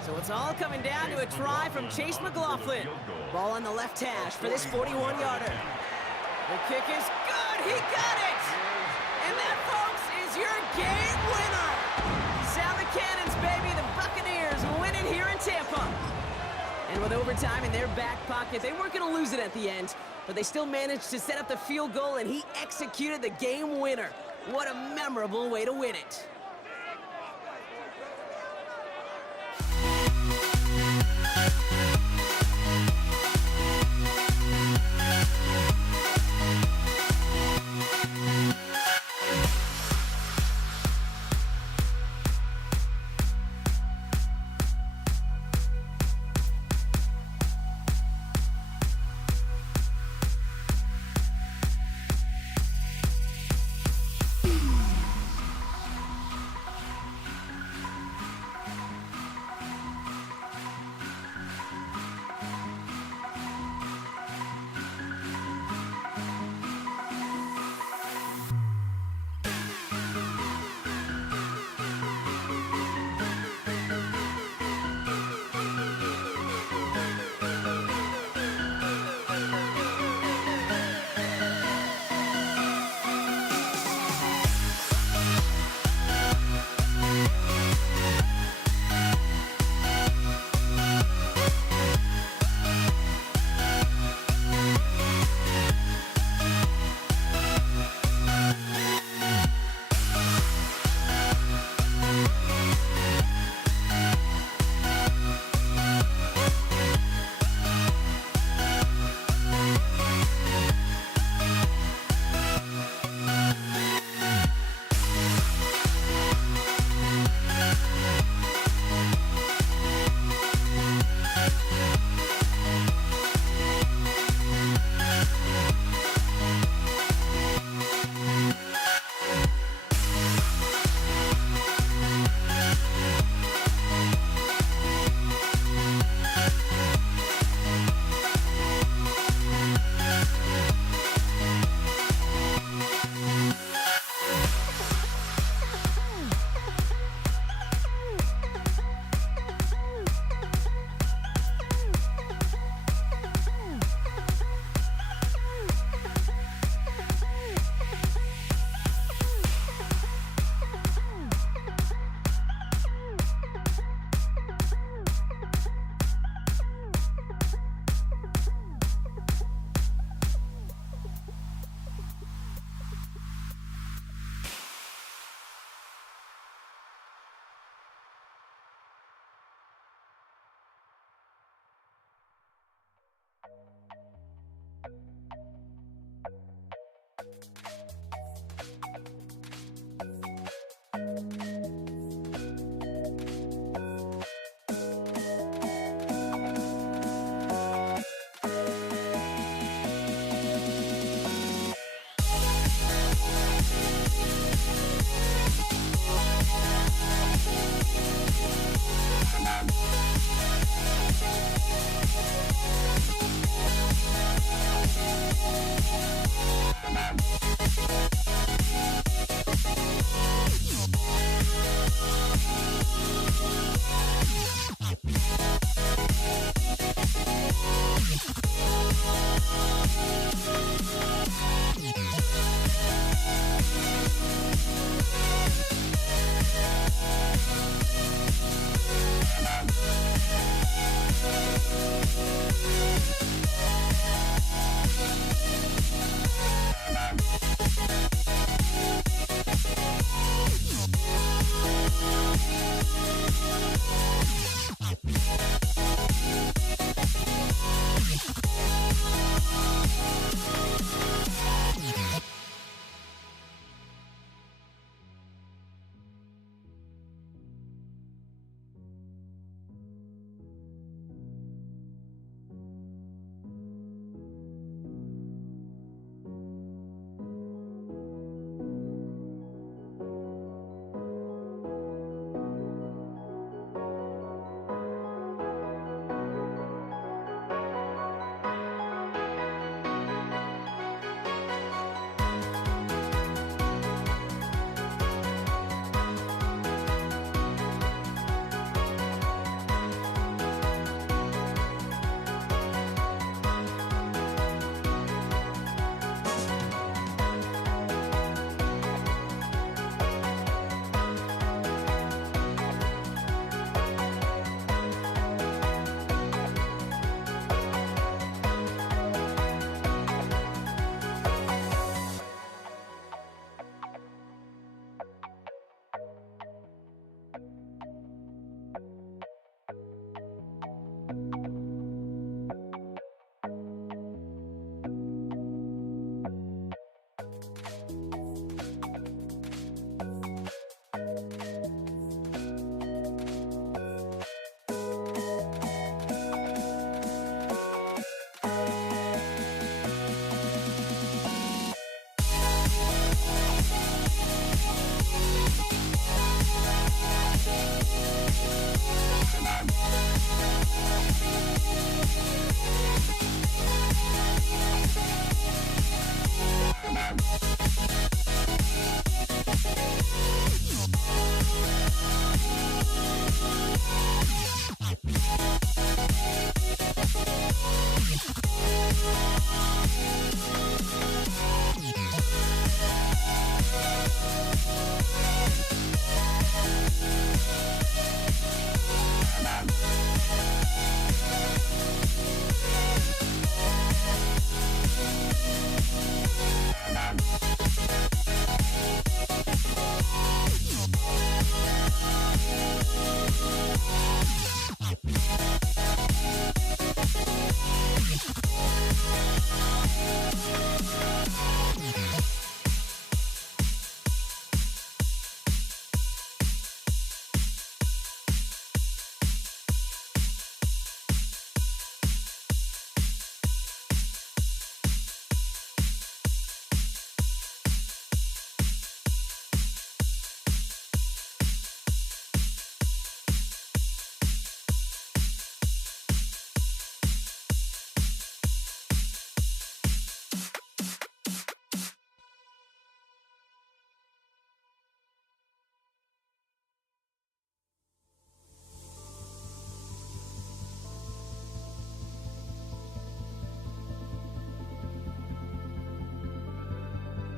So it's all coming down to a try from Chase McLaughlin. Ball on the left hash for this 41-yarder. The kick is good. He got it! And that, folks, is your game winner. Sound the cannons, baby. The Buccaneers win it here in Tampa. And with overtime in their back pocket, they weren't going to lose it at the end, but they still managed to set up the field goal, and he executed the game winner. What a memorable way to win it.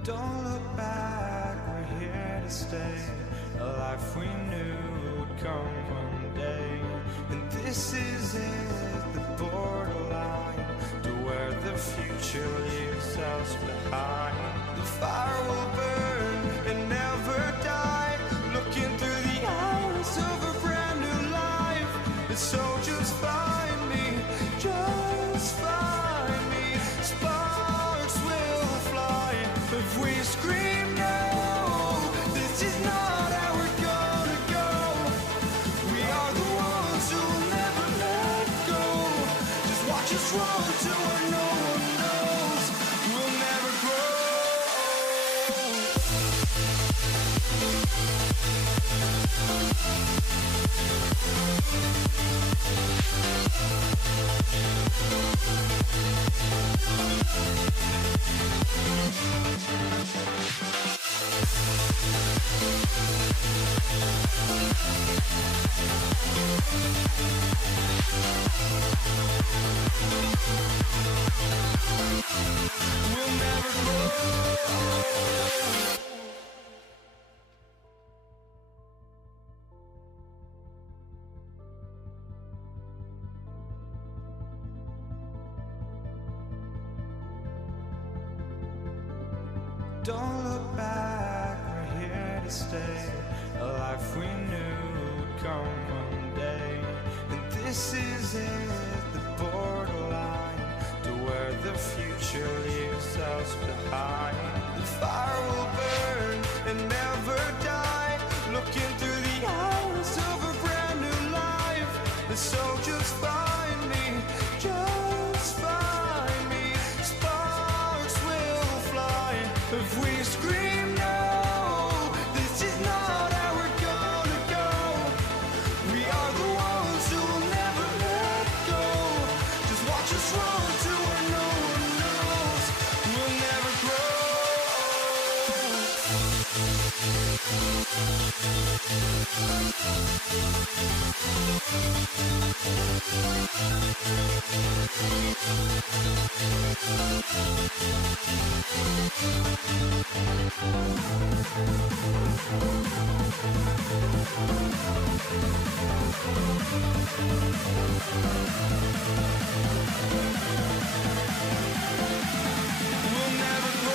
Don't look back, we're here to stay. A life we knew would come one day. And this is it, the borderline to where the future leaves us behind. The fire will burn and never die, looking through the eyes of a brand new life. And so just find me, just find me. Sparks will fly if we scream no. This is not how we're gonna go. We are the ones who will never let go. Just watch us run to where no one knows. We'll never grow. We'll never grow. Don't look back, we're here to stay. A life we knew would come one day. And this is it, the borderline to where the future leaves us behind. The fire will burn and never die, looking through the eyes of a brand new life. And so just find me, just find me. Sparks will fly if we scream no. This is not how we're gonna go. We are the ones who will never let go. Just watch us run to where no one knows. We'll never grow. We'll never grow.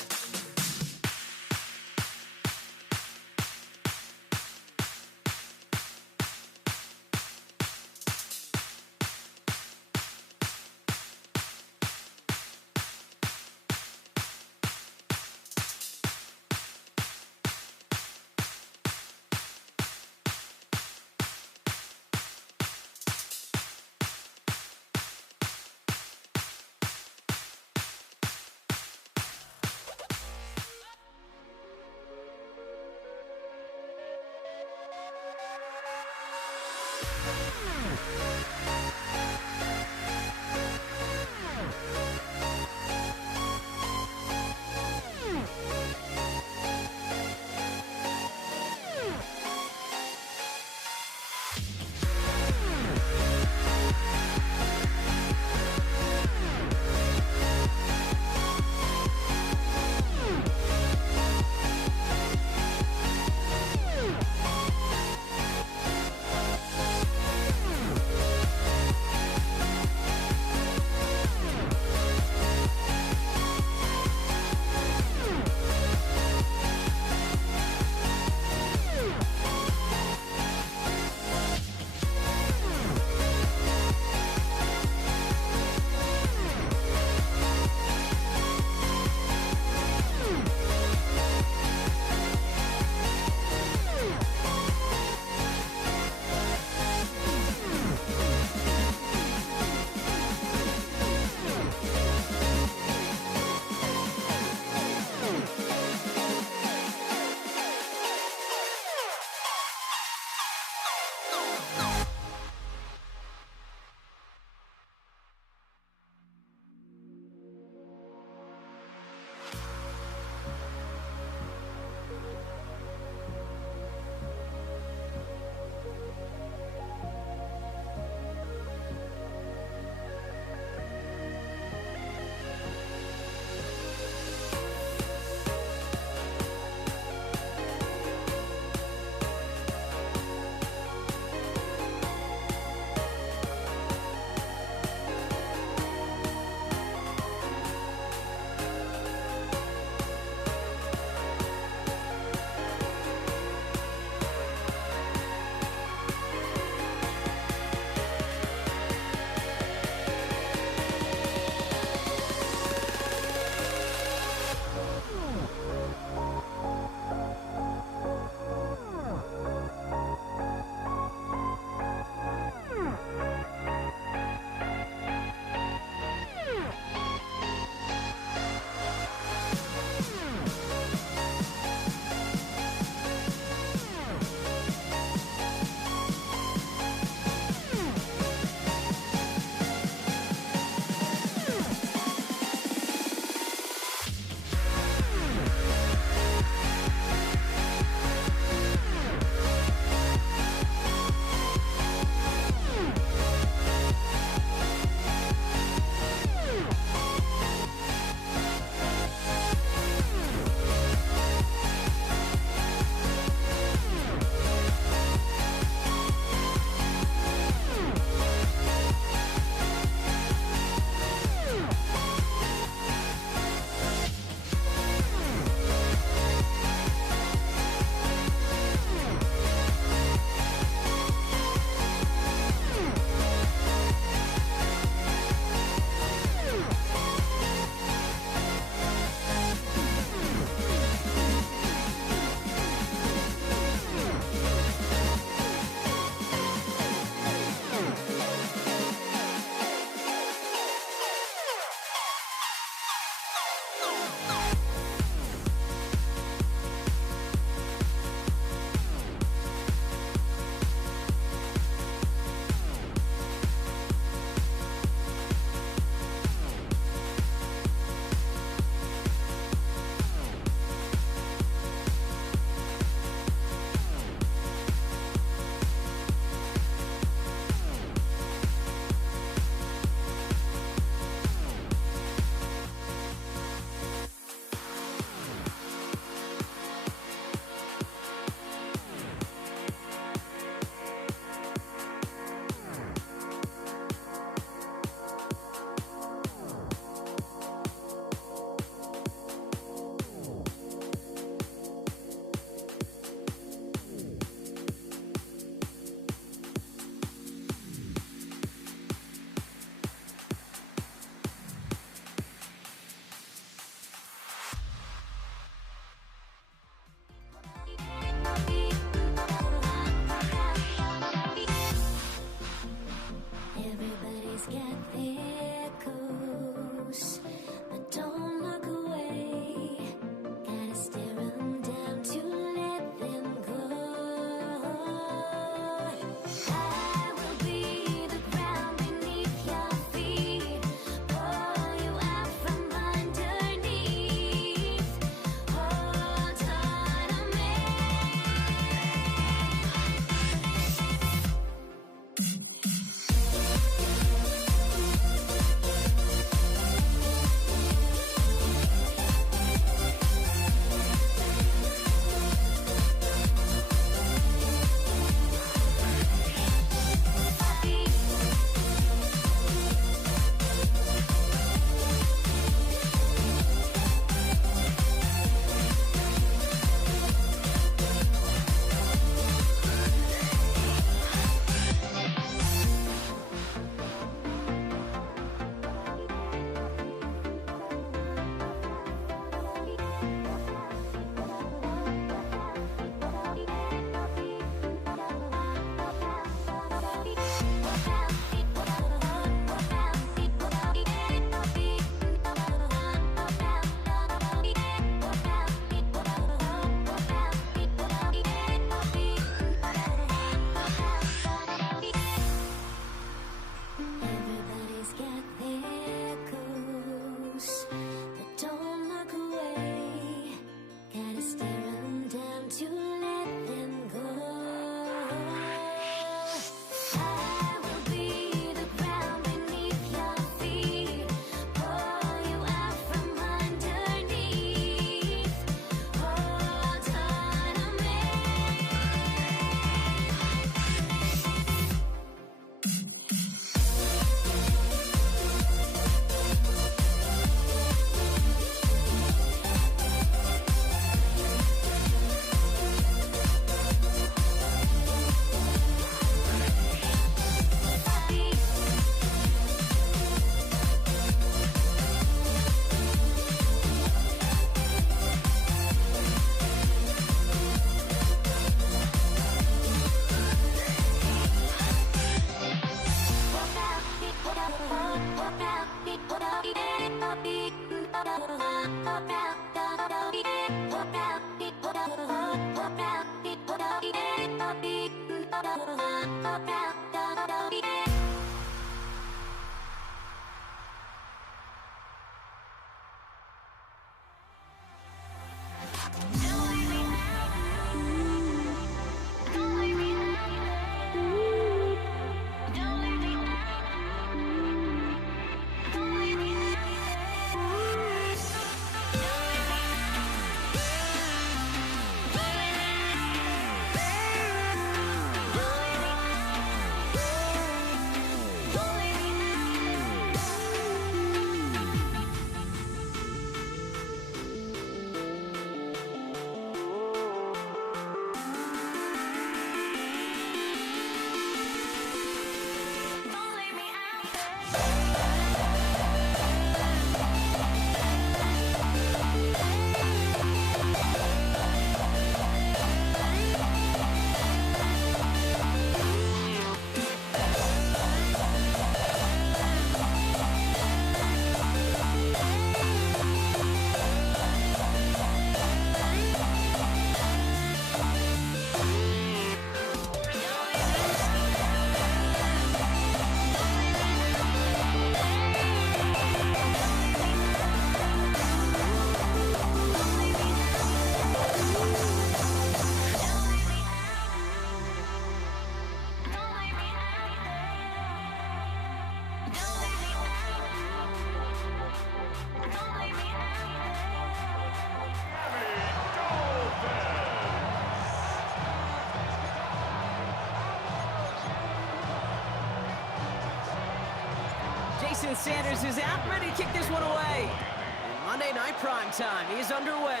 Jason Sanders is out, ready to kick this one away. And Monday Night Prime Time is underway.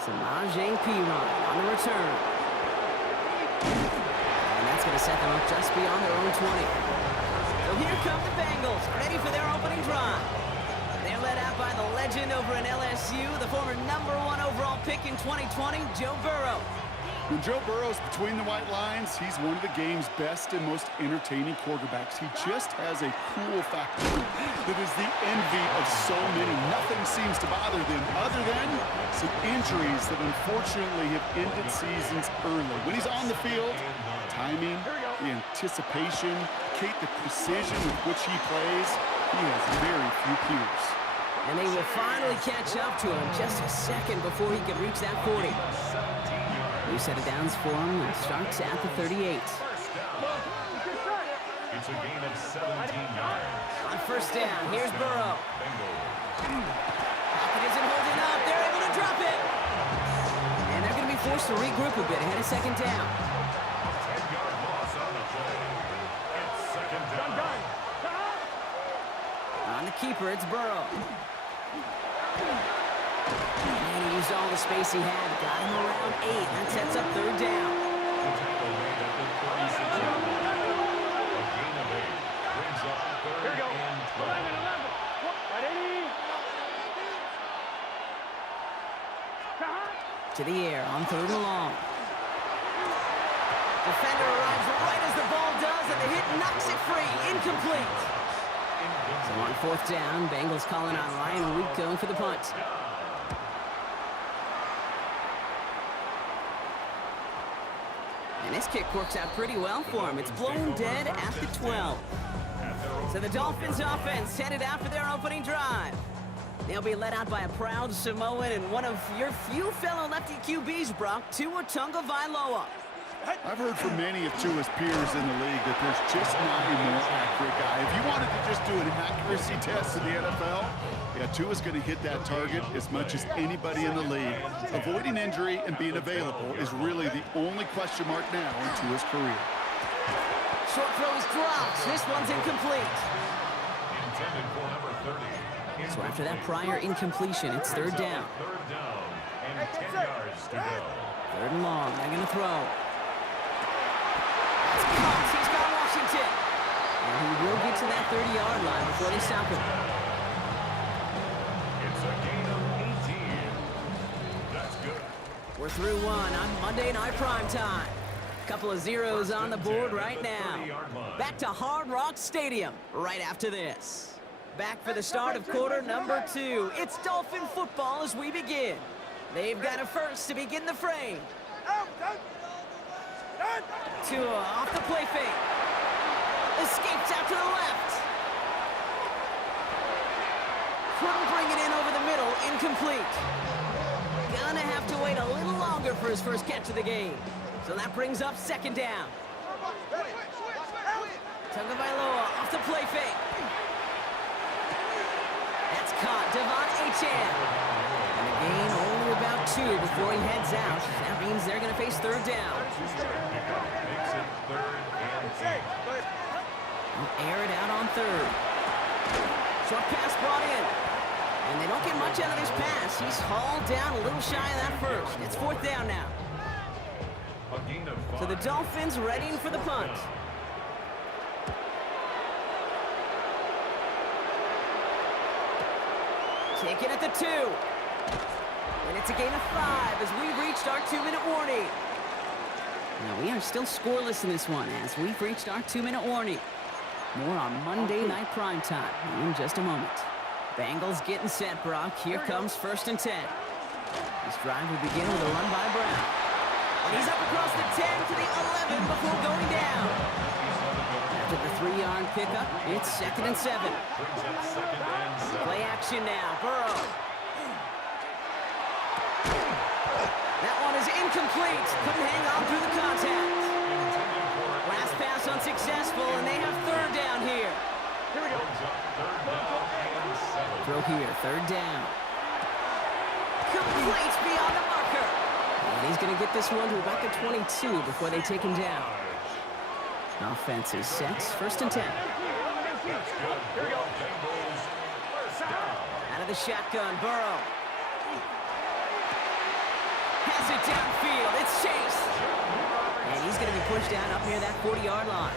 Samaje Perine on the return. And that's going to set them up just beyond their own 20. So here come the Bengals, ready for their opening drive. They're led out by the legend over in LSU, the former #1 overall pick in 2020, Joe Burrow. When Joe Burrow's between the white lines, he's one of the game's best and most entertaining quarterbacks. He just has a cool factor that is the envy of so many. Nothing seems to bother them other than some injuries that unfortunately have ended seasons early. When he's on the field, timing, the anticipation, Kate, the precision with which he plays, he has very few peers. And they will finally catch up to him just a second before he can reach that 40. New set of downs for him and starts at the 38. It's a gain of 17 yards. On first down, here's Burrow. Pocket isn't holding up. They're able to drop it. And they're going to be forced to regroup a bit ahead of second down. 10-yard loss on the play. It's second down. On the keeper, it's Burrow. And he used all the space he had. Got him around 8. That sets up third down. The tackle made at the 36-yard line. A gain of 8 brings up third and 12. To the air on third and long. Defender arrives right as the ball does, and the hit knocks it free. Incomplete. So on fourth down, Bengals calling on Ryan Rico for the punt. And this kick works out pretty well for him. It's blown dead at the 12. So the Dolphins offense headed out for their opening drive. They'll be led out by a proud Samoan and one of your few fellow lefty QBs, Brock, Tua Tagovailoa. I've heard from many of Tua's peers in the league that there's just not a more accurate guy. If you wanted to just do an accuracy test in the NFL, yeah, Tua's going to hit that target as much as anybody in the league. Avoiding injury and being available is really the only question mark now in Tua's career. Short throw is dropped. This one's incomplete. Intended for number 30. So after that prior incompletion, it's third down. Third down and 10 yards to go. Third and long. They're going to throw. That's caught. He's got Washington. And he will get to that 30-yard line before they stop him. It's a gain of 18. That's good. We're through one on Monday Night Prime Time. Couple of zeros on the board right now. Back to Hard Rock Stadium right after this. Back for the start of quarter number 2. It's Dolphin football as we begin. They've got a first to begin the frame. Tua off the play fake. Escapes out to the left. Couldn't bring it in over the middle. Incomplete. Gonna have to wait a little longer for his first catch of the game. So that brings up second down. Tagovailoa off the play fake. That's caught. Devon Achane. And a gain only about 2 before he heads out. That means they're going to face third down. Makes it 3rd and 8. He'll air it out on third. Short pass brought in. And they don't get much out of this pass. He's hauled down a little shy of that first. It's fourth down now. A gain of 5. So the Dolphins readying for the punt. Take it at the 2. And it's a gain of 5 as we've reached our 2-minute warning. Now we are still scoreless in this one as we've reached our 2-minute warning. More on Monday Night Primetime in just a moment. Bengals getting set, Brock. Here comes 1st and 10. This drive will begin with a run by Brown. And he's up across the 10 to the 11 before going down. After the 3-yard pickup, it's 2nd and 7. Brings up 2nd and 7. Play action now. Burrow. That one is incomplete. Couldn't hang on through the contact. Last pass unsuccessful, and they have third down here. Here we go. Third down and 7. Throw here, third down. Complete beyond the marker. And he's going to get this one to about the 22 before they take him down. Offense is set. 1st and 10. That's good. Here we go. Bengals. First down. Out of the shotgun, Burrow. Has it downfield. It's Chase. And he's going to be pushed down up near that 40-yard line.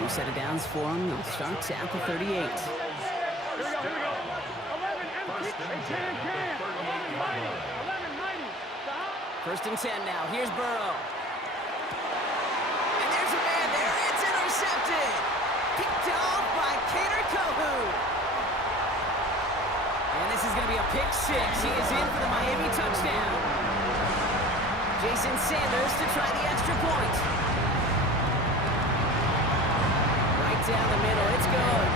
New set of downs for him. They'll start at the 38. Here we go. 11 empty. Can. 11-90. 1st and 10 now. Here's Burrow. And there's a man there. It's intercepted. Picked off by Kader Kohou. And this is going to be a pick 6. He is in for the Miami touchdown. Jason Sanders to try the extra point. Right down the middle. It's good.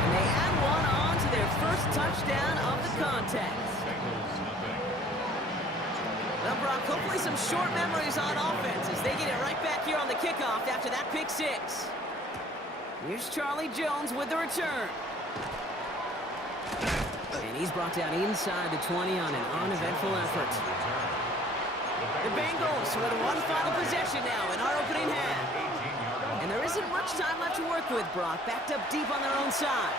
And they add one on to their first touchdown of the contest. Well, Brock, hopefully some short memories on offense as they get it right back here on the kickoff after that pick 6. Here's Charlie Jones with the return. And he's brought down inside the 20 on an uneventful effort. The Bengals with one final possession now in our opening half. And there isn't much time left to work with, Brock. Backed up deep on their own side.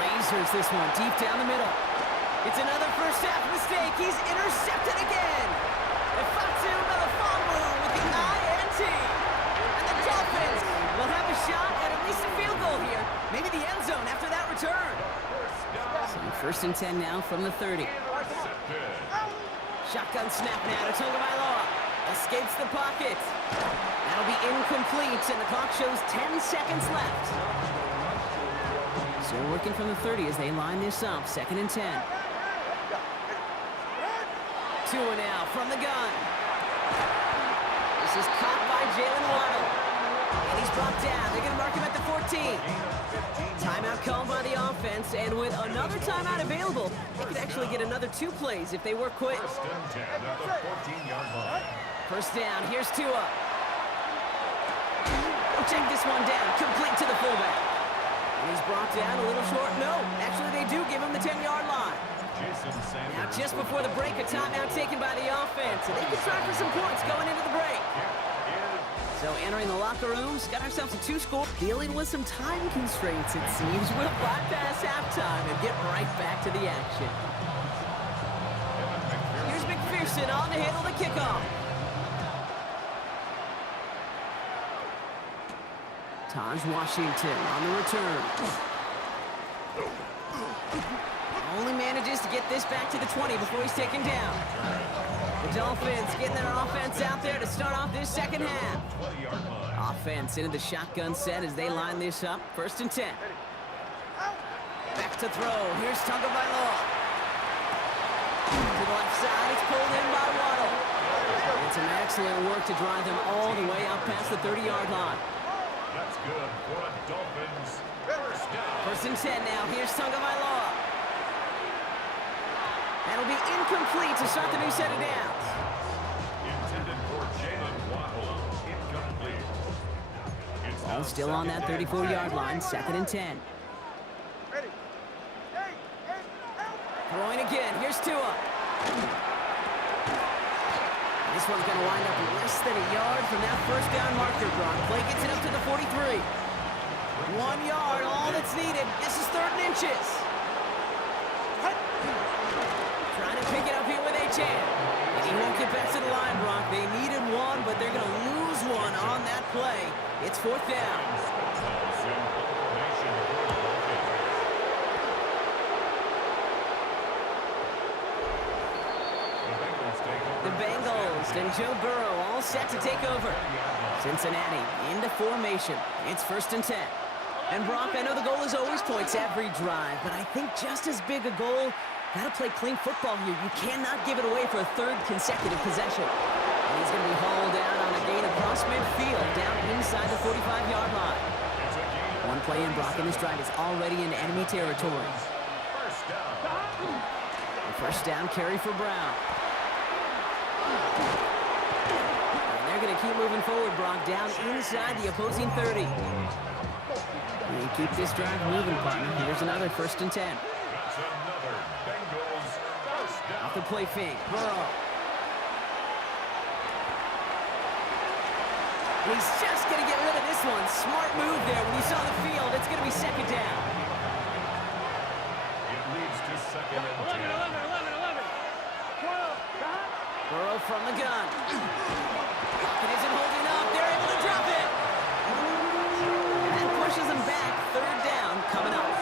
Lasers this one deep down the middle. It's another first half mistake. He's intercepted again. Ifeatu Melifonwu with the INT. And the Dolphins will have a shot at least a field goal here. Maybe the end zone after that return. So 1st and 10 now from the 30. Shotgun snap now to Tagovailoa. Escapes the pocket. That'll be incomplete, and the clock shows 10 seconds left. So working from the 30 as they line this up. 2nd and 10. Tua now from the gun. This is caught by Jalen Waddle. And he's brought down. They're going to mark him at the 14. Timeout called by the offense, and with another timeout available, they could actually get another 2 plays if they work quick. 1st and 10 at the 14-yard line. First down, here's Tua. They'll check this one down, complete to the fullback. And he's brought down a little short. No, actually they do give him the 10-yard line. Now just before the break, a timeout taken by the offense, and they can try for some points going into the break. So entering the locker rooms, got ourselves a 2-score. Dealing with some time constraints, it seems. We'll bypass halftime and get right back to the action. Here's McPherson on to handle the kickoff. Taj Washington on the return. Only manages to get this back to the 20 before he's taken down. The Dolphins getting their offense out there to start off this second half. Offense into the shotgun set as they line this up. 1st and 10. Back to throw. Here's Tagovailoa. To the left side, it's pulled in by Waddle. And some excellent work to drive them all the way up past the 30-yard line. That's good for a Dolphins first down. 1st and 10 now. Here's Tagovailoa. That'll be incomplete to start the new set of downs. Intended for Jalen Waddle. Incomplete. It's Ball now still on that 34-yard line. 2nd and 10. Throwing again. Here's Tua. This one's going to wind up less than a yard from that first down marker, Brock. Play gets it up to the 43. 1 yard, all that's needed. This is 3rd and inches. Trying to pick it up here with Achane. And he won't get back to the line, Brock. They needed one, but they're going to lose one on that play. It's 4th down. The Bengals and Joe Burrow all set to take over. Cincinnati into formation. It's 1st and 10. And Brock, I know the goal is always points every drive, but I think just as big a goal, gotta play clean football here. You cannot give it away for a 3rd consecutive possession. And he's gonna be hauled down on a gain across midfield, down inside the 45-yard line. One play in, Brock, and this drive is already in enemy territory. A 1st down carry for Brown. And they're going to keep moving forward, Brock, down inside the opposing 30. And keep this drive moving, partner. Here's another 1st and 10. That's another Bengals first down. Off the play fake, Burrow. And he's just going to get rid of this one. Smart move there. When you saw the field, it's going to be 2nd down. It leads to 2nd and 10. Burrow from the gun. Pocket isn't holding up. They're able to drop it. And that pushes them back. 3rd down coming up.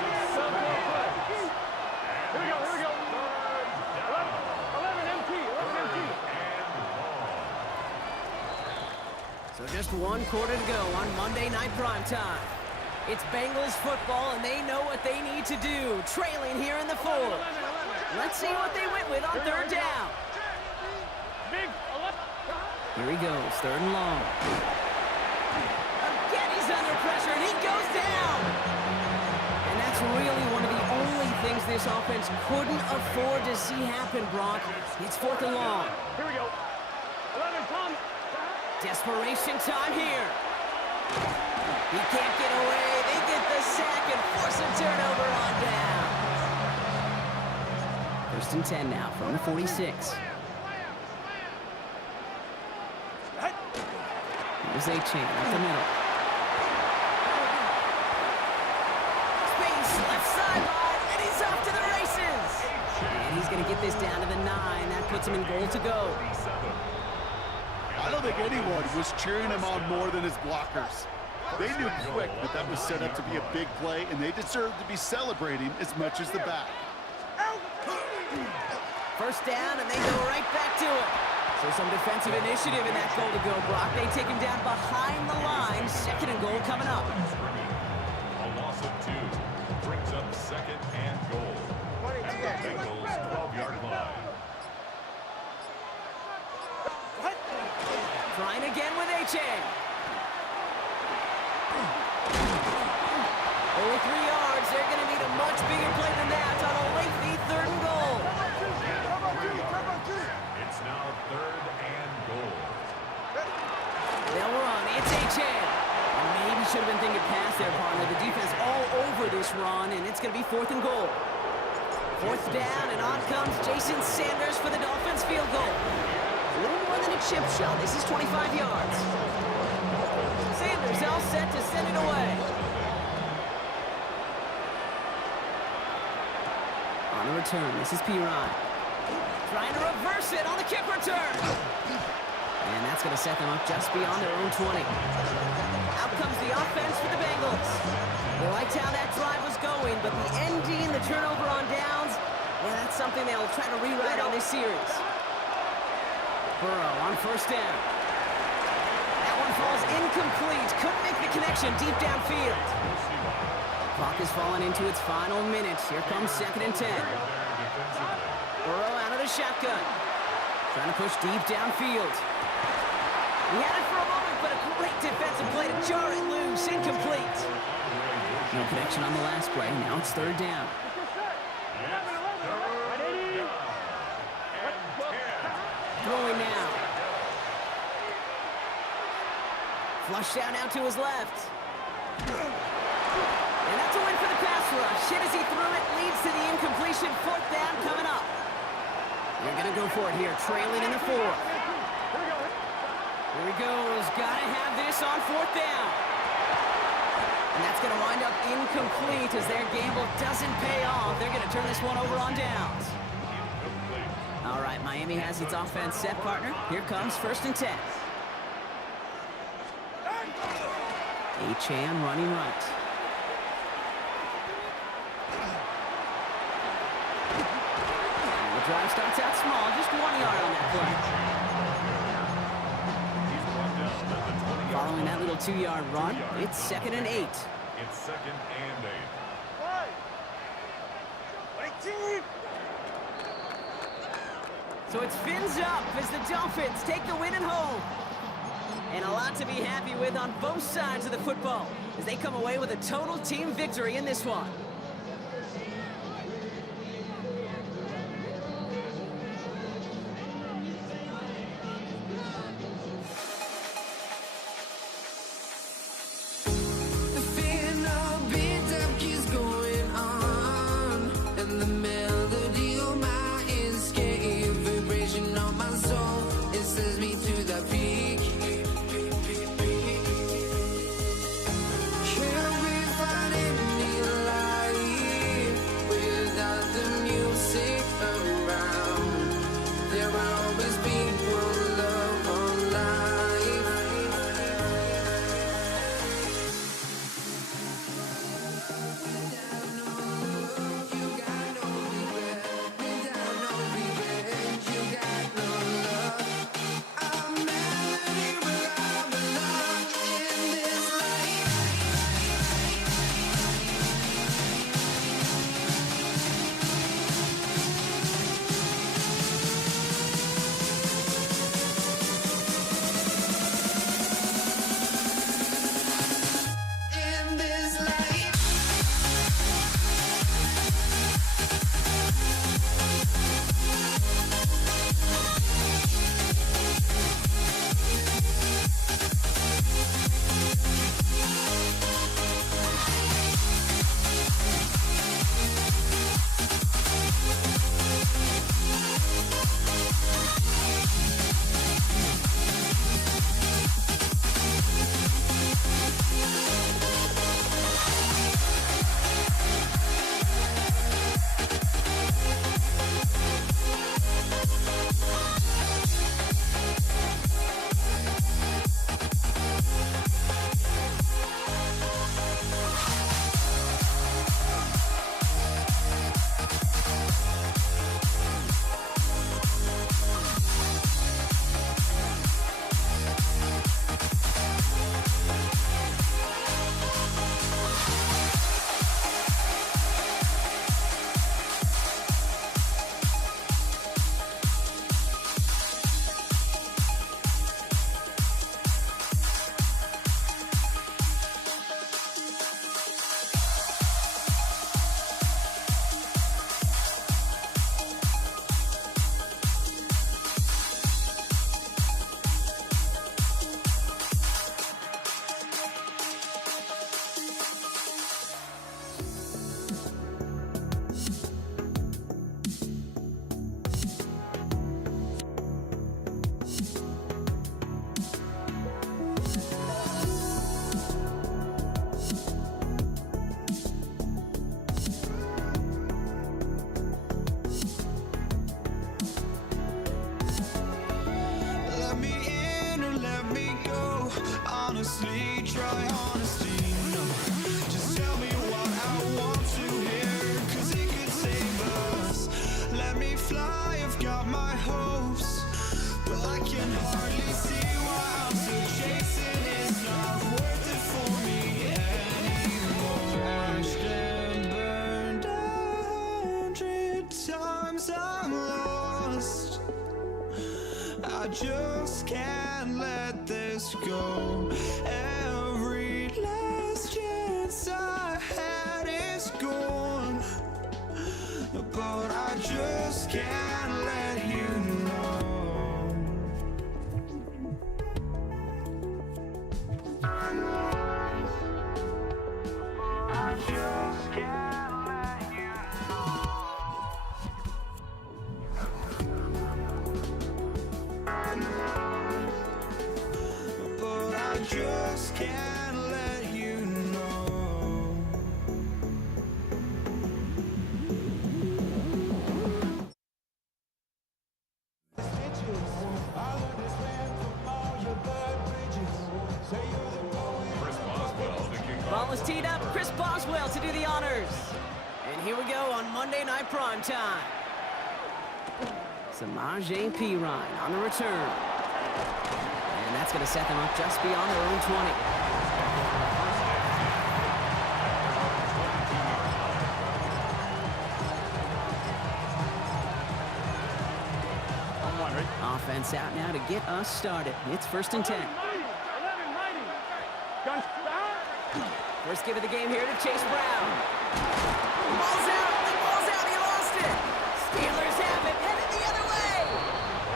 Here we go. 11 MT. So just 1 quarter to go on Monday Night Primetime. It's Bengals football, and they know what they need to do. Trailing here in the 4th. Let's see what they went with on 3rd down. Here he goes, 3rd and long. Again, he's under pressure, and he goes down. And that's really one of the only things this offense couldn't afford to see happen, Brock. It's 4th and long. Here we go. 11, Tom. Desperation time here. He can't get away. They get the sack and force a turnover on down. 1st and 10 now from the 46. Here's Achane up the middle. Space, left sideline, and he's off to the races. And he's going to get this down to the 9. That puts him in goal to go. I don't think anyone was cheering him on more than his blockers. They knew quick that that was set up to be a big play, and they deserved to be celebrating as much as the back. 1st down, and they go right back to it. So some defensive initiative in that goal to go, Brock. They take him down behind the line. 2nd and goal coming up. A loss of 2 brings up 2nd and goal at the Bengals 12-yard line. Trying again with Achane. Only 3 yards. They're going to need a much bigger play than that on a lengthy 3rd and goal. It's now 3rd and goal. They'll run. It's Achane. And maybe should have been thinking pass there, partner. The defense all over this run, and it's going to be 4th and goal. 4th down, and on comes Jason Sanders for the Dolphins field goal. A little more than a chip shot. This is 25 yards. Sanders all set to send it away. On the return, this is Piron. Trying to reverse it on the kick return. And that's going to set them up just beyond their own 20. Out comes the offense for the Bengals. They liked how that drive was going, but the ending, the turnover on downs, yeah, that's something they'll try to rewrite on this series. Burrow on 1st down. That one falls incomplete. Couldn't make the connection deep downfield. Clock is falling into its final minutes. Here comes 2nd and 10. Burrow out of the shotgun. Trying to push deep downfield. He had it for a moment, but a great defensive play to jar it loose. Incomplete. No connection on the last play. Now it's third down. Throwing now. Flushed out now to his left. And that's a win for the pass rush. Hit as he threw it, leads to the incompletion. Fourth down coming up. They're going to go for it here, trailing in the fourth. Here he goes. Got to have this on fourth down. And that's going to wind up incomplete as their gamble doesn't pay off. They're going to turn this one over on downs. All right, Miami has its offense set, partner. Here comes 1st and 10. Achane running right. And the drive starts out small, just 1 yard on that play. Following that little 2-yard run, it's 2nd and 8. It's 2nd and 8. So it's fins up as the Dolphins take the win at home. And a lot to be happy with on both sides of the football as they come away with a total team victory in this one. The fin of beat-up keeps going on, and the melody of my escape, vibration on my soul, it sends me to the peak. Can we find any light without the music around? There will always be one love on life. In this life. Let me in or let me go. Honestly, try honesty. No, just tell me what I want to hear, 'cause it could save us. Let me fly, I've got my hopes, but I can hardly see why I'm still chasing. It's not worth it for me anymore. Crashed and burned 100 times I'm lost. just go. Every last chance I had is gone, but I just can't let you know. I just can't let you know. But I just can't let you know. Chris Boswell to kick Ball off. is teed up. Chris Boswell to do the honors. And here we go on Monday Night Prime Time. Samaje Perine on the return. And that's going to set them up just beyond their own 20. Offense out now to get us started. It's 1st and 10. 11, 90. Gun stop. First give of the game here to Chase Brown. Ball's out! The ball's out! He lost it! Steelers have it, headed the other way!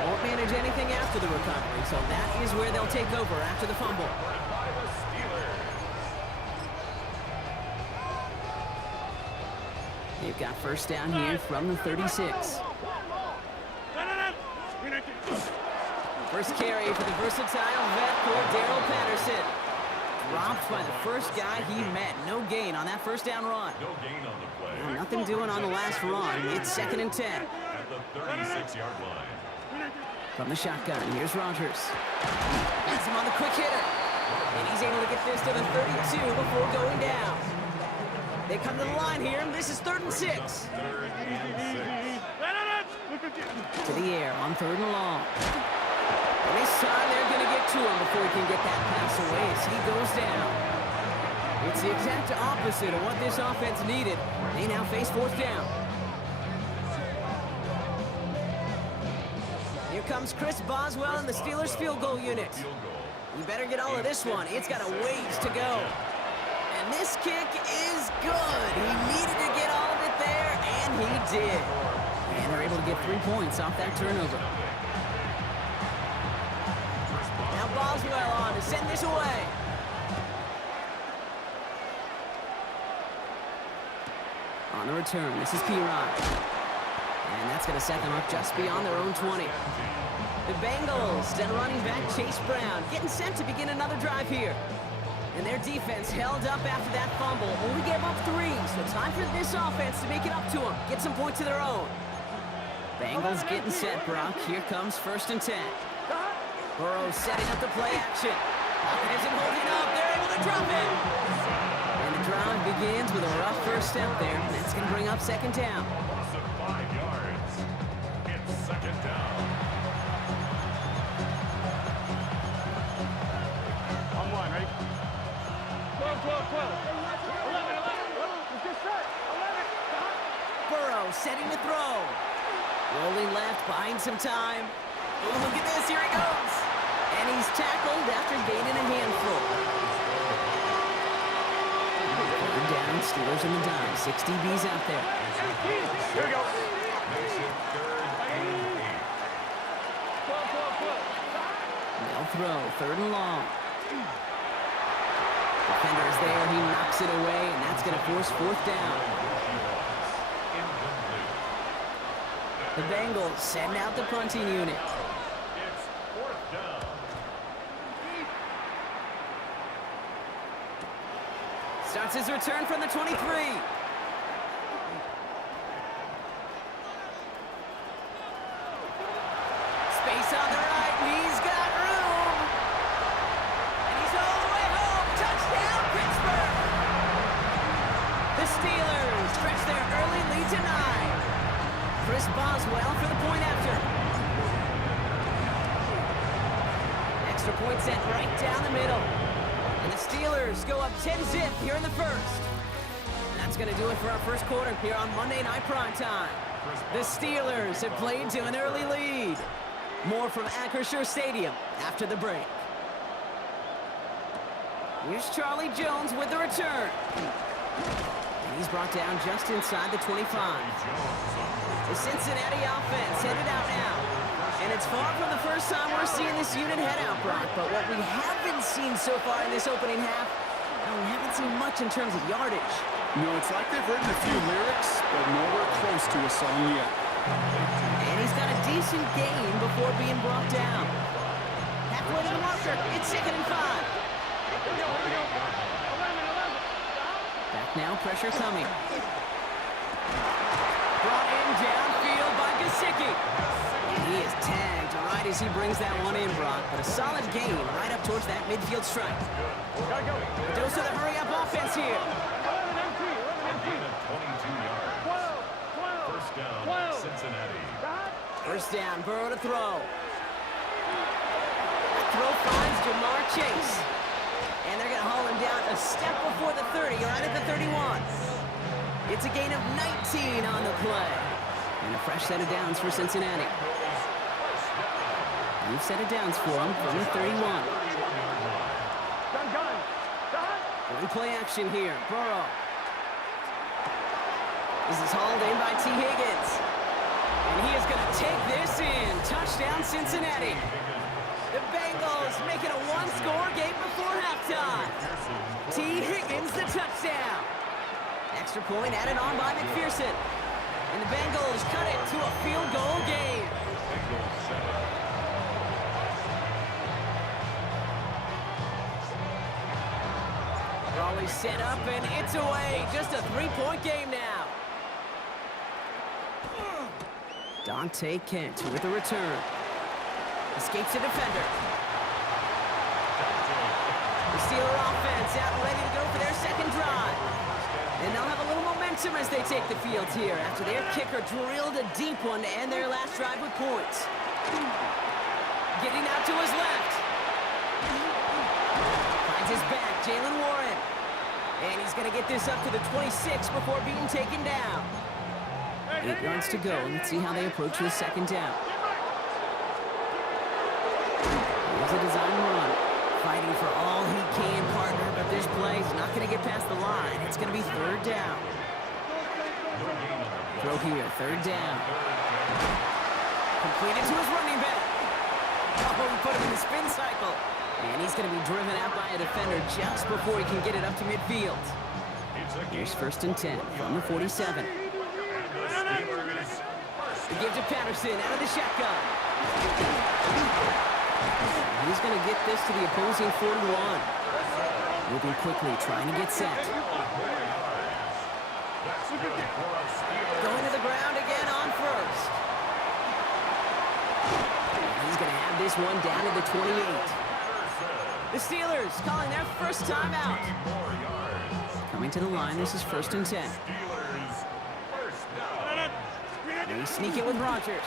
Won't manage anything after the recovery, so that is where they'll take over after the fumble. By the Steelers. They've got first down here from the 36. First carry for the versatile vet Cordero Patterson. Dropped by the first guy he met. No gain on that first down run. No gain on the play. Well, nothing doing on the last run. It's 2nd and 10. At the 36-yard line. From the shotgun, here's Rodgers. Has him on the quick hitter. And he's able to get this to the 32 before going down. They come to the line here, and this is 3rd and 6. 3rd and 6. To the air on 3rd and long. And this time they're going to get to him before he can get that pass away as he goes down. It's the exact opposite of what this offense needed. They now face 4th down. Here comes Chris Boswell and the Steelers field goal unit. Field goal. You better get all of this one. It's got a ways to go. And this kick is good. He needed to get all of it there, and he did. And they're able to get 3 points off that turnover. Now Boswell on to send this away. On the return, this is Perine. And that's going to set them up just beyond their own 20. The Bengals, then running back Chase Brown, getting set to begin another drive here. And their defense held up after that fumble. Only gave up 3, so time for this offense to make it up to them. Get some points of their own. Bengals getting set, Brock. Here comes 1st and 10. Burrow setting up the play action. Pocket isn't holding up. They're able to drop it. And the drive begins with a rough first step there. And that's going to bring up 2nd down. Loss of 5 yards. It's 2nd down. On one, ready? 12, 12, 12. 11, 11. Let's get set. 11. Burrow setting to throw. Rolling left, buying some time. Oh, look at this, here he goes. And he's tackled after gaining a handful. 3rd down, Steelers in the dime. 6 DBs out there. Here we go. Makes it 3rd and 8. 12, 12, 12. They'll throw, 3rd and long. Defender is there, he knocks it away, and that's going to force 4th down. Incomplete. The Bengals send out the punting unit. It's 4th down. Starts his return from the 23. Space on the right, and he's got room. And he's all the way home. Touchdown, Pittsburgh. The Steelers stretch their early lead to 9. Chris Boswell for the point after. Extra point sent right down the middle. And the Steelers go up 10-zip here in the first. That's going to do it for our first quarter here on Monday Night Prime Time. The Steelers have played to an early lead. More from Acrisure Stadium after the break. Here's Charlie Jones with the return. And he's brought down just inside the 25. The Cincinnati offense headed out now. And it's far from the first time we're seeing this unit head out, Brock. But what we haven't seen so far in this opening half, we haven't seen much in terms of yardage. No, it's like they've written a few lyrics, but nowhere close to a song yet. And he's got a decent gain before being brought down. Halfway to the marker, it's 2nd and 5. Back now, pressure coming. Brought in downfield by Gesicki. And he is tagged right as he brings that one in, Brock. But a solid gain right up towards that midfield stripe. A dose of the hurry-up offense here. A gain of 22 yards. First down, Cincinnati. First down, Burrow to throw. That throw finds Jamar Chase. And they're going to haul him down a step before the 30, right at the 31. It's a gain of 19 on the play. And a fresh set of downs for Cincinnati. New set of downs for him from the 31. One play action here. Burrow. This is hauled in by T. Higgins. And he is going to take this in. Touchdown, Cincinnati. The Bengals make it a one-score game before halftime. T. Higgins, the touchdown. Extra point added on by McPherson. And the Bengals cut it to a field goal game. Raleigh set up, and it's away. Just a three-point game now. Dante Kent with the return. Escapes the defender. The Steeler offense out and ready to go for their second drive. And they'll have a little momentum as they take the field here after their kicker drilled a deep one to end their last drive with points. Getting out to his left. Finds his back, Jalen Warren. And he's going to get this up to the 26 before being taken down. 8 yards to go. Let's see how they approach this second down. Here's a design run. Fighting for all he can, partner, but this play is not going to get past the line. It's going to be third down. Throw here, third down. Completed to his running back. Oh, he put him in the spin cycle. And he's going to be driven out by a defender just before he can get it up to midfield. Here's 1st and 10 from the 47. The give to Patterson out of the shotgun. He's going to get this to the opposing 41. Moving quickly, trying to get set. Going to the ground again on first. He's going to have this one down to the 28. The Steelers calling their first time out. Coming to the line, this is 1st and 10. And he's sneaking with Rodgers.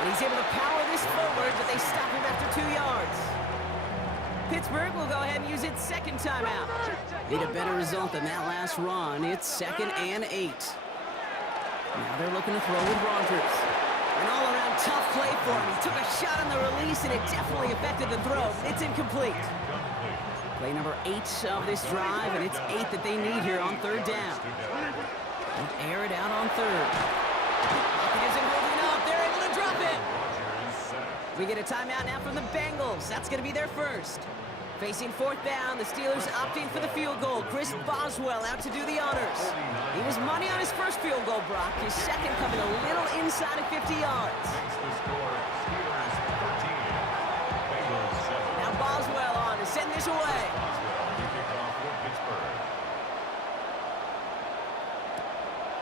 And he's able to power this forward, but they stop him after 2 yards. Pittsburgh will go ahead and use its second timeout. Need a better result than that last run. It's 2nd and 8. Now they're looking to throw with Rodgers. An all-around tough play for him. He took a shot on the release, and it definitely affected the throw. It's incomplete. Play number 8 of this drive, and it's 8 that they need here on third down. They'll air it out on third. It isn't holding up. They're able to drop it. We get a timeout now from the Bengals. That's going to be their first. Facing 4th down, the Steelers opting for the field goal. Chris Boswell out to do the honors. He was money on his first field goal, Brock. His second coming a little inside of 50 yards. Now Boswell on to send this away.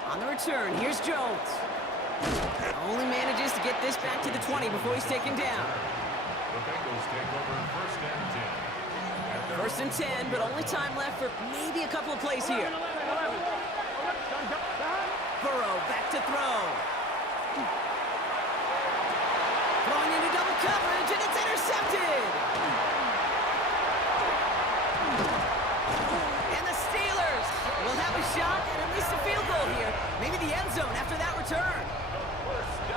On the return, here's Jones. Only manages to get this back to the 20 before he's taken down. The Bengals take over 1st and 10. 1st and 10, but only time left for maybe a couple of plays here. Burrow back to throw. Throwing into double coverage, and it's intercepted. And the Steelers will have a shot at least a field goal here. Maybe the end zone after that return.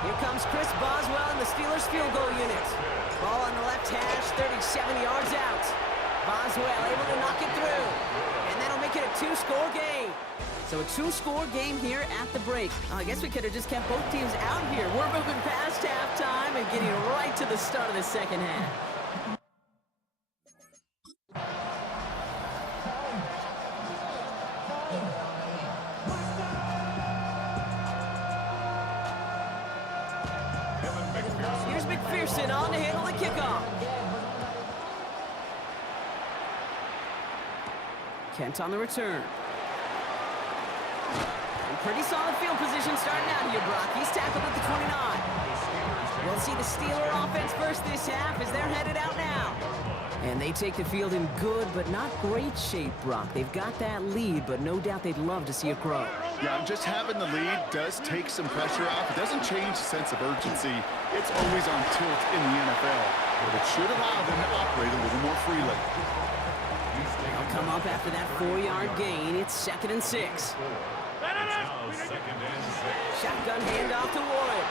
Here comes Chris Boswell and the Steelers field goal unit. Ball on the left hash, 37 yards out. as well, able to knock it through. And that'll make it a two-score game. So a two-score game here at the break. I guess we could have just kept both teams out here. We're moving past halftime and getting right to the start of the second half. Here's McPherson on to handle the kickoff. Kent on the return. And pretty solid field position starting out here, Brock. He's tackled at the 29. We'll see the Steeler offense first this half as they're headed out now. And they take the field in good but not great shape, Brock. They've got that lead, but no doubt they'd love to see it grow. Yeah, just having the lead does take some pressure off. It doesn't change the sense of urgency. It's always on tilt in the NFL, but it should allow them to operate a little more freely. They'll come up after that 4-yard gain. It's 2nd and 6. Shotgun handoff to Ward.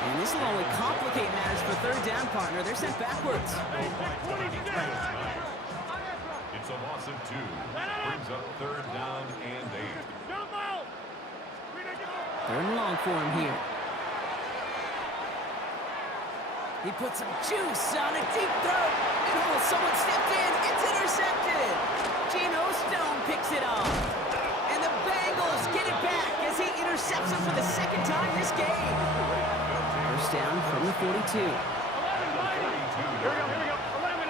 And this will only complicate matters for third down, partner. They're sent backwards. It's a loss of 2. Brings up 3rd down and 8. Third and long for him here. He puts some juice on a deep throw. And oh, someone stepped in. It's intercepted. Geno Stone picks it off. And the Bengals get it back as he intercepts him for the second time this game. First down from the 42. Here we go. 11.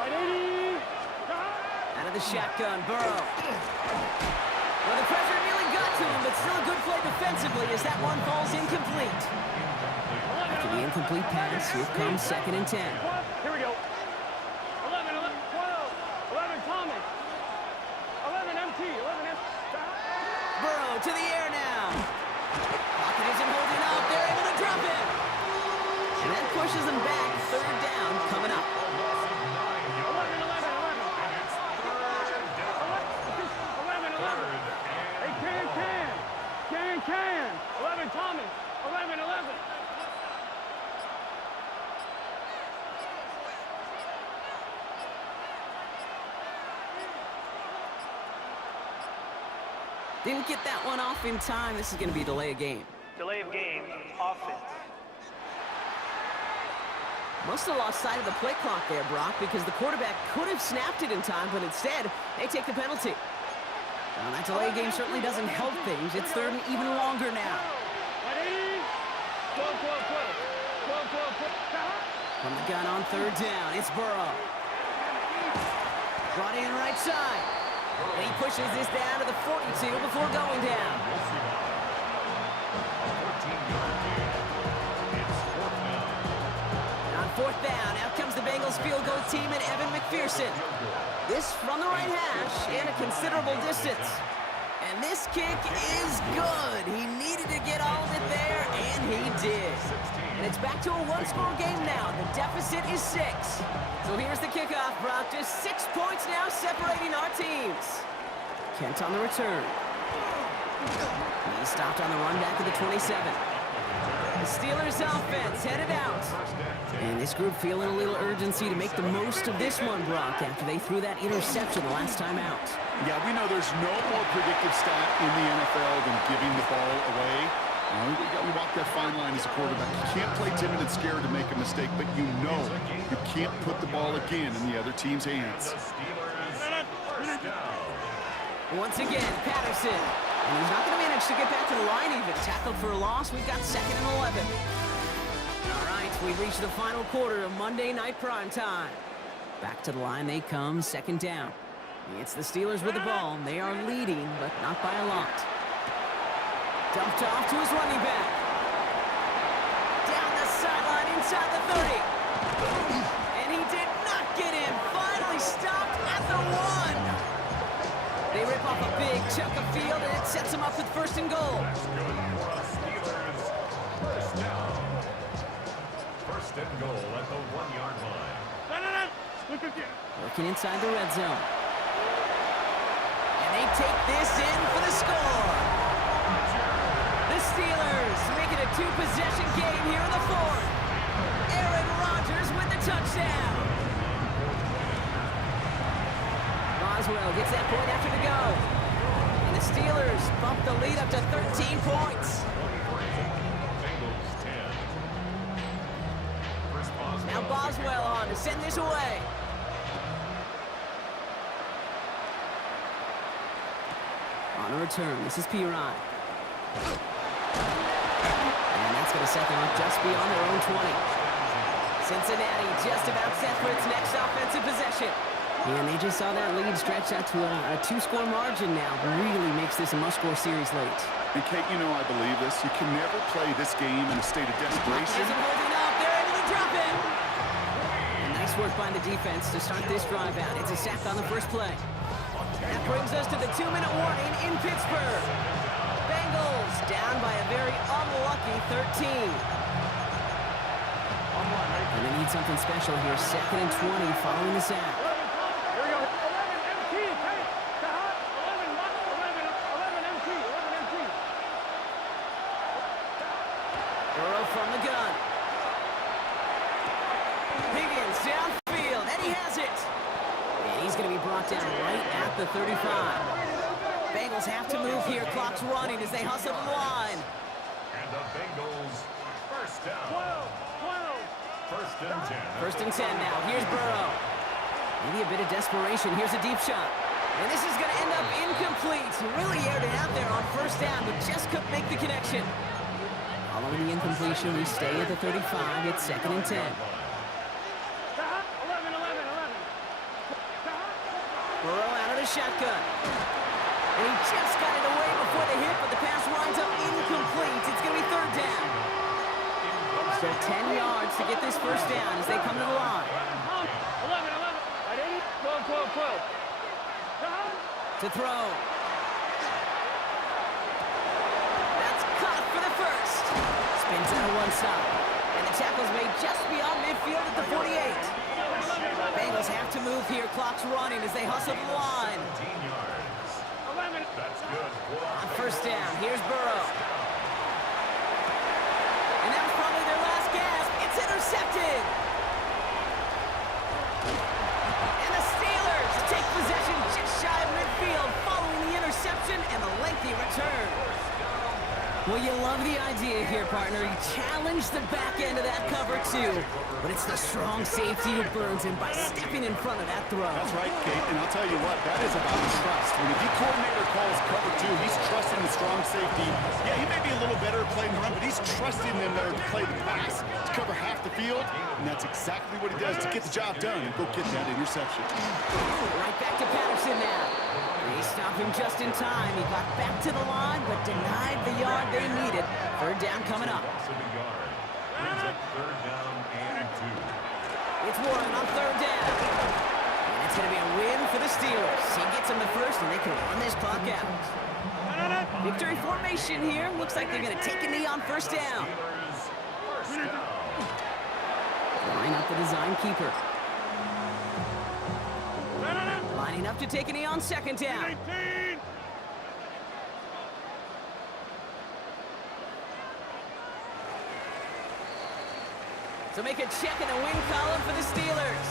Right 80. Out of the shotgun, Burrow. Well, the pressure nearly got to him, but still a good play defensively as that one falls incomplete. After the incomplete pass, here comes 2nd and 10. Here we go. 11, 12. 11 Thomas. 11 MT. 11 S. Burrow to the air now. Pocket isn't holding up. They're able to drop it. And that pushes them back. Third down coming up. 11. Hey, can. 11 Thomas. 11. Didn't get that one off in time. This is going to be a delay of game. Delay of game, offense. Must have lost sight of the play clock there, Brock, because the quarterback could have snapped it in time, but instead, they take the penalty. Well, that delay game certainly doesn't help things. It's third and even longer now. 12. From the gun on third down, it's Burrow. Brought in right side. And he pushes this down to the 42 before going down. On 4th down, out comes the Bengals field goal team and Evan McPherson. This from the right hash and a considerable distance. And this kick is good. He needed to get all of it there, and he did. And it's back to a one-score game now. The deficit is 6. So here's the kickoff, Brock. Just 6 points now separating our teams. Kent on the return. He stopped on the run back to the 27. The Steelers offense headed out. And this group feeling a little urgency to make the most of this one, Brock, after they threw that interception the last time out. Yeah, we know there's no more predictive stat in the NFL than giving the ball away. We walk that fine line as a quarterback. You can't play timid and scared to make a mistake, but you know you can't put the ball again in the other team's hands. Once again, Patterson. And he's not going to manage to get back to the line even. Tackled for a loss. We've got 2nd and 11. All right, we've reached the final quarter of Monday Night Prime Time. Back to the line they come, 2nd down. It's the Steelers with the ball. They are leading, but not by a lot. Dumped off to his running back. Down the sideline inside the 30. And he did not get him. Finally stopped at the 1. They rip off a big chunk of field, and it sets them up with 1st and goal. That's good for us, Steelers. First down. 1st and goal at the 1-yard line. Working inside the red zone. And they take this in for the score. The Steelers make it a 2-possession game here in the 4th. Aaron Rodgers with the touchdown. Boswell gets that point after the go. And the Steelers bump the lead up to 13 points. Bengals 10. Chris Boswell. Now Boswell on to send this away. On a return, this is Piron. And that's going to set them up just beyond their own 20. Cincinnati just about set for its next offensive possession. And they just saw that lead stretch out to a two-score margin now. Really makes this a must-score series late. And Kate, you know I believe this. You can never play this game in a state of desperation. Isn't holding up. They're able to drop it. And nice work by the defense to start this drive out. It's a sack on the first play. That brings us to the 2-minute warning in Pittsburgh. Bengals down by a very unlucky 13. And they need something special here. 2nd and 20 following the sack. Here we go. 11 MT. Take. Stop. 11 MT. 11 MT. Burrow from the gun. Higgins downfield, and he has it. And he's going to be brought down right at the 35. Bengals have to move here. Clock's running as they hustle the line. And the Bengals first down. 12. First and 10. First and 10 now. Here's Burrow. Maybe a bit of desperation. Here's a deep shot. And this is going to end up incomplete. Really aired it out there on first down, but just couldn't make the connection. Following the incompletion, we stay at the 35. It's 2nd and 10. Stop. 11. Stop. Burrow out of the shotgun. And he just got it away before the hit, but the pass winds up incomplete. It's going to be 3rd down. So 10 yards to get this first down as they come to the line. 11. At 80. 12. Stop. To throw. That's caught for the first. Spins out of one stop. And the tackle's made just beyond midfield at the 48. Bengals have to move here. Clock's running as they hustle the line. 15 yards. 11. That's good. On first down, here's Burrow. And that was probably their last gasp. It's intercepted. And the Steelers take possession just shy of midfield following the interception and the lengthy return. Well, you love the idea here, partner. You challenge the back end of that cover, too. But it's the strong safety who burns him by stepping in front of that throw. That's right, Kate, and I'll tell you what, that is about trust. When the D coordinator calls cover 2, he's trusting the strong safety. Yeah, he may be a little better at playing the run, but he's trusting them there to play the pass, to cover half the field, and that's exactly what he does to get the job done and go get that interception. Right back to Patterson now. They stop him just in time. He got back to the line, but denied the yard they needed. 3rd down coming up. Loss of a yard. Brings up 3rd down and 2. It's Warren on 3rd down. And it's going to be a win for the Steelers. He gets them the first, and they can run this clock out. Victory formation here. Looks like they're going to take a knee on first down. Steelers first down. Line up the design keeper. Lining up to take a knee on 2nd down. 18. So make a check in the win column for the Steelers.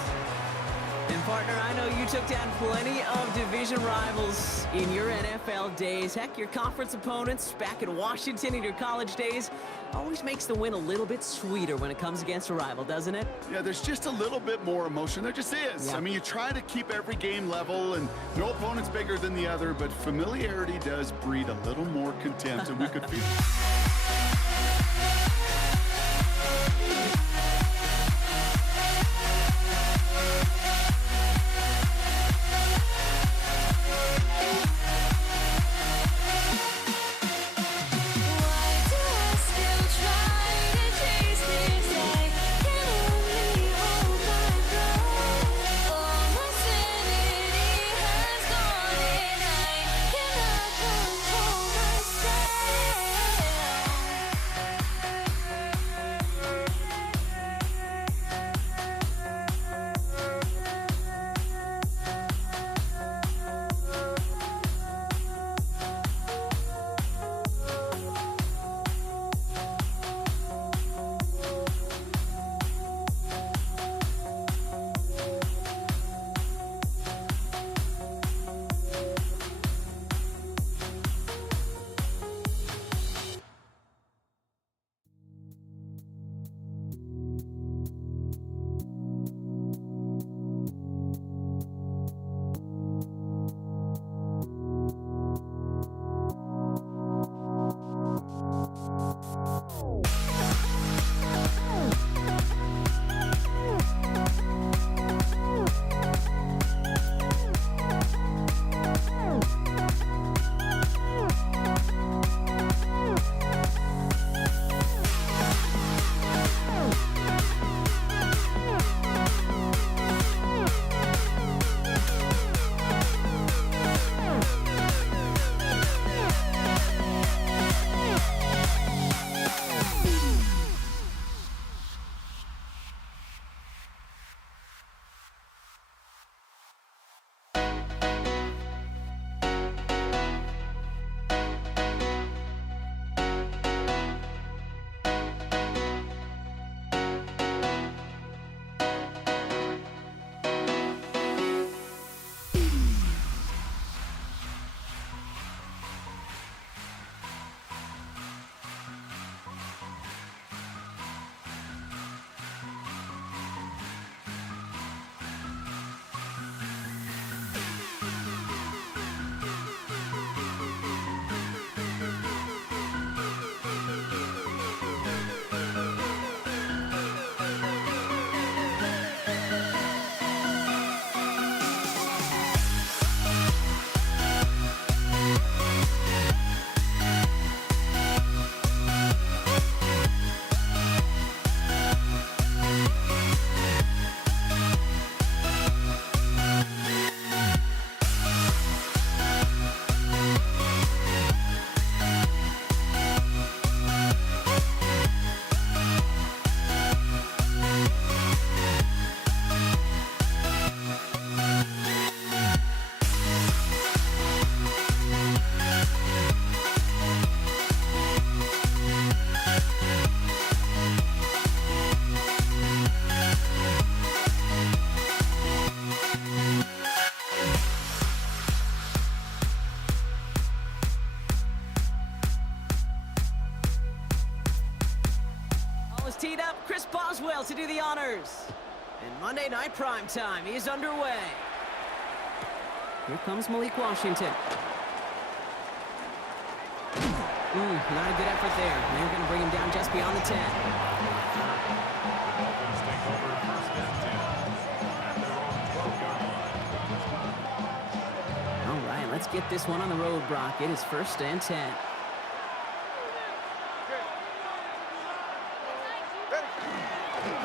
And partner, I know you took down plenty of division rivals in your NFL days. Heck, your conference opponents back in Washington in your college days always makes the win a little bit sweeter when it comes against a rival, doesn't it? Yeah, there's just a little bit more emotion. There just is. Yeah. I mean, you try to keep every game level, and no opponent's bigger than the other, but familiarity does breed a little more contempt, and we could feel... to do the honors. And Monday Night Primetime is underway. Here comes Malik Washington. Not a good effort there. They're going to bring him down just beyond the 10. The Dolphins take over first and 10 at their own 12-yard line. All right, let's get this one on the road, Brock. It is first and 10.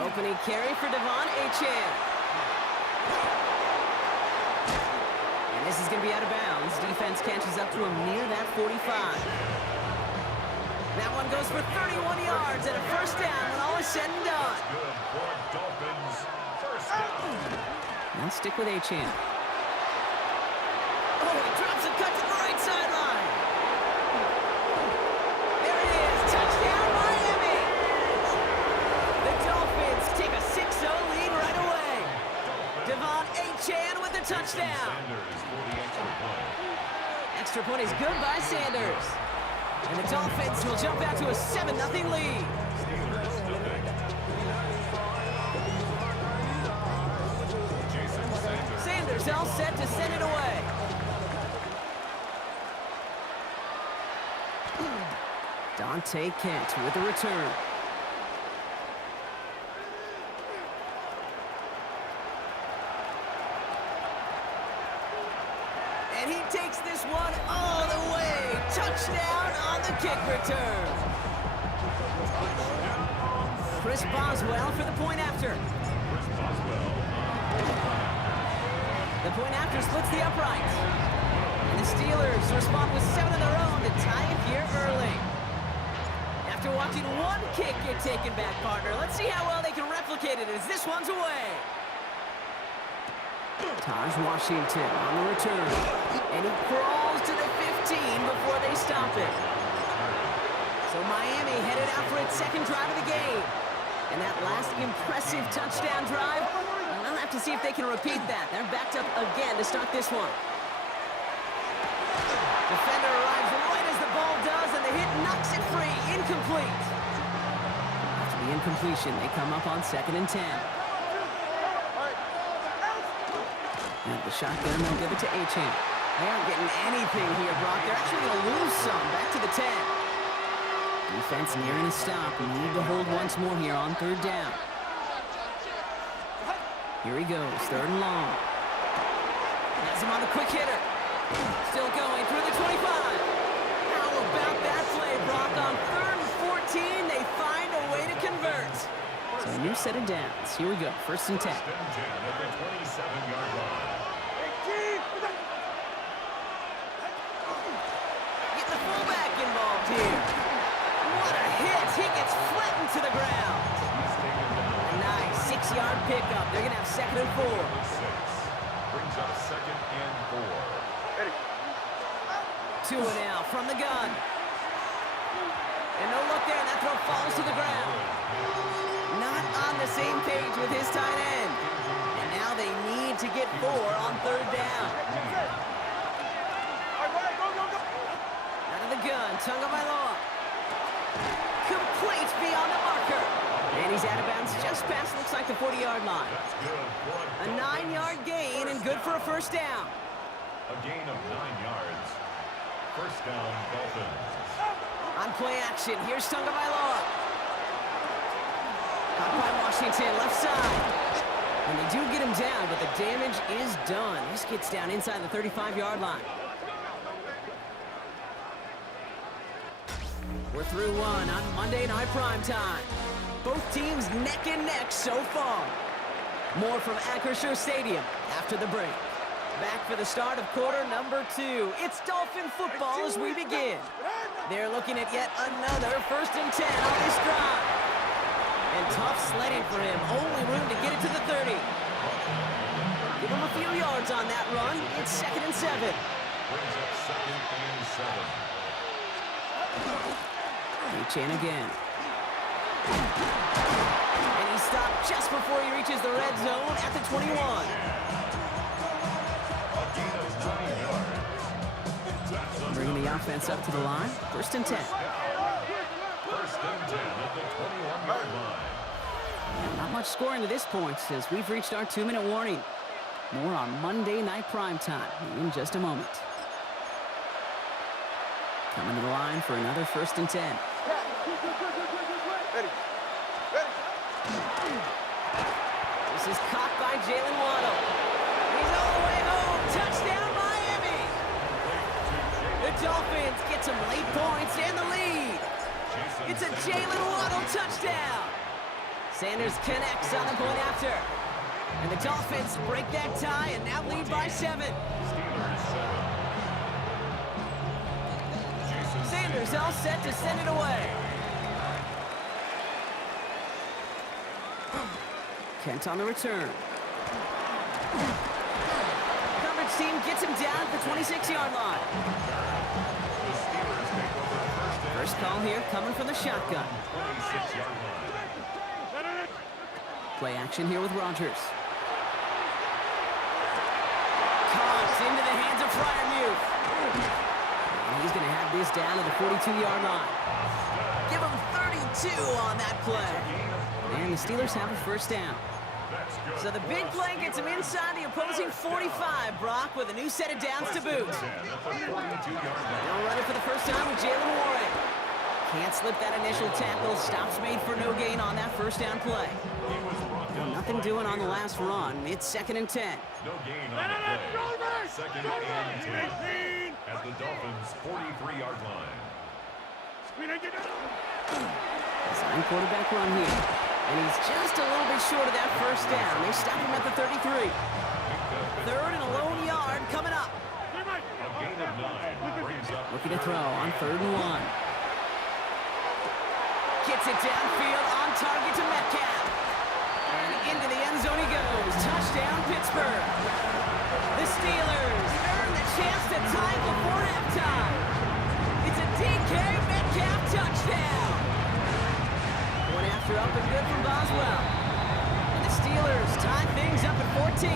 Opening carry for Devon Achane. And this is going to be out of bounds. Defense catches up to him near that 45. That one goes for 31 yards and a first down when all is said and done. Good for Dolphins. First down. Now stick with Achane. Oh, he drops a cut to the right sideline. There it is. Touchdown, Miami. The Dolphins take a 6-0 lead right away. Devon Achane with the touchdown. Sanders for the extra point. Extra point is good by Sanders. And the Dolphins will jump out to a 7-0 lead. Steelers nothing. Jason Sanders. Sanders all set to send it away. Dante Kent with the return. And he takes this one all the way. Touchdown on the kick return. Chris Boswell for the point after. Chris Boswell. The point after splits the uprights. And the Steelers respond with 7 of their own to tie it here early. After watching one kick get taken back, partner, let's see how well they can replicate it as this one's away. Taj Washington on the return. And he crawls to the 15 before they stop it. So Miami headed out for its second drive of the game. And that last impressive touchdown drive, we'll have to see if they can repeat that. They're backed up again to start this one. Defender arrives right as the ball does, and the hit knocks it free. Incomplete. After the incompletion, they come up on 2nd and 10. And the shotgun, they'll give it to Achane. They aren't getting anything here, Brock. They're actually going to lose some. Back to the 10. Defense nearing a stop. We need to hold once more here on 3rd down. Here he goes, 3rd and long. Has him on the quick hitter. Still going through the 25. How about that play, Brock? On 3rd and 14, they find a way to convert. So a new set of downs. Here we go, 1st and 10. First and 10 at the 27-yard line. Get the fullback involved here. What a hit. He gets flattened to the ground. He's taken down. A nice 6-yard pickup. They're going to have 2nd and 4. 6. Brings up 2nd and 4. 2 now from the gun. And no look there, and that throw falls to the ground. Not on the same page with his tight end. And now they need to get 4 on 3rd down. Out of the gun, Tagovailoa. Complete beyond the marker. And he's out of bounds just past, looks like the 40-yard line. That's good for A 9-yard gain and good for a 1st down. A gain of 9 yards. First down, Dolphins. On play action, here's Tagovailoa. Caught by Washington, left side. And they do get him down, but the damage is done. This gets down inside the 35-yard line. We're through one on Monday Night Primetime. Both teams neck and neck so far. More from Acrisure Stadium after the break. Back for the start of quarter number 2. It's Dolphin football as we begin. They're looking at yet another 1st and 10 on this drive. And tough sledding for him. Only room to get it to the 30. Give him a few yards on that run. It's 2nd and 7. Brings up 2nd and 7. Achane again. And he stopped just before he reaches the red zone at the 21. A gain of 9 yards. That's Bringing the offense up to the line. 1st and 10. First and 10 at the 21-yard line. Not much scoring to this point as we've reached our 2-minute warning. More on Monday Night Primetime in just a moment. Coming to the line for another 1st and 10. This is caught by Jalen Waddle. He's all the way home. Touchdown, Miami! The Dolphins get some late points and the lead. It's a Jalen Waddle touchdown. Sanders connects on the point after. And the Dolphins break that tie and now lead by 7. Sanders all set to send it away. Kent on the return. Coverage team gets him down at the 26-yard line. First call here coming from the shotgun. Play action here with Rodgers. Caught into the hands of Freiermuth. And he's going to have this down to the 42-yard line. Give him 32 on that play. And the Steelers have a first down. So the big play gets him inside the opposing 45, Brock, with a new set of downs to boot. They'll run it for the first time with Jalen Warren. Can't slip that initial tackle. Stops made for no gain on that first down play. Well, nothing doing on the last run. It's 2nd and 10. No gain on the play. 2nd and 10 at the Dolphins' 43-yard line. Design quarterback run here. And he's just a little bit short of that first down. They stop him at the 33. 3rd and a lone yard coming up. A gain of 9 brings up. Looking to throw on 3rd and 1. Gets it downfield on target to Metcalf. And into the end zone he goes. Touchdown, Pittsburgh. The Steelers earn the chance to tie before halftime. It's a DK Metcalf touchdown. One after up and good from Boswell. And the Steelers tie things up at 14.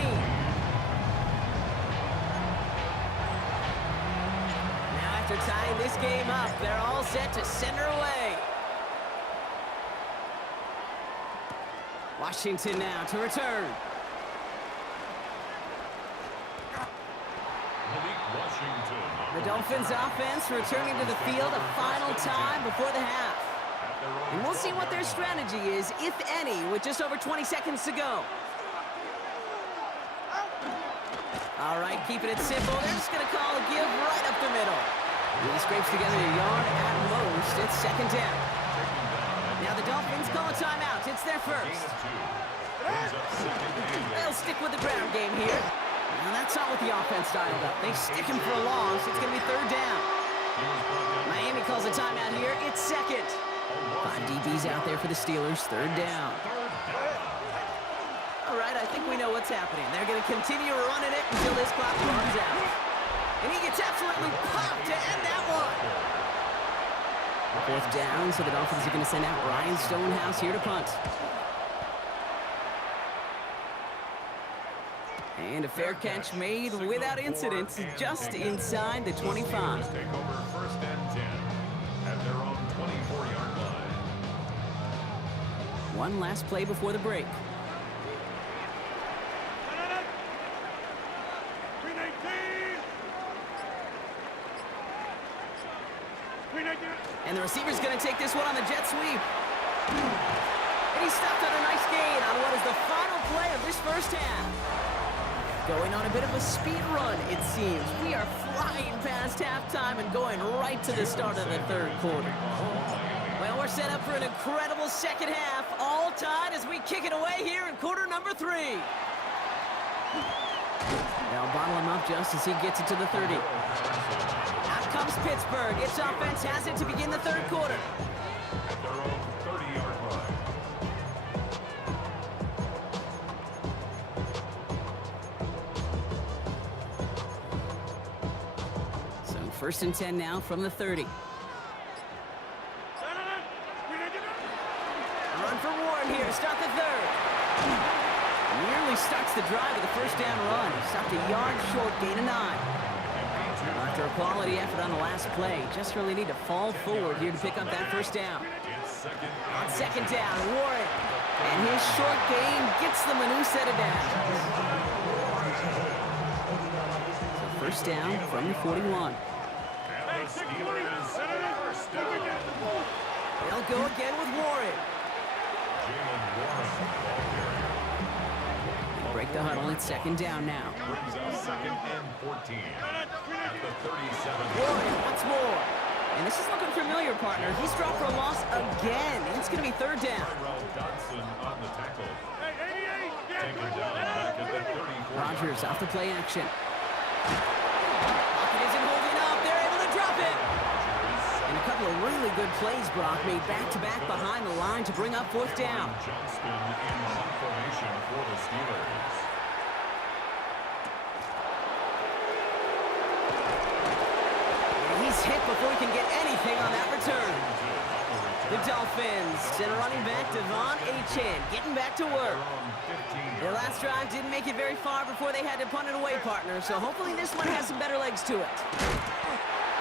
Now after tying this game up, they're all set to send her away. Washington now to return. The Dolphins offense returning to the field a final time before the half. And we'll see what their strategy is, if any, with just over 20 seconds to go. All right, keeping it simple. They're just going to call a give right up the middle. He scrapes together a yard at most. It's 2nd down. Now the Dolphins call a timeout. It's their first. They'll stick with the ground game here. Now that's not what the offense dialed up. They stick him for a loss. It's going to be 3rd down. Miami calls a timeout here. It's 2nd. 5 DBs out there for the Steelers. 3rd down. All right, I think we know what's happening. They're going to continue running it until this clock runs out. And he gets absolutely popped to end that one. 4th down, so the Dolphins are going to send out Ryan Stonehouse here to punt. And a fair catch made without incident, just inside the 25. Take over 1st and 10 at their own 24-yard line. One last play before the break. And the receiver's going to take this one on the jet sweep. And he stopped on a nice gain on what is the final play of this first half. Going on a bit of a speed run, it seems. We are flying past halftime and going right to the start of the 3rd quarter. Well, we're set up for an incredible 2nd half, all tied as we kick it away here in quarter number 3. They'll bottle him up just as he gets it to the 30. Out comes Pittsburgh. Its offense has it to begin the 3rd quarter. At their own 30-yard line. So 1st and 10 now from the 30. A run for Warren here to start the 3rd. Nearly starts the drive with a first down run. Stopped a yard short, gain of 9. After a quality effort on the last play, just really need to fall forward here to pick up that first down. On 2nd down, Warren And his short game gets them a new set of downs. So first down from the 41. And the Steelers first down. They'll go again with Warren. Jalen Warren, ball carrier. Break the huddle. It's second down now. Brings up 2nd and 14 at the 37. Warren once more. And this is looking familiar, partner. He's dropped for a loss again. It's going to be third down. Tyrell Dodson on the tackle. Taken down back at the 34. Rodgers off the play action. Pocket isn't holding up. They're able to drop it. And a couple of really good plays, Brock, made back-to-back behind the line to bring up fourth down. Johnston in punt formation for the Steelers. He's hit before he can get anything on that return. The Dolphins send a running back, Devon Achane, getting back to work. Their last drive didn't make it very far before they had to punt it away, partner, so hopefully this one has some better legs to it.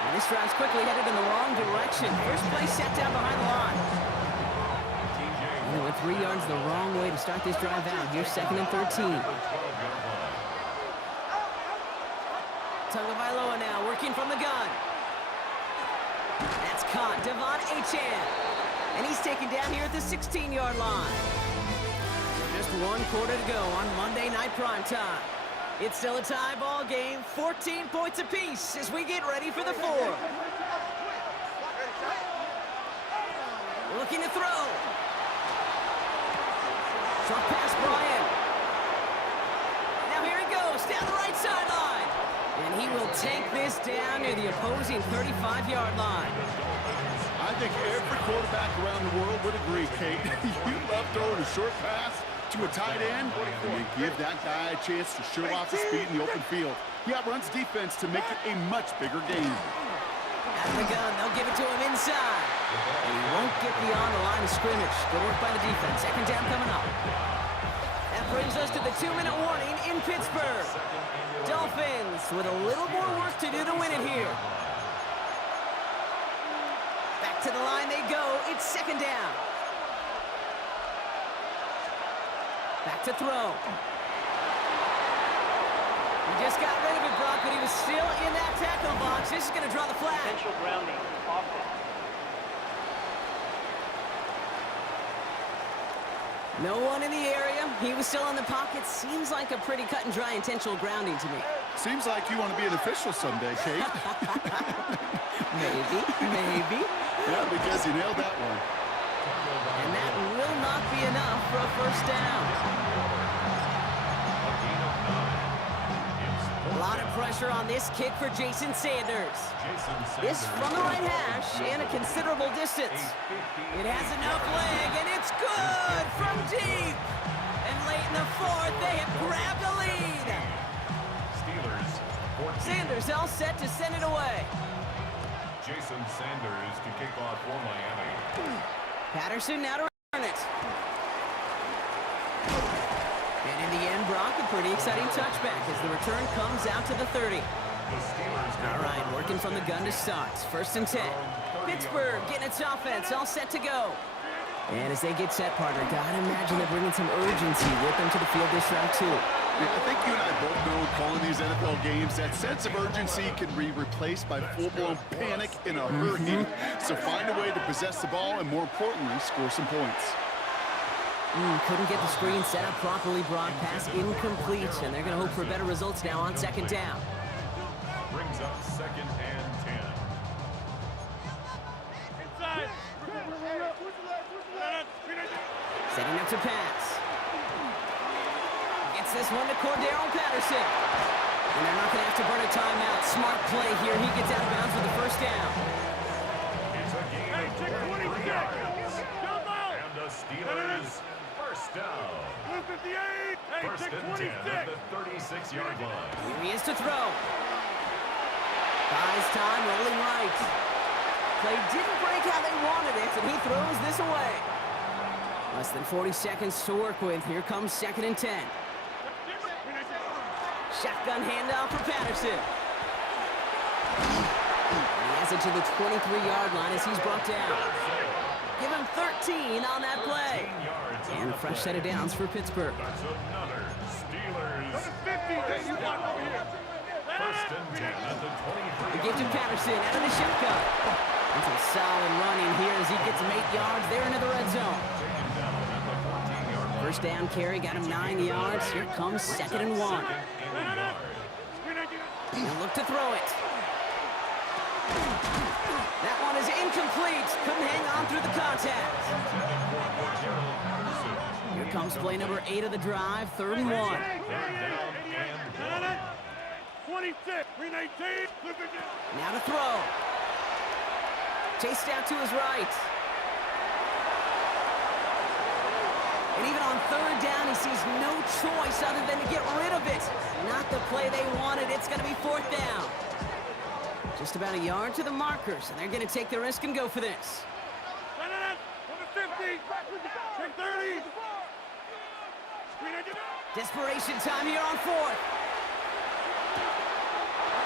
And this drive's quickly headed in the wrong direction. First play set down behind the line. And they went 3 yards the wrong way to start this drive out. Here's 2nd and 13. Tagovailoa now working from the gun. That's caught. Devon Achane. And he's taken down here at the 16-yard line. Just 1 quarter to go on Monday Night Primetime. It's still a tie ball game, 14 points apiece as we get ready for the fourth. Looking to throw. Short pass, Bryant. Now here he goes, down the right sideline. And he will take this down near the opposing 35-yard line. I think every quarterback around the world would agree, Kate. You love throwing a short pass to a tight end, and you give that guy a chance to show off his speed in the open field. He outruns defense to make it a much bigger game. Out of the gun, they'll give it to him inside. And he won't get beyond the line of scrimmage. Good work by the defense. Second down coming up. That brings us to the 2-minute warning in Pittsburgh. Dolphins with a little more work to do to win it here. Back to the line they go. It's second down. Back to throw. He just got rid of it, Brock, but he was still in that tackle box. This is going to draw the flag. Potential grounding. Offense. No one in the area. He was still in the pocket. Seems like a pretty cut and dry intentional grounding to me. Seems like you want to be an official someday, Kate. Maybe. Yeah, because you nailed that one. And that will not be enough for a first down. A lot of pressure on this kick for Jason Sanders. This from the right hash and a considerable distance. It has enough leg, and it's good from deep. And late in the fourth, they have grabbed a lead. Steelers, 14. Sanders all set to send it away. Jason Sanders to kick off for Miami. Patterson now to return it. And in the end, Brock, a pretty exciting touchback as the return comes out to the 30. All right, working from the gun to start. First and 10. Pittsburgh getting its offense all set to go. And as they get set, partner, gotta imagine they're bringing some urgency with them to the field this round, too. Yeah, I think you and I both know calling these NFL games, that sense of urgency can be replaced by full-blown panic in a hurry. So find a way to possess the ball and, more importantly, score some points. Couldn't get the screen set up properly, Brock. Pass incomplete, and they're going to hope for better results now on second down. Brings up 2nd and 10. Inside. Setting up to pass. Gets this one to Cordero Patterson. And they're not going to have to burn a timeout. Smart play here. He gets out of bounds with the first down. It's a gain of 23 yards. And the Steelers first down. First and 10 at the 36-yard line. Here he is to throw. Buys time, rolling right. Play didn't break how they wanted it, and he throws this away. Less than 40 seconds to work with. Here comes second and 10. Shotgun handoff for Patterson. And he has it to the 23-yard line as he's brought down. Give him 13 on that play. 13 yards on And the a fresh play. set of downs for Pittsburgh. That's another Steelers. 50 that you want over here. First and 10 at the 23. They give to Patterson out of the shotgun. And some solid running here as he gets him 8 yards. They're into the red zone. Taken down at the 14-yard line. First down carry, got him 9 yards. Here comes 2nd and 1. Second and a yard. And look to throw it. That one is incomplete. Couldn't hang on through the contact. Here comes play number 8 of the drive, 3rd and 1. Third down and 26, 319. Now to throw. Chased out to his right. And even on 3rd down, he sees no choice other than to get rid of it. Not the play they wanted. It's going to be 4th down. Just about a yard to the markers, and they're going to take the risk and go for this. 50, 30. Desperation time here on 4th.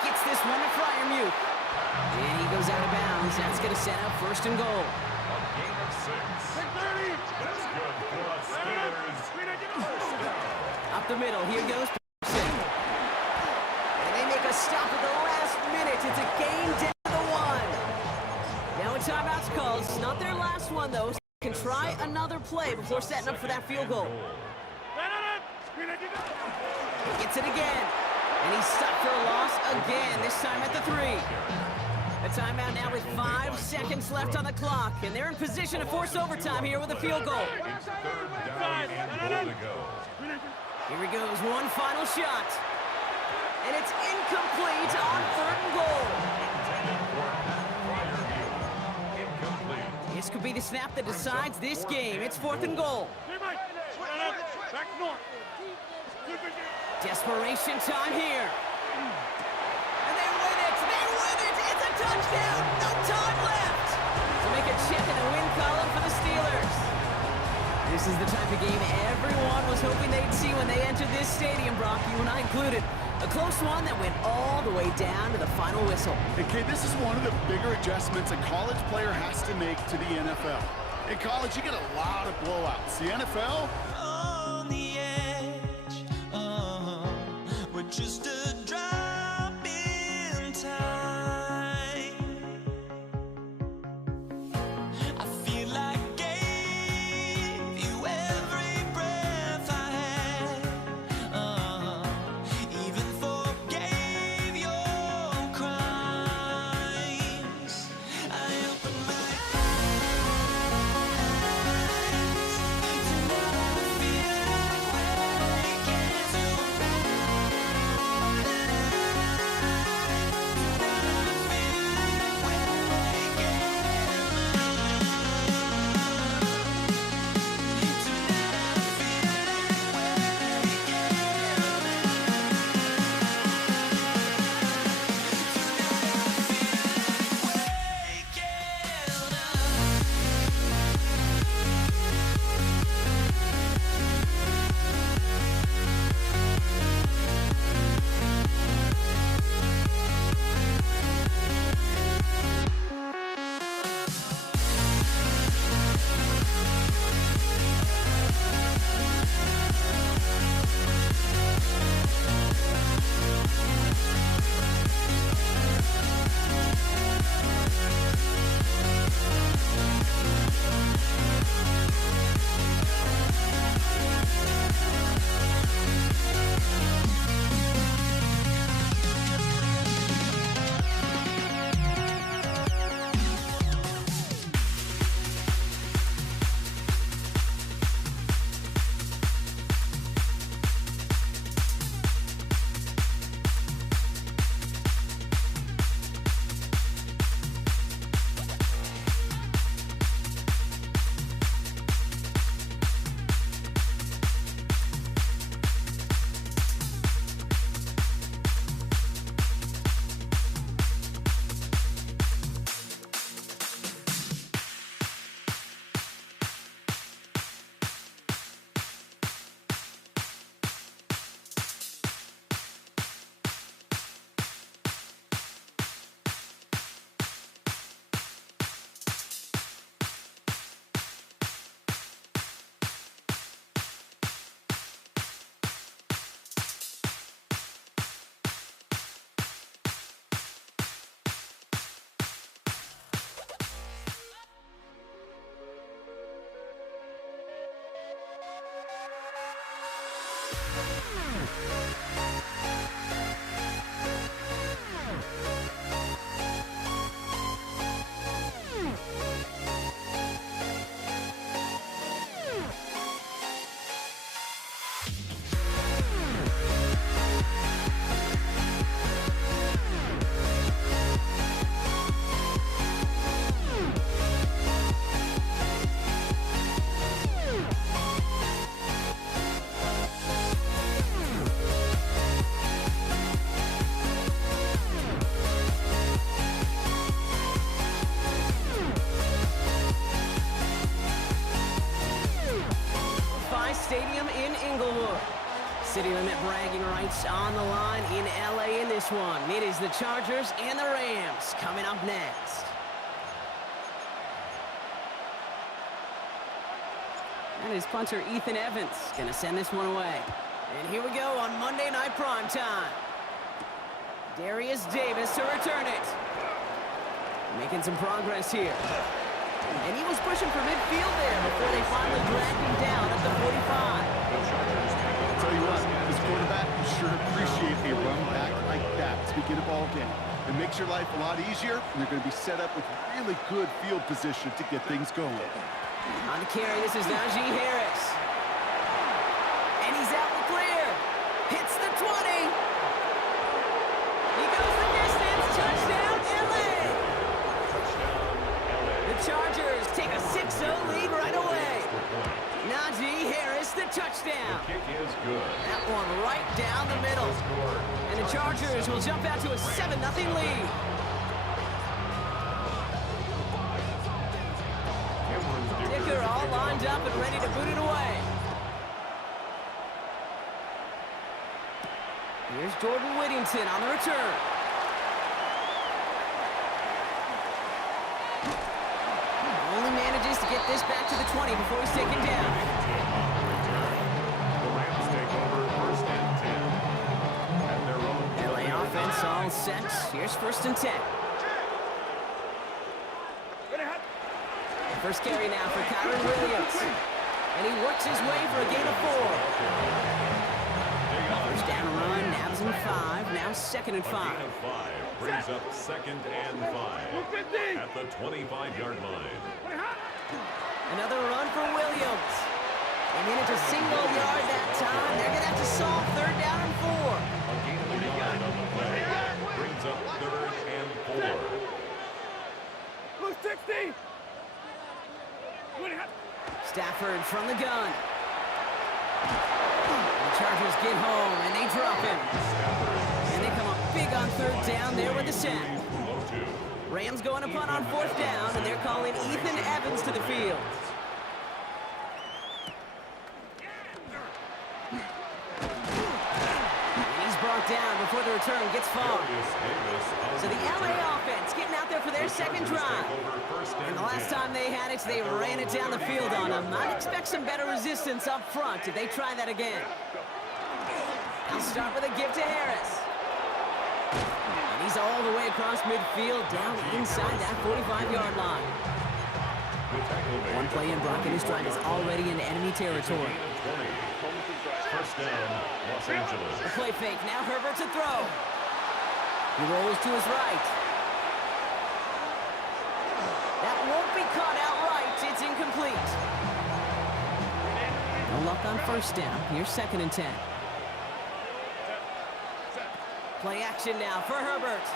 Gets this one to Freiermuth. And he goes out of bounds. That's going to set up 1st and goal. a gain of 6. That's good for the Steelers. First down. Up the middle, here goes Patterson. And they make a stop at the last minute. It's a game down to 1. Now a timeout's called. It's not their last one, though. So they can try another play before setting up for that field goal. He gets it again. And he's stopped for a loss again, this time at the 3. A timeout now with 5 seconds left on the clock. And they're in position to force overtime here with a field goal. It's 3rd down and goal to go. Here he goes, one final shot. And it's incomplete on 3rd and goal. Intended for Freiermuth. Incomplete. This could be the snap that decides this game. It's 4th and goal. Back north. Desperation time here. And they win it! They win it! It's a touchdown! No time left! To make a check in the win column for the Steelers. This is the type of game everyone was hoping they'd see when they entered this stadium, Brock, you and I included. A close one that went all the way down to the final whistle. Okay, this is one of the bigger adjustments a college player has to make to the NFL. In college, you get a lot of blowouts. The NFL, On the edge, we're just a drop in time. I feel like gave you every breath I had, even forgave your crimes. I opened my eyes to never Inglewood. City Limit bragging rights on the line in LA in this one. It is the Chargers and the Rams coming up next. And his punter Ethan Evans gonna send this one away. And here we go on Monday Night Primetime. Darius Davis to return it. Making some progress here. And he was pushing for midfield there before they finally dragged him down at the 45. I'll tell you what, this quarterback will sure appreciate a run back like that to begin a ball game. It makes your life a lot easier, and they're going to be set up with really good field position to get things going. On the carry, this is Najee Harris. And he's out the clear. Hits the 20. He goes the distance. Touchdown, LA. The Chargers take a 6-0 lead right away. Najee Harris, the touchdown. The kick is good. That one right down the middle. And the Chargers will jump out to a 7-0 lead. Dicker all lined up and ready to boot it away. Here's Jordan Whittington on the return. Only manages to get this back to the 20 before he's taken down. The Rams take over 1st and 10. At their own LA offense all set. Here's 1st and 10. First carry now for Kyron Williams. And he works his way for a gain of 4. First down run, Navs in 5. Now 2nd and 5. gain of 5 brings up 2nd and 5 at the 25-yard line. Another run for Williams. And in it's a single yard that time. They're going to have to solve 3rd down and 4. A gain of a yard on the play brings up 3rd and 4. Blue 60. Stafford from the gun. The Chargers get home and they drop him. And they come up big on 3rd down there with the sack. Rams going to punt on 4th down, and they're calling Ethan Evans to the field. And he's brought down before the return gets far. So the LA offense getting out there for their 2nd drive. And the last time they had it, they ran it down the field on them. I'd expect some better resistance up front if they try that again. I'll start with a give to Harris. And he's all the way across midfield, down inside that 45-yard line. One play in, Brock, and his drive is already in enemy territory. 1st down, Los Angeles. The play fake, now Herbert to throw. He rolls to his right. That won't be caught outright. It's incomplete. No luck on 1st down. Here's 2nd and 10. Play action now for Herbert.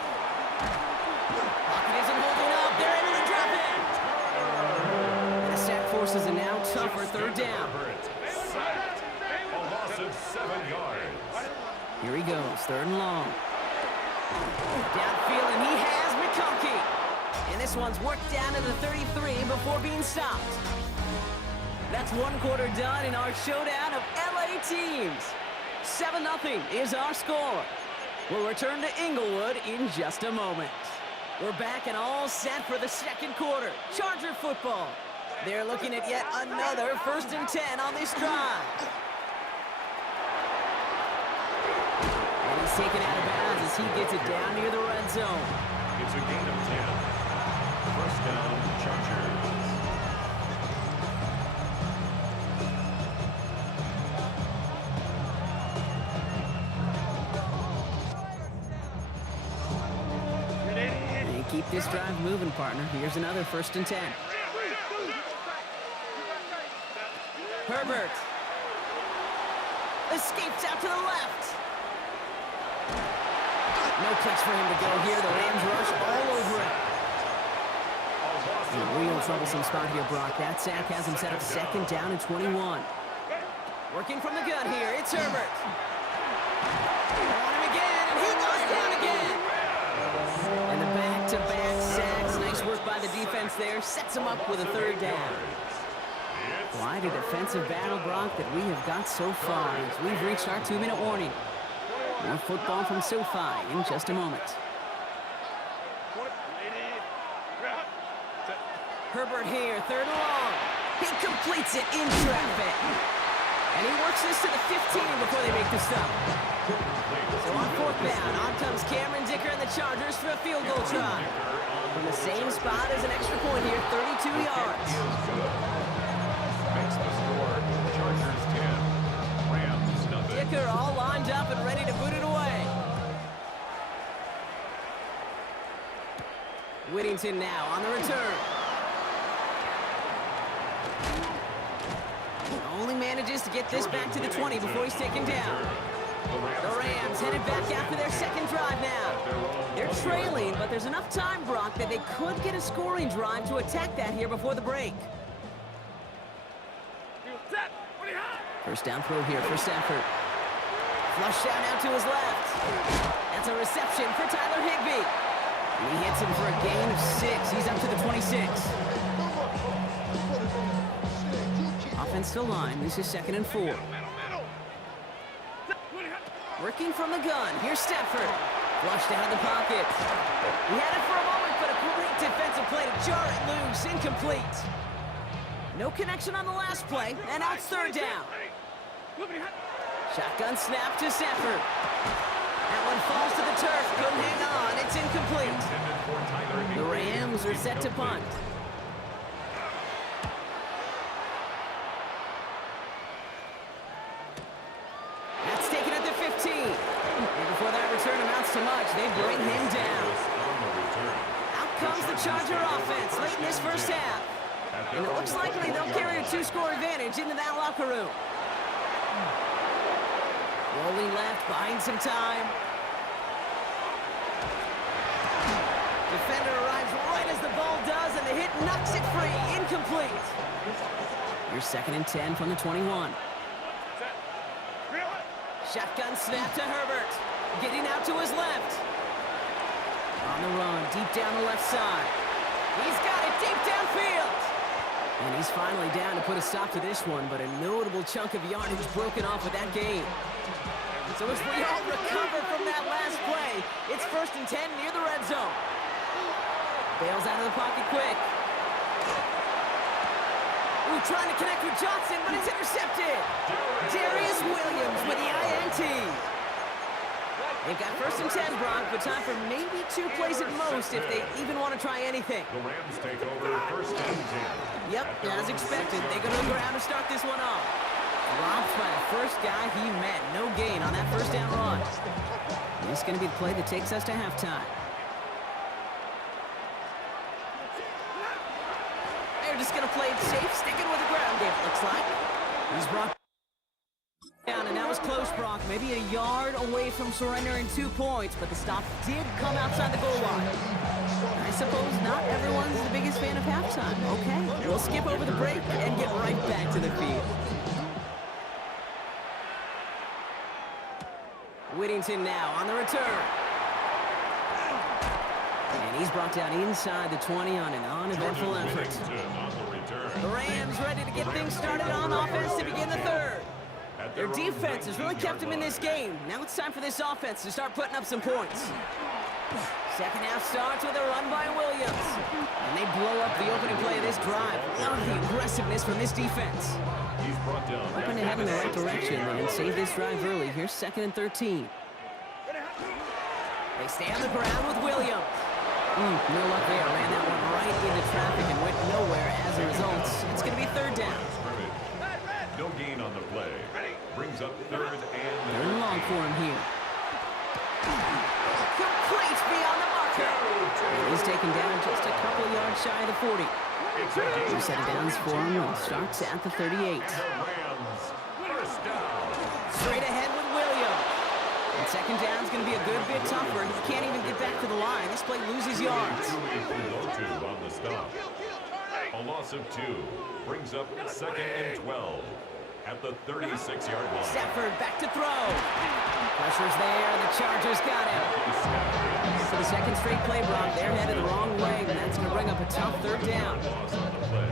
Pocket isn't holding up. They're able to drop it. And the sack forces a now tougher 3rd down. A loss of 7 yards. Here he goes, 3rd and long. Downfield, and he has McConkey. And this one's worked down to the 33 before being stopped. That's 1 quarter done in our showdown of LA teams. 7-0 is our score. We'll return to Inglewood in just a moment. We're back and all set for the 2nd quarter. Charger football. They're looking at yet another 1st and 10 on this drive. And he's taken out of bounds as he gets it down near the red zone. It's a gain of 10. 1st down, Chargers. And keep this drive moving, partner. Here's another 1st and 10. Herbert. Escapes out to the left. No place for him to go here. The Rams rush all over it. In a real troublesome spot here, Brock. That sack has him set up 2nd down and 21. Working from the gun here, it's Herbert. On him again, and he goes down again. And the back-to-back sacks. Nice work by the defense there. Sets him up with a 3rd down. Quite a defensive battle, Brock, that we have got so far as we've reached our 2-minute warning. More football from SoFi in just a moment. Herbert here, 3rd and long. He completes it in traffic. And he works this to the 15 before they make the stop. So on 4th down, on comes Cameron Dicker and the Chargers for a field goal try. From the same spot as an extra point here, 32 yards. Makes the score. Chargers 10. Rams nothing. Dicker all lined up and ready to boot it away. Whittington now on the return. Only manages to get this back to the 20 before he's taken down. The Rams headed back after their second drive now. They're trailing, but there's enough time, Brock, that they could get a scoring drive to attack that here before the break. First down throw here for Stafford. Flush down out to his left. That's a reception for Tyler Higbee. And he hits him for a gain of 6. He's up to the 26. Offensive line. This is 2nd and 4. Working from the gun. Here's Stafford. Flushed out of the pocket. He had it for a moment, but a great defensive play to jar it loose. Incomplete. No connection on the last play, and now it's 3rd down. Shotgun snap to Stafford. That one falls to the turf. Couldn't hang on. It's incomplete. The Rams are set to punt. That's taken at the 15. And before that return amounts to much, they bring him down. Out comes the Charger offense late in this first half. And it looks likely they'll carry a 2-score advantage into that locker room. Rolling left, buying some time. Defender arrives right as the ball does, and the hit knocks it free. Incomplete. Your 2nd and 10 from the 21. Shotgun snap to Herbert. Getting out to his left. On the run, deep down the left side. He's got it deep downfield. And he's finally down to put a stop to this one, but a notable chunk of yardage broken off with that game. So as we all recover from that last play, it's 1st and 10 near the red zone. Bails out of the pocket quick. Ooh, trying to connect with Johnson, but it's intercepted. Darius Williams with the INT. They've got 1st and 10, Brock, but time for maybe 2 plays at most if they even want to try anything. The Rams take over 1st and 10. Yep, as expected, they go to the ground to start this one off. Robbed by the first guy he met. No gain on that 1st down run. This is going to be the play that takes us to halftime. They're just going to play it safe, sticking with the ground game, it looks like. He's brought down, and that was close, Brock. Maybe a yard away from surrendering 2 points, but the stop did come outside the goal line. I suppose not everyone's the biggest fan of halftime. Okay, we'll skip over the break and get right back to the field. Whittington now on the return. And he's brought down inside the 20 on an uneventful effort. The Rams ready to get things started on offense to begin the 3rd. Their defense has really kept them in this game. Now it's time for this offense to start putting up some points. Second half starts with a run by Williams. And they blow up the opening play of this drive. Love the aggressiveness from this defense. Hoping to head in the right direction and save this drive early. Here's 2nd and 13. They stay on the ground with Williams. No luck there. Ran that one right into traffic and went nowhere as a result. It's going to be 3rd down. No gain on the play. Brings up 3rd and 3rd and long for him here. Complete beyond the marker. And he's taken down just a couple yards shy of the 40. 2 set of downs for him and starts at the 38. Straight ahead with Williams. And 2nd down's going to be a good bit tougher. He can't even get back to the line. This play loses yards. On the stop. A loss of 2 brings up 2nd and 12 at the 36-yard line. Stafford back to throw. Pressure's there. The Chargers got him. So the second straight play, Brock. They're headed the wrong way, and that's going to bring up a tough third down. Loss on the play.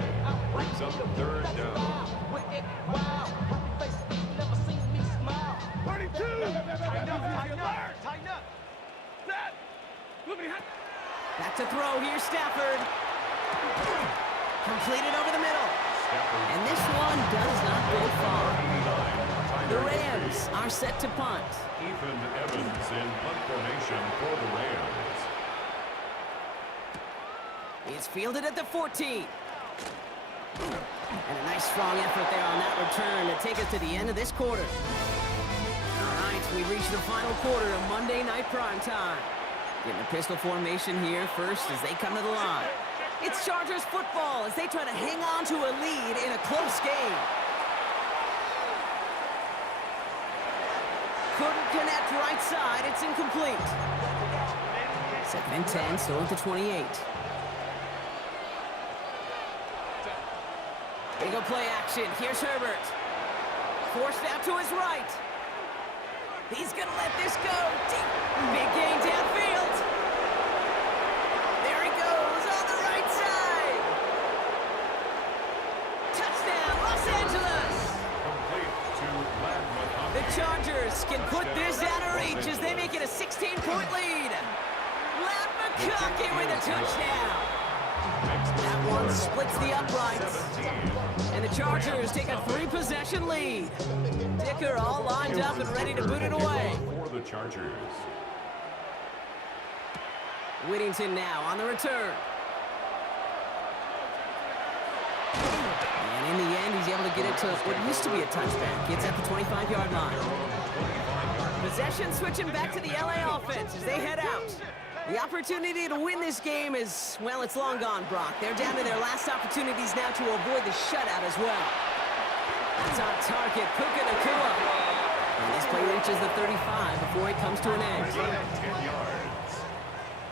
Brings up third down. 32! Tighten up! Set! Back to throw. Here's Stafford. Completed over the middle. And this one does not go far. The Rams are set to punt. Ethan Evans in punt formation for the Rams. It's fielded at the 14. And a nice strong effort there on that return to take us to the end of this quarter. All right, we reach the final quarter of Monday Night Primetime. Getting a pistol formation here first as they come to the line. It's Chargers football as they try to hang on to a lead in a close game. Couldn't connect right side. It's incomplete. 2nd and 10, still at the 28. They go play action. Here's Herbert. Forced out to his right. He's going to let this go. Deep. Big gain downfield. There he goes on the right side. Touchdown, Los Angeles. Complete to Ladd McConkey. The Chargers can put this out of reach as they make it a 16-point lead. Ladd McConkey with a touchdown. That one splits the uprights. And the Chargers take a 3-possession lead. Dicker all lined up and ready to boot it away. For the Chargers. Whittington now on the return. And in the end, he's able to get it to what used to be a touchback. It's at the 25-yard line. Possession switching back to the LA offense as they head out. The opportunity to win this game is, well, it's long gone, Brock. They're down to their last opportunities now to avoid the shutout as well. That's on target, Puka Nacua. And this play reaches the 35 before it comes to an end. 10 yards.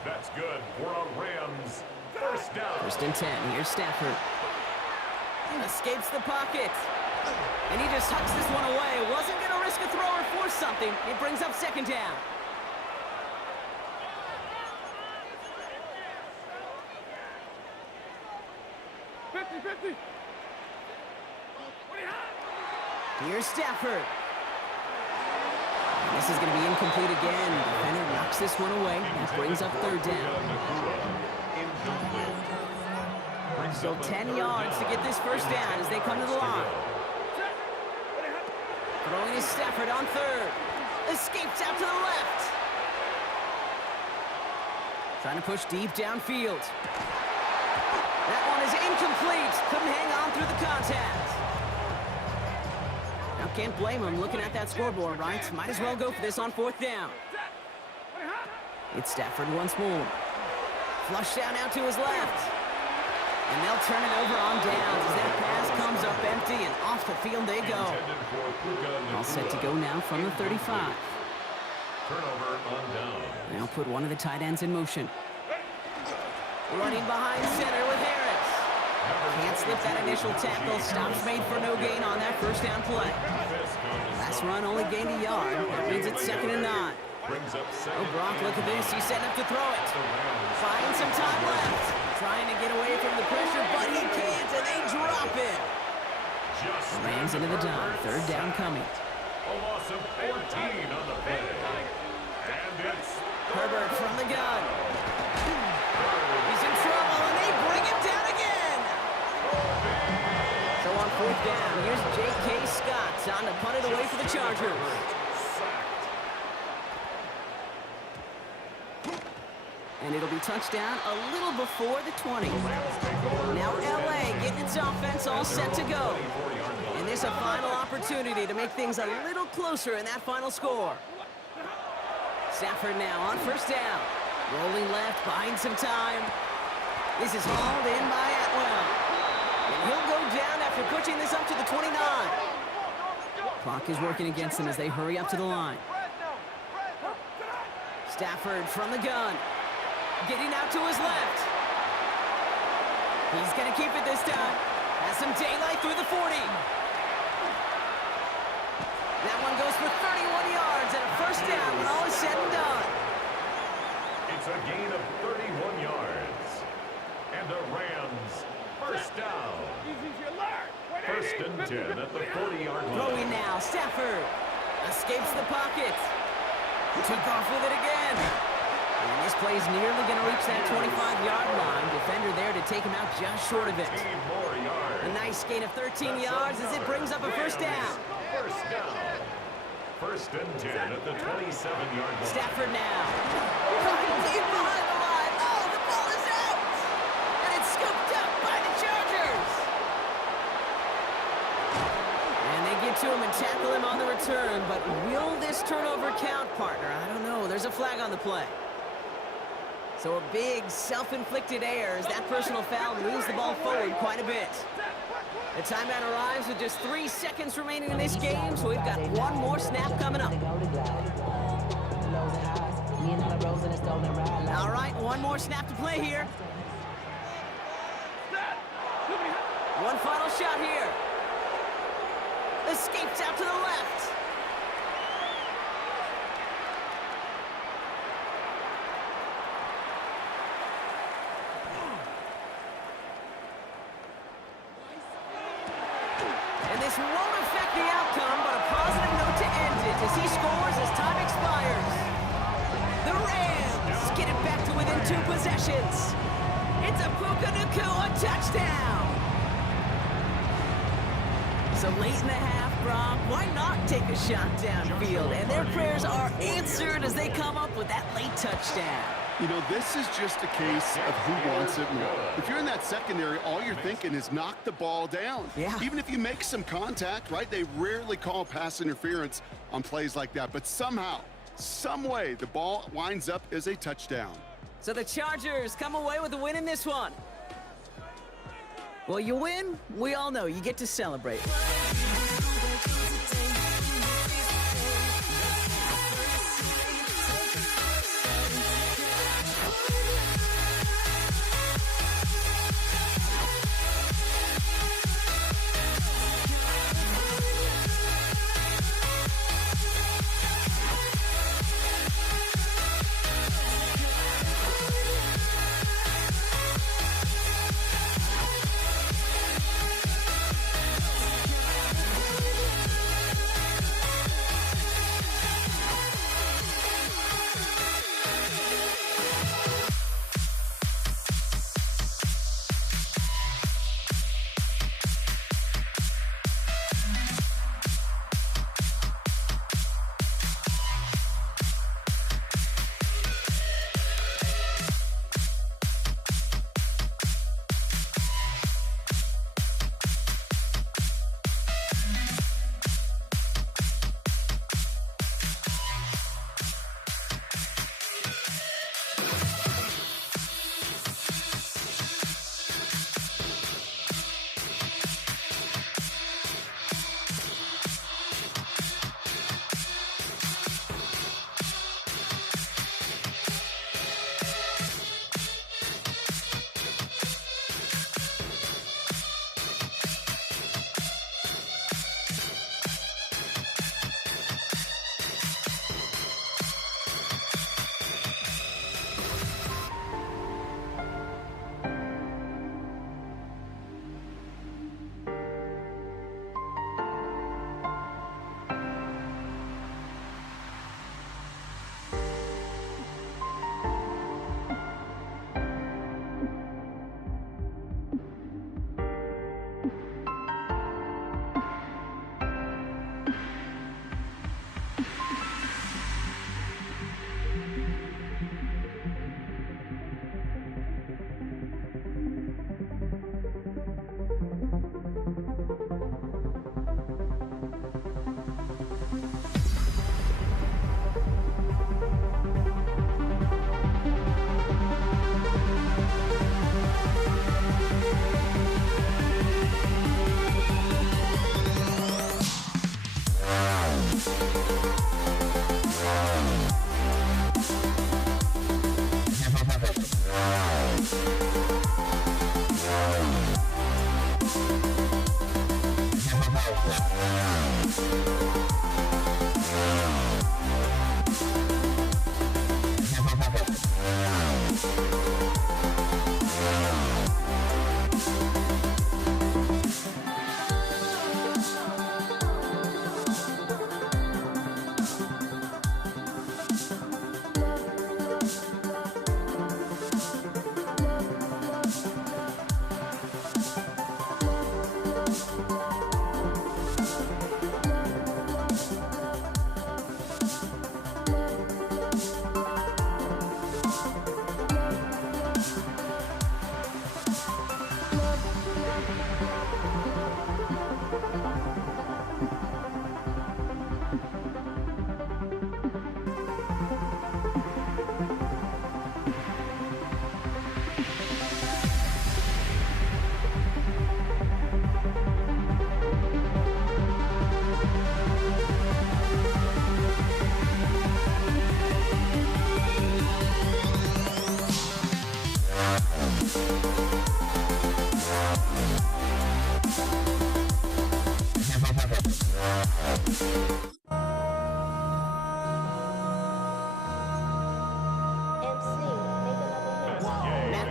That's good for a Rams first down. 1st and 10, here's Stafford. Escapes the pocket. And he just hucks this one away. Wasn't going to risk a throw or force something. It brings up 2nd down. Here's Stafford. This is going to be incomplete again. Defender knocks this one away. That brings up 3rd down. So 10 yards to get this first down as they come to the line. Throwing is Stafford on 3rd. Escapes out to the left. Trying to push deep downfield. That one is incomplete. Couldn't hang on through the contact. Now can't blame him looking at that scoreboard, right? Might as well go for this on 4th down. It's Stafford once more. Flush down out to his left. And they'll turn it over on downs as that pass comes up empty and off the field they go. All set to go now from the 35. Turnover on down. They'll put one of the tight ends in motion. Running behind center with Harris. Can't slip that initial tackle. Stops made for no gain on that first down play. Last run only gained a yard. That means it's 2nd and 9. Oh, Brock, look at this. He's setting up to throw it. Finds some time left. Trying to get away from the pressure, but he can't, and they drop it. Rams into the dime. 3rd down coming. A loss of 14 on the play. And it's Herbert from the gun. He's in trouble, and they bring him down again. So on 4th down, here's J.K. Scott on to punt it away for the Chargers. And it'll be touchdown a little before the 20. Now L.A. getting its offense all set to go. And this a final opportunity to make things a little closer in that final score. Stafford now on 1st down. Rolling left, buying some time. This is hauled in by Atwell. And he'll go down after pushing this up to the 29. Clock is working against them as they hurry up to the line. Stafford from the gun. Getting out to his left. He's going to keep it this time. Has some daylight through the 40. That one goes for 31 yards and a first down when all is said and done. It's It's a gain of 31 yards. And the Rams, first down. First and 10 at the 40-yard line. Throwing now, Stafford escapes the pocket. Took off with it again. And this play's nearly going to reach that 25-yard line. Defender there to take him out just short of it. 8 more yards. A nice gain of 13 yards as it brings up a first down. First down. First and 10 at the 27-yard line. Stafford now. Right deep behind the line. Oh, the ball is out. And it's scooped up by the Chargers. And they get to him and tackle him on the return. But will this turnover count, partner? I don't know. There's a flag on the play. So a big self-inflicted error as that personal foul moves the ball forward quite a bit. The timeout arrives with just 3 seconds remaining in this game, so we've got one more snap coming up. All right, one more snap to play here. One final shot here. Escapes out to the left. And this won't affect the outcome, but a positive note to end it as he scores as time expires. The Rams get it back to within 2 possessions. It's a Puka Nacua touchdown. So late in the half, Brock, why not take a shot downfield? And their prayers are answered as they come up with that late touchdown. You know, this is just a case of who wants it more. If you're in that secondary, all you're thinking is knock the ball down. Yeah. Even if you make some contact, right? They rarely call pass interference on plays like that. But somehow, some way, the ball winds up as a touchdown. So the Chargers come away with a win in this one. Well, you win, we all know you get to celebrate.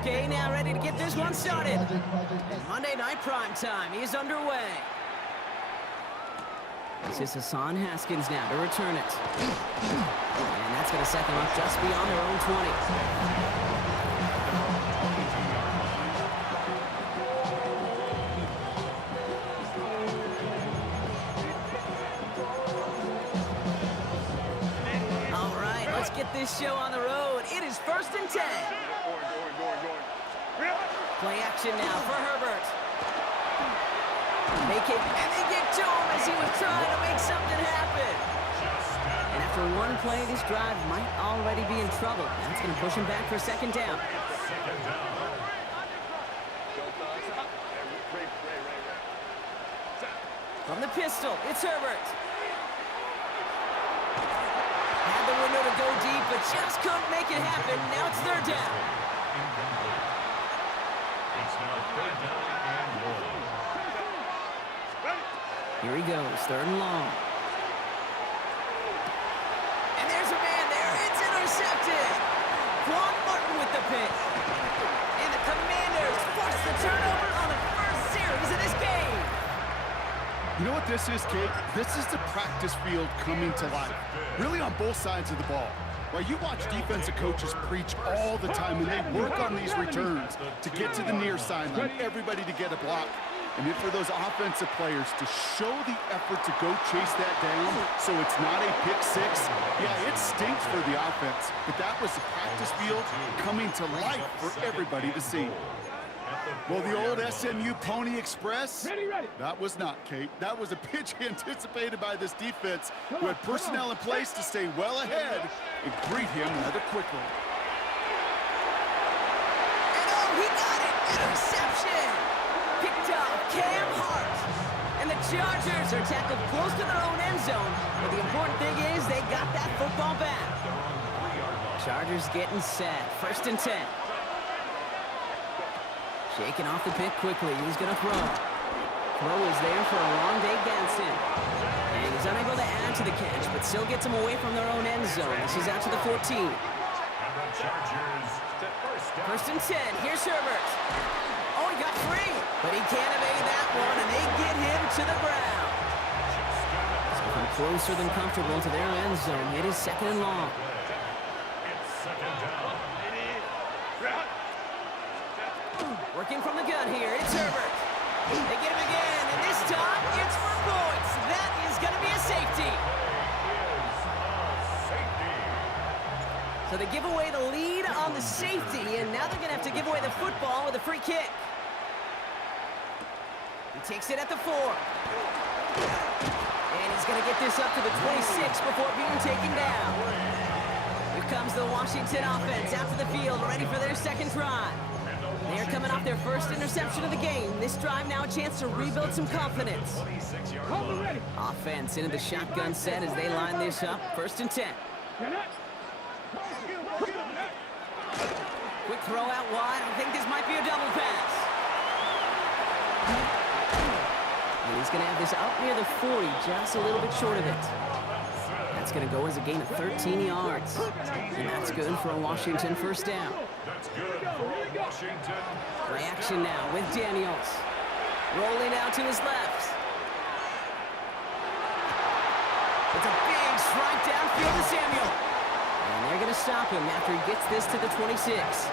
Okay, now ready to get this one started. And Monday Night Primetime is underway. This is Hassan Haskins now to return it. And that's going to set them up just beyond their own 20. Get this show on the road. It is 1st and 10. Play action now for Herbert. Make it, and they get to him as he was trying to make something happen. And after one play, this drive might already be in trouble. That's going to push him back for 2nd down. From the pistol, it's Herbert. The window to go deep, but just couldn't make it happen. Now it's 3rd down. It's now 3rd down and 1. Here he goes, 3rd and long. And there's a man there. It's intercepted. Quan Martin with the pick. And the Commanders force the turnover on the first series of this game. You know what this is, Kate? This is the practice field coming to life. Really on both sides of the ball. Right, you watch defensive coaches preach all the time, and they work on these returns to get to the near sideline, everybody to get a block. And then for those offensive players to show the effort to go chase that down so it's not a pick six, yeah, it stinks for the offense. But that was the practice field coming to life for everybody to see. Well, the old SMU Pony Express, that was not, Kate. That was a pitch anticipated by this defense who had personnel in place to stay well ahead and greet him rather quickly. And oh, he got it! Interception! Picked up Cam Hart. And the Chargers are tackled close to their own end zone. But the important thing is they got that football back. Chargers getting set. 1st and 10. Shaking off the pick quickly. He's going to throw. Throw is there for a long day Ganson. And he's unable to add to the catch, but still gets him away from their own end zone. This is out to the 14. And the Chargers to 1st and 10. Here's Herbert. Oh, he got free. But he can't evade that one, and they get him to the ground. So from closer than comfortable to their end zone, it is 2nd and long. It's 2nd down. Working from the gun here, it's Herbert. They get him again, and this time it's for points. That is going to be a safety. So they give away the lead on the safety, and now they're going to have to give away the football with a free kick. He takes it at the 4. And he's going to get this up to the 26 before being taken down. Here comes the Washington offense out to the field, ready for their 2nd drive. They are coming off their first interception of the game. This drive now a chance to rebuild some confidence. Offense into the shotgun set as they line this up. 1st and 10. Quick throw out wide. I think this might be a double pass. And he's going to have this out near the 40, just a little bit short of it. That's going to go as a gain of 13 yards. And that's good for a Washington 1st down. That's good for Washington. Play action now with Daniels. Rolling out to his left. It's a big strike downfield to Samuel. And they're going to stop him after he gets this to the 26.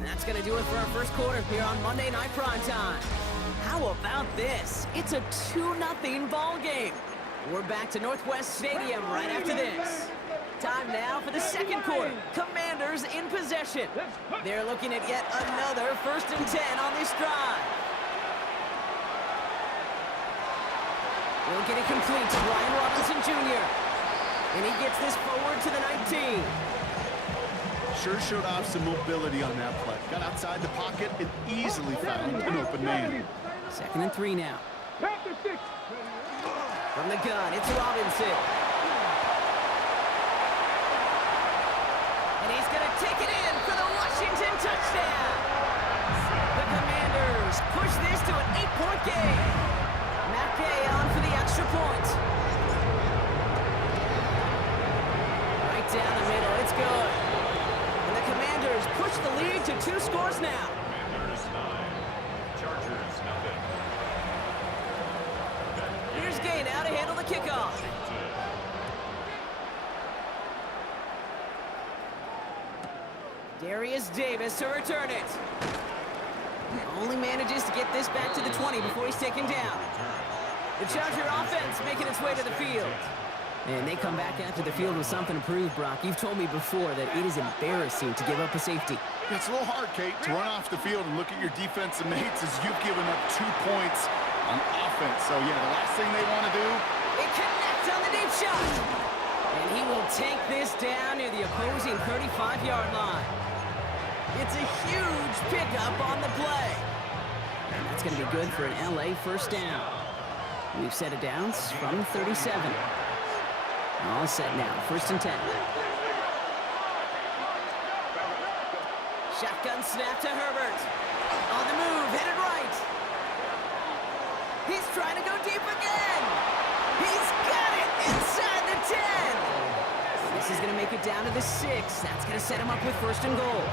That's going to do it for our first quarter here on Monday Night Primetime. How about this? It's a 2-0 ball game. We're back to Northwest Stadium right after this. Time now for the 2nd quarter. Commanders in possession. They're looking at yet another 1st and 10 on this drive. We'll get it complete to Brian Robinson Jr. And he gets this forward to the 19. Sure showed off some mobility on that play. Got outside the pocket and easily found an open man. 2nd and 3 now. From the gun, it's Robinson. And he's going to take it in for the Washington touchdown. The Commanders push this to an 8 2-point game. Mackay on for the extra point. Right down the middle, it's good. And the Commanders push the lead to 2 scores now. Commanders 9, Chargers nothing. Here's Gay now to handle the kickoff. Darius Davis to return it. Only manages to get this back to the 20 before he's taken down. The Charger offense making its way to the field. And they come back after the field with something to prove, Brock. You've told me before that it is embarrassing to give up a safety. It's a little hard, Kate, to run off the field and look at your defensive mates as you've given up 2 points on offense. So, yeah, the last thing they want to do... It connects on the deep shot. And he will take this down near the opposing 35-yard line. It's a huge pickup on the play. And that's going to be good for an LA first down. We've set it down from 37. All set now, 1st and 10. Shotgun snap to Herbert. On the move, hit it right. He's trying to go deep again. He's got it inside the 10. This is going to make it down to the 6. That's going to set him up with 1st and goal.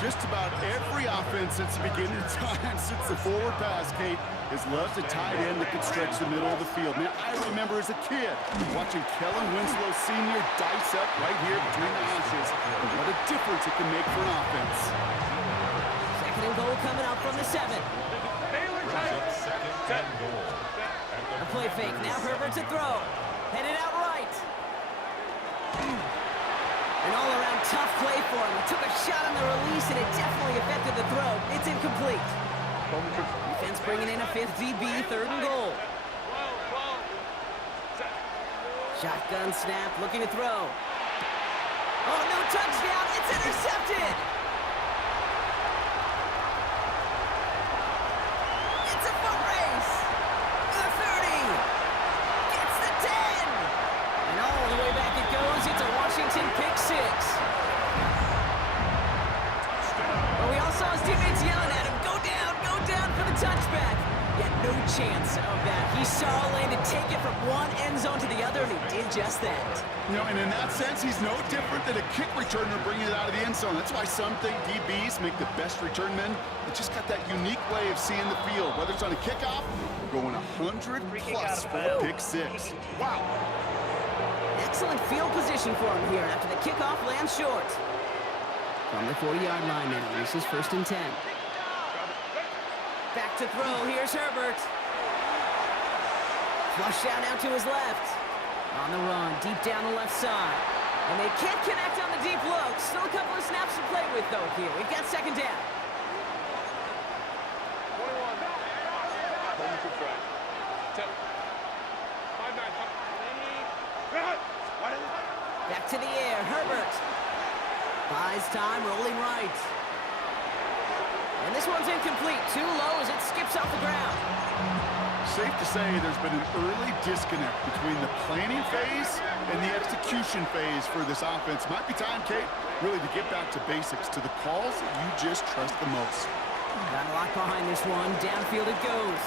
Just about every offense since the beginning of time, since the forward pass, Kate, has loved a tight end that can stretch the middle of the field. Man, I remember as a kid watching Kellen Winslow Sr. dice up right here between the hashes. And what a difference it can make for an offense. 2nd and goal coming up from the 7. Second and goal. A play fake, now Herbert to throw. Headed out right. An all-around tough play for him. He took a shot on the release, and it definitely affected the throw. It's incomplete. Defense bringing in a 5th DB, 3rd and goal. Shotgun snap, looking to throw. Oh, no touchdown. It's intercepted. It's a foot race. The 30. Gets the 10. And all the way back it goes. It's a Washington pick 6. Well, we all saw his teammates yelling at him, go down for the touchback. Yet no chance of that. He saw a lane to take it from one end zone to the other, and he did just that. You know, and in that sense, he's no different than a kick returner bringing it out of the end zone. That's why some think DBs make the best return men. They just got that unique way of seeing the field, whether it's on a kickoff or going 100 plus for a pick 6. Wow. Excellent field position for him here after the kickoff lands short. From the 40-yard line now, this is 1st and 10. Back to throw, here's Herbert. Flush out now to his left. On the run, deep down the left side. And they can't connect on the deep look. Still a couple of snaps to play with, though, here. We've got 2nd down. Back to the air, Herbert. Buys time, rolling right. And this one's incomplete. Too low as it skips off the ground. Safe to say there's been an early disconnect between the planning phase and the execution phase for this offense. Might be time, Kate, really to get back to basics, to the calls that you just trust the most. Got a lot behind this one. Downfield it goes.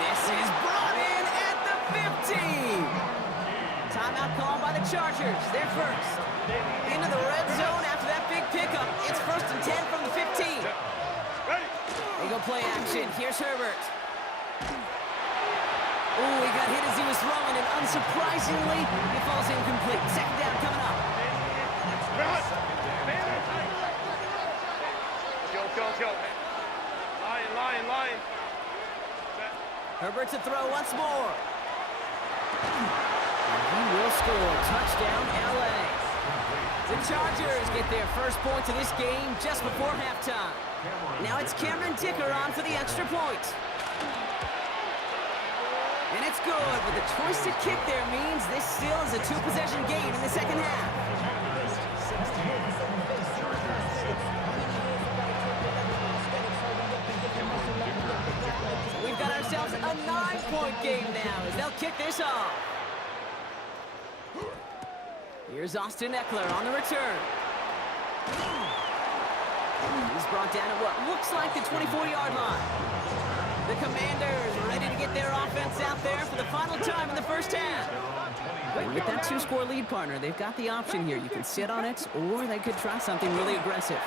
This is brought in at the 15. Timeout called by the Chargers. They're first. Into the red zone after that big pickup. It's 1st and 10 from the 15. They go play action. Here's Herbert. Ooh, he got hit as he was throwing, and unsurprisingly, it falls incomplete. 2nd down coming up. Go. Line. Herbert to throw once more. And he will score. Touchdown, LA. The Chargers get their first points of this game just before halftime. Now it's Cameron Dicker on for the extra point. And it's good, but the choice to kick there means this still is a 2-possession game in the 2nd half. So we've got ourselves a 9-point game now as they'll kick this off. Here's Austin Eckler on the return. He's brought down at what looks like the 24-yard line. The Commanders ready to get their offense out there for the final time in the first half. With that 2-score lead, partner, they've got the option here. You can sit on it, or they could try something really aggressive.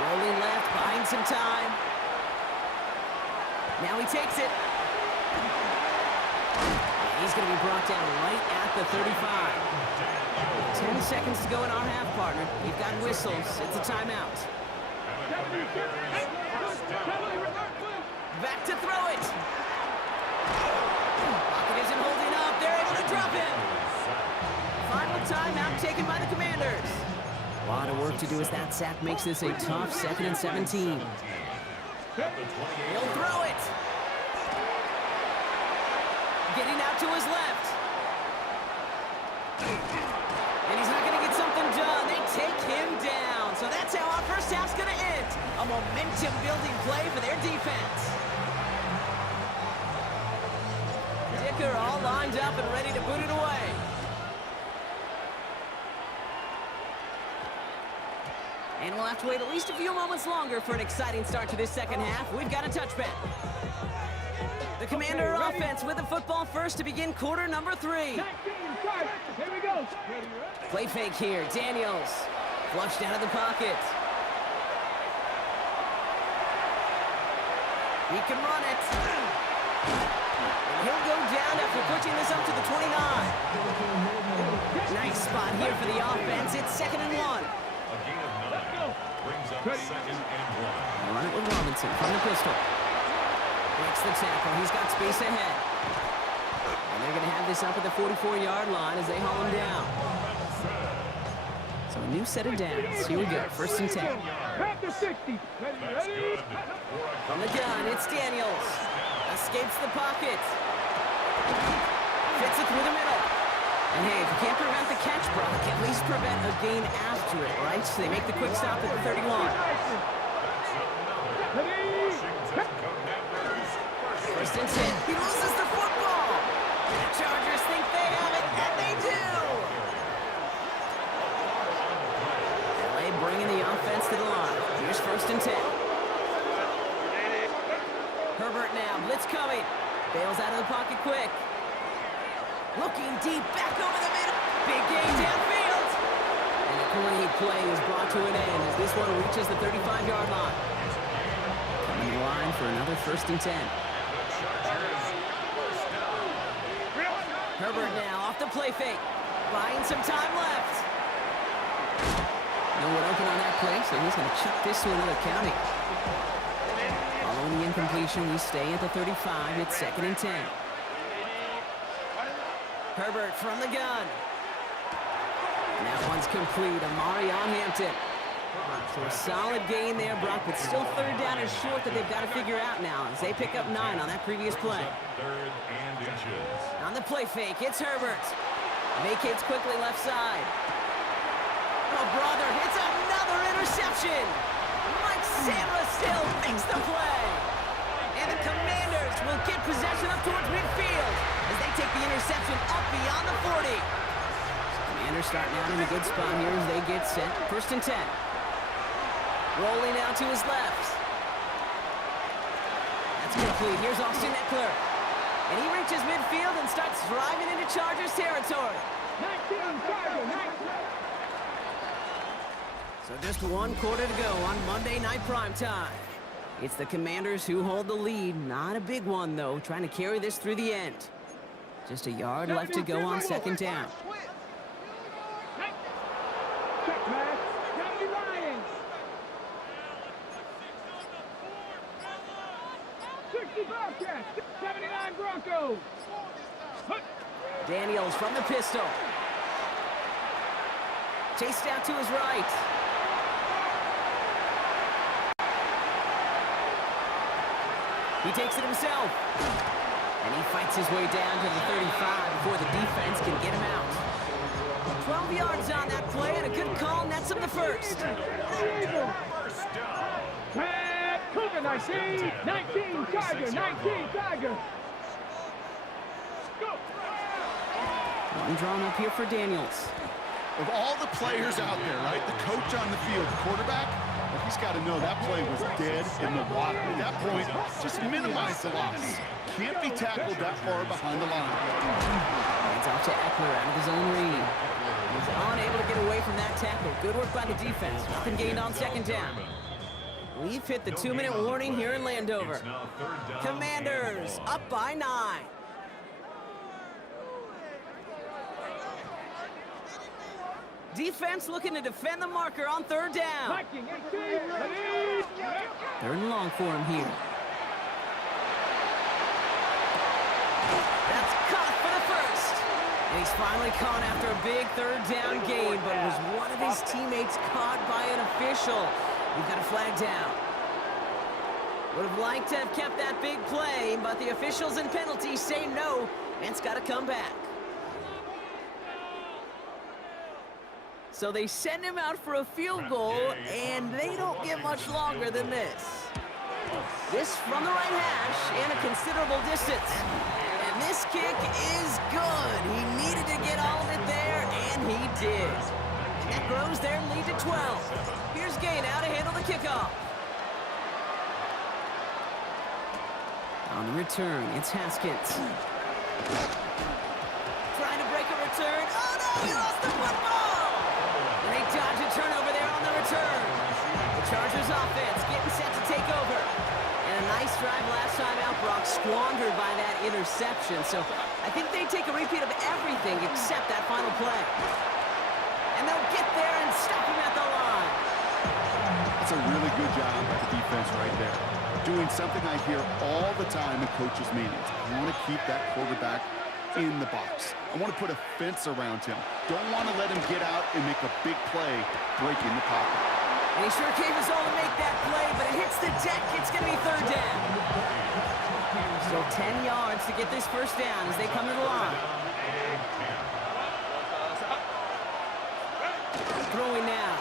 Rolling left, buying some time. Now he takes it. And he's going to be brought down right at the 35. 10 seconds to go in our half, partner. You've got whistles. It's a timeout. Back to throw it. Pocket isn't holding up. They're able to drop him. Final timeout taken by the Commanders. A lot of work to do as that sack makes this a tough 2nd and 17. He'll throw it. Getting out to his left. And he's not going to get something done. They take him down. So that's how our first half's going to end. A momentum-building play for their defense. Dicker all lined up and ready to boot it away. And we'll have to wait at least a few moments longer for an exciting start to this second half. We've got a touchback. The Commander offense with the football first to begin quarter number 3. Here we go. Play fake here. Daniels flushed out of the pocket. He can run it. And he'll go down after pushing this up to the 29. Nice spot here for the offense. It's 2nd and 1. A gain of 9 brings up 2nd and 1. Run it with Robinson from the pistol. Breaks the tackle. He's got space ahead. And they're going to have this up at the 44-yard line as they haul him down. So a new set of downs. Here we go. 1st and 10. Back to 60. Ready? From the gun, it's Daniels. Escapes the pocket. Fits it through the middle. And hey, if you can't prevent the catch, Brock, at least prevent a gain after it, right? So they make the quick stop at the 31. First and 10. He loses the football. And the Chargers think they have it, and they do. LA bringing the offense to the line. Here's 1st and 10. Herbert now, blitz coming. Bails out of the pocket quick. Looking deep, back over the middle. Big gain downfield. And the great play is brought to an end as this one reaches the 35-yard line. Coming to the line for another 1st and 10. Herbert now off the play fake. Buying some time left. No one open on that play, so he's going to chuck this to another county. Following the incompletion, we stay at the 35. It's 2nd and 10. Herbert from the gun. And that one's complete. Amari on Hampton. So a solid gain there, Brock, but still 3rd down and short that they've got to figure out now as they pick up 9 on that previous play. 3rd and inches. On the play fake, it's Herbert. Vacates quickly left side. Oh, brother, it's another interception. Mike Sandra still makes the play. And the Commanders will get possession up towards midfield as they take the interception up beyond the 40. Commanders starting out in a good spot here as they get set. 1st and 10. Rolling out to his left. That's complete. Here's Austin Eckler. And he reaches midfield and starts driving into Chargers territory. 19, Charger, 19. So just 1 quarter to go on Monday Night Primetime. It's the Commanders who hold the lead. Not a big one, though, trying to carry this through the end. Just a yard left to go on 2nd down. Check, man. Johnny Lions. 60 Bobcats. 79 Broncos. Daniels from the pistol. Chased out to his right. He takes it himself. And he fights his way down to the 35 before the defense can get him out. 12 yards on that play, and a good call nets him the first. Pat Cougar, 19. 19, Tiger. 19, Tiger. Go. One drawn up here for Daniels. Of all the players out there, right, the coach on the field, quarterback, of He's got to know that play was dead in the water. At that point, just minimize the loss. Can't be tackled that far behind the line. Hands off to Eckler out of his own read. He's unable to get away from that tackle. Good work by the defense. Nothing gained on second down. We've hit the 2-minute warning here in Landover. Commanders up by 9. Defense looking to defend the marker on third down. Third and long for him here. That's caught for the first. And he's finally caught after a big third down gain, but was one of his teammates caught by an official. We've got a flag down. Would have liked to have kept that big play, but the officials and penalties say no, and it's got to come back. So they send him out for a field goal, and they don't get much longer than this. This from the right hash and a considerable distance. And this kick is good. He needed to get all of it there, and he did. And that grows their lead to 12. Here's Gainow to handle the kickoff. On the return, it's Haskins. Trying to break a return. Oh, no, he lost the football! They dodge a turnover there on the return. The Chargers offense getting set to take over. And a nice drive last time out, Brock, squandered by that interception. So I think they take a repeat of everything except that final play. And they'll get there and stop him at the line. That's a really good job by the defense right there. Doing something I hear all the time in coaches' meetings. I want to keep that quarterback in the box. I want to put a fence around him. Don't want to let him get out and make a big play breaking the pocket. And he sure gave us all to make that play, but it hits the deck. It's going to be third down. So 10 yards to get this first down as they come to the line. Throwing now.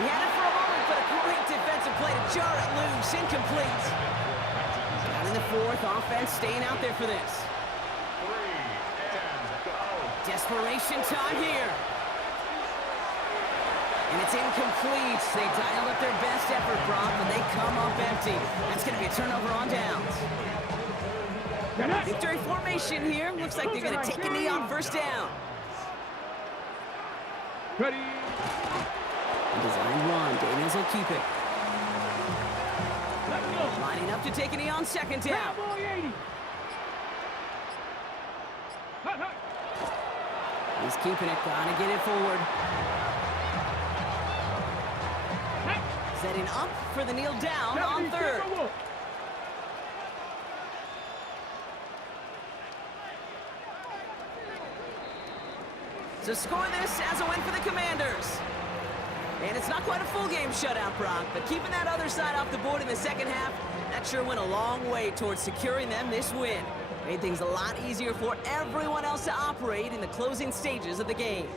We had it for a moment, but a great defensive play to jar it loose. Incomplete. In the fourth, offense staying out there for this. Desperation time here. And it's incomplete. They dialed up their best effort, Brock, but they come up empty. That's going to be a turnover on downs. Victory formation here. Looks like they're going to take a knee on first down. Ready. Design run. Daniels will keep it. Lining up to take a knee on second down. He's keeping it. Gotta get it forward. Setting up for the kneel down on third. So score this as a win for the Commanders. And it's not quite a full game shutout, Brock, but keeping that other side off the board in the second half, that sure went a long way towards securing them this win. Made things a lot easier for everyone else to operate in the closing stages of the game.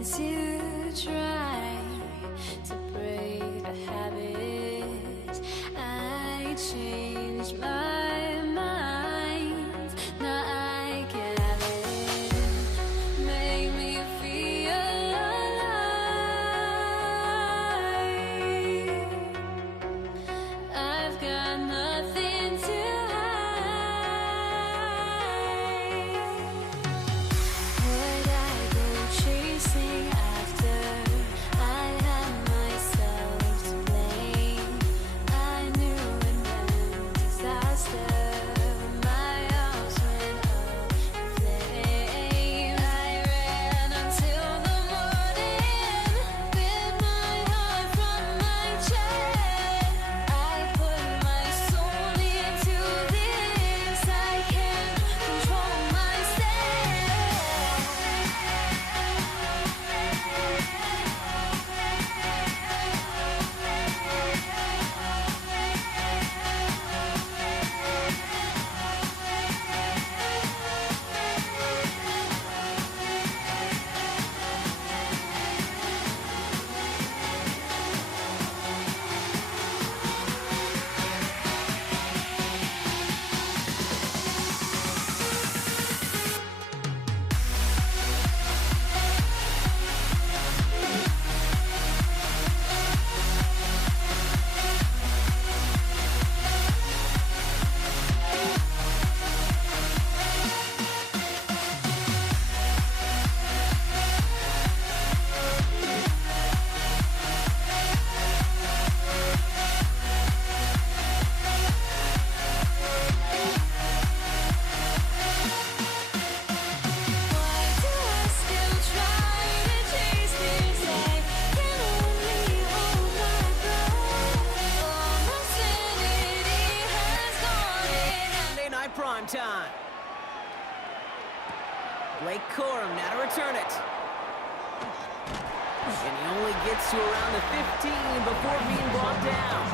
once you try to break a habit, I changed my mind. Now I can have it. Make me feel alive. I've got nothing to hide. Would I go chasing after? I had myself to blame. I knew it meant disaster. My arms went up in flames. I ran until the morning, bit my heart from my chest. I put my soul into this. I can't control Why do I still try to chase this? I can only hold my breath. All my sanity has gone in. Monday Night Prime Time. Blake Corum now to return it. And he only gets to around the 15 before being brought down.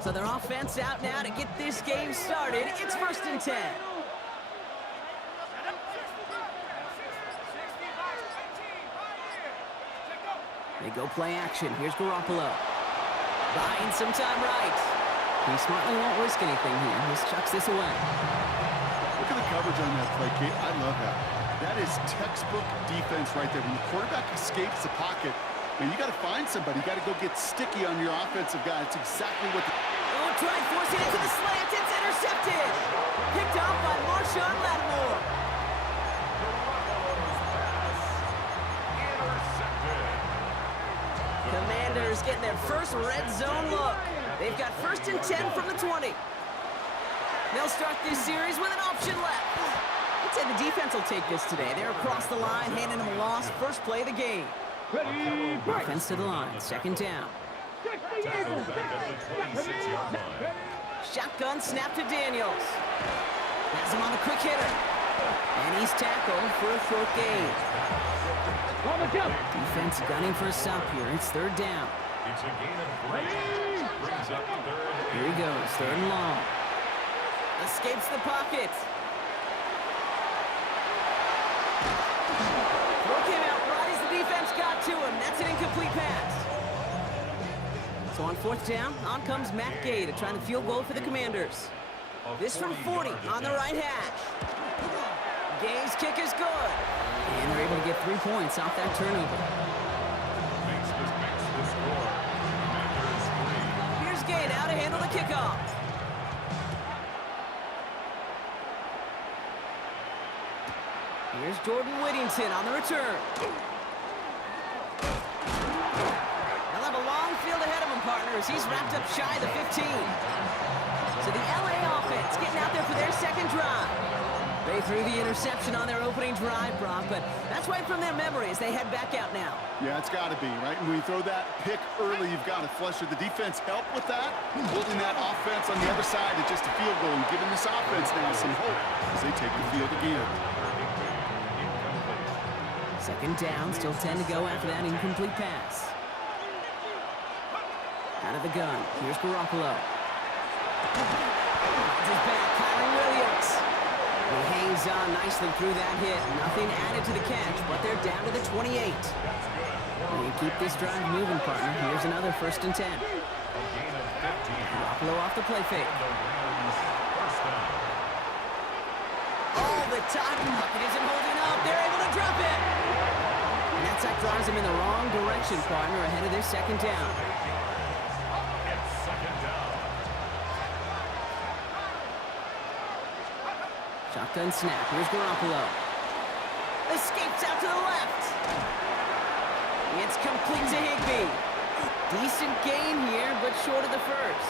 So their offense out now to get this game started. It's 1st and 10. They go play action. Here's Garoppolo. Buying some time right. He smartly won't risk anything here. Just chucks this away. Look at the coverage on that play, Kate. I love that. That is textbook defense right there. When the quarterback escapes the pocket, man, you got to find somebody. You got to go get sticky on your offensive guy. It's exactly what the... Oh, tried forcing it to the slant. It's intercepted. Picked off by Marshawn Lattimore. Commanders getting their first red zone look. They've got 1st and 10 from the 20. They'll start this series with an option left. I'd say the defense will take this today. They're across the line, handing them a loss. First play of the game. Offense to the line. 2nd down. Shotgun snap to Daniels. Has him on the quick hitter. And he's tackled for a short gain. Defense gunning for a stop here. It's 3rd down. It's a gain of 3. Brings up 3rd. Here he goes. 3rd and long. Escapes the pocket. Throw came out right as the defense got to him. That's an incomplete pass. So on 4th down, on comes Matt Gay to try the field goal for the Commanders. This from 40 on the right hash. Gay's kick is good. And they're able to get 3 points off that turnover. Makes the score. Commanders 3. Here's Gay now to handle the kickoff. Here's Jordan Whittington on the return. They'll have a long field ahead of him, partners. He's wrapped up shy of the 15. They threw the interception on their opening drive, Brock, but that's right from their memory as they head back out now. Yeah, it's got to be, right? When you throw that pick early, you've got to flush it. The defense helped with that, holding that offense on the other side to just a field goal and giving this offense now some hope as they take the field again. Second down, still 10 to go after that incomplete pass. Out of the gun, here's Garoppolo. Finds his back, Kyron Williams. He hangs on nicely through that hit. Nothing added to the catch, but they're down to the 28. You keep this drive moving, partner. Here's another 1st and 10. Garoppolo off the play fake. Oh, the Titan bucket isn't holding up. They're able to drop it. And that sack drives him in the wrong direction, partner, ahead of their 2nd down. Shotgun snap. Here's Garoppolo. Escapes out to the left. It's complete to Higbee. Decent gain here, but short of the first.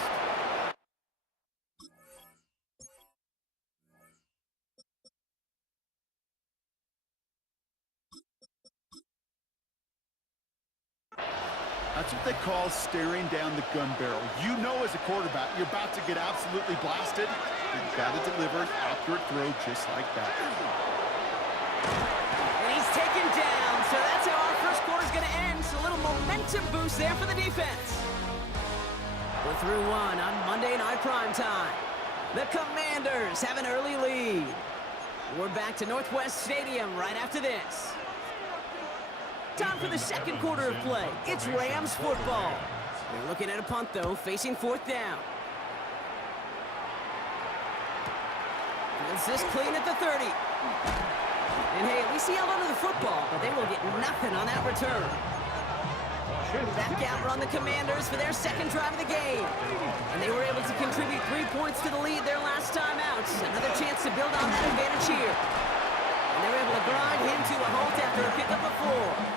That's what they call staring down the gun barrel. You know as a quarterback, you're about to get absolutely blasted. You've got to deliver an accurate throw just like that. And he's taken down, so that's how our first quarter's going to end. So a little momentum boost there for the defense. We're through one on Monday Night Primetime. The Commanders have an early lead. We're back to Northwest Stadium right after this. Time for the second quarter of play. It's Rams football. They're looking at a punt, though, facing 4th down. Fields this clean at the 30. And hey, at least he held onto the football, but they will get nothing on that return. Back out run the Commanders for their 2nd drive of the game. And they were able to contribute 3 points to the lead their last time out. Another chance to build on that advantage here. And they were able to grind him to a halt after a pickup of 4.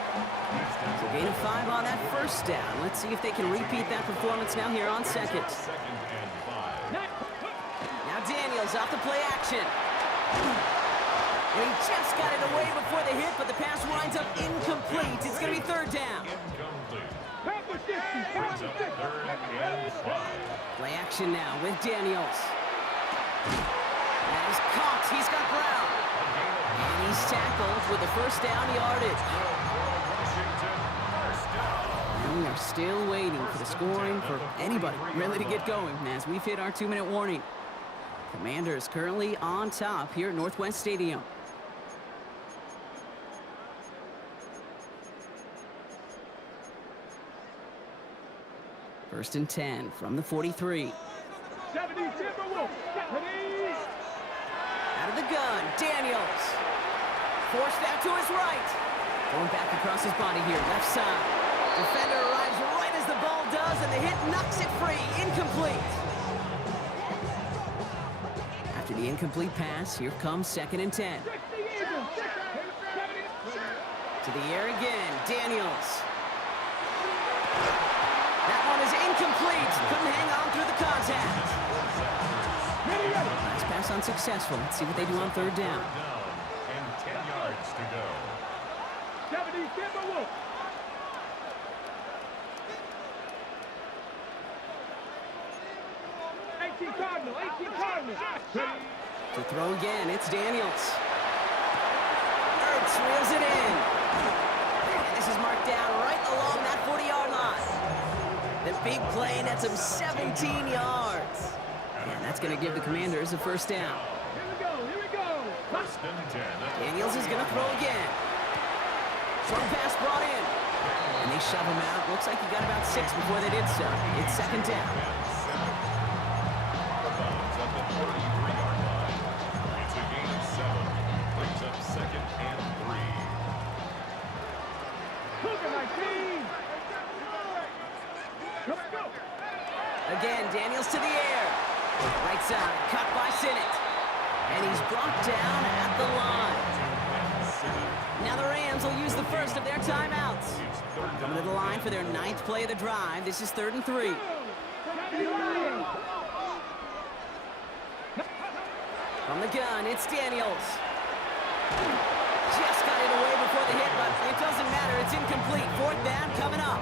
So gain of 5 on that 1st down. Let's see if they can repeat that performance now here on 2nd. Now Daniels off the play action. And he just got it away before the hit, but the pass winds up incomplete. It's going to be 3rd down. Play action now with Daniels. That is caught. He's got Brown. And he's tackled with the 1st down yardage. And we are still waiting for the scoring for anybody really to get going as we've hit our 2-minute warning. Commanders currently on top here at Northwest Stadium. First and 10 from the 43. Out of the gun, Daniels. Forced out to his right. Going back across his body here, left side. Defender arrives right as the ball does, and the hit knocks it free. Incomplete. After the incomplete pass, here comes 2nd and 10. To the air again, Daniels. That one is incomplete. Couldn't hang on through the contact. Nice pass unsuccessful. Let's see what they do on 3rd down. And 10 yards to go. 18 Cardinal. To throw again, it's Daniels. Ertz reels it in. And this is marked down right along that 40-yard line. The big play nets him 17 yards. And that's going to give the Commanders a 1st down. Here we go. 1st and 10. Daniels is going to throw again. Short pass brought in. And they shove him out. Looks like he got about 6 before they did so. It's 2nd down. It's a gain of 7. Brings up 2nd and 3. Look at my team. Let's go. Again, Daniels to the air. Right side, cut by Sinnott. And he's brought down at the line. Now the Rams will use the first of their timeouts. Coming to the line for their 9th play of the drive. This is 3rd and 3. From the gun, it's Daniels. Just got it away before the hit, but it doesn't matter. It's incomplete. Fourth down coming up.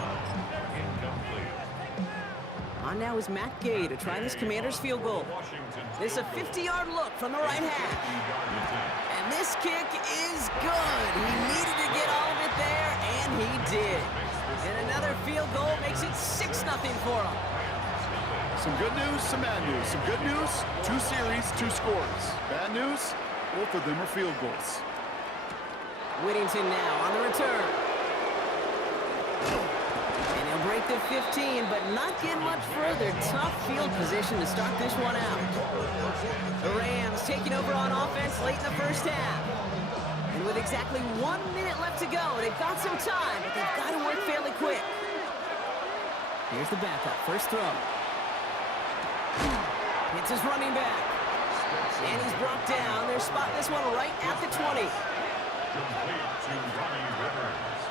On now is Matt Gay to try this Commanders field goal. This is a 50-yard look from the right hash. And this kick is good. He needed to get all of it there, and he did. And another field goal makes it 6-0 for him. Some good news, some bad news. Some good news, 2 series, 2 scores. Bad news, both of them are field goals. Whittington now on the return. And he'll break the 15, but not get much further. Tough field position to start this one out. The Rams taking over on offense late in the first half. And with exactly 1 minute left to go, they've got some time, but they've got to work fairly quick. Here's the backup, first throw. Hits his running back. And he's brought down. They're spotting this one right at the 20. Complete to Ronnie Rivers.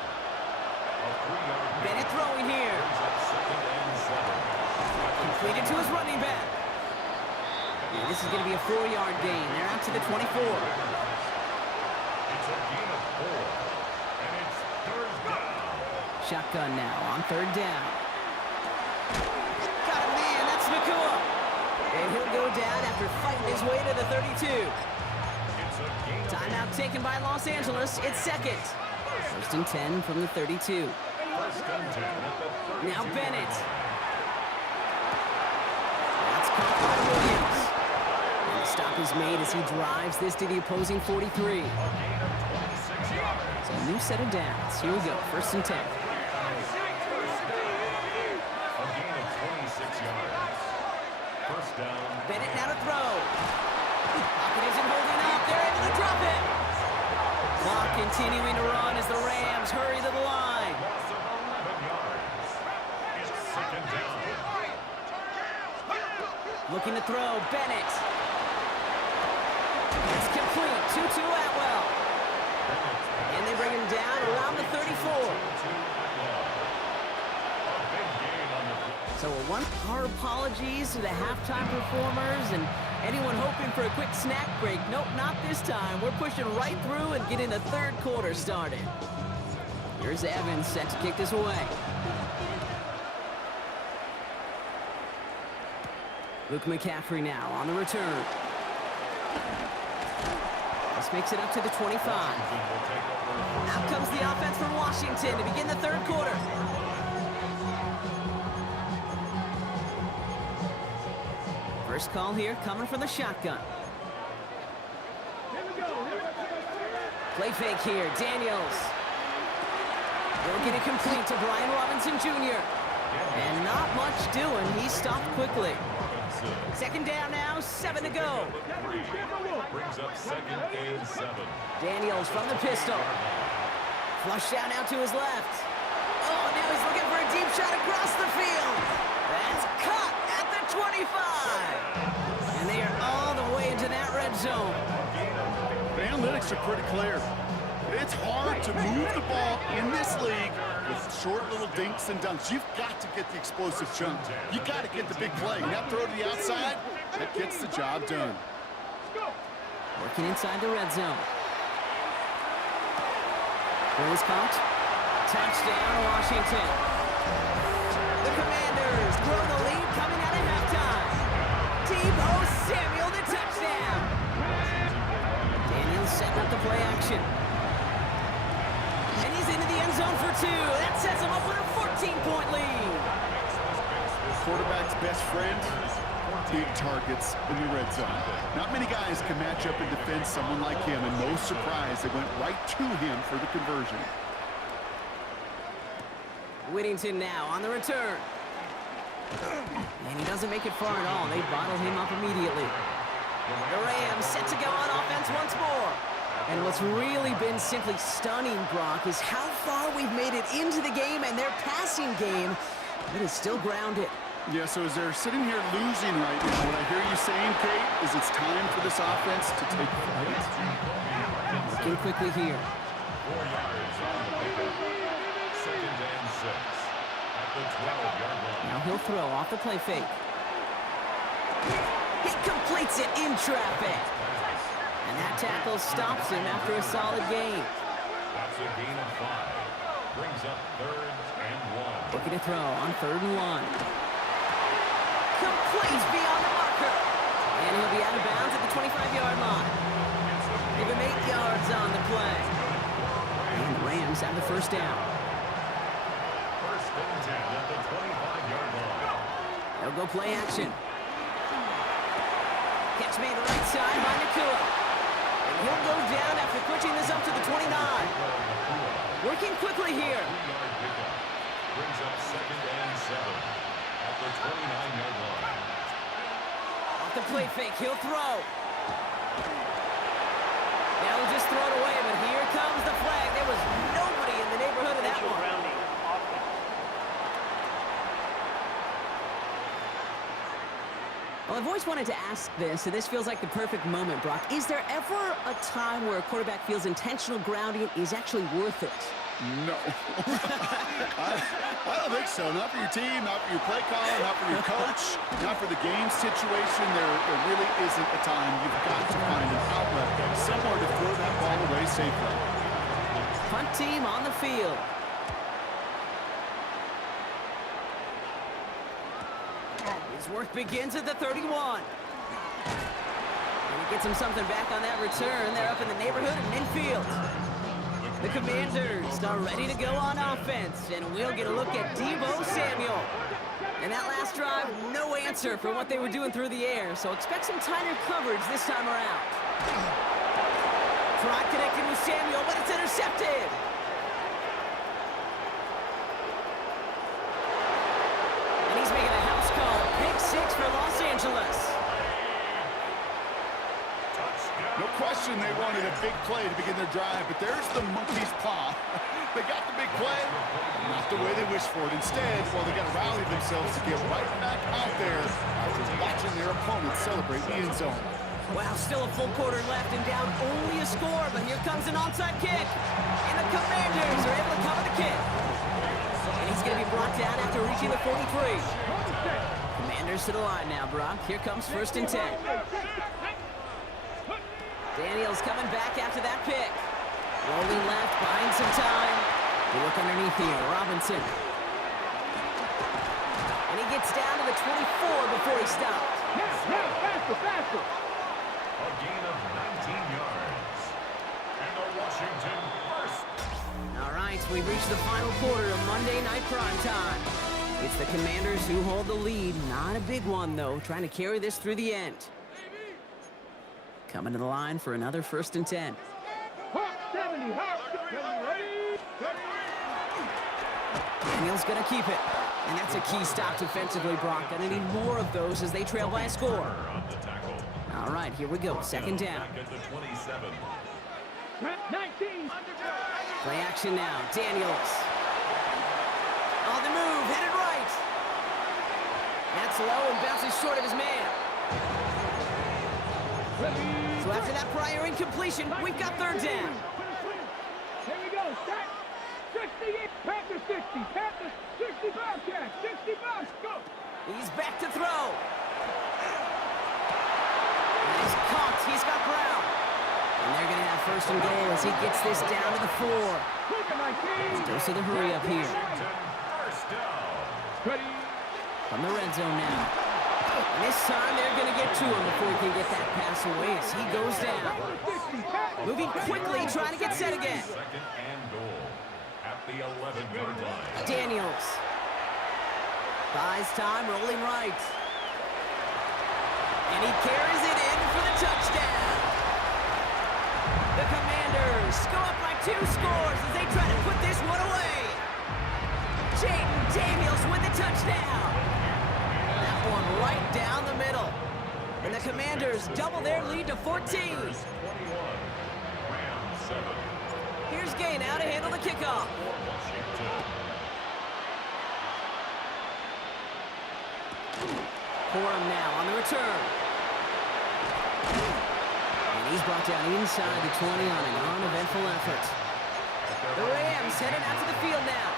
A 3-yard Bennett throwing here. second and 7. Completed to his running back. And this is going to be a 4-yard gain. They're out to the 24. It's a gain of 4. And it's third down. Shotgun now on third down. Got a man. That's Nakua. And he'll go down after fighting his way to the 32. It's a gain of Timeout taken by Los Angeles. It's second. First and 10 from the 32. first and 10 at the 32. Now Bennett. That's caught by Williams. And the stop is made as he drives this to the opposing 43. A gain of 26 yards. So a new set of downs. Here we go. First and 10. A gain of 26 yards. First down. Bennett now to throw. Pocket isn't holding up. They're able to drop it. Clock continuing to run as the Rams hurry to the line. Loss of 11 yards. It's second down. Looking to throw. Bennett. It's complete. 2-2 Atwell. And they bring him down around the 34. So our apologies to the halftime performers and anyone hoping for a quick snack break. Nope, not this time. We're pushing right through and getting the third quarter started. Here's Evans set to kick this away. Luke McCaffrey now on the return. This makes it up to the 25. Out comes the offense from Washington to begin the third quarter. First call here coming from the shotgun. Play fake here, Daniels. They'll get it complete to Brian Robinson Jr. And not much doing, he stopped quickly. Second down now, 7 to go. Brings up second and 7. Daniels from the pistol. Flush down out to his left. Oh, now he's looking for a deep shot across the field. That's caught at the 25. And they are all the way into that red zone. The analytics are pretty clear. It's hard to move the ball in this league with short little dinks and dunks. You've got to get the explosive chunk. You got to get the big play. That throw to the outside, that gets the job done. Working inside the red zone. Rose caught. Touchdown, Washington. The Commanders grow the lead coming out of halftime. Deebo Samuel, the touchdown. Daniels setting up the play action. And he's into the end zone for 2. That sets him up with a 14-point lead. Quarterback's best friend, big targets in the red zone. Not many guys can match up and defend someone like him, and no surprise, they went right to him for the conversion. Whittington now on the return. And he doesn't make it far at all. They bottle him up immediately. The Rams set to go on offense once more. And what's really been simply stunning, Brock, is how far we've made it into the game, and their passing game, it is still grounded. Yeah, so as they're sitting here losing right now, what I hear you saying, Kate, is it's time for this offense to take flight. Looking quickly here. 4 yards on the pickup. Second and 6 at the 12-yard line. Now he'll throw off the play fake. He completes it in traffic. And that tackle stops him after a solid gain. That's a gain of 5. Brings up 3rd and 1. Looking to throw on 3rd and 1. Completes beyond the marker. And he'll be out of bounds at the 25-yard line. Give him 8 yards on the play. And the Rams have the first down. 1st and 10 at the 25-yard line. They'll go play action. Catch made right side by Nakua. And he'll go down after pushing this up to the 29. Working quickly here. 3-yard pickup. Brings up 2nd and 7 at the 29-yard line. Off the play fake, he'll throw. Now he'll just throw it away, but here comes the flag. There was nobody in the neighborhood of that Potential one. grounding. Offense. Well, I've always wanted to ask this, and this feels like the perfect moment, Brock. Is there ever a time where a quarterback feels intentional grounding is actually worth it? No. I don't think so. Not for your team, not for your play caller, not for your coach, not for the game situation. There really isn't a time. You've got to find an outlet somewhere to throw that ball away safely. Punt team on the field. His work begins at the 31. And he gets him something back on that return. They're up in the neighborhood of midfield. The Commanders are ready to go on offense, and we'll get a look at Deebo Samuel. And that last drive, no answer for what they were doing through the air, so expect some tighter coverage this time around. Try connecting with Samuel, but it's intercepted. And he's making a house call. Pick 6 for Los Angeles. No question they wanted a big play to begin their drive, but there's the monkey's paw. They got the big play, not the way they wished for it. Instead, well, they got to rally themselves to get right back out there after watching their opponents celebrate the end zone. Wow, still a full quarter left and down only a score, but here comes an onside kick. And the Commanders are able to cover the kick. And he's going to be brought down after reaching the 43. Commanders to the line now, Brock. Here comes 1st and 10. Daniels coming back after that pick. Rolling left, buying some time. We look underneath here, Robinson. And he gets down to the 24 before he stopped. Faster. A gain of 19 yards. And the Washington first. All right, we've reached the final quarter of Monday Night Prime Time. It's the Commanders who hold the lead. Not a big one, though, trying to carry this through the end. Coming to the line for another 1st and 10. Daniel's going to keep it. And that's a key stop defensively, Brock. Going to need more of those as they trail by a score. On the tackle. All right, here we go. 2nd down. Back at the 27. 19. Play action now. Daniels. On the move, headed right. That's low and bounces short of his man. So after that prior incompletion, we've got 3rd down. Here we go. Set. 68. Panther 60. Panther 60 Bobcat. 60 Bobs. Go. He's back to throw. And he's caught. He's got Brown. And they're going to have 1st and goal as he gets this down to the 4. Dose of the hurry up here. First down. From the red zone now. And this time they're going to get to him before he can get that pass away as he goes down. Moving quickly, trying to get set again. 2nd and goal at the 11-yard line. Daniels. Buys time, rolling right. And he carries it in for the touchdown. The Commanders go up by 2 scores as they try to put this one away. Jaden Daniels with the touchdown. That one right down the middle. And the Commanders double their lead to 14. 21. Rams 7. Here's Gain now to handle the kickoff. For Washington. Corum now on the return. And he's brought down inside the 20 on an uneventful effort. The Rams headed out to the field now.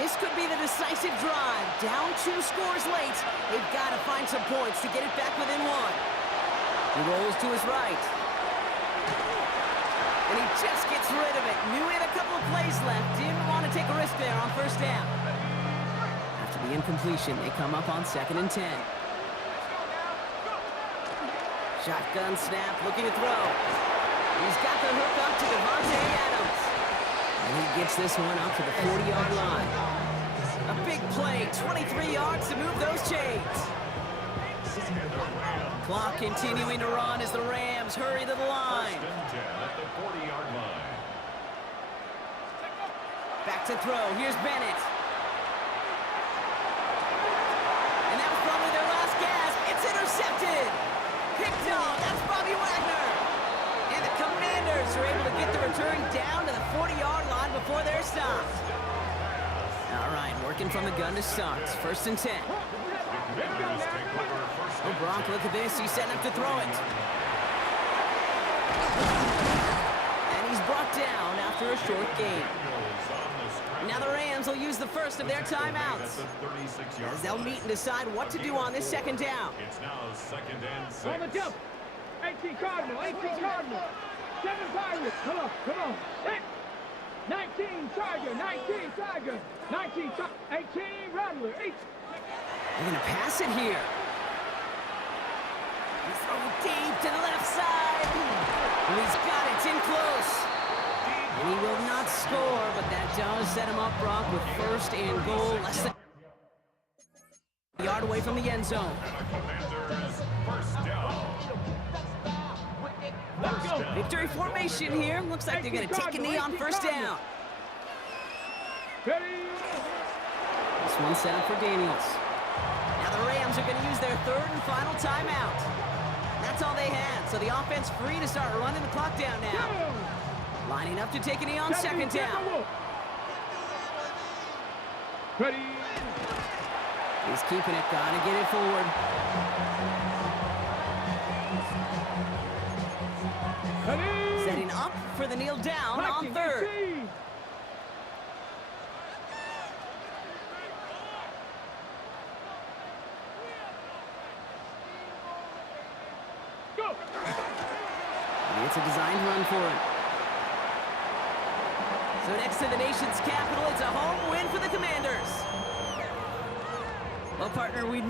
This could be the decisive drive. Down 2 scores late. They've got to find some points to get it back within 1. He rolls to his right. And he just gets rid of it. Knew he had a couple of plays left. Didn't want to take a risk there on first down. After the incompletion, they come up on 2nd and 10. Shotgun snap, looking to throw. He's got the hook up to Devontae Adams. And he gets this one up to the 40-yard line. A big play, 23 yards to move those chains. Clock continuing to run as the Rams hurry to the line. 1st and 10 at the 40-yard line. Back to throw. Here's Bennett. And that was probably their last gasp. It's intercepted. Picked off. That's Bobby Wagner. And the Commanders are able to get the return down to the 40-yard line before they're stopped. All right, working from the gun to start. 1st and 10. Commanders take over 1st Oh, and Gronk, look at this. He's setting up to throw it. And he's brought down after a short gain. Now the Rams will use the first of their timeouts as they'll meet and decide what to do on this 2nd down. It's now 2nd and 6. On the jump. 18 Cardinal, 18 Cardinal. 7 Pirates. Come on, come on. 19 Tiger, 19 Tiger. 19 Tiger. 18 Rattler. 18. They're going to pass it here. He's throwing deep to the left side. And he's got it. It's in close. And he will not score, but that does set him up, Brock, with 1st and goal. Less than a yard away from the end zone. Commanders 1st down. Let's go. Victory formation here. Looks like they're going to take a knee on 1st down. Ready. This one set up for Daniels. Now the Rams are going to use their 3rd and final timeout. That's all they had, so the offense free to start running the clock down now. Lining up to take a knee on 2nd down. Ready. He's keeping it, gotta get it forward. Ready. Setting up for the kneel down on 3rd. 18. Go. And it's a designed run for it. So next to the nation's capital, it's a home win for the Commanders. Well, partner, we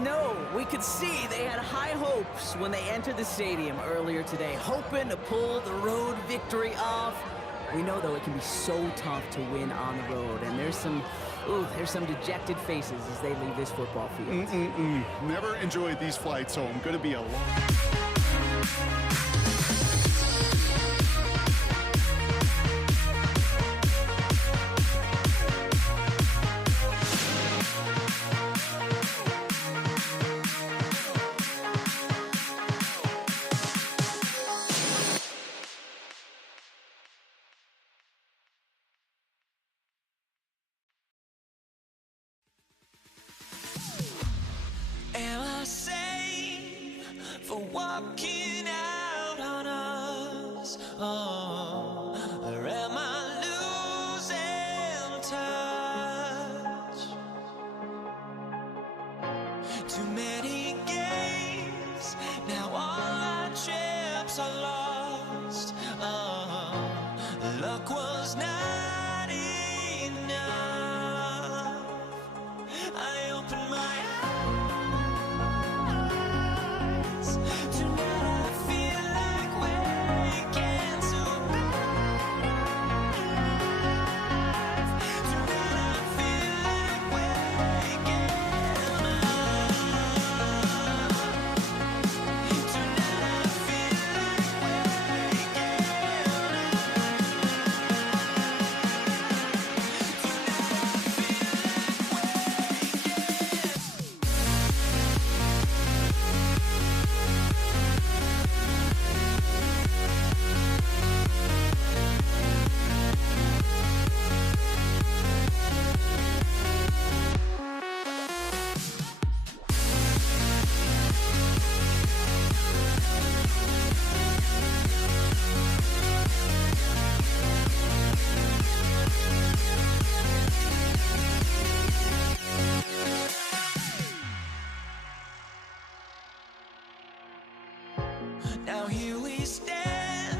could see they had high hopes when they entered the stadium earlier today, hoping to pull the road victory off. We know, though, it can be so tough to win on the road, and there's some dejected faces as they leave this football field. Never enjoyed these flights home. Going to be a long... Am I safe for walking out on us? Oh, or am I losing touch? Too many games, now all our chips are lost. Oh, luck was not enough. I opened my eyes. Now here we stand,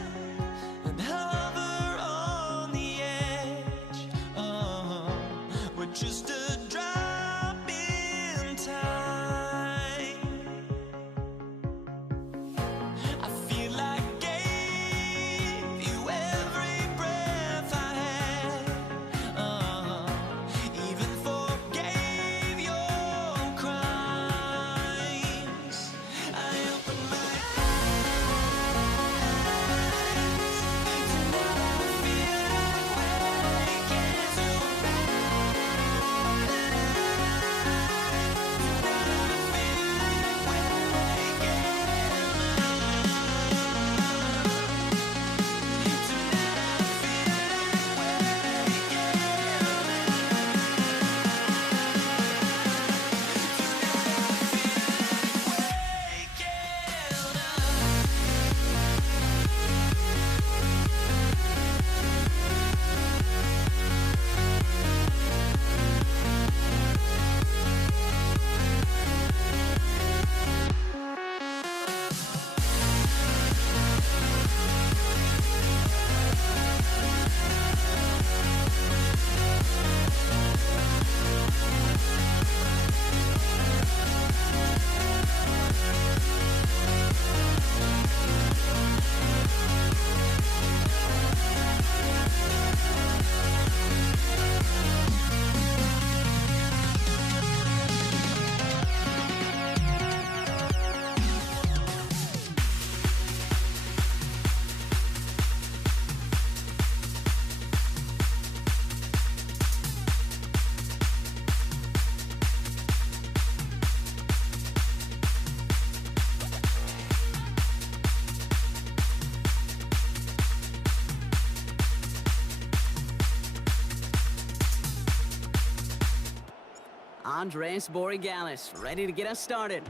Andres Borregalis, ready to get us started.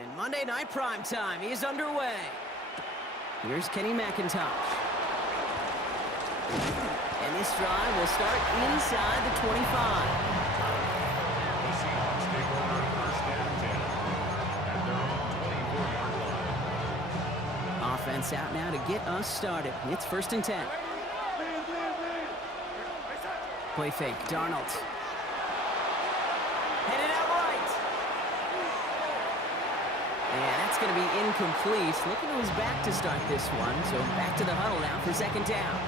And Monday Night Primetime is underway. Here's Kenny McIntosh. And this drive will start inside the 25. The Seahawks take over first and 10 at their own 24-yard line. Offense out now to get us started. It's 1st and 10. Play fake, Darnold. Headed out right. And that's going to be incomplete. Looking to his back to start this one. So back to the huddle now for 2nd down.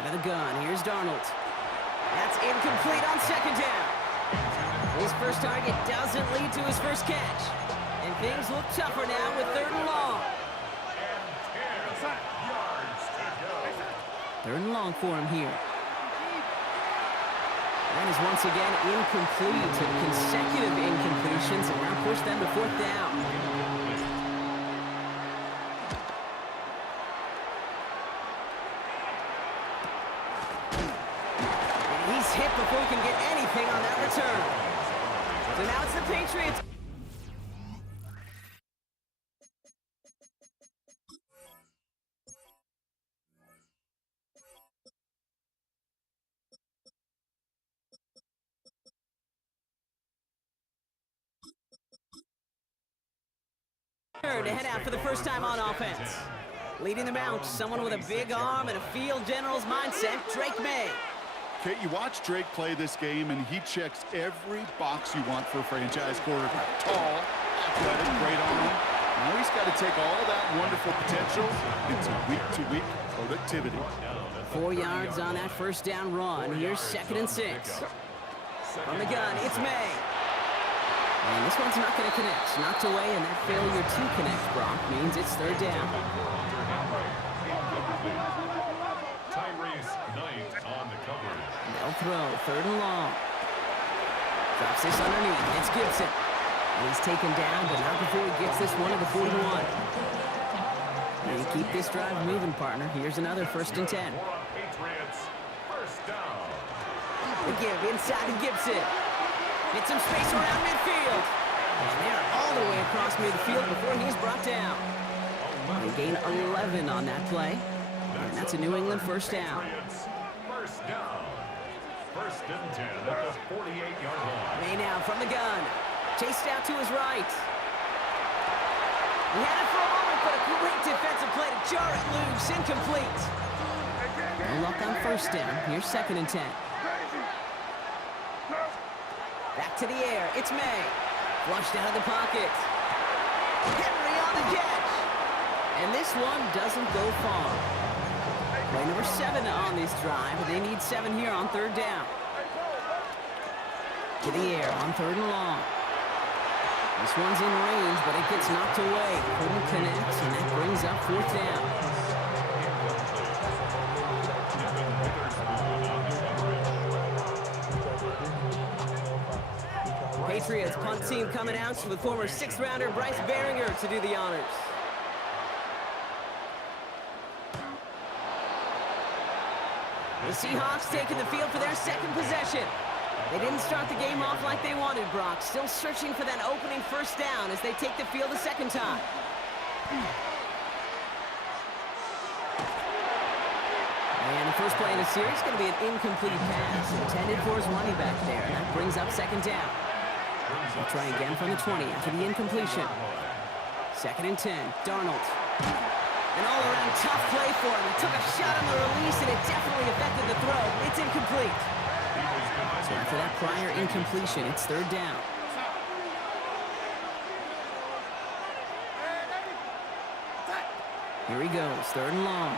Out of the gun, here's Darnold. That's incomplete on 2nd down. His first target doesn't lead to his first catch. And things look tougher now with 3rd and long. And 10 yards to go. 3rd and long for him here. That is once again incomplete. Consecutive incompletions and now push them to 4th down. And he's hit before he can get anything on that return. So now it's the Patriots. To head out for the first time on offense. Leading the bounce, someone with a big arm and a field general's mindset, Drake May. Kate, you watch Drake play this game, and he checks every box you want for a franchise quarterback. Tall, athletic, great arm. Now he's got to take all that wonderful potential into week-to-week productivity. 4 yards on that first down run. Here's 2nd and 6. From the gun, it's May. And this one's not going to connect. Knocked away, and that failure to connect, Brock, means it's 3rd down. Tyrese Knight on the coverage. They'll throw, 3rd and long. Drops this underneath. It's Gibson. And he's taken down, but not before he gets this one to the 41. And keep this drive moving, partner. Here's another 1st and 10. Patriots, first down. The give inside to Gibson. Get some space around midfield. And they're all the way across midfield before he's brought down. They gain 11 on that play. And that's a New England first down. Patriots, first down. 1st and 10 at the 48-yard line. May now from the gun. Chased out to his right. He had it for a moment, but a great defensive play to jar it loose. Incomplete. No luck on first down. Here's 2nd and 10. Back to the air. It's May. Flushed out of the pocket. Henry on the catch. And this one doesn't go far. Play number 7 on this drive. They need 7 here on 3rd down. To the air on 3rd and long. This one's in range, but it gets knocked away. Couldn't connect, and that brings up 4th down. Patriots punt team coming out with former 6th-rounder Bryce Baringer to do the honors. The Seahawks taking the field for their 2nd possession. They didn't start the game off like they wanted, Brock. Still searching for that opening first down as they take the field a 2nd time. And the first play in the series is going to be an incomplete pass intended for his running back there. And that brings up 2nd down. They'll try again from the 20 after the incompletion. 2nd and 10, Darnold. An all-around tough play for him. He took a shot on the release, and it definitely affected the throw. It's incomplete. So after that prior incompletion, it's 3rd down. Here he goes, 3rd and long.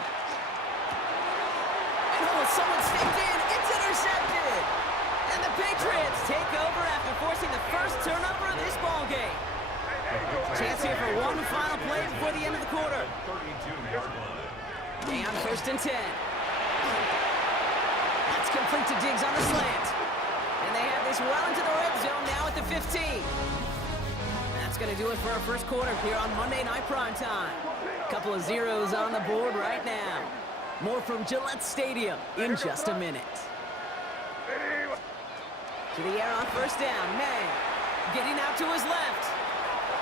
And someone stepped in. It's intercepted. And the Patriots take over after forcing the first turnover of this ballgame. Chance here for one final play before the end of the quarter. 32-yard line. And 1st and 10. That's complete to Diggs on the slant. And they have this well into the red zone now at the 15. That's going to do it for our first quarter here on Monday Night Primetime. Couple of zeros on the board right now. More from Gillette Stadium in just a minute. To the air on first down. May getting out to his left.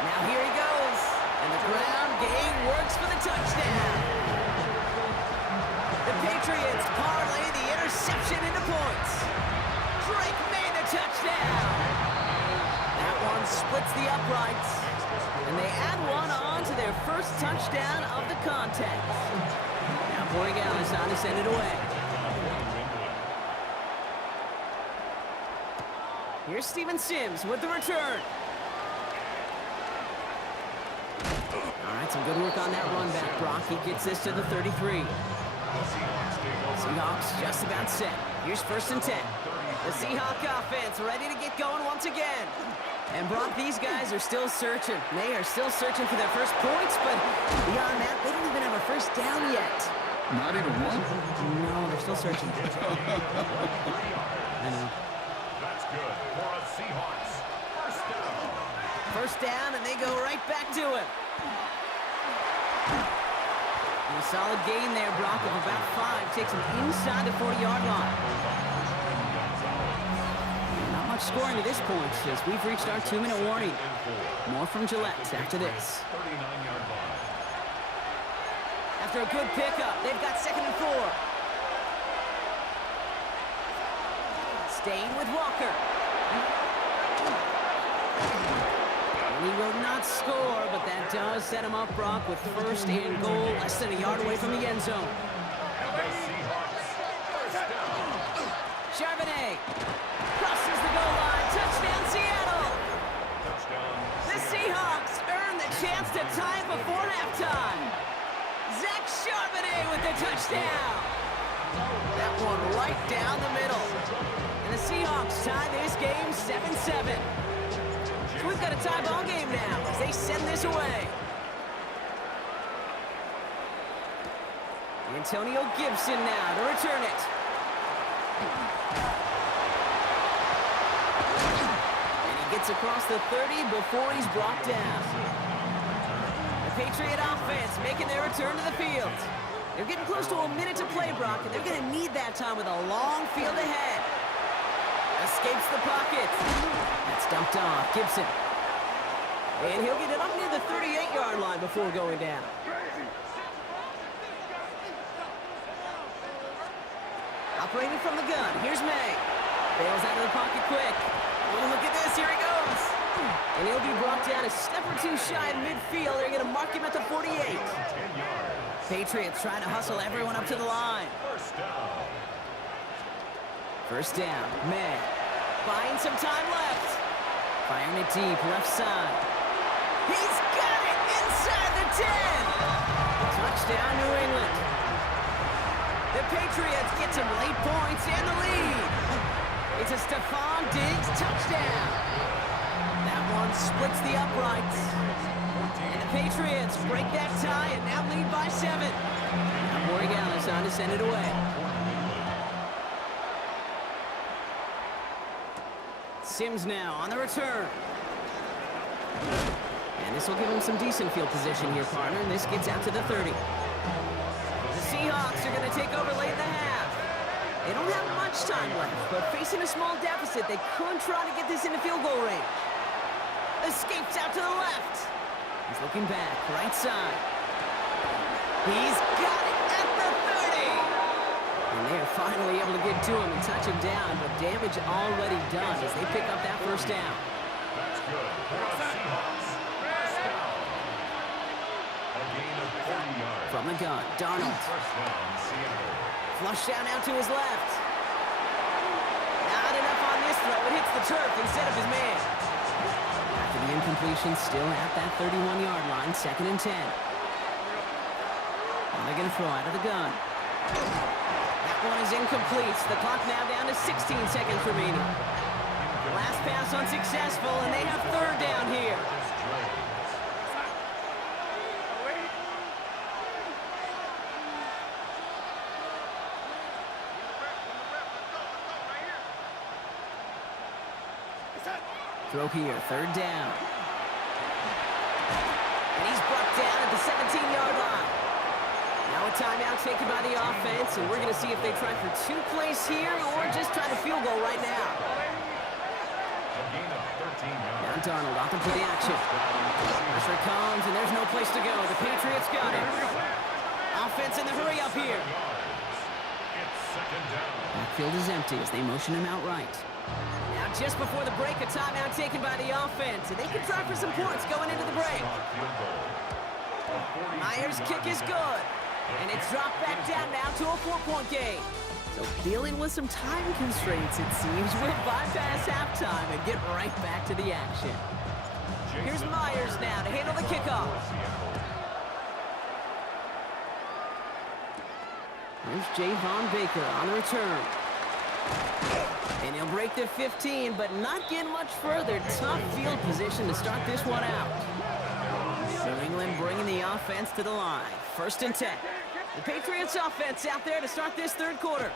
Now here he goes. And the ground game works for the touchdown. The Patriots parlay the interception into points. Drake May the touchdown. That one splits the uprights. And they add one on to their first touchdown of the contest. Now Borregale is on to send it away. Here's Steven Sims with the return. All right, some good work on that run back, Brock. He gets this to the 33. Seahawks just about set. Here's 1st and 10. The Seahawk offense ready to get going once again. And Brock, these guys are still searching. They are still searching for their first points, but beyond that, they don't even have a first down yet. Not even one? No, they're still searching. I know. That's good for a Seahawks. First down. First down, and they go right back to him. And a solid gain there, Brock, of about 5. Takes him inside the 40-yard line. Not much scoring to this point, as we've reached our 2-minute warning. More from Gillette after this. 39-yard line. After a good pickup, they've got 2nd and 4. Staying with Walker. And he will not score, but that does set him up, Brock, with 1st and goal, less than a yard away from the end zone. And the Seahawks. First down. Charbonnet crosses the goal line. Touchdown, Seattle. Touchdown. The Seahawks earn the chance to tie it before halftime. Zach Charbonnet with the touchdown. That one right down the middle. And the Seahawks tie this game 7-7. So we've got a tie ball game now as they send this away. Antonio Gibson now to return it. And he gets across the 30 before he's brought down. The Patriot offense making their return to the field. They're getting close to a minute to play, Brock, and they're going to need that time with a long field ahead. Escapes the pocket. That's dumped off. Gibson. And he'll get it up near the 38-yard line before going down. Operating from the gun. Here's May. Bails out of the pocket quick. Oh, look at this. Here he goes. And he'll be brought down a step or two shy of midfield. They're going to mark him at the 48. 10 yards. Patriots trying to hustle everyone up to the line. First down. First down. May. Buying some time left. Firing it deep, left side. He's got it inside the 10. Touchdown, New England. The Patriots get some late points and the lead. It's a Stephon Diggs touchdown. That one splits the uprights. And the Patriots break that tie and now lead by 7. Now Borregale is on to send it away. Sims now on the return. And this will give him some decent field position here, partner, and this gets out to the 30. The Seahawks are going to take over late in the half. They don't have much time left, but facing a small deficit, they could try to get this into field goal range. Escapes out to the left. He's looking back, right side. He's got it at the 30. And they're finally able to get to him and touch him down, but damage already done as they pick up that first down. That's good for the Seahawks. First down. A gain of 40 yards. From the gun, Darnold. First down, Seattle. Flush down out to his left. Not enough on this throw. It hits the turf instead of his man. After the incompletion, still at that 31-yard line, 2nd and 10. And they're going to throw out of the gun. That one is incomplete. The clock now down to 16 seconds remaining. Last pass unsuccessful, and they have 3rd down here. Throw here, 3rd down. And he's brought down at the 17-yard line. Now a timeout taken by the offense, and we're going to see if they try for 2 plays here or just try the field goal right now. A gain of 13 yards. Now Darnold off to the action. Pressure comes, and there's no place to go. The Patriots got it. Offense in the hurry up here. It's second down. Backfield is empty as they motion him out right. Now just before the break, a timeout taken by the offense, and they can try for some points going into the break. Field goal. A 42 Myers' kick is good, and it's dropped back down now to a 4-point game. So dealing with some time constraints, it seems, we'll bypass halftime and get right back to the action. Here's Myers now to handle the kickoff. Here's Javon Baker on the return. And he'll break the 15, but not get much further. Tough field position to start this one out. New England bringing the offense to the line. 1st and 10. The Patriots offense out there to start this 3rd quarter.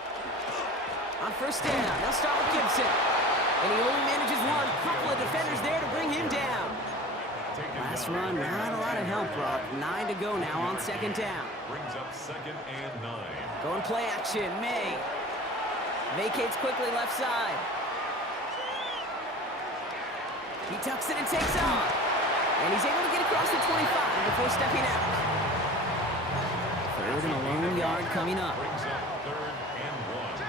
On 1st down, they'll start with Gibson. And he only manages one. Couple of defenders there to bring him down. Last run, not a lot of help, Brock. 9 to go now on 2nd down. Brings up 2nd and 9. Going play action, May. Vacates quickly left side. He tucks it and takes off. And he's able to get across the 25 before stepping out. 3rd and a long yard coming up. Brings up 3rd and 1.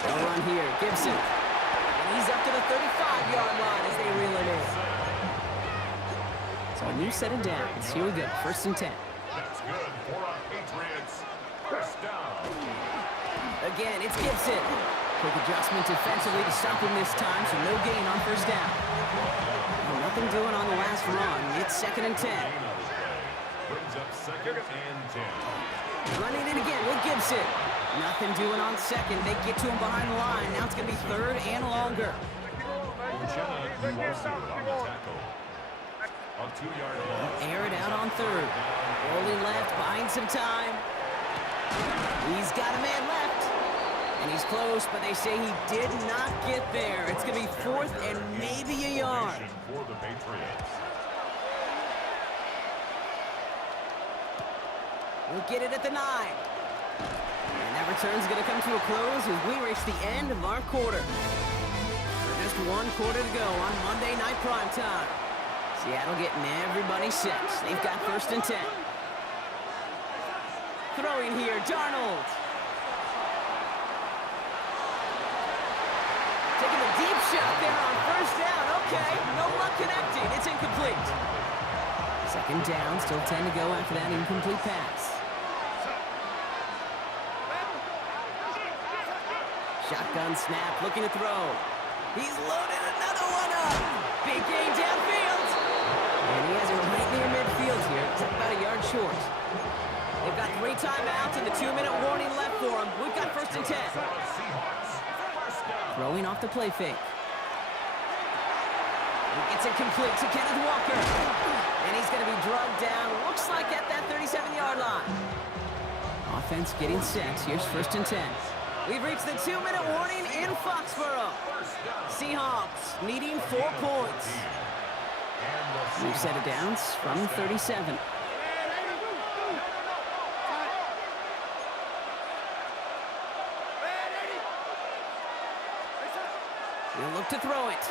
They'll run here, Gibson. And he's up to the 35-yard line as they reel it in. So a new set of downs. Here we go, 1st and 10. That's good for our Patriots. 1st down. Again, it's Gibson. Quick adjustment defensively to stop him this time, so no gain on 1st down. Well, nothing doing on the last run. It's 2nd and 10. Gain on his play. Brings up 2nd and 10. Running it again with Gibson. Nothing doing on 2nd. They get to him behind the line. Now it's going to be 3rd and longer. Uchenna Nwosu on the tackle. A 2-yard loss. Air it out on 3rd. Rolling left, buying some time. He's got a man left. And he's close, but they say he did not get there. It's going to be 4th and maybe a yard. For the Patriots. We'll get it at the 9. And that return's going to come to a close as we reach the end of our quarter. So just 1 quarter to go on Monday Night Primetime. Seattle getting everybody set. They've got 1st and 10. Throwing here, Darnold. Taking a deep shot there on 1st down. Okay, no luck connecting. It's incomplete. 2nd down, still 10 to go after that incomplete pass. Shotgun snap, looking to throw. He's loaded another one up. Big gain downfield. And he has it right near midfield here. It's about a yard short. They've got 3 timeouts and the 2-minute warning left for them. We've got 1st and 10. Throwing off the play fake. He gets it complete to Kenneth Walker. And he's going to be drugged down, looks like at that 37-yard line. Offense getting set. Here's 1st and 10. We've reached the 2-minute warning in Foxborough. Seahawks needing 4 points. New set of downs from 37. He'll look to throw it.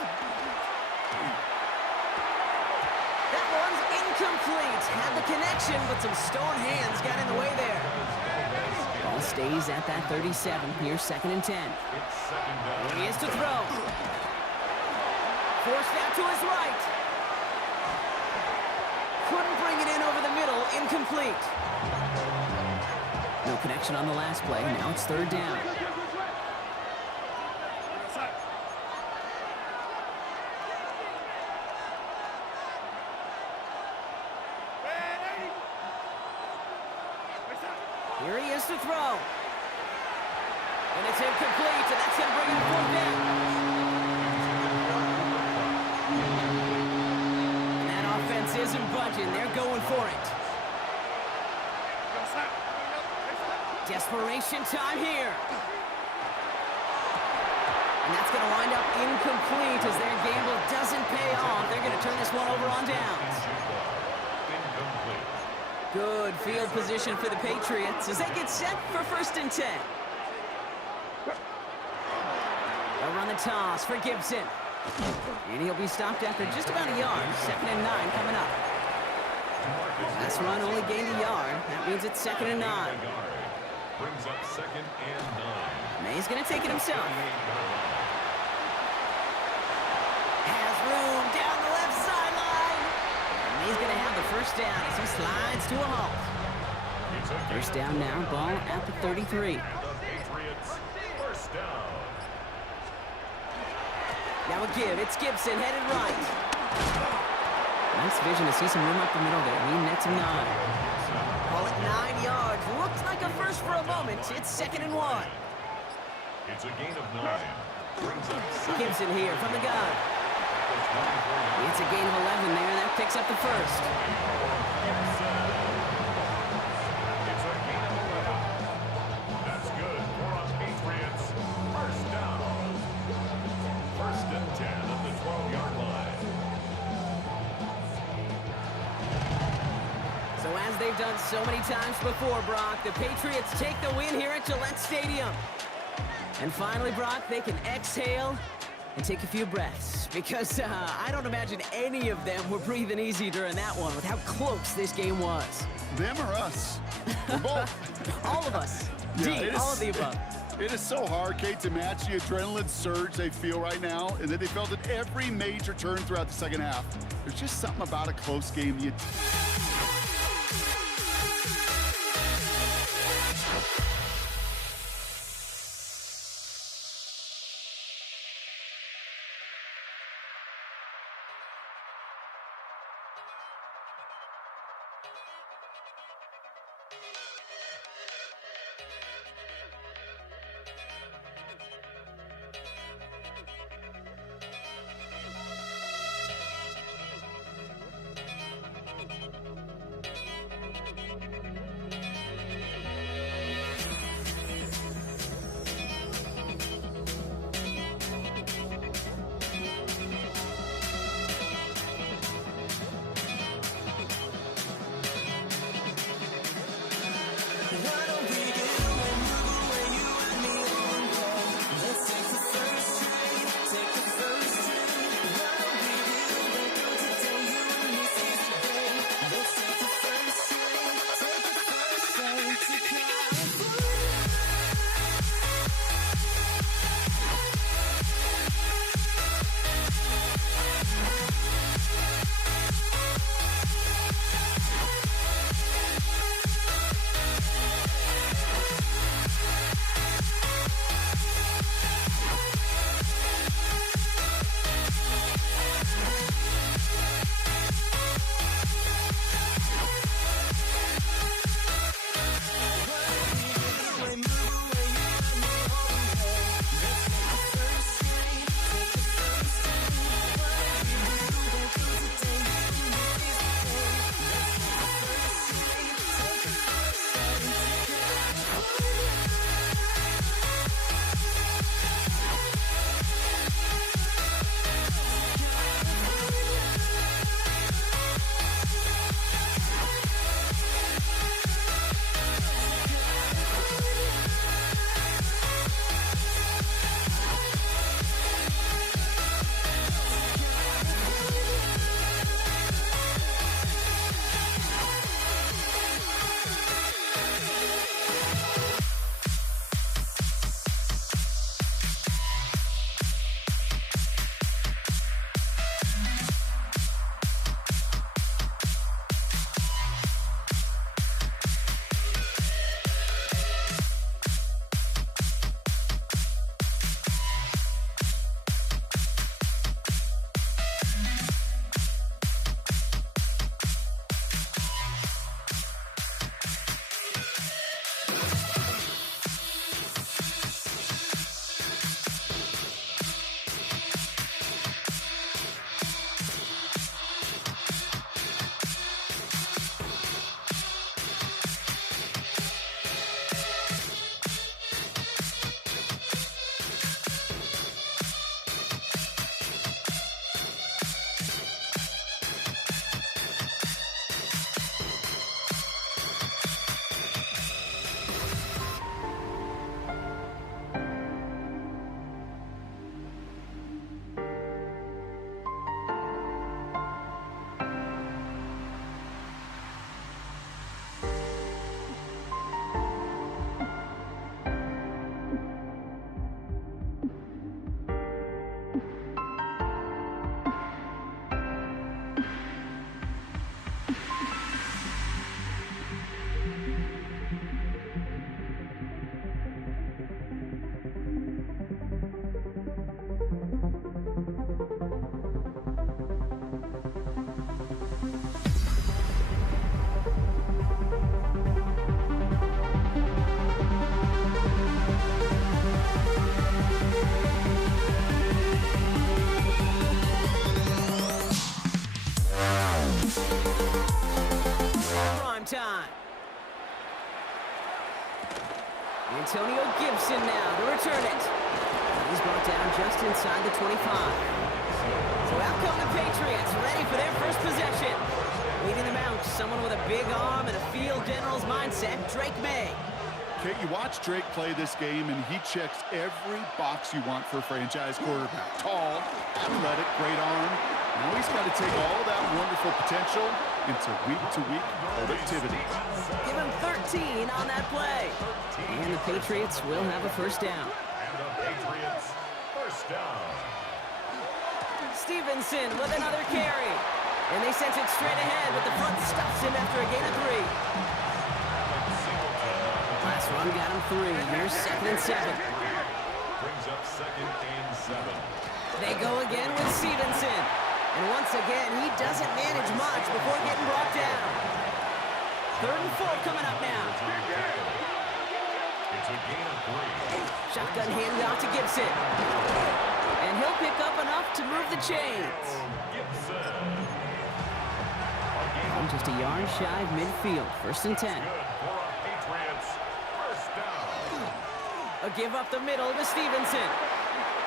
That one's incomplete. Had the connection, but some stone hands got in the way there. Ball stays at that 37. Here's 2nd and 10. Here he is to throw. Forced out to his right. Couldn't bring it in over the middle. Incomplete. No connection on the last play. Now it's 3rd down. Here he is to throw. And it's incomplete, and that's going to bring him 4th down. And that offense isn't budging. They're going for it. Desperation time here. And that's going to wind up incomplete as their gamble doesn't pay off. They're going to turn this one over on downs. Incomplete. Good field position for the Patriots as they get set for 1st and 10. They'll run the toss for Gibson. And he'll be stopped after just about a yard. 2nd and 9 coming up. Last run only gained a yard. That means it's 2nd and 9. Brings up 2nd and 9. May's going to take it himself. Has room down the left sideline. And he's going to have the 1st down as he slides to a halt. 1st down now, ball at the 33. And the Patriots, 1st down. Now a give. It's Gibson headed right. Nice vision to see some room up the middle there. He nets him 9. Call it 9 yards. Looked like a first for a moment. It's 2nd and 1. It's a gain of 9. Brings up 2nd. Gibson here from the gun. It's a gain of 11 there. That picks up the 1st. It's a gain of 11. That's good for a Patriots. 1st down. 1st and 10 at the 12-yard line. So as they've done so many times before, Brock, the Patriots take the win here at Gillette Stadium. And finally, Brock, they can exhale and take a few breaths. Because I don't imagine any of them were breathing easy during that one with how close this game was. Them or us? We're both. All of us. Yeah, All of the above. It is so hard, Kate, to match the adrenaline surge they feel right now, and that they felt at every major turn throughout the second half. There's just something about a close game. Antonio Gibson now to return it. He's brought down just inside the 25. So out come the Patriots, ready for their first possession. Leading them out, someone with a big arm and a field general's mindset, Drake May. Okay, you watch Drake play this game, and he checks every box you want for a franchise quarterback. Tall, athletic, great arm. Now he's got to take all that wonderful potential into week-to-week productivity. Give him 13 on that play. And the Patriots will have a first down. And the Patriots first down. Stevenson with another carry. And they sent it straight ahead, but the front stuffs him after a gain of 3. Last run got him 3. Here's 2nd and 7. Brings up 2nd and 7. They go again with Stevenson. And once again, he doesn't manage much before getting brought down. 3rd and 4 coming up now. It's a gain of 3. Shotgun handoff to Gibson. And he'll pick up enough to move the chains. Gibson. I'm just a yard shy of midfield. 1st and 10. Good for a Patriots first down. A give up the middle to Stevenson.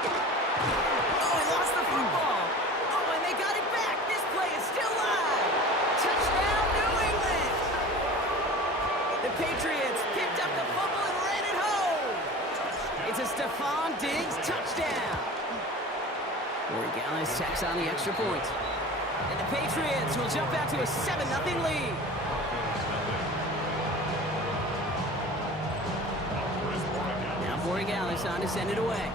Oh, he lost the football. Oh, and they got it back. This play is still live. Touchdown, New England. The Patriots picked up the fumble and ran it home. It's a Stephon Diggs touchdown. Corey Gallis tacks on the extra point. And the Patriots will jump out to a 7-0 lead. Now Corey Gallis on to send it away.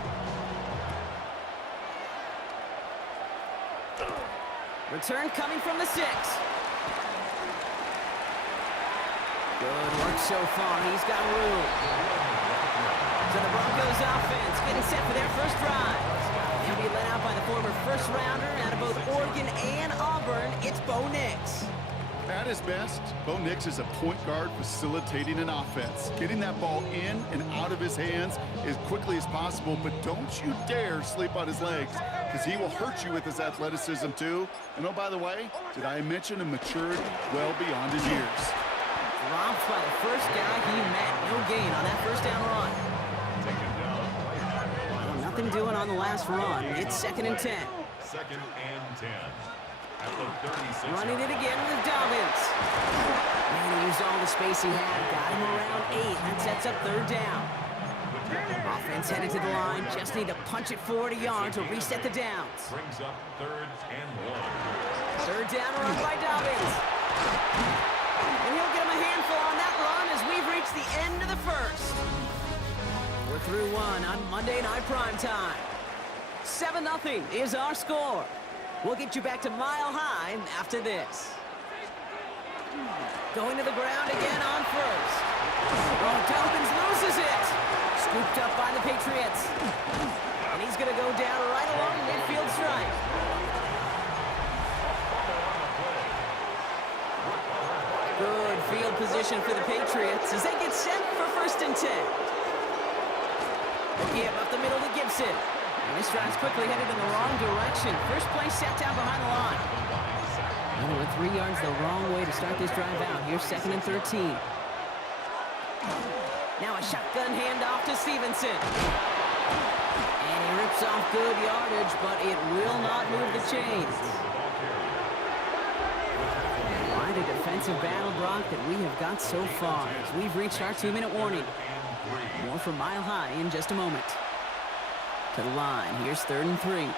Return coming from the 6. Good work so far. He's got room. So the Broncos offense getting set for their first drive. They'll be led out by the former first-rounder out of both Oregon and Auburn. It's Bo Nix. At his best, Bo Nix is a point guard facilitating an offense, getting that ball in and out of his hands as quickly as possible, but don't you dare sleep on his legs, because he will hurt you with his athleticism too. And oh, by the way, did I mention a maturity well beyond his years? Dropped by the first guy he met. No gain on that first down run. Well, nothing doing on the last run. It's 2nd and 10. 2nd and 10. At the 36. Running it again with Dobbins. Man, he used all the space he had. Got him around 8. That sets up 3rd down. Offense headed to the line. Just need to punch it 40 yards to reset the downs. Brings up 3rd and 1. 3rd down run by Dobbins. And he'll get him a handful on that run as we've reached the end of the first. We're through 1 on Monday Night Primetime. 7-0 is our score. We'll get you back to Mile High after this. Going to the ground again on first. Oh, Dobbins loses it. Scooped up by the Patriots. And he's going to go down right along the midfield stripe. Good field position for the Patriots as they get set for 1st and 10. The give up the middle to Gibson. And this drive's quickly headed in the wrong direction. First play set down behind the line. And they went 3 yards the wrong way to start this drive out. Here's 2nd and 13. Now a shotgun handoff to Stevenson. And he rips off good yardage, but it will not move the chains. Quite a defensive battle, Brock, that we have got so far as we've reached our 2-minute warning. More from Mile High in just a moment. To the line. Here's 3rd and 3.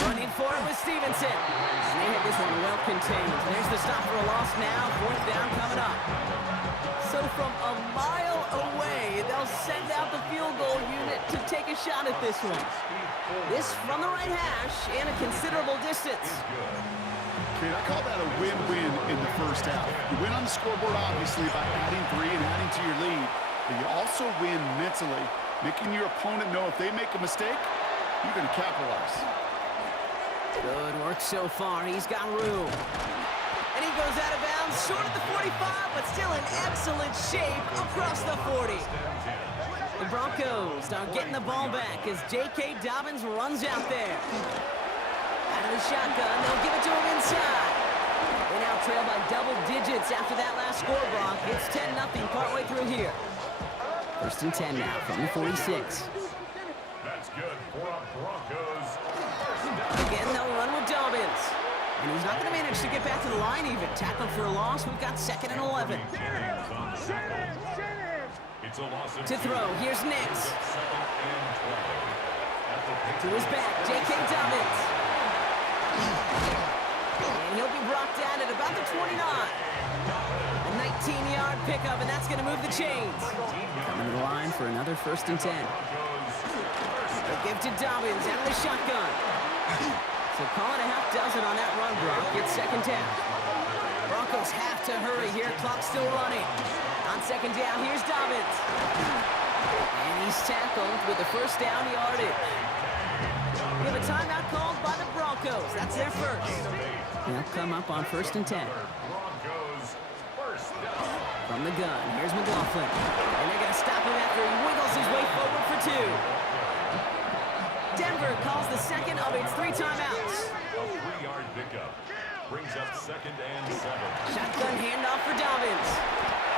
Running for it with Stevenson. And they have this one well contained. There's the stop for a loss now. 4th down coming up. So from a mile away, they'll send out the field goal unit to take a shot at this one. This from the right hash and a considerable distance. Okay, I call that a win-win in the first half. You win on the scoreboard, obviously, by adding 3 and adding to your lead. But you also win mentally, making your opponent know if they make a mistake, you're going to capitalize. Good work so far. He's got room. And he goes out of bounds, short of the 45, but still in excellent shape across the 40. The Broncos start getting the ball back as J.K. Dobbins runs out there. Out of the shotgun, they'll give it to him inside. They now trail by double digits after that last score, Brock. It's 10-0 partway through here. First and 10 now from the 46. That's good for a Broncos first down. Again, they'll run with Dobbins. And he's not going to manage to get back to the line even. Tackled for a loss. We've got 2nd and 11. It's a loss of To throw, here's Nix. 2nd and 12. To his back, J.K. Dobbins. And he'll be brought down at about the 29. A 19-yard pickup, and that's going to move the chains. Coming to the line for another 1st and 10. They give to Dobbins out of the shotgun. So call it a half dozen on that run, Brock. It's 2nd down. Broncos have to hurry here. Clock's still running. On 2nd down, here's Dobbins. And he's tackled with the 1st down yardage. We have a timeout called by the Broncos. That's their first. They'll come up on 1st and 10. Broncos first down. From the gun, here's McLaughlin. And they're going to stop him after he wiggles his way forward for 2. Denver calls the second of its 3 timeouts. A 3-yard pickup brings up 2nd and 7. Shotgun handoff for Dobbins.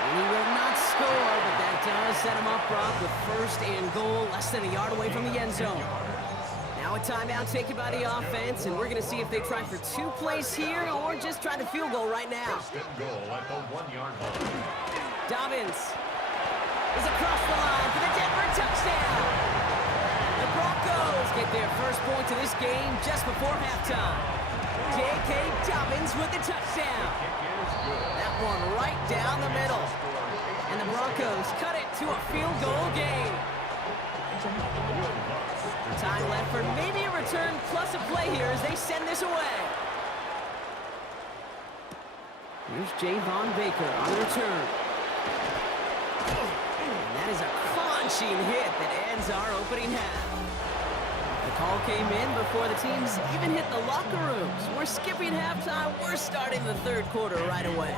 And he will not score, but that does set him up, Brock, with 1st and goal, less than a yard away from the end zone. Now a timeout taken by the offense, and we're going to see if they try for 2 plays here or just try the field goal right now. 1st and goal at the 1-yard line. Dobbins is across the line for the Denver touchdown. The Broncos get their first point to this game just before halftime. J.K. Dobbins with the touchdown. That one right down the middle. And the Broncos cut it to a field goal game. Time left for maybe a return plus a play here as they send this away. Here's Javon Baker on the return. And that is a crunching hit that ends our opening half. The call came in before the teams even hit the locker rooms. We're skipping halftime. We're starting the 3rd quarter right away.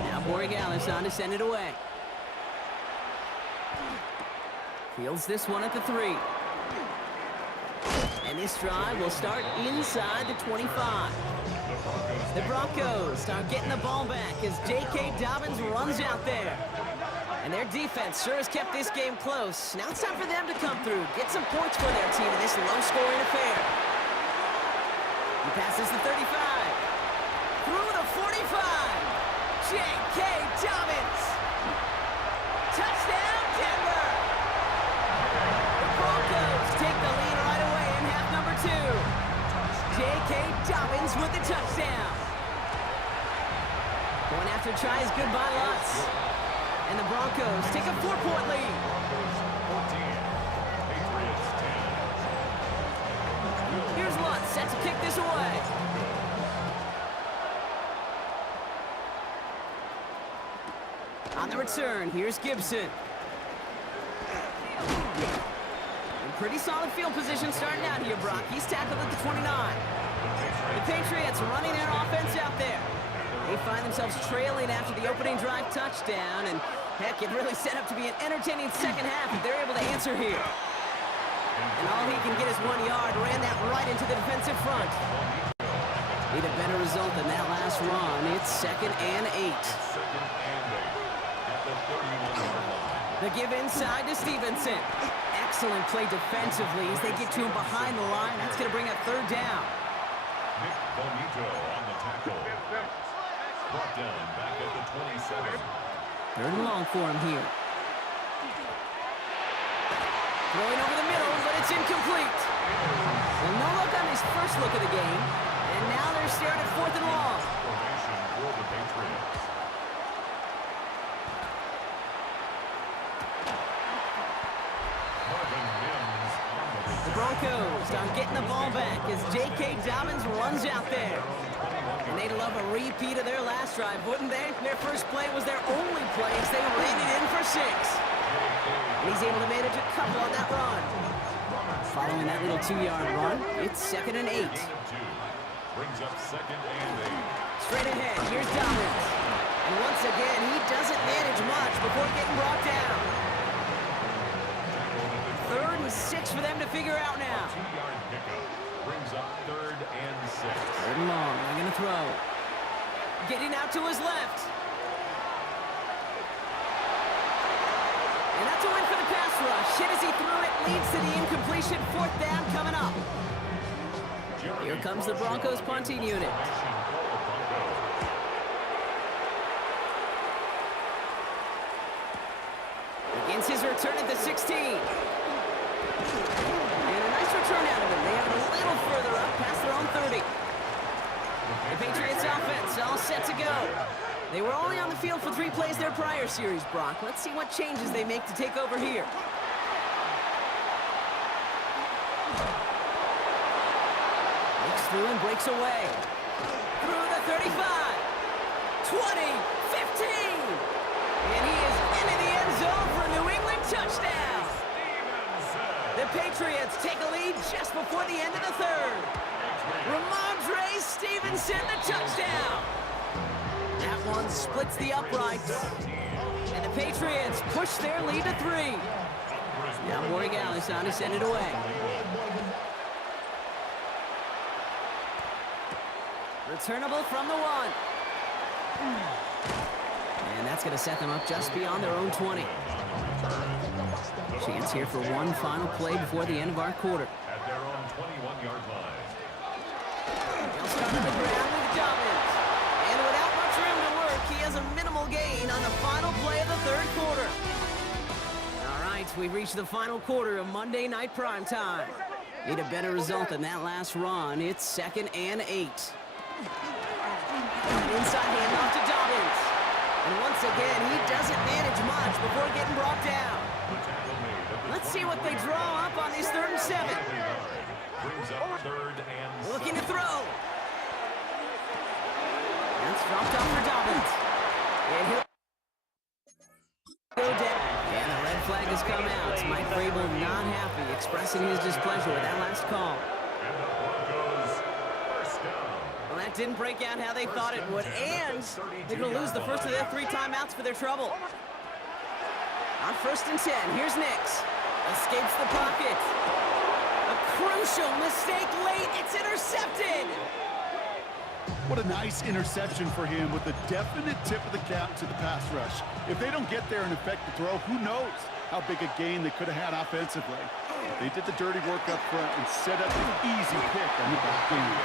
Now Borregales on to send it away. Fields this one at the 3. And this drive will start inside the 25. The Broncos start getting the ball back as J.K. Dobbins runs out there. And their defense sure has kept this game close. Now it's time for them to come through, get some points for their team in this low-scoring affair. He passes the 35. Through the 45. J.K. Dobbins. Touchdown, Denver. The Broncos take the lead right away in half number 2. J.K. Dobbins with the touchdown. Going after try is good by Lutz. And the Broncos take a 4-point lead. 14. Patriots 10. Here's Lutz set to kick this away. On the return, here's Gibson. In pretty solid field position starting out here, Brock. He's tackled at the 29. The Patriots running their offense out there. They find themselves trailing after the opening drive touchdown, and heck, it really set up to be an entertaining second half if they're able to answer here. And all he can get is 1 yard, ran that right into the defensive front. Need a better result than that last run. It's 2nd and 8. 2nd and 8 at the 31-yard line. The give inside to Stevenson. Excellent play defensively as they get to him behind the line. That's going to bring up 3rd down. Nick Bonito on the tackle. Brought down back at the 27. 3rd and long for him here. Throwing over the middle, but it's incomplete. Well, no look on his first look of the game. And now they're staring at 4th and long. Formation for the Patriots. Marvin Mims on The Broncos are getting the ball back as J.K. Dobbins runs out there. And they'd love a repeat of their last drive, wouldn't they? Their first play was their only play as they ran it in for 6. And he's able to manage a couple on that run. Following that little 2-yard run, it's 2nd and 8. Gain of 2. Brings up 2nd and 8. Straight ahead, here's Dobbins. And once again, he doesn't manage much before getting brought down. 3rd and 6 for them to figure out now. 2-yard pickup brings up 3rd and 6. 3rd and long, they're going to throw. getting out to his left. And that's a win for the pass rush. Hit as he threw it, leads to the incompletion. 4th down coming up. Here comes the Broncos punting unit. Begins his return at the 16. And a nice return out of him. They have it a little further up past their own 30. The Patriots offense all set to go. They were only on the field for 3 plays their prior series, Brock. Let's see what changes they make to take over here. Looks through and breaks away. Through the 35, 20, 15. And he is into the end zone for a New England touchdown. The Patriots take a lead just before the end of the 3rd. Ramondre Stevenson, the touchdown. That one splits the uprights. And the Patriots push their lead to 3. Now Borregales on to send it away. Returnable from the 1. And that's going to set them up just beyond their own 20. Chance here for one final play before the end of our quarter. At their own 21-yard line. They'll start on the ground with Dobbins. And without much room to work, he has a minimal gain on the final play of the 3rd quarter. All right, we've reached the final quarter of Monday Night Primetime. Need a better result than that last run. It's 2nd and 8. An inside handoff to Dobbins. And once again, he doesn't manage much before getting brought down. Let's see what they draw up on this 3rd and 7. Brings up 3rd and 7. Looking to throw. That's dropped off for Dobbins. And he'll go down. And a red flag has come out. Mike Vrabel not happy, expressing his displeasure with that last call. And the Broncos first down. Well, that didn't break out how they thought it would, and they're going to lose the first of their 3 timeouts for their trouble. On 1st and 10, here's Nix. Escapes the pocket. A crucial mistake late. It's intercepted. What a nice interception for him with a definite tip of the cap to the pass rush. If they don't get there and effect the throw, who knows how big a gain they could have had offensively. They did the dirty work up front and set up an easy pick on the back end.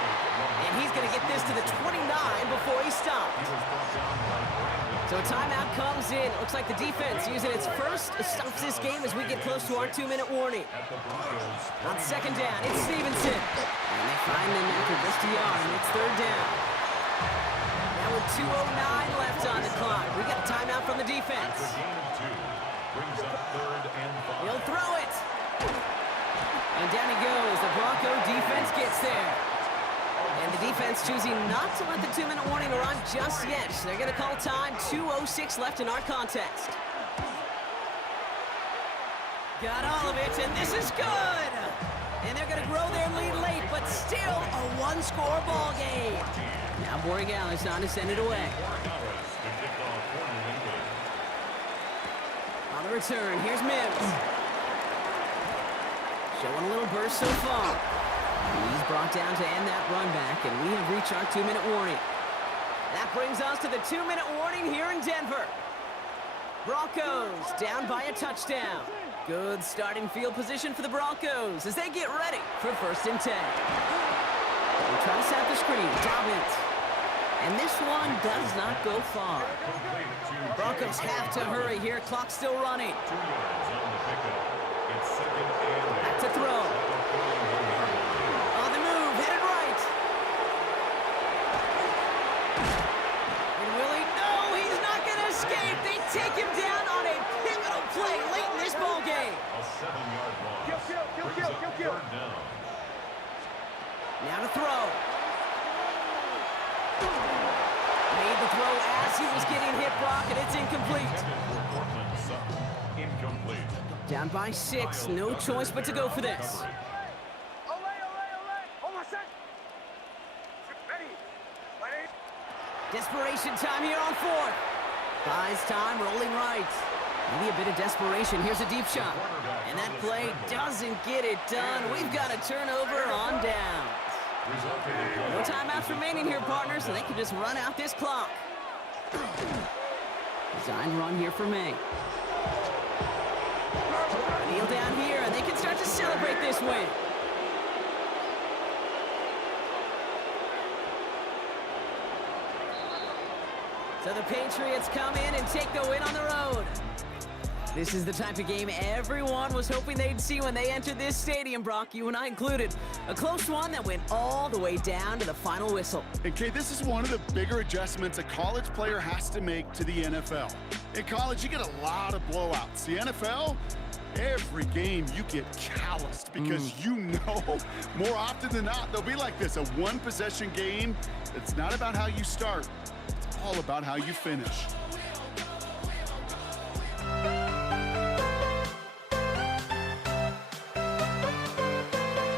And he's going to get this to the 29 before he stopped. So a timeout comes in. Looks like the defense using its first stops this game as we get close to our 2-minute warning. On 2nd down, it's Stevenson. And they find him after just a yard, and it's 3rd down. Now with 2:09 left on the clock, we got a timeout from the defense. Brings up 3rd and 5. He'll throw it. And down he goes. The Bronco defense gets there. And the defense choosing not to let the 2-minute warning run just yet. They're going to call time. 2:06 left in our contest. Got all of it, and this is good. And they're going to grow their lead late, but still a 1-score ball game. Now Borregales on to send it away. On the return, here's Mims. Showing a little burst so far. He's brought down to end that run back, and we have reached our 2-minute warning. That brings us to the 2-minute warning here in Denver. Broncos down by a touchdown. Good starting field position for the Broncos as they get ready for 1st and 10. They try to set the screen. Dobbins. And this one does not go far. Broncos have to hurry here. Clock still running. 2 yards on the pickup. It's 2nd and 8. Back to throw. On the move, headed right. And will he? No, he's not going to escape. They take him down on a pivotal play late in this ball game. A 7-yard loss. Brings up 3rd down. Now to throw. Made the throw as he was getting hit, Brock, and it's incomplete. Incomplete. Down by 6, no choice but to go for this. Desperation time here on 4th. Buys time, rolling right. Maybe a bit of desperation. Here's a deep shot. And that play doesn't get it done. We've got a turnover on down. No timeouts remaining here, partners, so they can just run out this clock. Designed run here for May. Kneel down here, and they can start to celebrate this win. So the Patriots come in and take the win on the road. This is the type of game everyone was hoping they'd see when they entered this stadium, Brock, you and I included. A close one that went all the way down to the final whistle. And Kay, this is one of the bigger adjustments a college player has to make to the NFL. In college, you get a lot of blowouts. The NFL, every game you get calloused because you know more often than not they'll be like this, a one-possession game. It's not about how you start. It's all about how you finish.